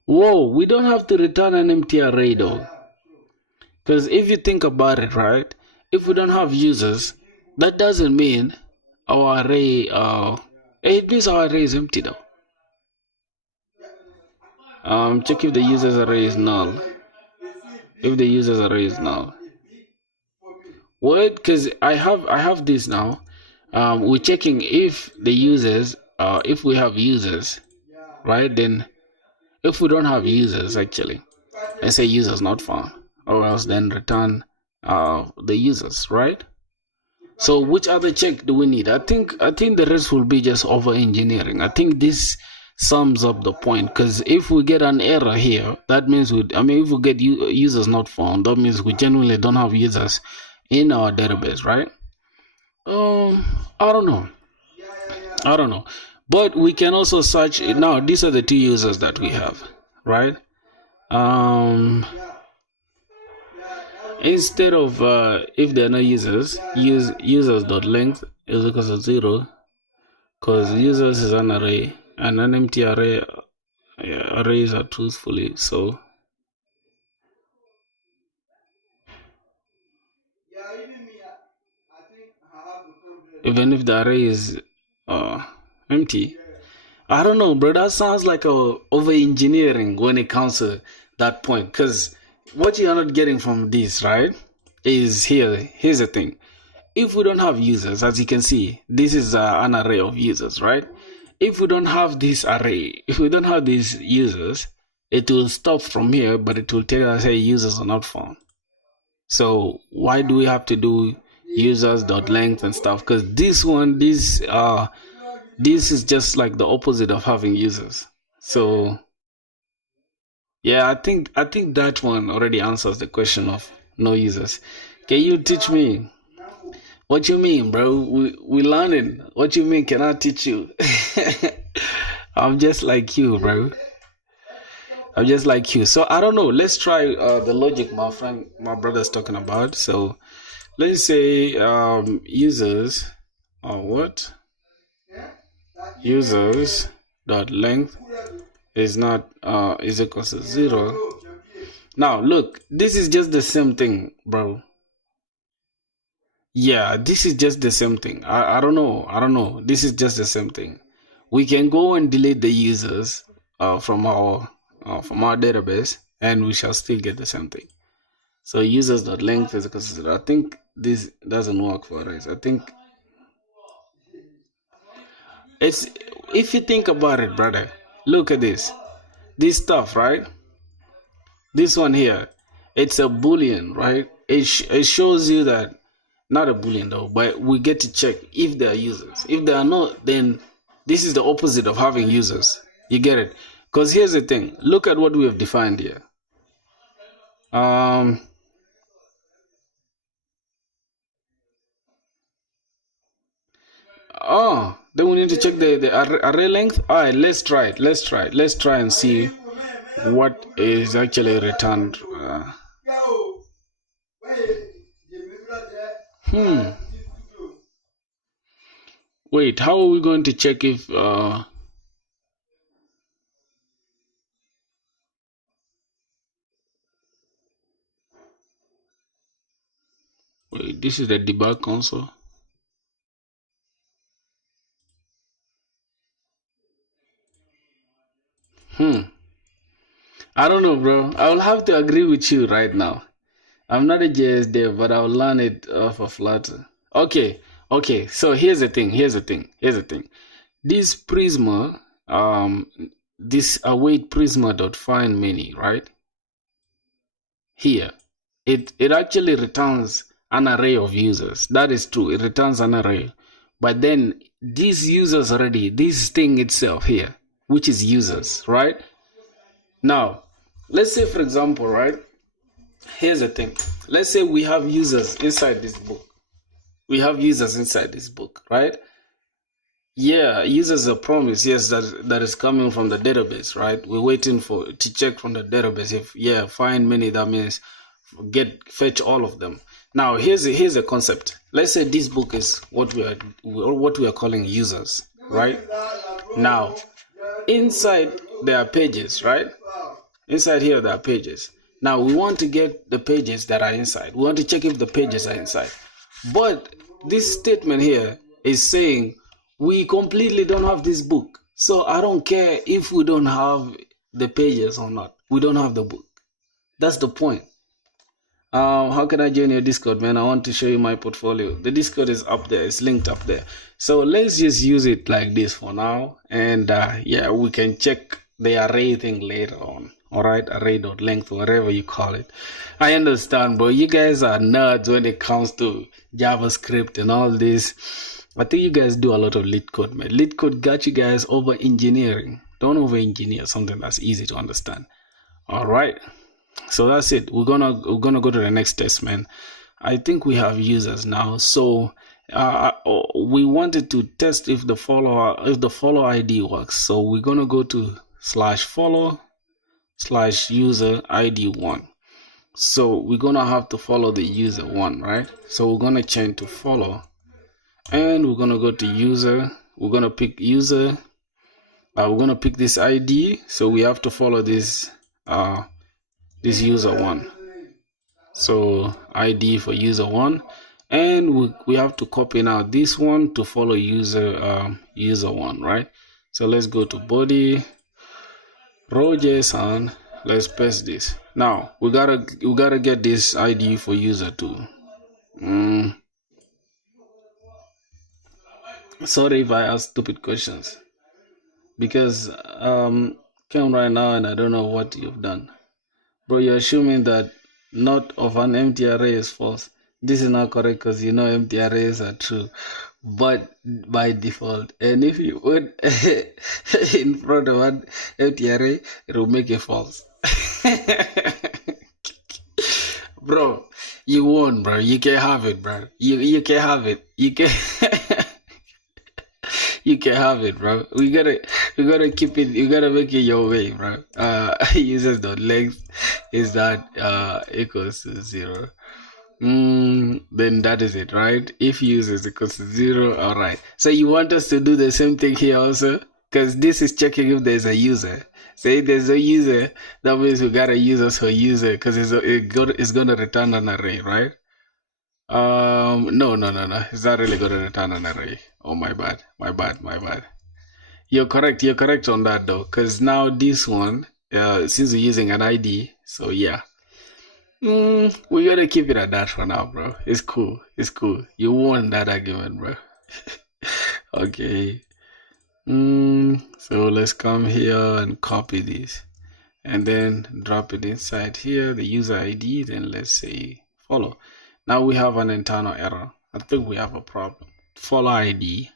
Whoa, we don't have to return an empty array though. Because if you think about it, right, if we don't have users, that doesn't mean our array, it means our array is empty though. Check if the user's array is null. If the user's array is null. What? Because I have this now. We're checking if the users, if we have users, right? Then if we don't have users, actually, and say users not found, or else then return the users, right? So which other check do we need? I think the rest will be just over engineering. I think this sums up the point, because if we get an error here, that means if we get users not found, that means we genuinely don't have users in our database, right? I don't know, but we can also search. Now these are the two users that we have, right? Instead of if they're not users, use users.length is equal to 0, because users is an array, and an empty array, arrays are truthfully. So even if the array is empty, I don't know, bro. That sounds like over engineering when it comes to that point. Because what you're not getting from this, right, is here's the thing. If we don't have users, as you can see, this is an array of users, right? If we don't have this array, if we don't have these users, it will stop from here, but it will tell us, hey, users are not found. So why do we have to do users.length and stuff? Because this is just like the opposite of having users. So yeah, I think that one already answers the question of no users. Can you teach me? What you mean, bro? We learning. What you mean? Can I teach you? I'm just like you, bro. I'm just like you. So I don't know. Let's try the logic my brother's talking about. So let's say users what? Users dot length is not is equal to 0. Now look, this is just the same thing, bro. Yeah, this is just the same thing. I don't know. This is just the same thing. We can go and delete the users from our database, and we shall still get the same thing. So users.length is equal to 0. I think this doesn't work for us. I think it's, if you think about it, brother, look at this stuff, right? This one here, it's a boolean, right? It shows you that, not a boolean though, but we get to check if they are users. If they are not, then this is the opposite of having users. You get it? Because here's the thing. Look at what we have defined here. Then we need to check the array length. All right, let's try it. Let's try and see what is actually returned. Wait, how are we going to check if wait, this is the debug console. I don't know, bro. I will have to agree with you right now. I'm not a JS dev, but I'll learn it off of Flutter. Okay. So here's the thing. This Prisma, this await Prisma.find many, right? Here, it actually returns an array of users. That is true. It returns an array. But then these users already, this thing itself here, which is users, right? Now, let's say, for example, right? Here's the thing. Let's say we have users inside this book. Right? Yeah, users a promise, yes, that is coming from the database, right? We're waiting to check from the database. If find many, that means fetch all of them. Now here's a concept. Let's say this book is what we are calling users, right? Now inside there are pages, right? Inside here there are pages. Now we want to get the pages that are inside. We want to check if the pages are inside. But this statement here is saying we completely don't have this book. So I don't care if we don't have the pages or not. We don't have the book. That's the point. How can I join your Discord, man? I want to show you my portfolio. The Discord is up there. It's linked up there. So let's just use it like this for now. And yeah, we can check the array thing later on. All right, array.length, whatever you call it. I understand, bro. You guys are nerds when it comes to JavaScript and all this. I think you guys do a lot of lead code, man. Lead code got you guys over engineering. Don't over engineer something that's easy to understand. All right. So that's it. We're gonna go to the next test, man. I think we have users now. So we wanted to test if the follow ID works. So we're gonna go to /follow/user ID1. So we're gonna have to follow the user one, right? So we're gonna change to follow, and we're gonna go to user. We're gonna pick user. We're gonna pick this ID. So we have to follow this user one. So ID for user one, and we have to copy now this one to follow user one, right? So let's go to body row JSON. Let's paste this. Now we gotta get this ID for user two. Sorry if I ask stupid questions, because came right now and I don't know what you've done. Bro, you're assuming that not of an empty array is false. This is not correct because you know empty arrays are true, but by default. And if you put in front of an empty array, it will make it false. Bro, you won, bro. You can have it, bro. You can have it. You can you can have it, bro. We gotta keep it. You gotta make it your way, bro. Users.length is that equals to 0. Then that is it, right? If users equals to 0, all right. So you want us to do the same thing here also, because this is checking if there's a user. Say if there's a user, that means we got a user for user, because it's gonna return an array, right? No. It's not really gonna return an array. Oh, my bad. You're correct on that though, because now this one, since we're using an ID, so yeah. We gotta keep it at that for now, bro. It's cool. You won that argument, bro. Okay. So let's come here and copy this, and then drop it inside here, the user ID. Then let's say follow. Now we have an internal error. I think we have a problem. Follow ID.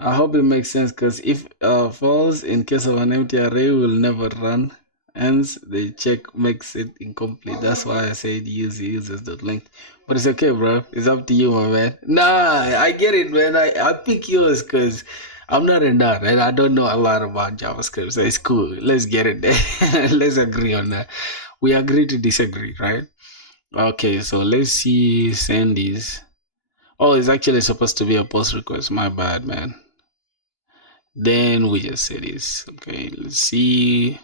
I hope it makes sense, because if false in case of an empty array will never run. Hence, the check makes it incomplete. That's why I said use users.length. But it's okay, bro. It's up to you, my man. Nah, I get it, man. I pick yours because I'm not a nerd, and I don't know a lot about JavaScript. So it's cool. Let's get it there. Let's agree on that. We agree to disagree, right? Okay, so let's see. Send this. Oh, it's actually supposed to be a post request. My bad, man. Then we just say this. Okay, let's see.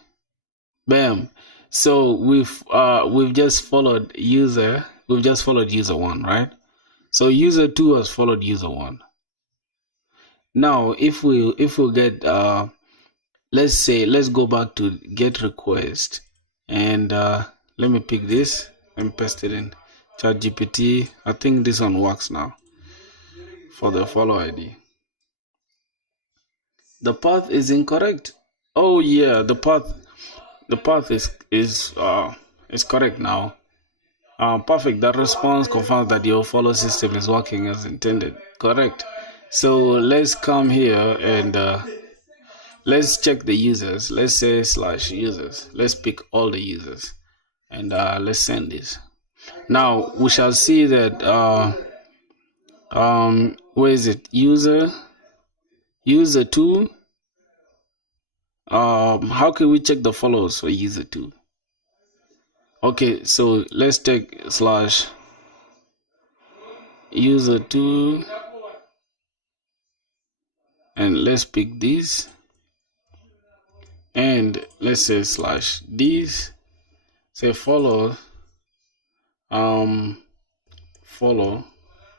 Bam. So we've just followed user. We've just followed user one, right? So user two has followed user one. Now, if we get let's go back to get request, and let me pick this and paste it in ChatGPT. I think this one works now for the follow ID. The path is incorrect. Oh yeah, the path is correct now. Perfect. That response confirms that your follow system is working as intended. Correct. So let's come here and let's check the users. Let's say /users. Let's pick all the users, and let's send this. Now we shall see that where is it? User two. How can we check the follows for user two? Okay, so let's take /user2, and let's pick this, and let's say /this, say follow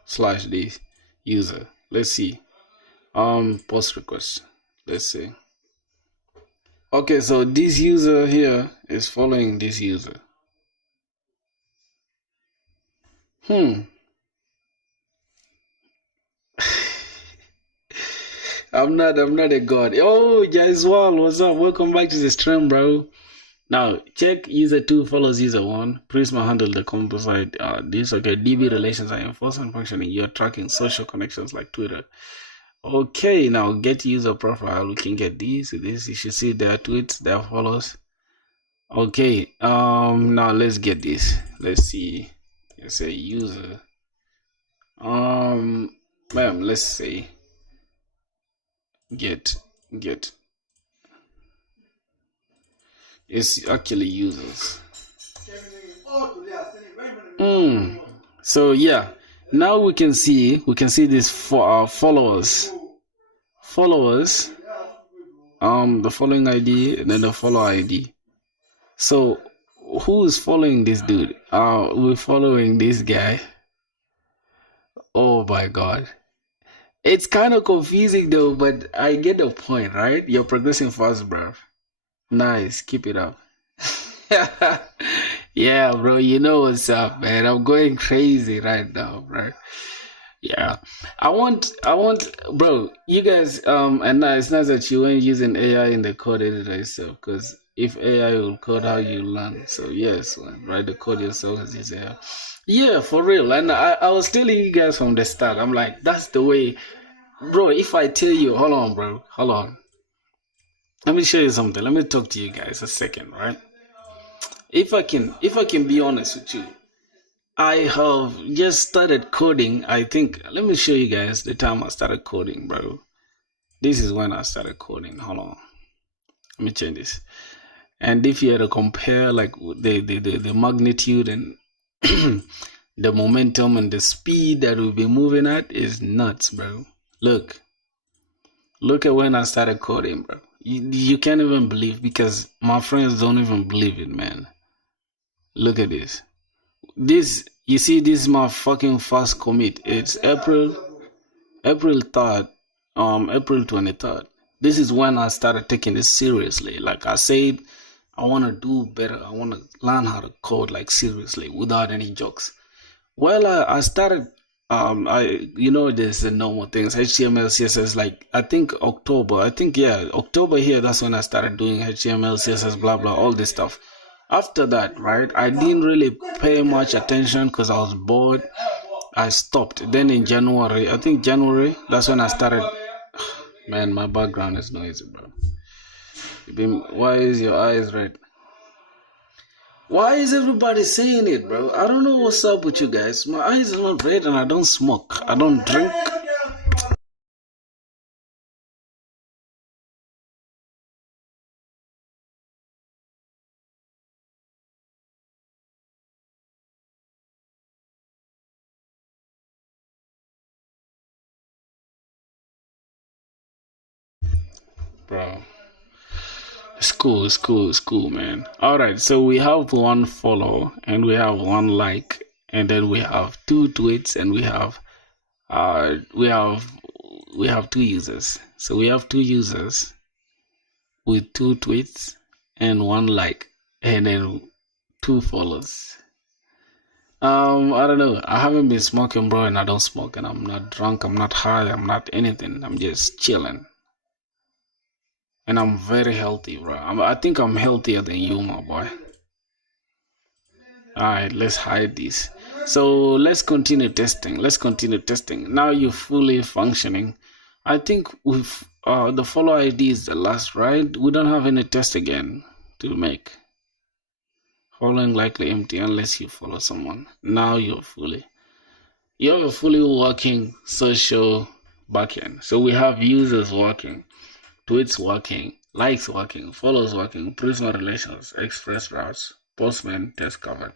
slash this user. Let's see. Post request. Let's see. Okay, so this user here is following this user. Hmm. I'm not a god. Oh, Jaiswal, what's up? Welcome back to the stream, bro. Now check user 2 follows user 1. Prisma handle the composite this. Okay, DB relations are enforcement functioning. You're tracking social connections like Twitter. Okay, now get user profile. We can get these. This you should see their tweets, their follows. Okay, now let's get this. Let's see. Let's say user. Let's say get it's actually users. So yeah, now we can see this for our followers. The following ID and then the follow ID. So who is following this dude? We're following this guy. Oh my god. It's kind of confusing though, but I get the point, right? You're progressing fast, bro. Nice, keep it up. Yeah, bro, you know what's up, man. I'm going crazy right now, bro. Yeah, I want, bro. You guys, and now it's nice that you weren't using AI in the code editor itself, because if AI will code how you learn, so yes, man, write the code yourself as you say. Yeah, for real. And I was telling you guys from the start, I'm like, that's the way, bro. If I tell you, hold on, bro, hold on. Let me show you something. Let me talk to you guys a second, right? If I can be honest with you, I have just started coding. I think let me show you guys the time I started coding, bro. This is when I started coding. Hold on. Let me change this. And if you had to compare like the magnitude and the momentum and the speed that we'll be moving at is nuts, bro. Look at when I started coding, bro. You can't even believe, because my friends don't even believe it, man. Look at this. This, you see, this is my fucking first commit. It's April 3rd, April 23rd. This is when I started taking this seriously. Like I said, I want to do better. I want to learn how to code like seriously without any jokes. Well, I started, there's the normal things, HTML, CSS, like I think October. Yeah, October here, that's when I started doing HTML, CSS, blah, blah, all this stuff. After that, right, I didn't really pay much attention because I was bored. I stopped. Then in January, I think January, that's when I started. Man, my background is noisy, bro. Why is your eyes red? Why is everybody saying it, bro? I don't know what's up with you guys. My eyes are not red and I don't smoke. I don't drink. Bro. It's cool, man. Alright, so we have one follow and we have one like, and then we have two tweets, and we have two users. So we have two users with two tweets and one like, and then two follows. I don't know. I haven't been smoking, bro, and I don't smoke, and I'm not drunk, I'm not high, I'm not anything. I'm just chilling. And I'm very healthy, bro. I think I'm healthier than you, my boy. Alright, let's hide this. So let's continue testing. Now you're fully functioning. I think with the follow ID is the last, right? We don't have any test again to make. Following likely empty unless you follow someone. Now you have a fully working social backend. So we have users working, tweets working, likes working, follows working, prisoner relations, express routes, postman test covered.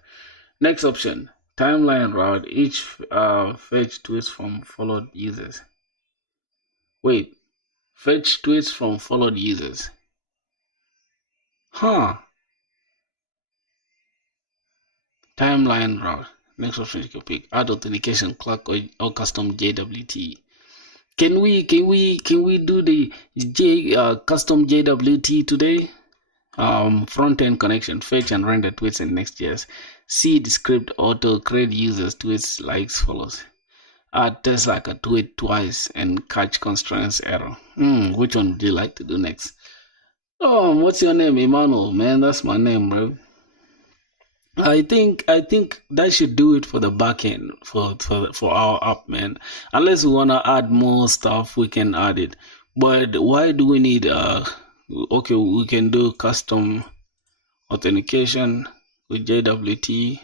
Next option, timeline route, each fetch tweets from followed users. Wait, fetch tweets from followed users. Huh. Timeline route. Next option you can pick: add authentication, clock, or custom JWT. Can we do the custom JWT today? Front end connection, fetch and render tweets in Next.js. See the script auto create users tweets likes follows. Add test like a tweet twice and catch constraints error. Which one would you like to do next? Oh, what's your name, Emmanuel? Man, that's my name, bro. I think that should do it for the backend for our app, man. Unless we wanna add more stuff, we can add it. But why do we need okay, we can do custom authentication with JWT.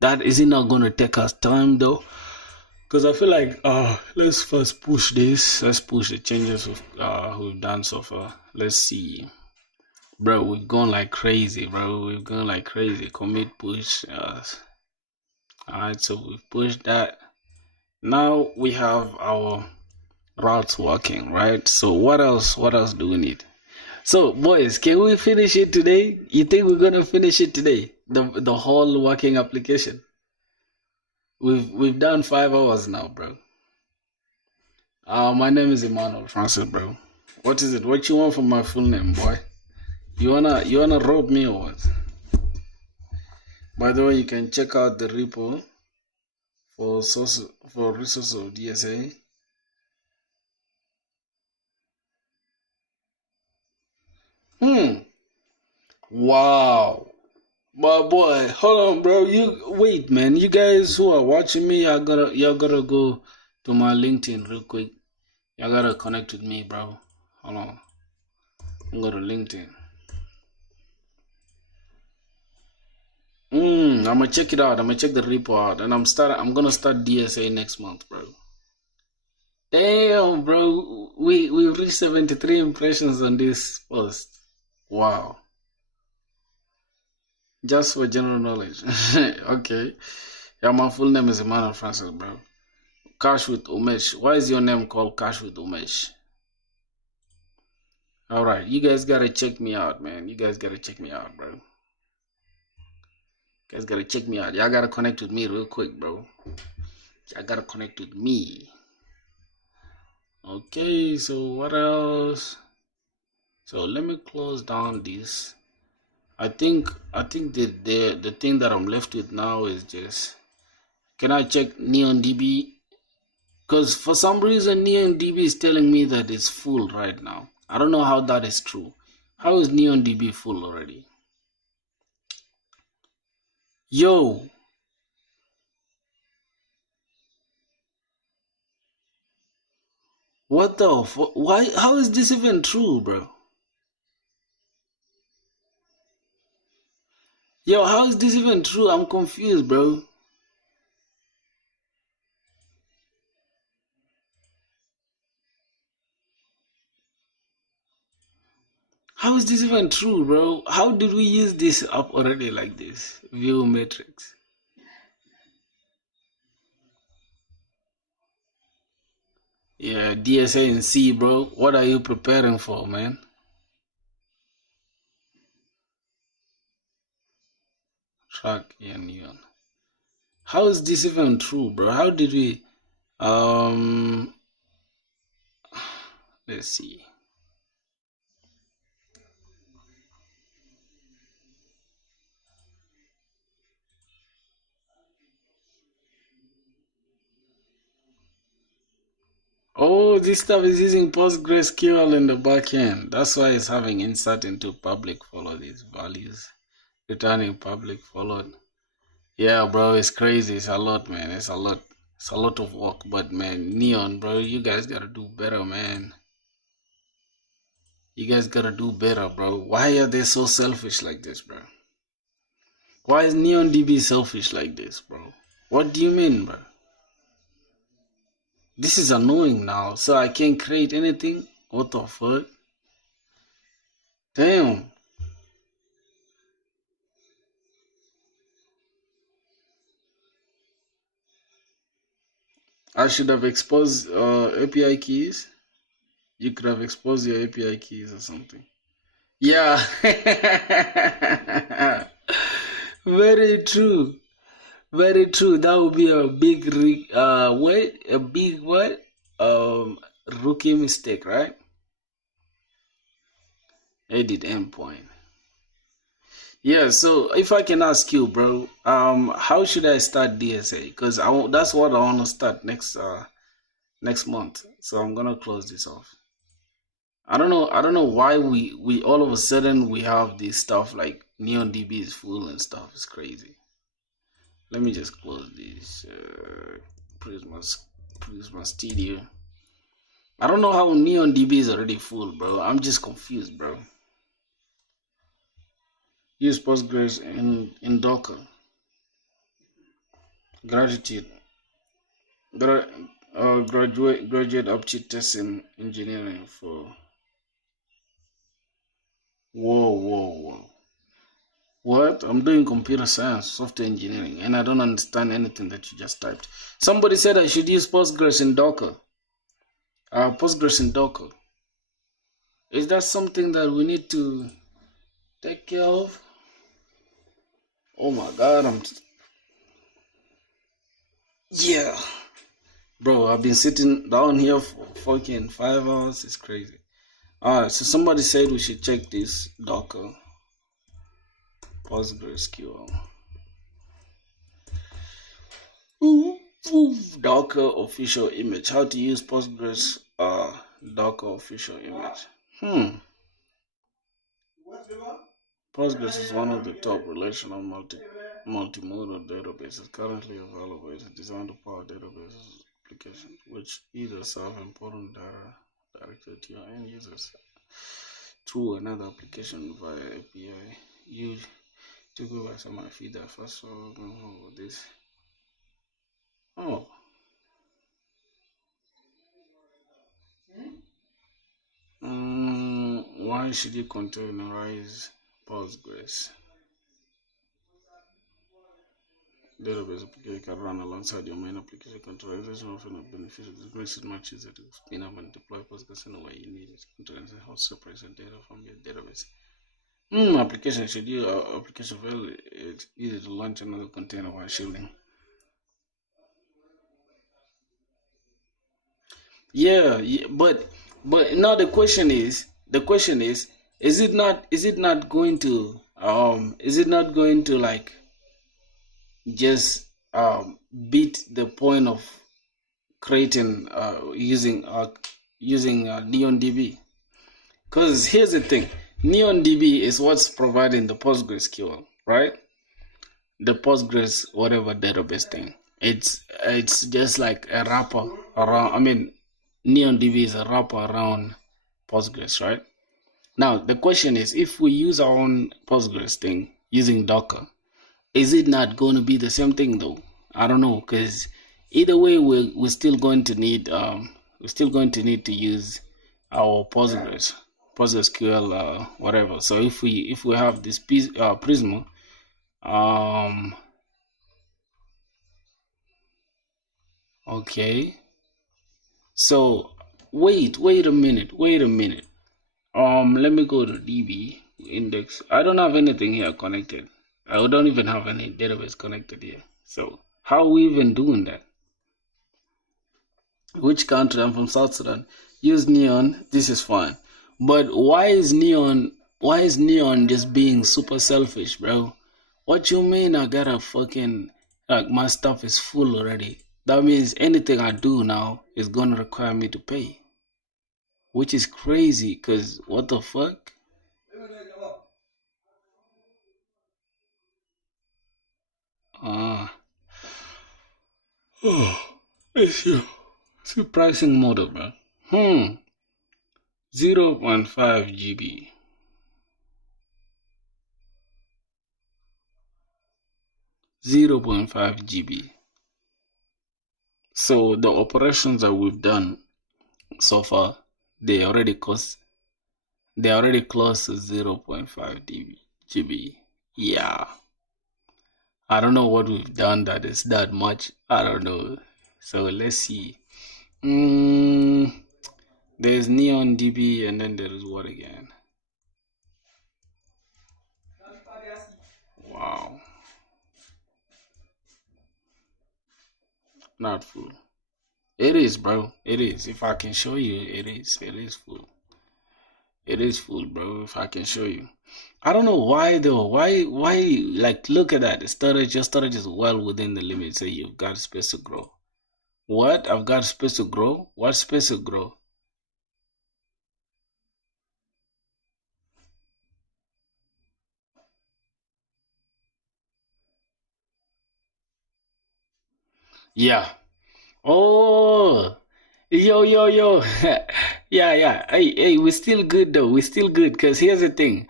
That isn't not gonna take us time though. Because I feel like let's first push this. Let's push the changes we've done so far. Let's see. Bro, we've gone like crazy, bro. We've gone like crazy. Commit push. Alright, so we've pushed that. Now we have our routes working, right? So what else? What else do we need? So boys, can we finish it today? You think we're gonna finish it today? The whole working application. We've done 5 hours now, bro. My name is Emmanuel Francis, bro. What is it? What you want from my full name, boy? You wanna rob me or what? By the way, you can check out the repo for resources of DSA. Wow. My boy, hold on, bro. You wait, man. You guys who are watching me, y'all gotta go to my LinkedIn real quick. Y'all gotta connect with me, bro. Hold on. I'm going to LinkedIn. I'm gonna check it out. I'm gonna check the repo out, and I'm gonna start DSA next month, bro. Damn, bro. We reached 73 impressions on this post. Wow. Just for general knowledge. Okay. Yeah, my full name is Emmanuel Francis, bro. Cash with Umesh. Why is your name called Cash with Umesh? Alright, you guys gotta check me out, man. You guys gotta check me out, bro. You guys gotta check me out. Y'all gotta connect with me real quick, bro. Y'all gotta connect with me. Okay, so what else? So let me close down this. I think the thing that I'm left with now is just, can I check NeonDB? Because for some reason NeonDB is telling me that it's full right now. I don't know how that is true. How is NeonDB full already? Yo, what the why? How is this even true, bro? Yo, how is this even true? I'm confused, bro. How is this even true, bro? How did we use this up already like this? View matrix. Yeah, DSA and C, bro. What are you preparing for, man? Track and neon. How is this even true, bro? How did we um let's see. Oh, this stuff is using PostgreSQL in the backend. That's why it's having insert into public follow these values. Returning public followed. Yeah, bro, it's crazy. It's a lot, man. It's a lot. It's a lot of work. But man, Neon, bro, you guys gotta do better, man. You guys gotta do better, bro. Why are they so selfish like this, bro? Why is NeonDB selfish like this, bro? What do you mean, bro? This is annoying now. So I can't create anything? What the fuck? Damn. I should have exposed API keys. You could have exposed your API keys or something. Yeah. Very true. Very true. That would be a big, what? A big what? Rookie mistake, right? Edit endpoint. Yeah. So if I can ask you, bro, how should I start DSA? Because that's what I want to start next month. So I'm gonna close this off. I don't know why we all of a sudden we have this stuff like Neon DB is full and stuff. It's crazy. Let me just close this Prisma Prisma Studio. I don't know how Neon DB is already full, bro. I'm just confused, bro. Use Postgres in Docker. Gratitude. Graduate aptitude test in engineering for. Whoa. What? I'm doing computer science, software engineering, and I don't understand anything that you just typed. Somebody said I should use Postgres in Docker. Postgres in Docker. Is that something that we need to take care of? Oh my God, yeah, bro. I've been sitting down here for fucking 5 hours. It's crazy. All right, so somebody said we should check this Docker PostgreSQL. Ooh, Docker official image. How to use Postgres Docker official image. Postgres is one of the top relational multimodal databases currently available. It is designed to power databases applications which either serve important data directly to your end users through another application via API. You to go by some my feed that first so this. Oh, why should you containerize Postgres? Database application can run alongside your main application. Containerization often a beneficial. This makes it much easier to spin up and deploy Postgres in the way you need it. Containerization helps separate your data from your database. Application should you application fail, it's easy to launch another container while shielding. Yeah, but now is it not going to like just beat the point of creating using Neon DB? Because here's the thing, Neon DB is what's providing the PostgreSQL, right? The Postgres whatever database thing. It's just like a wrapper around. I mean, Neon DB is a wrapper around Postgres, right? Now the question is, if we use our own Postgres thing using Docker, is it not going to be the same thing though? I don't know, because either way, we're still going to need to use our PostgreSQL whatever. So if we have this Prisma, um, okay. So wait a minute. Let me go to DB index. I don't have anything here connected. I don't even have any database connected here. So how are we even doing that? Which country? I'm from South Sudan. Use Neon. This is fine. But why is Neon just being super selfish, bro? What you mean I gotta fucking like my stuff is full already? That means anything I do now is gonna require me to pay. Which is crazy, cause what the fuck? Ah, oh, it's your pricing model, man. 0.5 GB. 0.5 GB. So the operations that we've done so far, they already cost, they already close to 0.5 GB. Yeah. I don't know what we've done that is that much. I don't know. So let's see. Mm, there's Neon DB and then there is what again? Wow. Not full. It is, bro. It is. If I can show you, it is. It is full. It is full, bro. If I can show you. I don't know why though. Why like look at that. The storage, your storage is well within the limit. So you've got space to grow. What? I've got space to grow? What space to grow? Yeah. Oh, yo. Yeah. Hey, we're still good though. We're still good because here's the thing.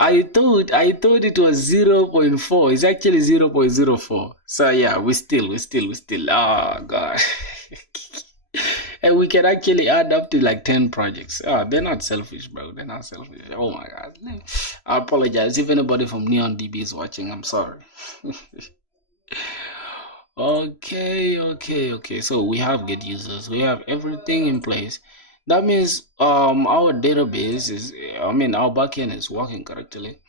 I thought it was 0.4. It's actually 0.04. So yeah, we still. Oh god. And we can actually add up to like 10 projects. Oh, they're not selfish, bro. They're not selfish. Oh my god. I apologize. If anybody from Neon DB is watching, I'm sorry. Okay. So we have get users. We have everything in place. That means our database is our backend is working correctly.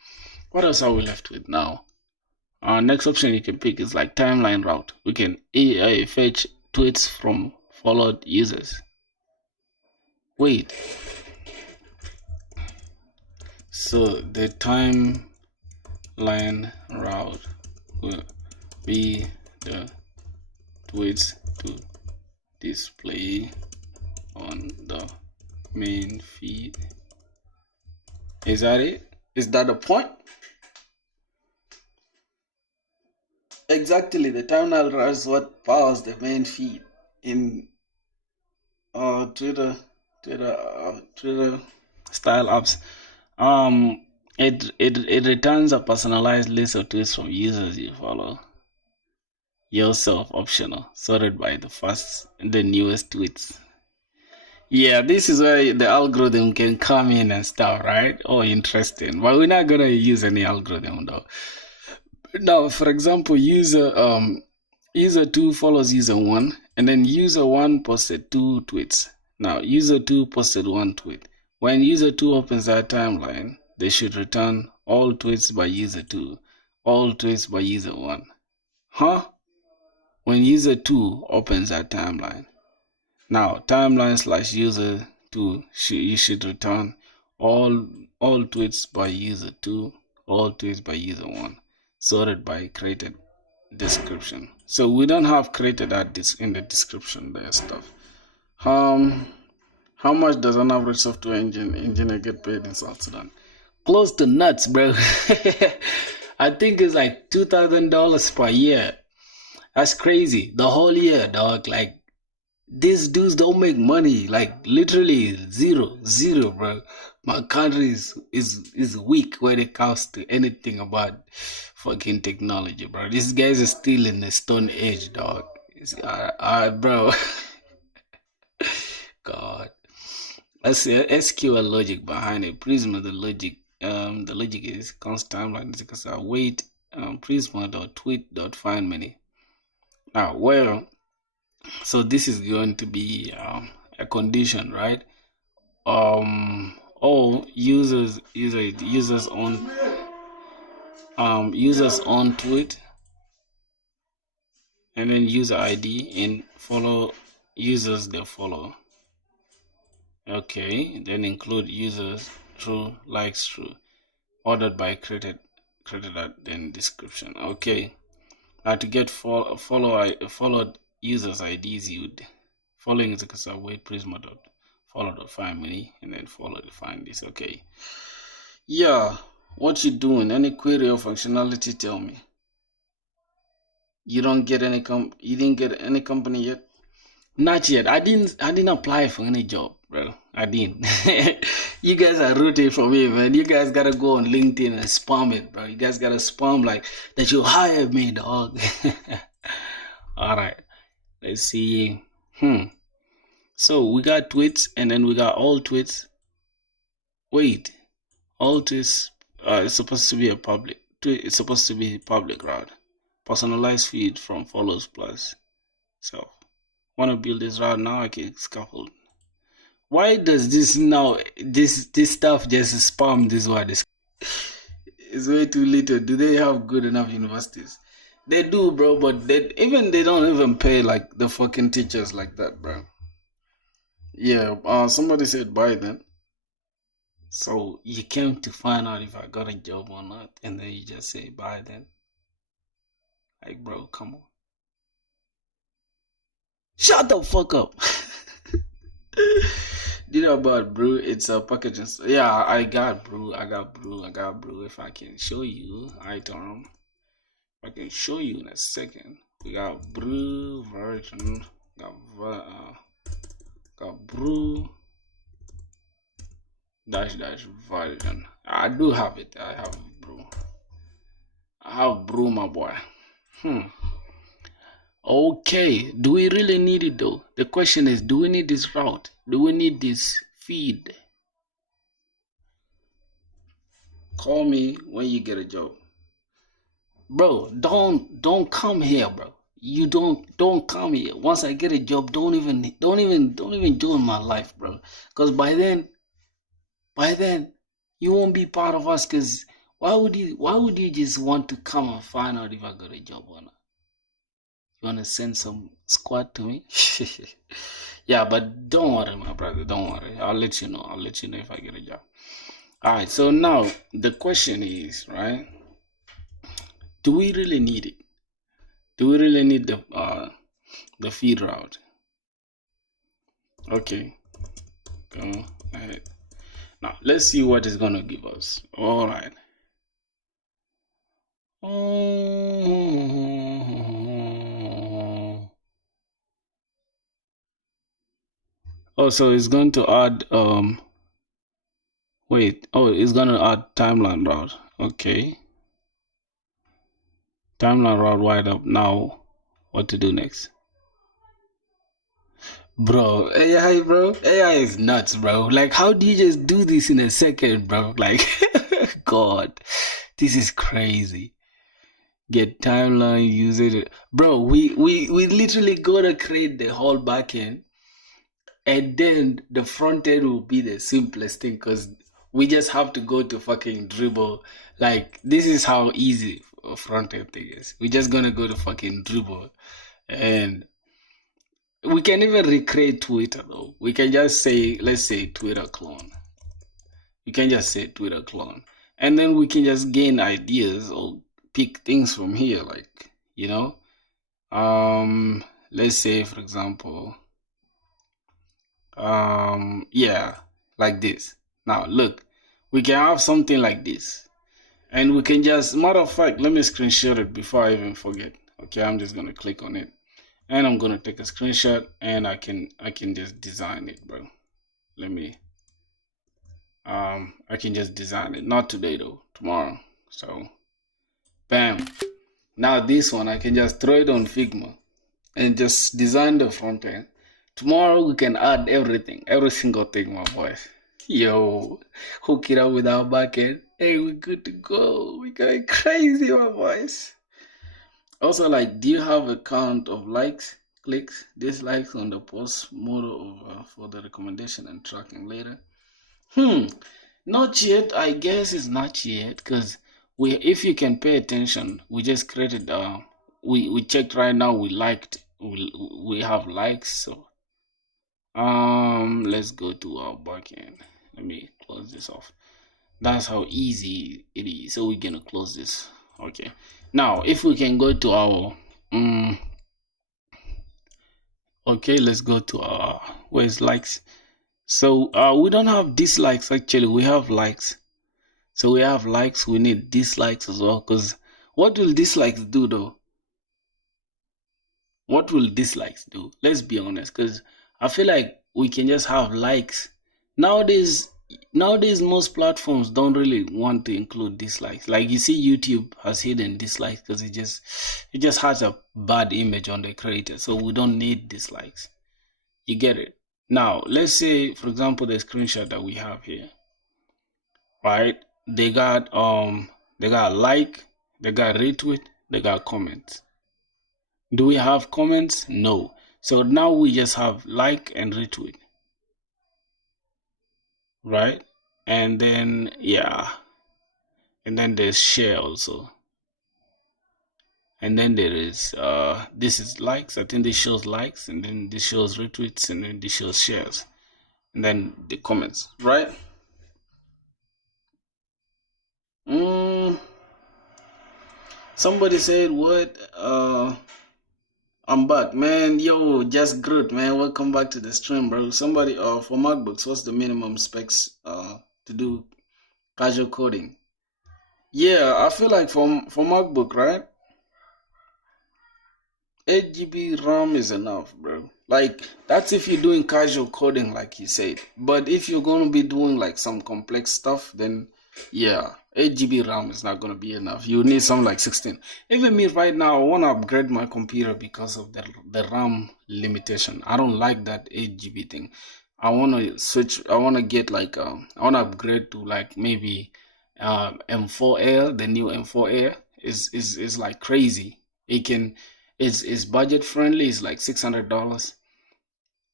What else are we left with now? Next option you can pick is like timeline route. We can fetch tweets from followed users. Wait, so the timeline route will be the tweets to display on the main feed. Is that it? Is that the point? Exactly, the timeline route is what powers the main feed in Twitter, Twitter style apps. It returns a personalized list of tweets from users you follow. Yourself optional, sorted by the newest tweets. Yeah, this is where the algorithm can come in and stuff, right? Oh, interesting. But we're not gonna use any algorithm though. Now, for example, user two follows user one, and then user one posted two tweets. Now, user two posted one tweet. When user two opens that timeline, they should return all tweets by user two, all tweets by user one. Huh? When user two opens that timeline. Now, timeline slash user two, you should return all all tweets by user two, all tweets by user one, sorted by created description. So we don't have created that in the description there stuff. Um, how much does an average software engineer get paid in South Sudan? Close to nuts, bro. I think it's like $2,000 per year. That's crazy. The whole year, dog. Like these dudes don't make money. Like literally zero, bro. My country is weak when it comes to anything about fucking technology, bro. These guys are still in the stone age, dog. Bro. God. That's the SQL logic behind it. Prisma, the logic is constant like this because I wait Prisma.tweet.find many. Now, well, so this is going to be a condition, right? All users on tweet, and then user ID and follow users they follow. Okay, then include users true, likes true, ordered by created at then description. Okay, now to get followed users IDs, you'd following is because I wait prisma dot follow dot find many and then follow to find this. Okay, yeah, what you doing? Any query or functionality? Tell me. You don't get any you didn't get any company yet? Not yet. I didn't apply for any job, bro. I didn't. You guys are rooting for me, man. You guys gotta go on LinkedIn and spam it, bro. You guys gotta spam like that you hired me, dog. Alright. Let's see. So we got tweets and then we got all tweets. Wait. All tweets it's supposed to be a public it's supposed to be public route. Personalized feed from follows plus self. Want to build this route now? Okay, scaffold. Why does this stuff just spam this one? It's way too little. Do they have good enough universities? They do, bro, but they don't even pay like the fucking teachers like that, bro. Yeah, somebody said Biden. So you came to find out if I got a job or not, and then you just say Biden. Like, bro, come on. Shut the fuck up. You know about brew? It's a packaging. Yeah, I got brew. I got brew. I got brew. If I can show you, I can show you in a second. We got brew version. Got got brew dash version. I do have it. I have brew. I have brew, my boy. Hmm. Okay. Do we really need it though? The question is, do we need this route? Do we need this feed? Call me when you get a job. Bro, don't come here, bro. You don't come here. Once I get a job, don't even join my life, bro. Cause by then you won't be part of us. Cause why would you just want to come and find out if I got a job or not? You wanna send some squad to me? Yeah, but don't worry, my brother. Don't worry. I'll let you know. I'll let you know if I get a job. All right. So now the question is, right? Do we really need it? Do we really need the feed route? Okay, go ahead. Now let's see what it's gonna give us. All right. Oh, so it's going to add wait, oh, it's gonna add timeline route. Okay. Timeline route wide up. Now what to do next? Bro, AI, bro. AI is nuts, bro. Like, how do you just do this in a second, bro? Like, God, this is crazy. Get timeline, use it. Bro, we literally gotta create the whole backend, and then the front end will be the simplest thing because we just have to go to fucking dribble. Like, this is how easy a front end thing is. We're just gonna go to fucking dribble, and we can even recreate Twitter though. We can just say, let's say Twitter clone. You can just say Twitter clone. And then we can just gain ideas or pick things from here, like, you know? Let's say for example, yeah, like this. Now look, we can have something like this. And we can just, matter of fact, let me screenshot it before I even forget. Okay, I'm just gonna click on it. And I'm gonna take a screenshot and I can just design it, bro. Let me I can just design it. Not today though, tomorrow. So bam. Now this one I can just throw it on Figma and just design the front end. Tomorrow we can add everything, every single thing, my boys. Yo, hook it up with our backend. Hey, we're good to go. We're going crazy, my boys. Also, like, do you have a count of likes, clicks, dislikes on the post model for the recommendation and tracking later? Hmm, not yet. I guess it's not yet because if you can pay attention, we just created. We checked right now. We liked. We have likes. So let's go to our backend. Let me close this off. That's how easy it is. So we're gonna close this. Okay. Now, if we can go to our okay, let's go to our where's likes. So we don't have dislikes actually. We have likes. So we have likes. We need dislikes as well. Because what will dislikes do though? What will dislikes do? Let's be honest. Because I feel like we can just have likes. Nowadays, most platforms don't really want to include dislikes. Like you see, YouTube has hidden dislikes because it just has a bad image on the creator. So we don't need dislikes. You get it? Now, let's say, for example, the screenshot that we have here, right? They got like, they got retweet, they got comments. Do we have comments? No. So now we just have like and retweet, right? And then yeah, and then there's share also. and then there is this is likes. I think this shows likes, and then this shows retweets, and then this shows shares, and then the comments, right? Mm, somebody said what? I'm back, man. Yo, just good, man. Welcome back to the stream, bro. Somebody, for MacBooks, what's the minimum specs to do casual coding? Yeah, I feel like for MacBook, right? 8 GB RAM is enough, bro. Like that's if you're doing casual coding, like you said. But if you're gonna be doing like some complex stuff, then yeah, 8 GB RAM is not gonna be enough. You need something like 16. Even me right now, I wanna upgrade my computer because of the RAM limitation. I don't like that 8 GB thing. I wanna switch. I wanna get like I wanna upgrade to like maybe M4 Air. The new M4 Air is like crazy. It can it's budget friendly. It's like $600.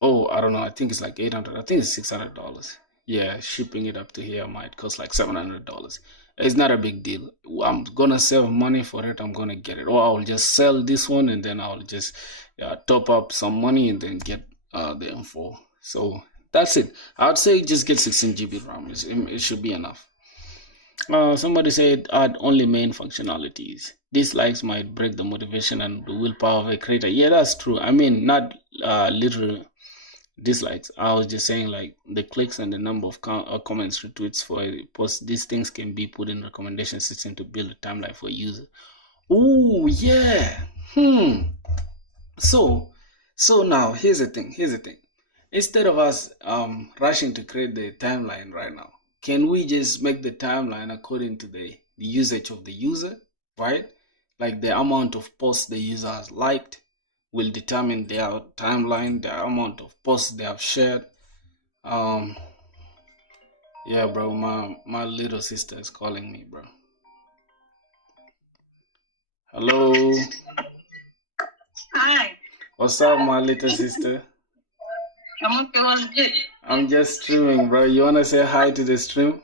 Oh, I don't know. I think it's like 800. I think it's $600. Yeah, shipping it up to here might cost like $700. It's not a big deal. I'm gonna save money for it. I'm gonna get it, or I'll just sell this one and then I'll just top up some money and then get the M4. So that's it. I'd say just get 16 GB RAM. It should be enough. Somebody said add only main functionalities. Dislikes might break the motivation and the willpower of a creator. Yeah, that's true. I mean, not literal dislikes. I was just saying like the clicks and the number of comments, retweets for a post. These things can be put in recommendation system to build a timeline for a user. Oh yeah. So now here's the thing. Instead of us rushing to create the timeline right now, can we just make the timeline according to the usage of the user, right? Like the amount of posts the user has liked will determine their timeline, the amount of posts they have shared. Yeah, bro, my little sister is calling me, bro. Hello. Hi. What's up, my little sister? I'm okay. What's good? I'm just streaming, bro. You wanna say hi to the stream?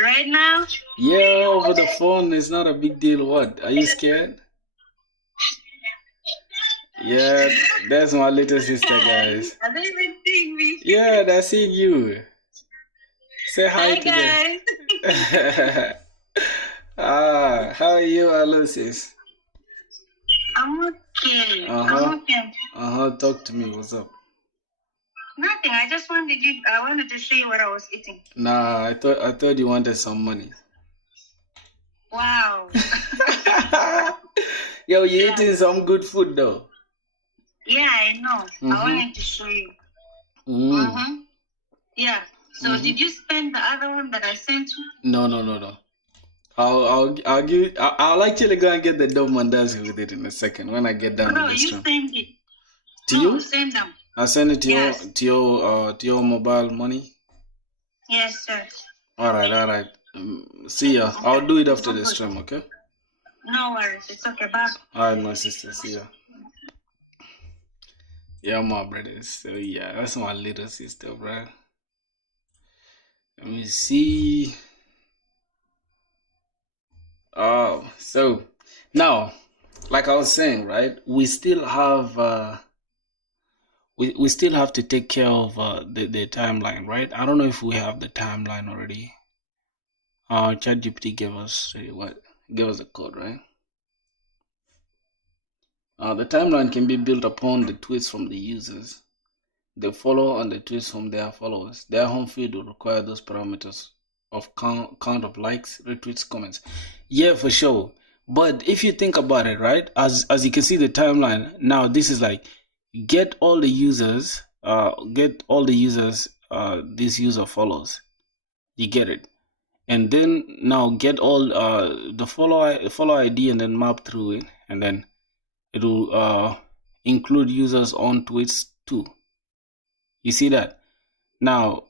Right now? Yeah, over the phone. It's not a big deal. What? Are you scared? Yeah, that's my little sister, guys. Are they even seeing me? Yeah, they're seeing you. Say hi to guys. them. How are you, Lucis? I'm okay. Uh-huh. I'm okay. Talk to me. What's up? Nothing. I just wanted to show you what I was eating. Nah, I thought you wanted some money. Wow. Yo, you're eating some good food though. Yeah, I know. I wanted to show you. Yeah. So did you spend the other one that I sent you? No. I'll give. I'll actually go and get the dove mandazi with it in a second when I get down. No, to the you stream. send it. To you? Send them. I'll send it to your mobile money. Yes, sir. All right. See ya. I'll do it after the stream, okay? No worries. It's okay. Bye. All right, my sister. See ya. Yeah, my brothers. So yeah, that's my little sister, bro. Let me see. Oh, so now, like I was saying, right? We still have we still have to take care of the timeline, right? I don't know if we have the timeline already. ChatGPT gave us Gave us a code, right? The timeline can be built upon the tweets from the users, the follow, and the tweets from their followers. Their home feed will require those parameters of count of likes, retweets, comments. Yeah, for sure. But if you think about it, right, as you can see the timeline now, this is like get all the users this user follows. You get it, and then now get all the follow ID and then map through it, and then it will include users on tweets too. You see that? Now,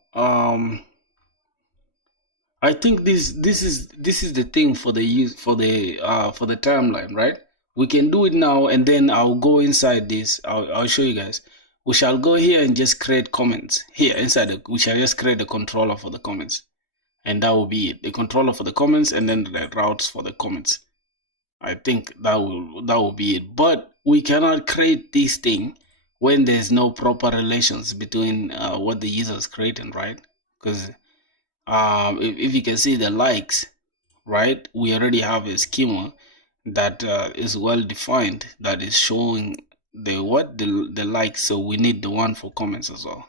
I think this is the thing for the timeline, right? We can do it now, and then I'll go inside this. I'll show you guys. We shall go here and just create comments here inside. We shall just create the controller for the comments, and that will be it. The controller for the comments, and then the routes for the comments. I think that will be it. But we cannot create this thing when there's no proper relations between what the user is creating, right? Because if you can see the likes, right, we already have a schema that is well defined that is showing the likes. So we need the one for comments as well.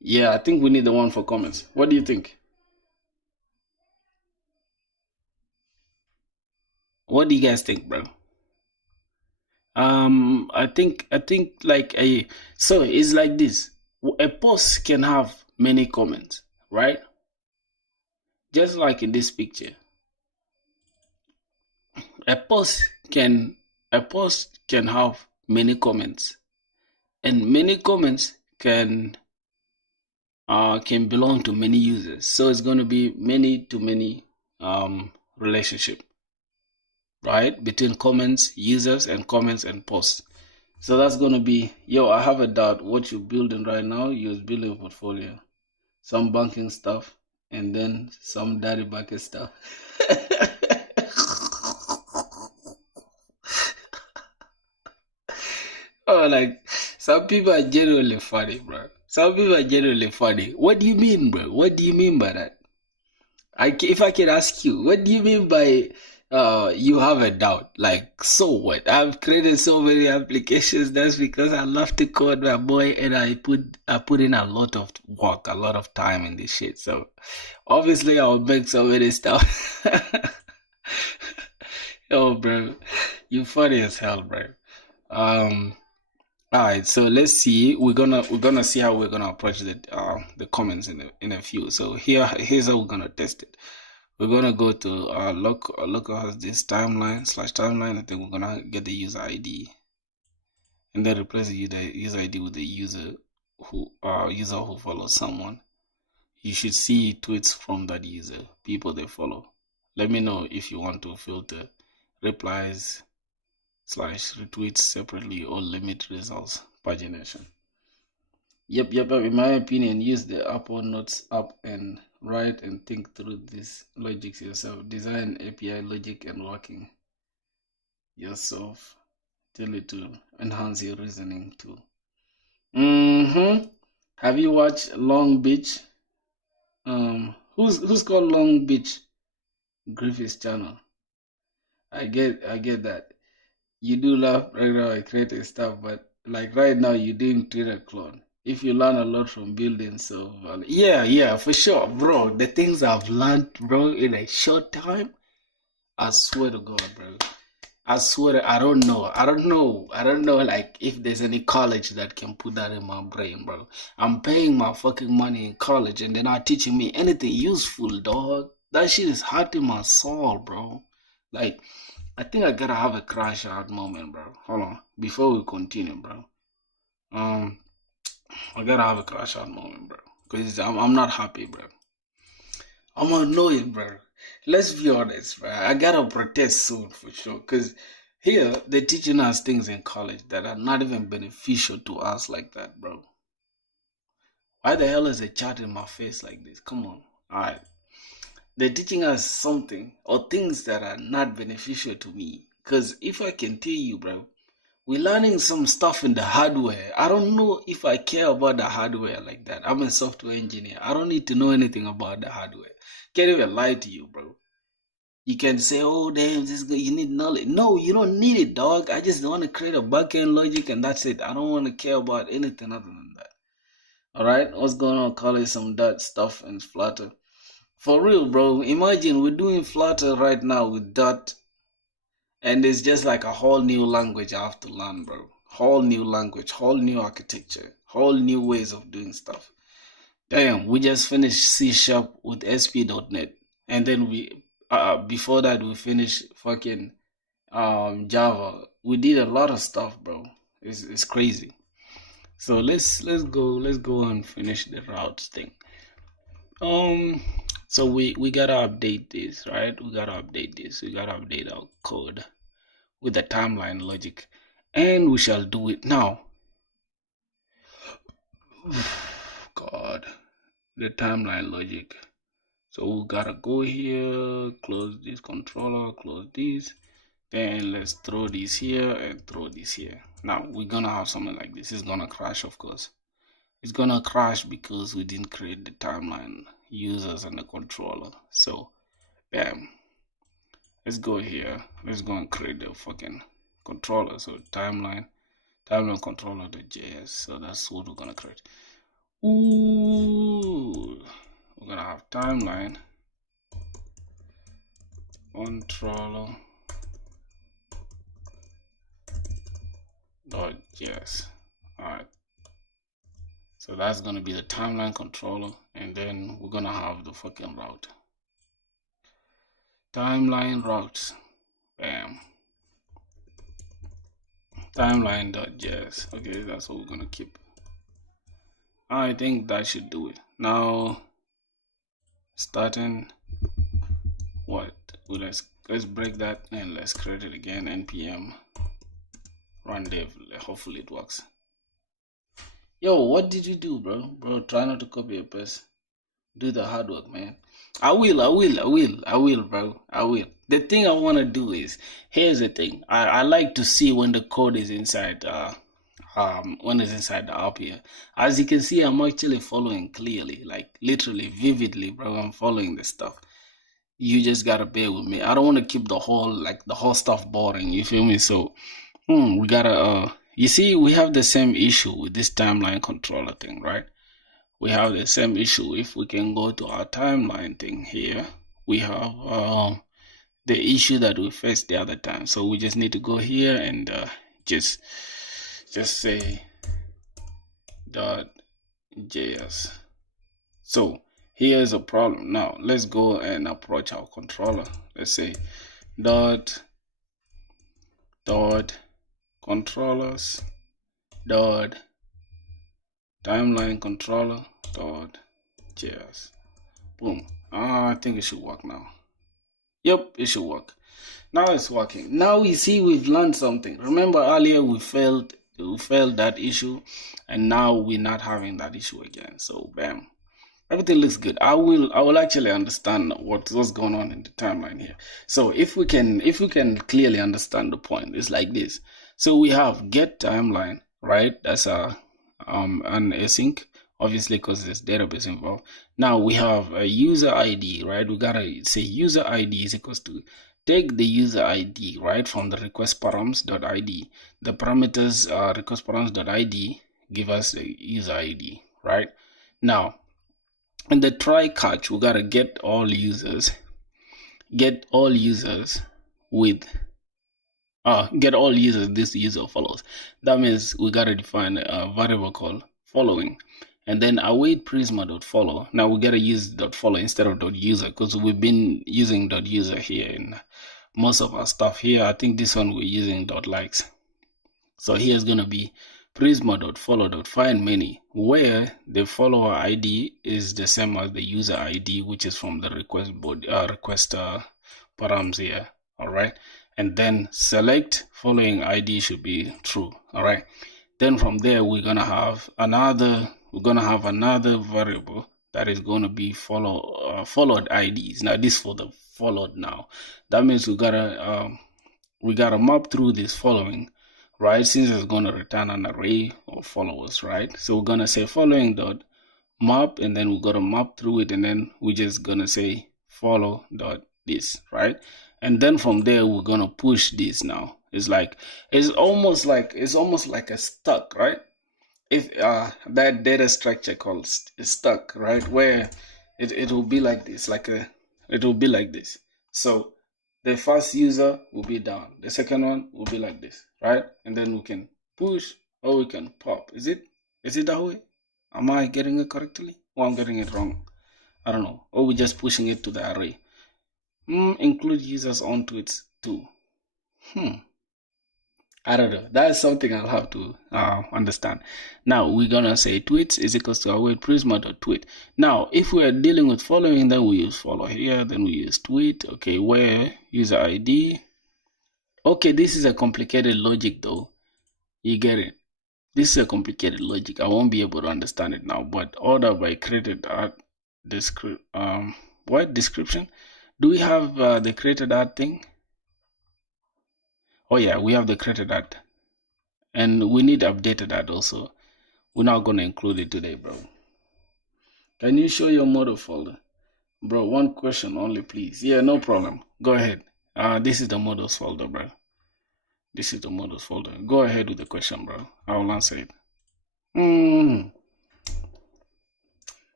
Yeah, I think we need the one for comments. What do you think? What do you guys think, bro? I think like a so it's like this. A post can have many comments, right? Just like in this picture, a post can a post can have many comments, and many comments can belong to many users. So it's going to be many to many relationship, right? Between comments, users, and comments and posts. So that's going to be, yo, I have a doubt. What you're building right now, you're building a portfolio, some banking stuff, and then some daddy bucket stuff. Oh, like, some people are genuinely funny, bro. Some people are genuinely funny. What do you mean, bro? What do you mean by that? If I can ask you, what do you mean by you have a doubt? Like, so what? I've created so many applications. That's because I love to code, my boy, and I put in a lot of work, a lot of time in this shit. So obviously, I'll make so many stuff. Oh, bro, you funny as hell, bro. Um, all right, so let's see. We're gonna see how we're gonna approach the comments in a few. So here's how we're gonna test it. We're gonna go to localhost this timeline/timeline. I think we're gonna get the user ID and then replace the user ID with the user who follows someone. You should see tweets from that user, people they follow. Let me know if you want to filter replies/retweets separately or limit results pagination. Yep. In my opinion, use the Apple Notes app and write and think through these logics yourself. Design API logic and working yourself till it to enhance your reasoning too. Have you watched Long Beach? Who's called Long Beach? Griffith's channel. I get that. You do love regular creative stuff, but like right now you're doing Twitter clone. If you learn a lot from building, so yeah, for sure, bro. The things I've learned, bro, in a short time, I swear to God, bro. I swear, I don't know, like if there's any college that can put that in my brain, bro. I'm paying my fucking money in college, and they're not teaching me anything useful, dog. That shit is hurting my soul, bro. Like, I think I gotta have a crash out moment, bro. Hold on, before we continue, bro. Um, I gotta have a crash out moment, bro, because I'm not happy, bro. I'm annoyed, bro. Let's be honest, bro. I gotta protest soon for sure. Cause here they're teaching us things in college that are not even beneficial to us like that, bro. Why the hell is a chat in my face like this? Come on. Alright. They're teaching us something or things that are not beneficial to me. Cause if I can tell you, bro, we're learning some stuff in the hardware. I don't know if I care about the hardware like that. I'm a software engineer. I don't need to know anything about the hardware. Can't even lie to you, bro. You can say, oh, damn, this guy, you need knowledge. No, you don't need it, dog. I just want to create a backend logic and that's it. I don't want to care about anything other than that. All right, what's going on? Call it some dot stuff and Flutter. For real, bro. Imagine we're doing Flutter right now with dot, and it's just like a whole new language I have to learn, bro. Whole new language, whole new architecture, whole new ways of doing stuff. Damn, we just finished C sharp with SP.NET, and then before that we finished fucking Java. We did a lot of stuff, bro. It's crazy. So let's go and finish the routes thing. Um, so we gotta update this, right? We gotta update this. We gotta update our code with the timeline logic, and we shall do it now. God, the timeline logic. So we gotta go here, close this controller, close this. Then let's throw this here and throw this here. Now we're gonna have something like this. It's gonna crash, of course. It's gonna crash because we didn't create the timeline users and the controller. So bam. Let's go here. Let's go and create the fucking controller. So timeline controller.js. So that's what we're gonna create. Ooh, we're gonna have timeline controller .js. All right. So that's gonna be the timeline controller, and then we're gonna have the fucking route. Timeline routes. Bam. Timeline.js. Okay, that's what we're gonna keep. I think that should do it. Now starting what? Well, let's break that and let's create it again. npm run dev. Hopefully it works. Yo, what did you do, bro? Bro, try not to copy and paste. Do the hard work, man. I will, bro. I will. The thing I want to do is, here's the thing. I like to see when the code is inside, when it's inside the RPM. As you can see, I'm actually following clearly, like literally, vividly, bro. I'm following this stuff. You just gotta bear with me. I don't want to keep the whole stuff boring. You feel me? So, we gotta, you see, we have the same issue with this timeline controller thing, right? We have the same issue. If we can go to our timeline thing here, we have the issue that we faced the other time. So we just need to go here and just say .js. So here's a problem. Now let's go and approach our controller. Let's say controllers timeline controller.js. Boom. I think it should work now. Yep, it should work. Now it's working. Now we see we've learned something. Remember earlier we failed that issue, and now we're not having that issue again. So bam. Everything looks good. I will actually understand what's going on in the timeline here. So if we can clearly understand the point, it's like this. So we have get timeline, right? That's an async, obviously because there's database involved. Now we have a user ID, right? We gotta say user ID is equals to take the user ID, right, from the request params.id. The parameters request params.id give us the user ID, right? Now in the try catch, we gotta get all users with get all users this user follows. That means we gotta define a variable called following, and then await prisma.follow. Now we gotta use .follow instead of .user because we've been using .user here in most of our stuff here. I think this one we're using .likes. So here's gonna be prisma.follow.find many, where the follower ID is the same as the user ID, which is from the request params here. All right, and then select following ID should be true. All right, then from there we're gonna have another variable that is going to be followed IDs. Now this for the followed. Now that means we gotta map through this following, right? Since it's going to return an array of followers, right? So we're going to say following dot map, and then we're going to map through it, and then we're just going to say follow dot this, right? And then from there we're going to push this. Now it's almost like a stuck, right? If that data structure called stuck, right, where it will be like this, it will be like this. So the first user will be down, the second one will be like this, right? And then we can push or we can pop. Is it that way? Am I getting it correctly, or I'm getting it wrong? I don't know. Or we're just pushing it to the array. Include users onto it too. I don't know. That's something I'll have to understand. Now we're gonna say tweets is equals to await prisma.tweet. Now if we are dealing with following, then we use follow here, then we use tweet. Okay, where user ID. Okay, this is a complicated logic though. You get it? This is a complicated logic. I won't be able to understand it now, but order by created the script what description? Do we have the created art thing? Oh yeah, we have the created art, and we need updated art also. We're not gonna include it today, bro. Can you show your model folder? Bro, one question only, please. Yeah, no problem. Go ahead. This is the models folder, bro. This is the models folder. Go ahead with the question, bro. I will answer it.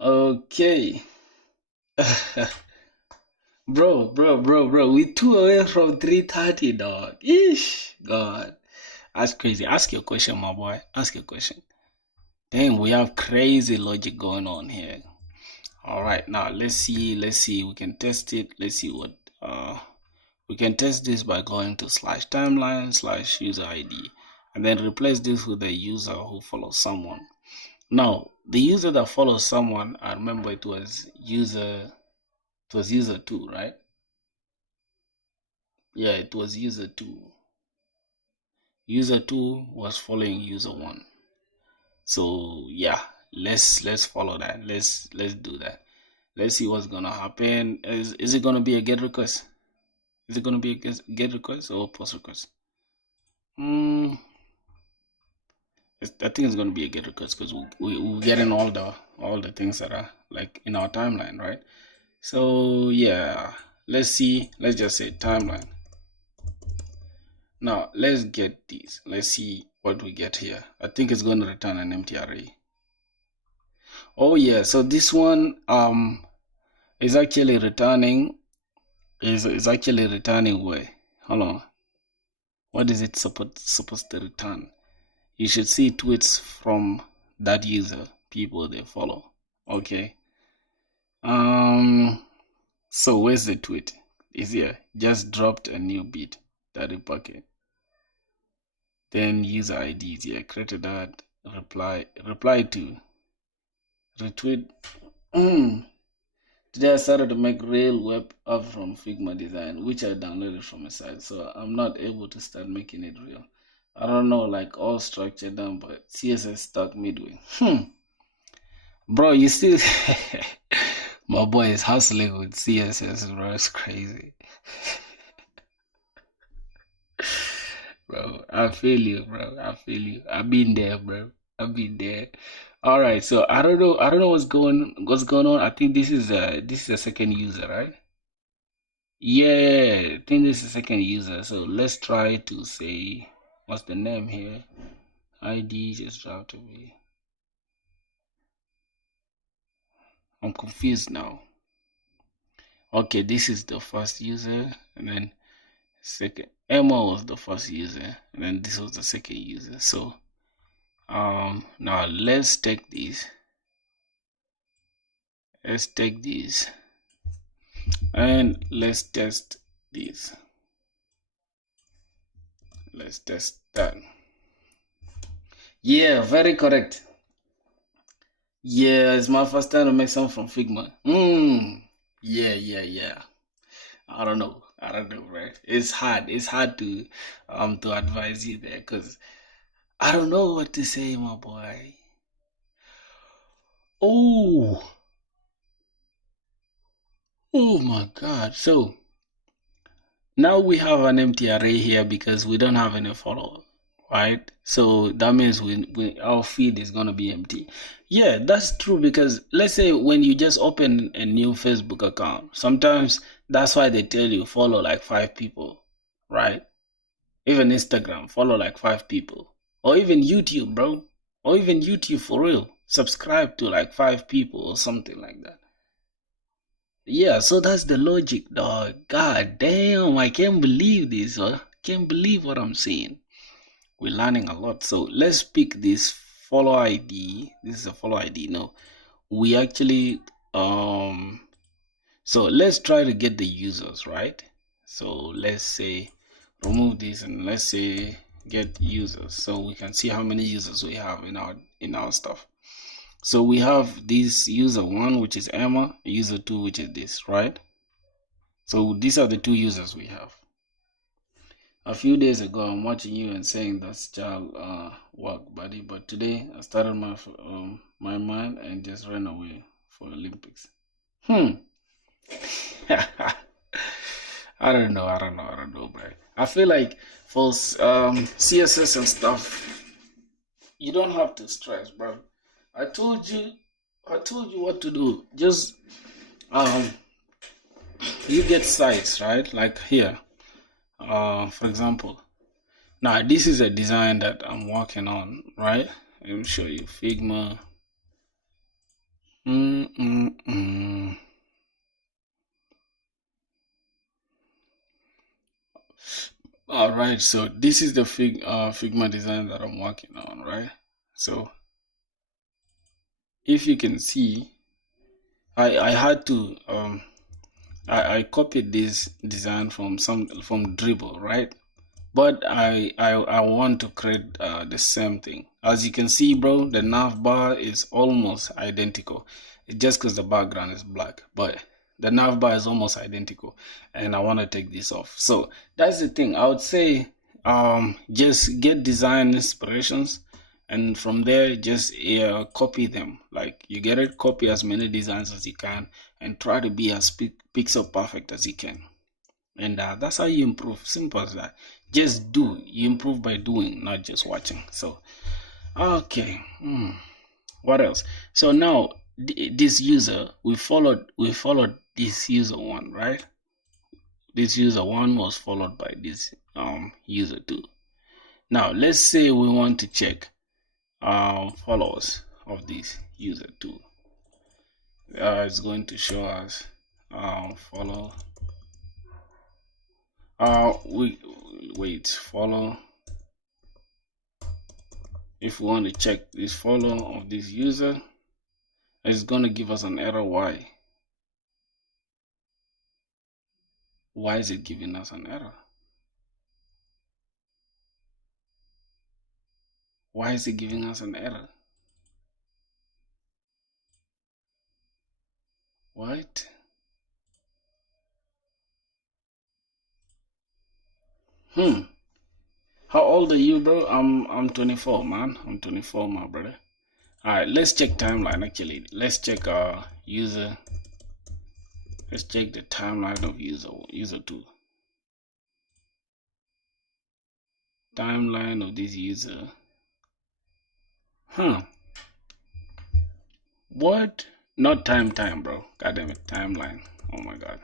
Okay. bro. We 2 away from 3:30, dog. Ish, God. That's crazy. Ask your question, my boy. Ask your question. Dang, we have crazy logic going on here. All right, now let's see. We can test it. Let's see what we can test this by going to /timeline/user ID and then replace this with a user who follows someone. Now, the user that follows someone, I remember it was user 2, right? Yeah, it was user 2. User 2 was following user 1. So yeah, let's follow that. Let's do that. Let's see what's gonna happen. Is it gonna be a get request? Is it gonna be a get request or post request? I think it's gonna be a get request because we're getting all the things that are like in our timeline, right? So yeah, let's see. Let's just say timeline. Now let's get these. Let's see what we get here. I think it's going to return an empty array. Oh yeah, so this one is actually returning where? Hold on. What is it supposed to return? You should see tweets from that user, people they follow. Okay. So where's the tweet? Is here. Just dropped a new bit, that bucket. Then user ID is here. Created that reply to retweet. Today I started to make real web app from Figma design, which I downloaded from a site. So I'm not able to start making it real. I don't know, like all structure done, but CSS stuck midway. Bro, you still my boy is hustling with CSS, bro. It's crazy. Bro, I feel you, bro. I feel you. I've been there, bro. I've been there. All right, so I don't know. What's going on. I think this is a second user, right? Yeah, I think this is a second user. So let's try to say what's the name here? ID just dropped away. I'm confused now. Okay, this is the first user, and then second Emma was the first user, and then this was the second user. So now let's take these. Let's take these and let's test these. Let's test that. Yeah, very correct. Yeah, it's my first time to make something from Figma. Yeah. I don't know, right? It's hard. It's hard to advise you there because I don't know what to say, my boy. Oh, oh my God. So now we have an empty array here because we don't have any follower, right? So that means our feed is gonna be empty. Yeah, that's true because let's say when you just open a new Facebook account, sometimes that's why they tell you follow like 5 people, right? Even Instagram, follow like 5 people. Or even YouTube, bro. Or even YouTube for real. Subscribe to like 5 people or something like that. Yeah, so that's the logic, dog. God damn, I can't believe this, huh? Can't believe what I'm seeing. We're learning a lot. So let's pick this follow ID. This is a follow ID. No, we actually so let's try to get the users, right? So let's say remove this and let's say get users so we can see how many users we have in our stuff. So we have this user 1, which is Emma, user 2, which is this, right? So these are the 2 users we have. A few days ago, I'm watching you and saying that's child work, buddy. But today, I started my mind and just ran away for Olympics. I don't know, bro. I feel like for CSS and stuff, you don't have to stress, bro. I told you, I told you what to do. Just um, you get sites, right? Like here, for example. Now this is a design that I'm working on, right? Let me show you Figma. Mm, mm, mm. All right, so this is the Figma design that I'm working on, right? So if you can see, I had to I copied this design from Dribble, right? But I want to create the same thing. As you can see, bro, the nav bar is almost identical. It's just because the background is black, but the nav bar is almost identical, and I want to take this off. So that's the thing. I would say just get design inspirations, and from there just copy them. Like you get it, copy as many designs as you can, and try to be as pixel perfect as you can. And that's how you improve. Simple as that. Just do. You improve by doing, not just watching. So okay. What else? So now this user, we followed this user one, right? This user one was followed by this user two. Now let's say we want to check followers of this user two. It's going to show us follow. We wait follow. If we want to check this follow of this user, it's going to give us an error. Why is it giving us an error? Why is it giving us an error? What? How old are you, bro? I'm 24, man. I'm 24, my brother. All right, let's check timeline. Actually, let's check user. Let's check the timeline of user two. Timeline of this user. What? Not time, bro. God damn it, timeline. Oh my god.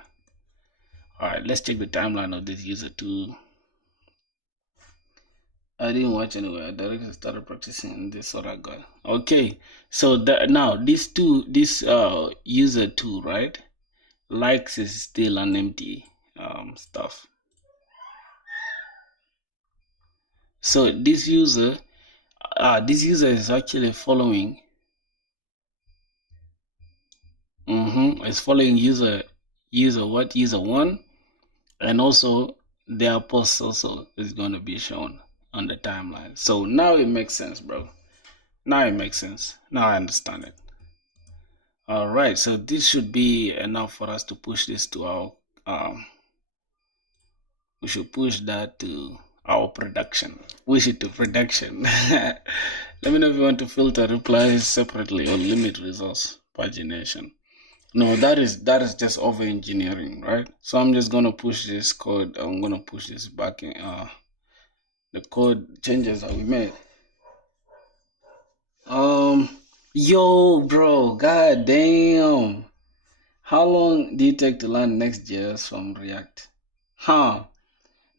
All right, let's check the timeline of this user two. I didn't watch anyway. I directly started practicing this what I got. Okay, so now this user two, right? Likes is still an empty stuff. So this user is actually following. It's following user one, and also their post also is going to be shown on the timeline. So now it makes sense, bro. Now it makes sense. Now I understand it. All right, so this should be enough for us to push this to our we should push that to our production. Push it to production. Let me know if you want to filter replies separately or limit results pagination. No, that is just over engineering, right? So I'm just gonna push this code. I'm gonna push this back in the code changes that we made. Yo, bro, god damn. How long did it take to learn Next.js from React?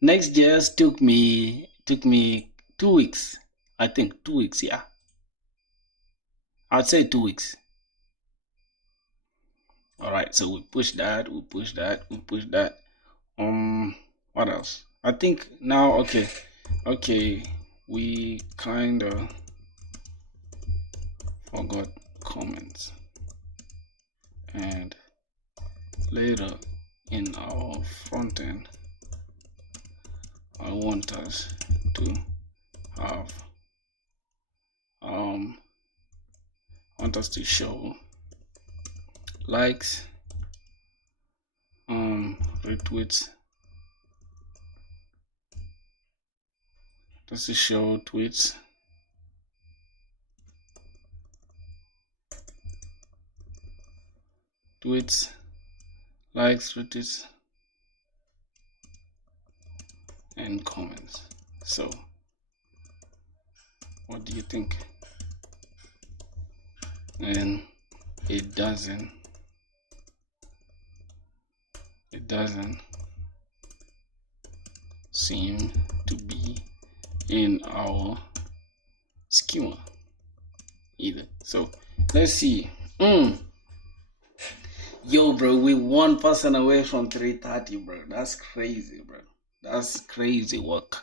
Next.js took me 2 weeks. I think 2 weeks, yeah. I'd say 2 weeks. Alright, so we push that, we push that, we push that. What else? I think now okay, we kinda forgot comments. And later in our front end, I want us to have want us to show likes, retweets, just to show tweets, likes, retweets, and comments. So what do you think? And it doesn't seem to be in our schema either. So let's see. Yo, bro, we 1% away from 330, bro. That's crazy, bro. That's crazy work.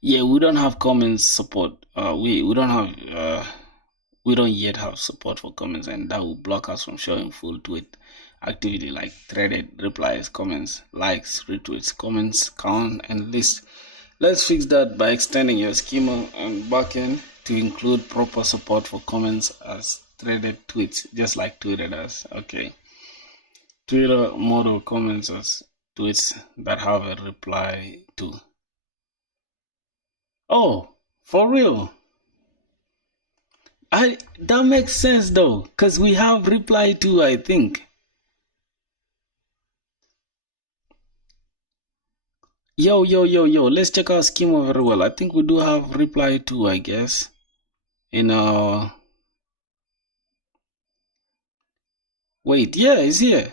Yeah, we don't have comments support. We don't yet have support for comments, and that will block us from showing full tweet activity like threaded replies, comments, likes, retweets, comments, count, and list. Let's fix that by extending your schema and backend to include proper support for comments as threaded tweets, just like Twitter does. Okay. Twitter model comments as tweets that have a reply to. Oh, for real? That makes sense though, because we have reply to, I think. Yo, let's check our schema very well. I think we do have reply to, I guess. In our wait, yeah, it's here.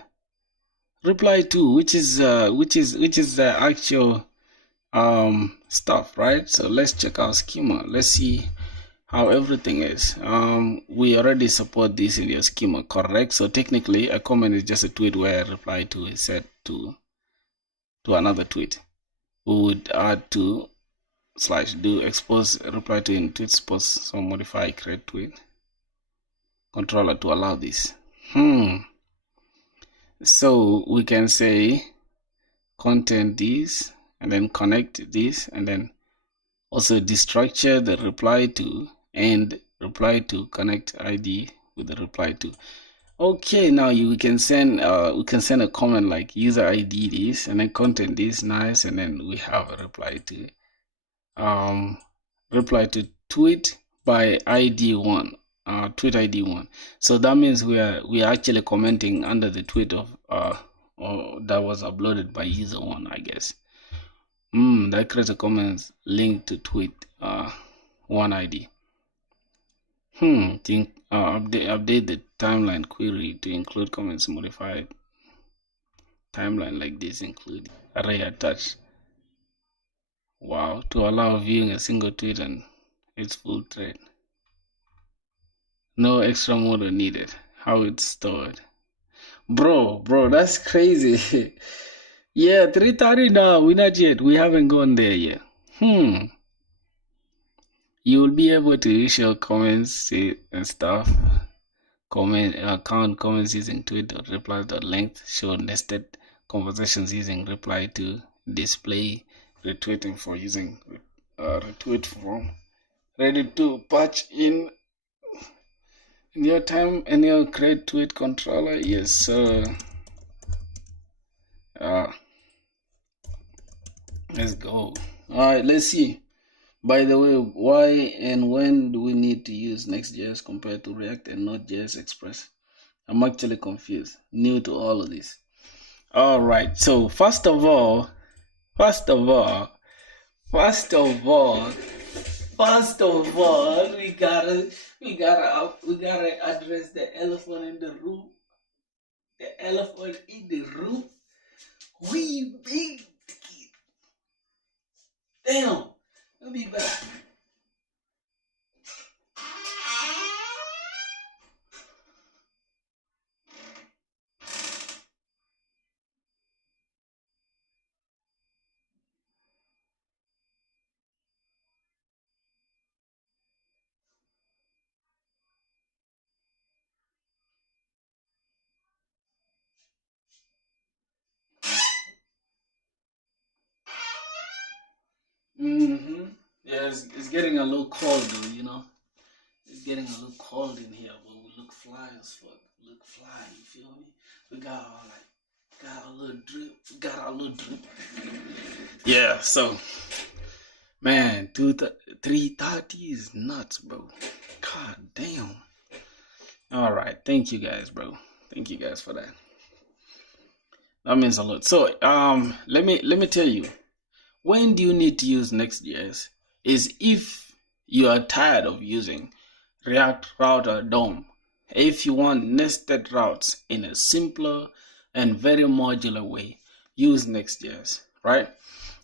Reply to, which is the actual stuff, right? So let's check our schema. Let's see how everything is. We already support this in your schema, correct? So technically a comment is just a tweet where a reply to is set to another tweet. We would add to / do expose reply to in tweet post, so modify create tweet controller to allow this. So we can say content this and then connect this, and then also destructure the reply to and reply to connect ID with the reply to. Okay, now we can send a comment like user ID this and then content this, nice, and then we have a reply to tweet by ID 1, tweet ID 1. So that means we are actually commenting under the tweet of that was uploaded by user 1, I guess. That creates a comment linked to tweet 1 ID. Think update the timeline query to include comments modified timeline like this, include array attached. Wow, to allow viewing a single tweet and its full thread. No extra model needed. How it's stored. Bro, that's crazy. Yeah, 330 now. We're not yet. We haven't gone there yet. You will be able to show comments and stuff. Count comments using tweet.reply.length. Show nested conversations using reply to. Display retweeting for using retweet form. Ready to patch in your time and your create tweet controller. Yes, sir. Let's go. All right, let's see. By the way, why and when do we need to use Next.js compared to React and Node.js Express? I'm actually confused. New to all of this. All right. So first of all, we gotta address the elephant in the room. The elephant in the room. We big kid. Damn. I'll be back. Yeah, it's getting a little cold though, you know. It's getting a little cold in here, but we look fly as fuck. We look fly, you feel me? We got our little drip. Yeah, so man, 330 is nuts, bro. God damn. All right, thank you guys, bro. Thank you guys for that. That means a lot. So let me tell you, when do you need to use Next.js is if you are tired of using React Router DOM. If you want nested routes in a simpler and very modular way, use Next.js, right?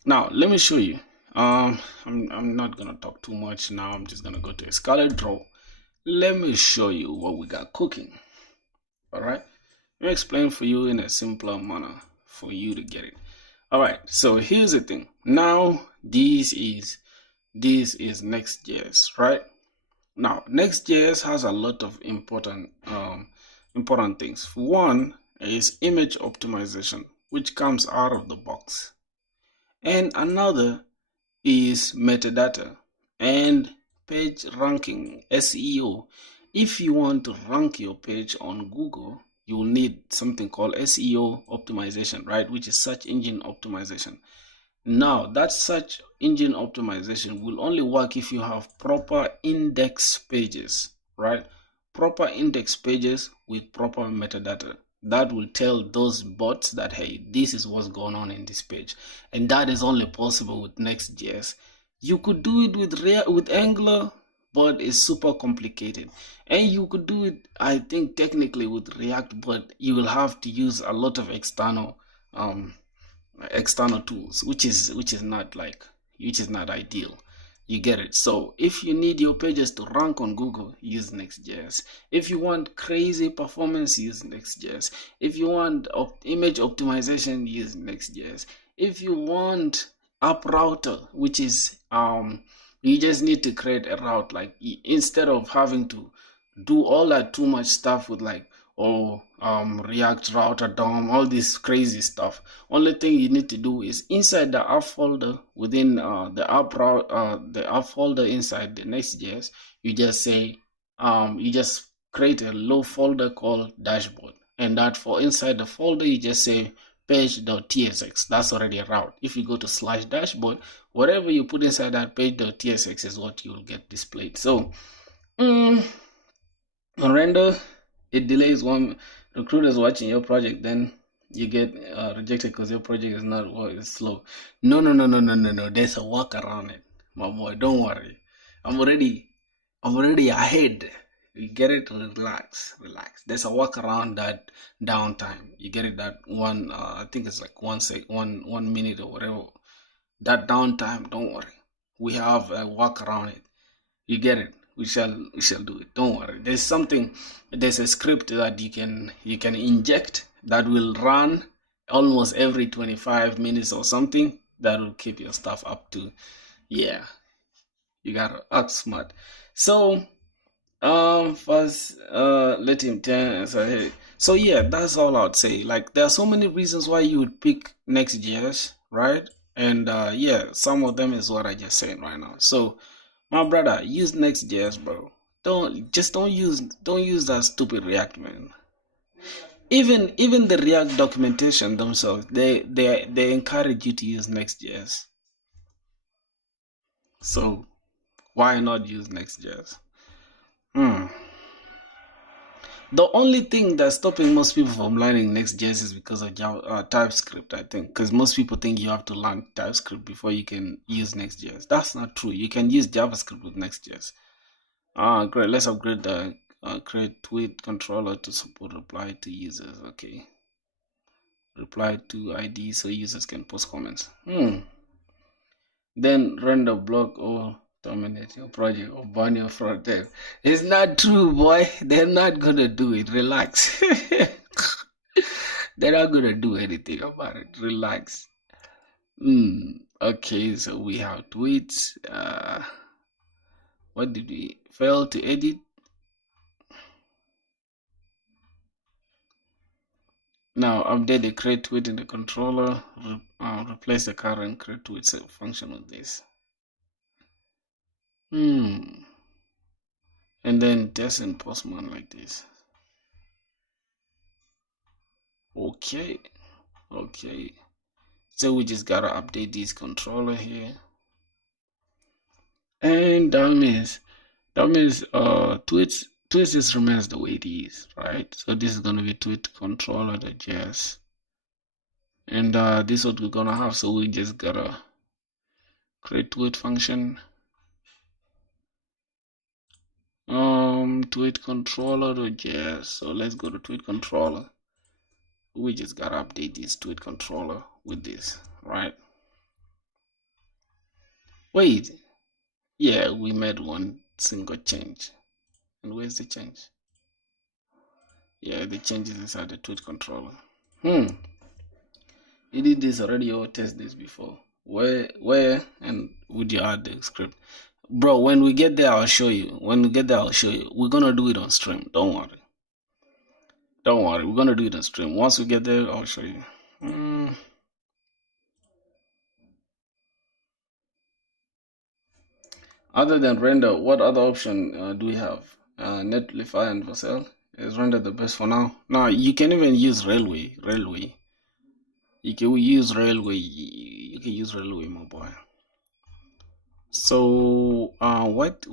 Now, let me show you. I'm not gonna talk too much now. I'm just gonna go to a Scarlet Draw. Let me show you what we got cooking. All right. Let me explain for you in a simpler manner for you to get it. All right. So here's the thing. Now this is Next.js, right? Now Next.js has a lot of important things. For one is image optimization, which comes out of the box, and another is metadata and page ranking, SEO. If you want to rank your page on Google, you will need something called SEO optimization, right? Which is search engine optimization. Now, that search engine optimization will only work if you have proper index pages, right? Proper index pages with proper metadata. That will tell those bots that, hey, this is what's going on in this page. And that is only possible with Next.js. You could do it with Angular, but it's super complicated. And you could do it, I think, technically with React, but you will have to use a lot of um, external tools, which is not ideal. You get it? So if you need your pages to rank on Google, use Next.js. If you want crazy performance, use Next.js. If you want image optimization, use Next.js. If you want app router, which is you just need to create a route, like instead of having to do all that too much stuff with like React router DOM, all this crazy stuff. Only thing you need to do is inside the app folder within the app folder inside the Next.js, you just say you just create a low folder called dashboard, and that for inside the folder you just say page.tsx. That's already a route. If you go to /dashboard, whatever you put inside that page.tsx is what you will get displayed. So on render, it delays one recruiters watching your project, then you get rejected because your project is not it's slow. No. There's a work around it, my boy. Don't worry. I'm already ahead. You get it? Relax. There's a work around that downtime. You get it? That one, I think it's like 1 minute or whatever. That downtime, don't worry. We have a work around it. You get it? We shall do it. Don't worry. There's a script that you can inject that will run almost every 25 minutes or something that will keep your stuff up to, yeah, you gotta act smart. So first let him tell so hey. So yeah, that's all I'd say. Like there are so many reasons why you would pick Next.js, right? And yeah, some of them is what I just said right now. So my brother, use Next.js, bro. Don't use that stupid React, man. Even the React documentation themselves, they encourage you to use Next.js. So why not use Next.js? Hmm. The only thing that's stopping most people from learning Next.js is because of TypeScript, I think. Because most people think you have to learn TypeScript before you can use Next.js. That's not true. You can use JavaScript with Next.js. Great. Let's upgrade the create tweet controller to support reply to users. Okay. Reply to ID so users can post comments. Then render block or terminate your project or burn your front end. It's not true, boy. They're not gonna do it. Relax. They're not gonna do anything about it. Relax. Okay, so we have tweets. What did we fail to edit? Now update the create tweet in the controller. Replace the current create tweet function with this. And then test in Postman like this. Okay. So we just gotta update this controller here, and that means tweets just remains the way it is, right? So this is gonna be tweet controller.js. And this is what we're gonna have. So we just gotta create tweet function. Tweet controller.js. So let's go to tweet controller. We just gotta update this tweet controller with this, right? Wait, yeah, we made one single change. And where's the change? Yeah, the change is inside the tweet controller. You did this already or test this before? Where, and would you add the script? Bro, when we get there, I'll show you. When we get there, I'll show you. We're gonna do it on stream. Don't worry. Don't worry. We're gonna do it on stream. Once we get there, I'll show you. Other than render, what other option do we have? Netlify and Vercel. Is render the best for now? Now you can even use railway. You can use railway. You can use railway, my boy. So, what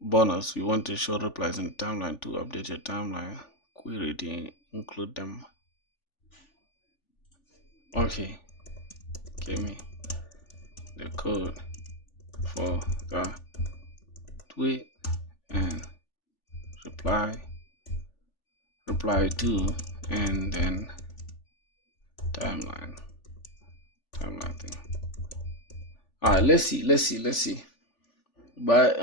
bonus we want to show replies in timeline to update your timeline query to include them? Okay, give me the code for the tweet and reply to, and then timeline thing. All right, let's see. But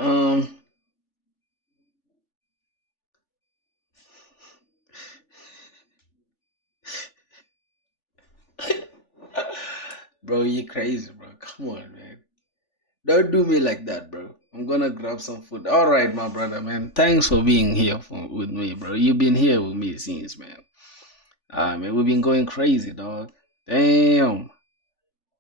bro, you crazy, bro. Come on, man. Don't do me like that, bro. I'm gonna grab some food. All right, my brother, man. Thanks for being here with me, bro. You've been here with me since, man. Man, we've been going crazy, dog. Damn.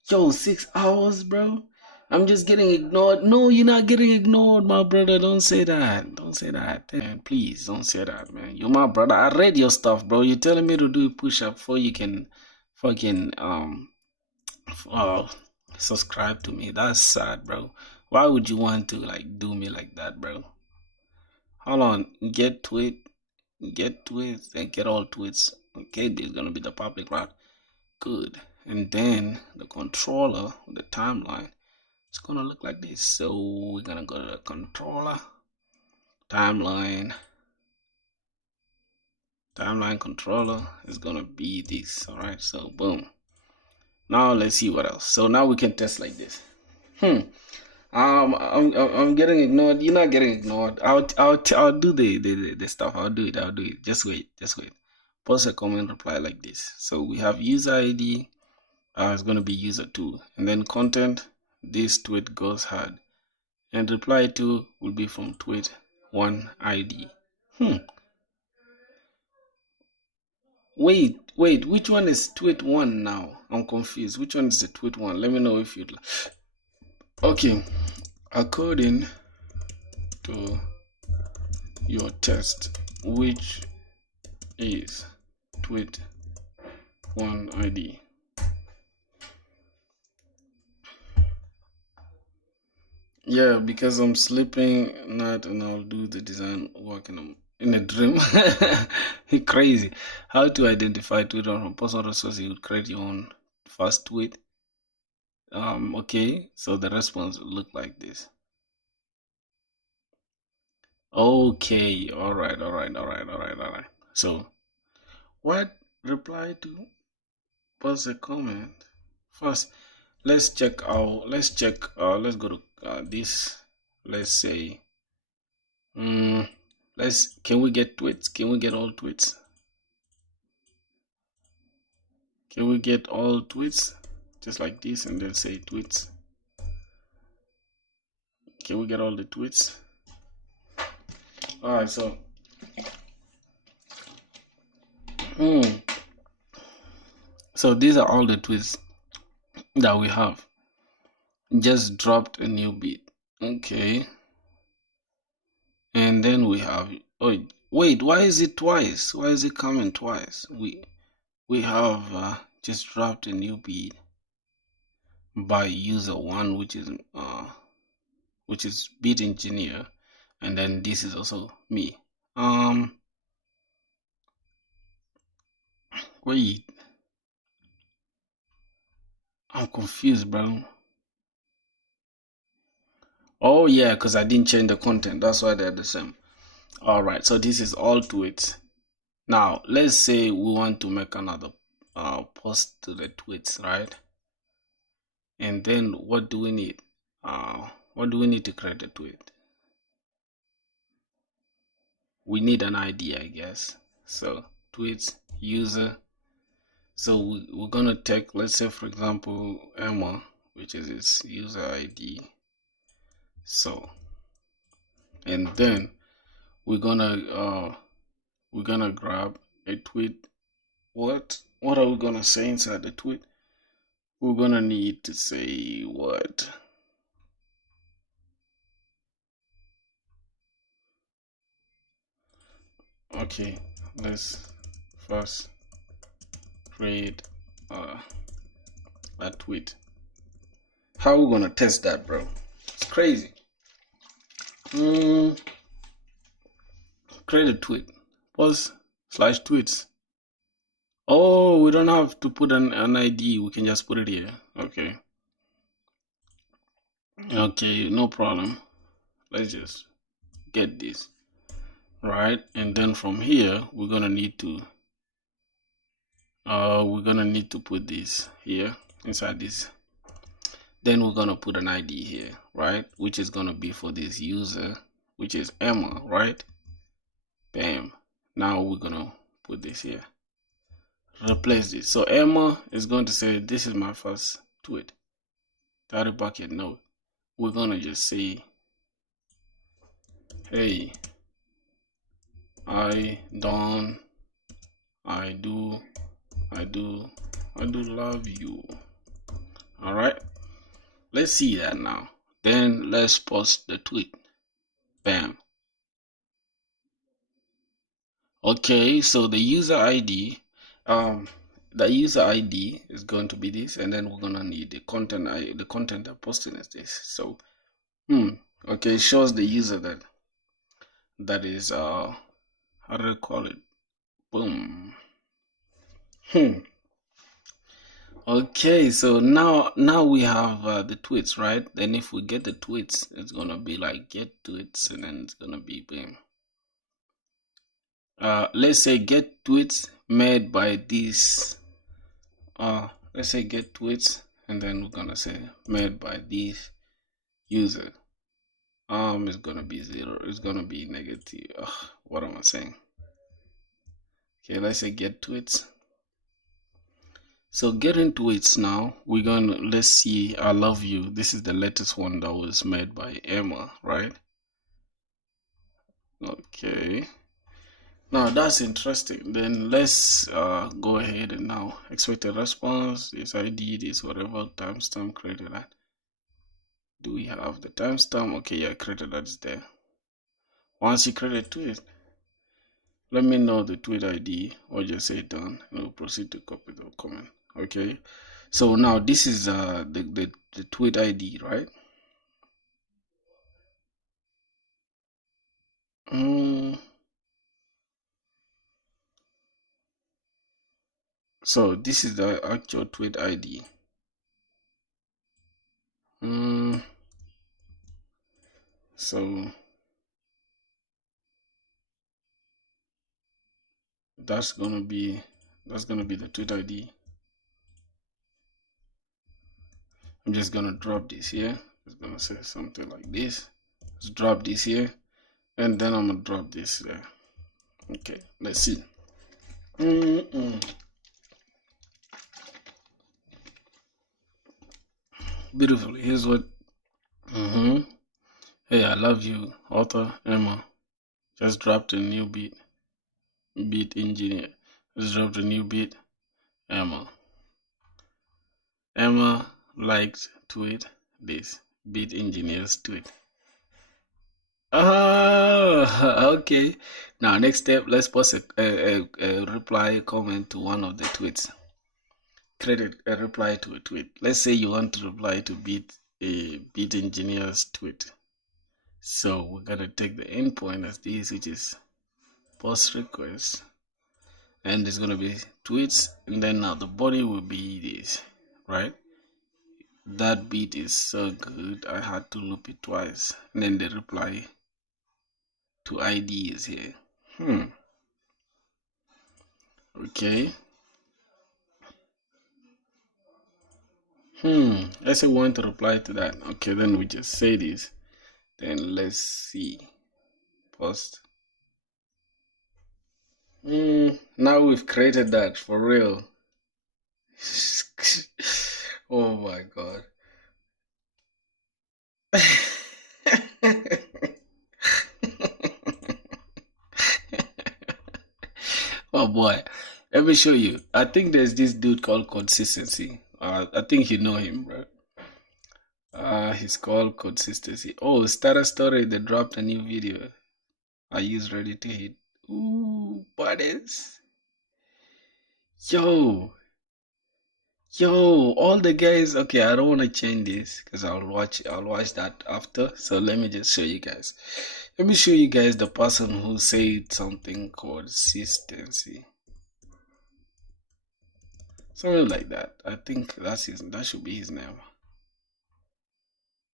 Yo, 6 hours, bro. I'm just getting ignored. No, you're not getting ignored, my brother. Don't say that. Don't say that. Man, please don't say that, man. You're my brother. I read your stuff, bro. You're telling me to do a push up before you can fucking uh subscribe to me. That's sad, bro. Why would you want to like do me like that, bro? Hold on. Get tweets, and get all tweets. Okay, this is gonna be the public route. Good. And then the controller, the timeline, it's gonna look like this. So we're gonna go to the controller, timeline controller is gonna be this. All right. So boom. Now let's see what else. So now we can test like this. I'm getting ignored. You're not getting ignored. I'll do the stuff. I'll do it. Just wait. Post a comment, reply like this. So we have user ID. It's gonna be user 2, and then content. This tweet goes hard, and reply to will be from tweet 1 ID. Wait. Which one is tweet 1 now? I'm confused. Which one is the tweet 1? Let me know if you'd like. Okay. According to your test, which is tweet 1 ID? Yeah, because I'm sleeping not, and I'll do the design work in a dream. Crazy. How to identify Twitter from personal resources? You would create your own first tweet. Okay, so the response will look like this. Okay, all right. So, what reply to? Post a comment first. Let's check out. Let's go to this. Let's say. Can we get tweets? Can we get all tweets? Can we get all tweets? Just like this, and then say tweets. Can we get all the tweets? All right, so so these are all the tweets that we have. Just dropped a new beat. Okay. And then we have, oh wait, why is it twice? Why is it coming twice? We have just dropped a new beat by user 1, which is beat engineer, and then this is also me. Wait, I'm confused, bro. Oh yeah, because I didn't change the content. That's why they're the same. All right, so this is all tweets. Now let's say we want to make another post to the tweets, right? And then what do we need? What do we need to create a tweet? We need an ID, I guess. So tweets user. So we're gonna take, let's say for example, Emma, which is its user ID. So, and then we're gonna grab a tweet. What are we gonna say inside the tweet? We're gonna need to say what? Okay, let's first create a tweet. How are we gonna test that, bro? It's crazy. Create a tweet. Pause slash tweets. Oh, we don't have to put an ID. We can just put it here. Okay. Okay, no problem. Let's just get this. Right, and then from here we're gonna need to put this here inside this. Then we're gonna put an ID here, right? Which is gonna be for this user, which is Emma, right? Bam. Now we're gonna put this here. Replace this. So Emma is going to say, this is my first tweet. Title bucket node. We're gonna just say, hey, I do love you. All right. Let's see that now. Then let's post the tweet. Bam. Okay, so the user ID, is going to be this, and then we're gonna need the content. The content I'm posting is this. So, okay, it shows the user that is how do I call it? Boom. Okay, so now we have the tweets, right? Then if we get the tweets, it's gonna be like get tweets, and then it's gonna be boom. Let's say get tweets made by this. Let's say get tweets, and then we're gonna say made by this user. It's gonna be 0. It's gonna be negative. What am I saying? Okay, let's say get tweets. So getting tweets now, let's see, I love you. This is the latest one that was made by Emma, right? Okay. Now that's interesting. Then let's go ahead and now expect a response. This ID, this whatever timestamp created at. Do we have the timestamp? Okay, yeah, created that is there. Once you create a tweet, let me know the tweet ID or just say done, and we'll proceed to copy the comment. Okay, so now this is the tweet ID, right? So this is the actual tweet ID. So that's gonna be the tweet ID. I'm just gonna drop this here. It's gonna say something like this. Let's drop this here, and then I'm gonna drop this there. Okay, let's see. Beautiful. Here's what. Hey, I love you, author Emma. Just dropped a new beat. Beat engineer. Just dropped a new beat. Emma. Emma liked tweet this. Beat engineer's tweet. Okay. Now, next step, let's post a reply comment to one of the tweets. Create a reply to a tweet. Let's say you want to reply to beat engineer's tweet. So we're gonna take the endpoint as this, which is post request, and it's gonna be tweets, and then now the body will be this, right? That beat is so good. I had to loop it twice. And then the reply to ID is here. Okay. Let's say we want to reply to that. Okay, then we just say this. Then let's see. Post. Now we've created that for real. Oh my god. Oh boy. Let me show you. I think there's this dude called Consistency. I think you know him, bro. He's called Consistency. Oh, Starter Story, they dropped a new video. I use ready to hit. Ooh, buddies. Yo, all the guys. Okay, I don't want to change this because I'll watch that after. So let me just show you guys. Let me show you guys the person who said something called consistency. Something like that. I think that should be his name.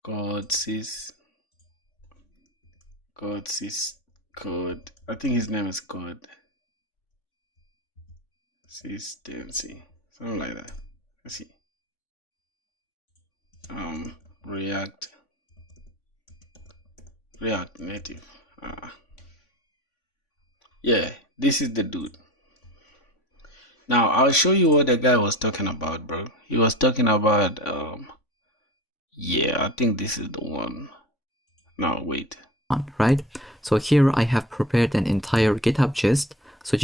God code. I think his name is code. Consistency. Something like that. Let's see. React Native. Yeah, this is the dude. Now I'll show you what the guy was talking about, bro. He was talking about yeah, I think this is the one. Now wait. Right? So here I have prepared an entire GitHub gist. So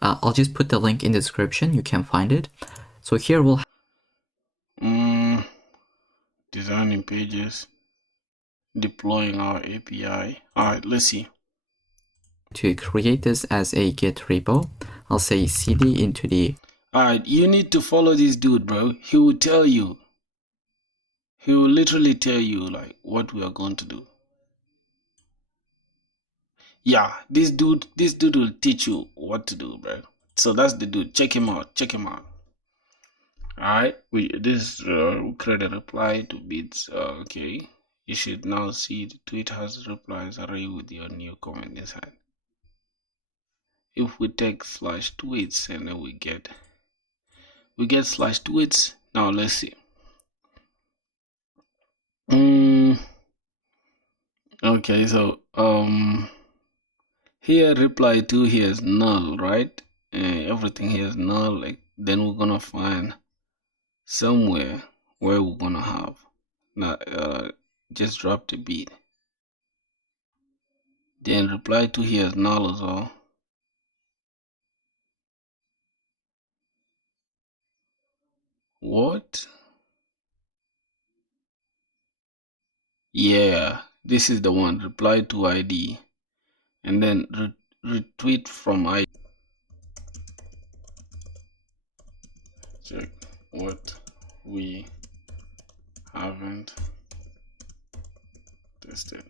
I'll just put the link in the description. You can find it. So here we'll designing pages, deploying our API. All right, let's see. To create this as a Git repo, I'll say cd into the. All right, you need to follow this dude, bro. He will tell you. He will literally tell you like what we are going to do. Yeah, this dude will teach you what to do, bro. So that's the dude. Check him out. All right, we create a reply to bits. Okay, you should now see the tweet has replies array with your new comment inside. If we take slash tweets and then we get slash tweets. Now let's see. Okay, so here reply to here is null, right? Everything here is null. Like then we're gonna find somewhere where we're gonna have now just drop the beat. Then reply to here is null as well. What? Yeah, this is the one. Reply to ID and then retweet from ID. Check what we haven't tested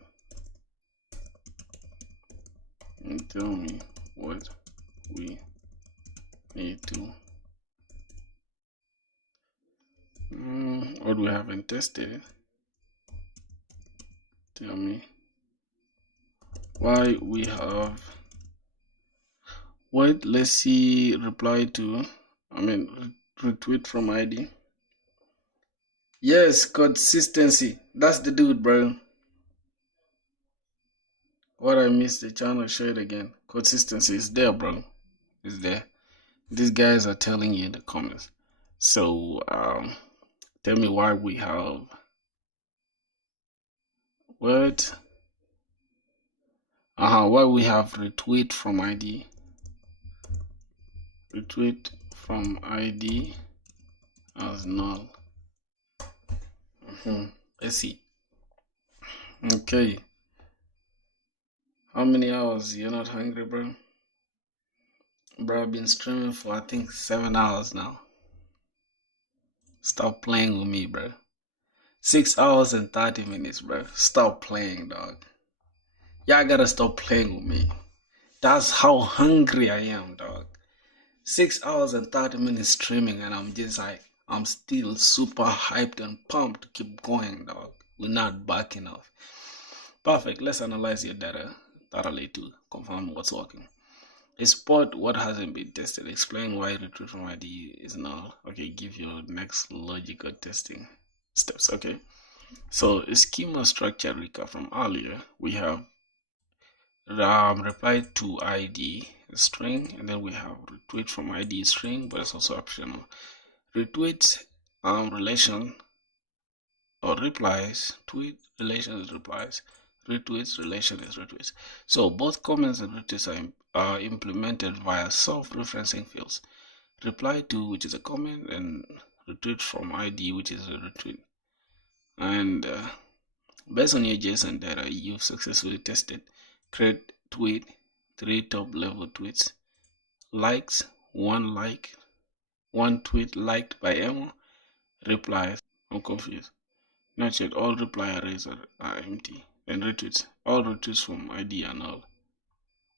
and tell me what we need to what we haven't tested. Tell me why we have what. Let's see. Reply to retweet from ID. Yes, consistency. That's the dude, bro. What I missed the channel, show it again. Consistency is there, bro. Is there. These guys are telling you in the comments. So tell me why we have what? Why we have retweet from ID. Retweet from ID as null. Let's see. Okay. How many hours? You're not hungry, bro? Bro, I've been streaming for I think 7 hours now. Stop playing with me, bro. 6 hours and 30 minutes, bro. Stop playing, dog. Y'all gotta stop playing with me. That's how hungry I am, dog. 6 hours and 30 minutes streaming and I'm just like, I'm still super hyped and pumped to keep going, dog. We're not backing off. Perfect. Let's analyze your data thoroughly to confirm what's working. Spot what hasn't been tested. Explain why retrieve from ID is null. Okay, give your next logical testing steps. Okay, so schema structure recap from earlier. We have reply to ID string, and then we have retweet from ID string, but it's also optional. Retweet relation or replies, tweet relation is replies, retweets relation is retweets. So both comments and retweets are implemented via self-referencing fields. Reply to, which is a comment, and retweet from ID, which is a retweet. And based on your JSON data, you've successfully tested create tweet, 3 top level tweets, likes, 1 like, 1 tweet liked by Emma, replies, I'm confused. Not yet, all reply arrays are empty. And retweets, all retweets from ID are null.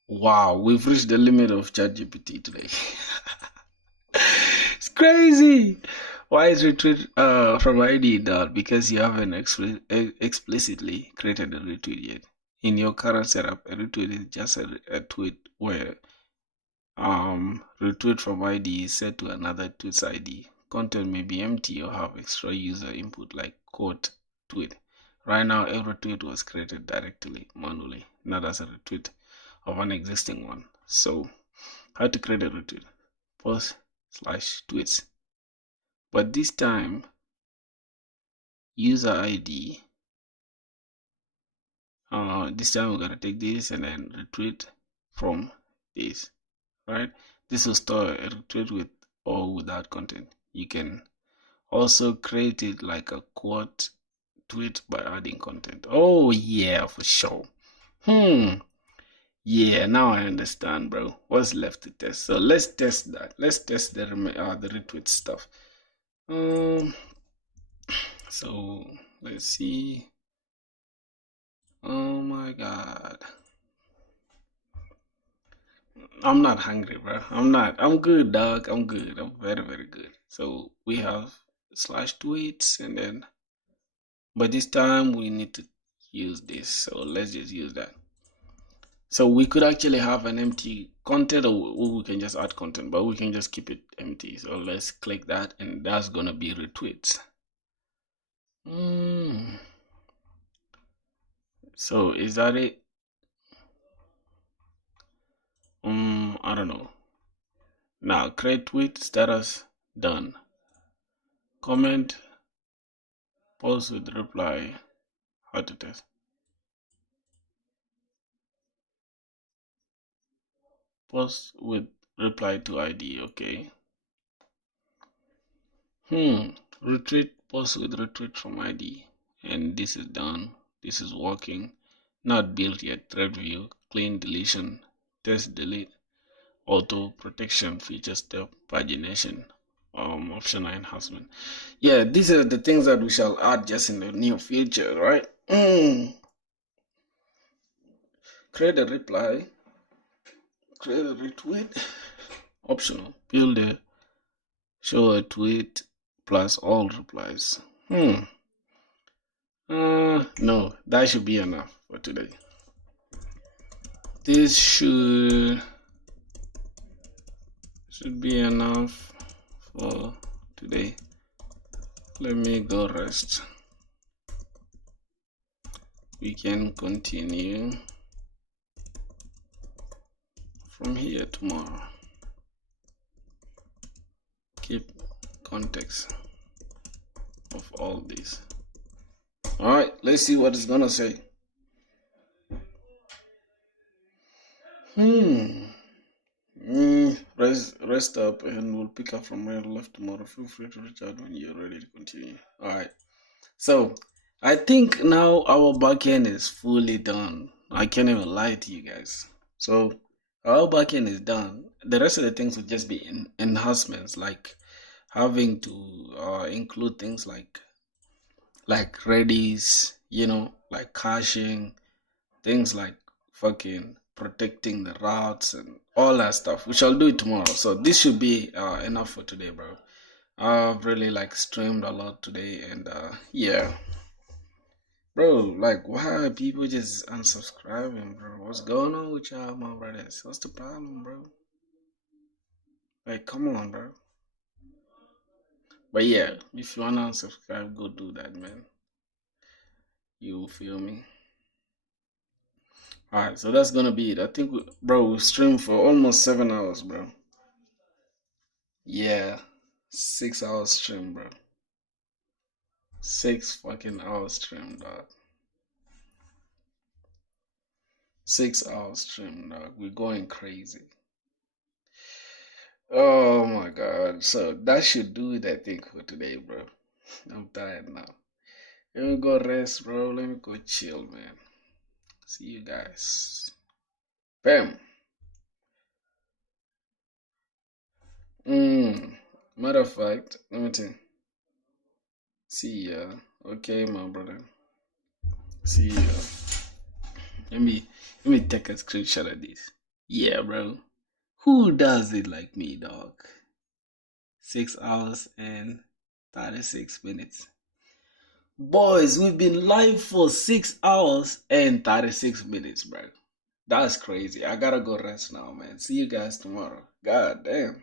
Wow, we've reached the limit of ChatGPT today. It's crazy. Why is retweet from ID null? Because you haven't explicitly created a retweet yet. In your current setup, a retweet is just a tweet where retweet from ID is set to another tweet's ID. Content may be empty or have extra user input like quote tweet. Right now, every tweet was created directly, manually, not as a retweet of an existing one. So, how to create a retweet? Post/tweets. But this time, user ID. This time we're gonna take this and then retweet from this, right? This will store a retweet with or without content. You can also create it like a quote tweet by adding content. Oh yeah, for sure. Yeah, now I understand, bro. What's left to test? So let's test that. Let's test the retweet stuff. So let's see. Oh my god. I'm not hungry, bro. I'm not. I'm good, dog. I'm good. I'm very, very good. So we have slash tweets and then, but this time we need to use this. So let's just use that. So we could actually have an empty content or we can just add content, but we can just keep it empty. So let's click that and that's gonna be retweets. So is that it? I don't know. Now create tweet status done. Comment, post with reply, how to test. Post with reply to ID, okay. Retweet, post with retweet from ID. And this is done. This is working. Not built yet. Thread view, clean deletion, test delete, auto protection, feature step, pagination, optional enhancement. Yeah, these are the things that we shall add just in the near future, right? Create a reply, create a retweet, optional, build a show a tweet plus all replies. No, that should be enough for today. This should be enough for today. Let me go rest. We can continue from here tomorrow. Keep context of all this. All right, let's see what it's gonna say. Rest up and we'll pick up from where we left tomorrow. Feel free to reach out when you're ready to continue. All right. So I think now our backend is fully done. I can't even lie to you guys. So our backend is done. The rest of the things will just be enhancements, like having to include things like Redis, like caching, things like fucking protecting the routes and all that stuff. We shall do it tomorrow. So this should be enough for today, bro. I've really like streamed a lot today, and yeah, bro. Like, why are people just unsubscribing, bro? What's going on with y'all, my brothers? What's the problem, bro? Like, come on, bro. But yeah, if you wanna unsubscribe, go do that, man. You feel me? All right, so that's gonna be it. I think, bro, we streamed for almost 7 hours, bro. Yeah, 6 hours stream, bro. 6 fucking hours stream, dog. 6 hours stream, dog. We're going crazy. Oh my god. So that should do it, I think, for today, bro. I'm tired now. Let me go rest, bro. Let me go chill, man. See you guys. Bam. Matter of fact, let me think. See ya. Okay, my brother. See ya. Let me take a screenshot of this. Yeah, bro. Who does it like me, dog? 6 hours and 36 minutes. Boys, we've been live for 6 hours and 36 minutes, bro. That's crazy. I gotta go rest now, man. See you guys tomorrow. God damn.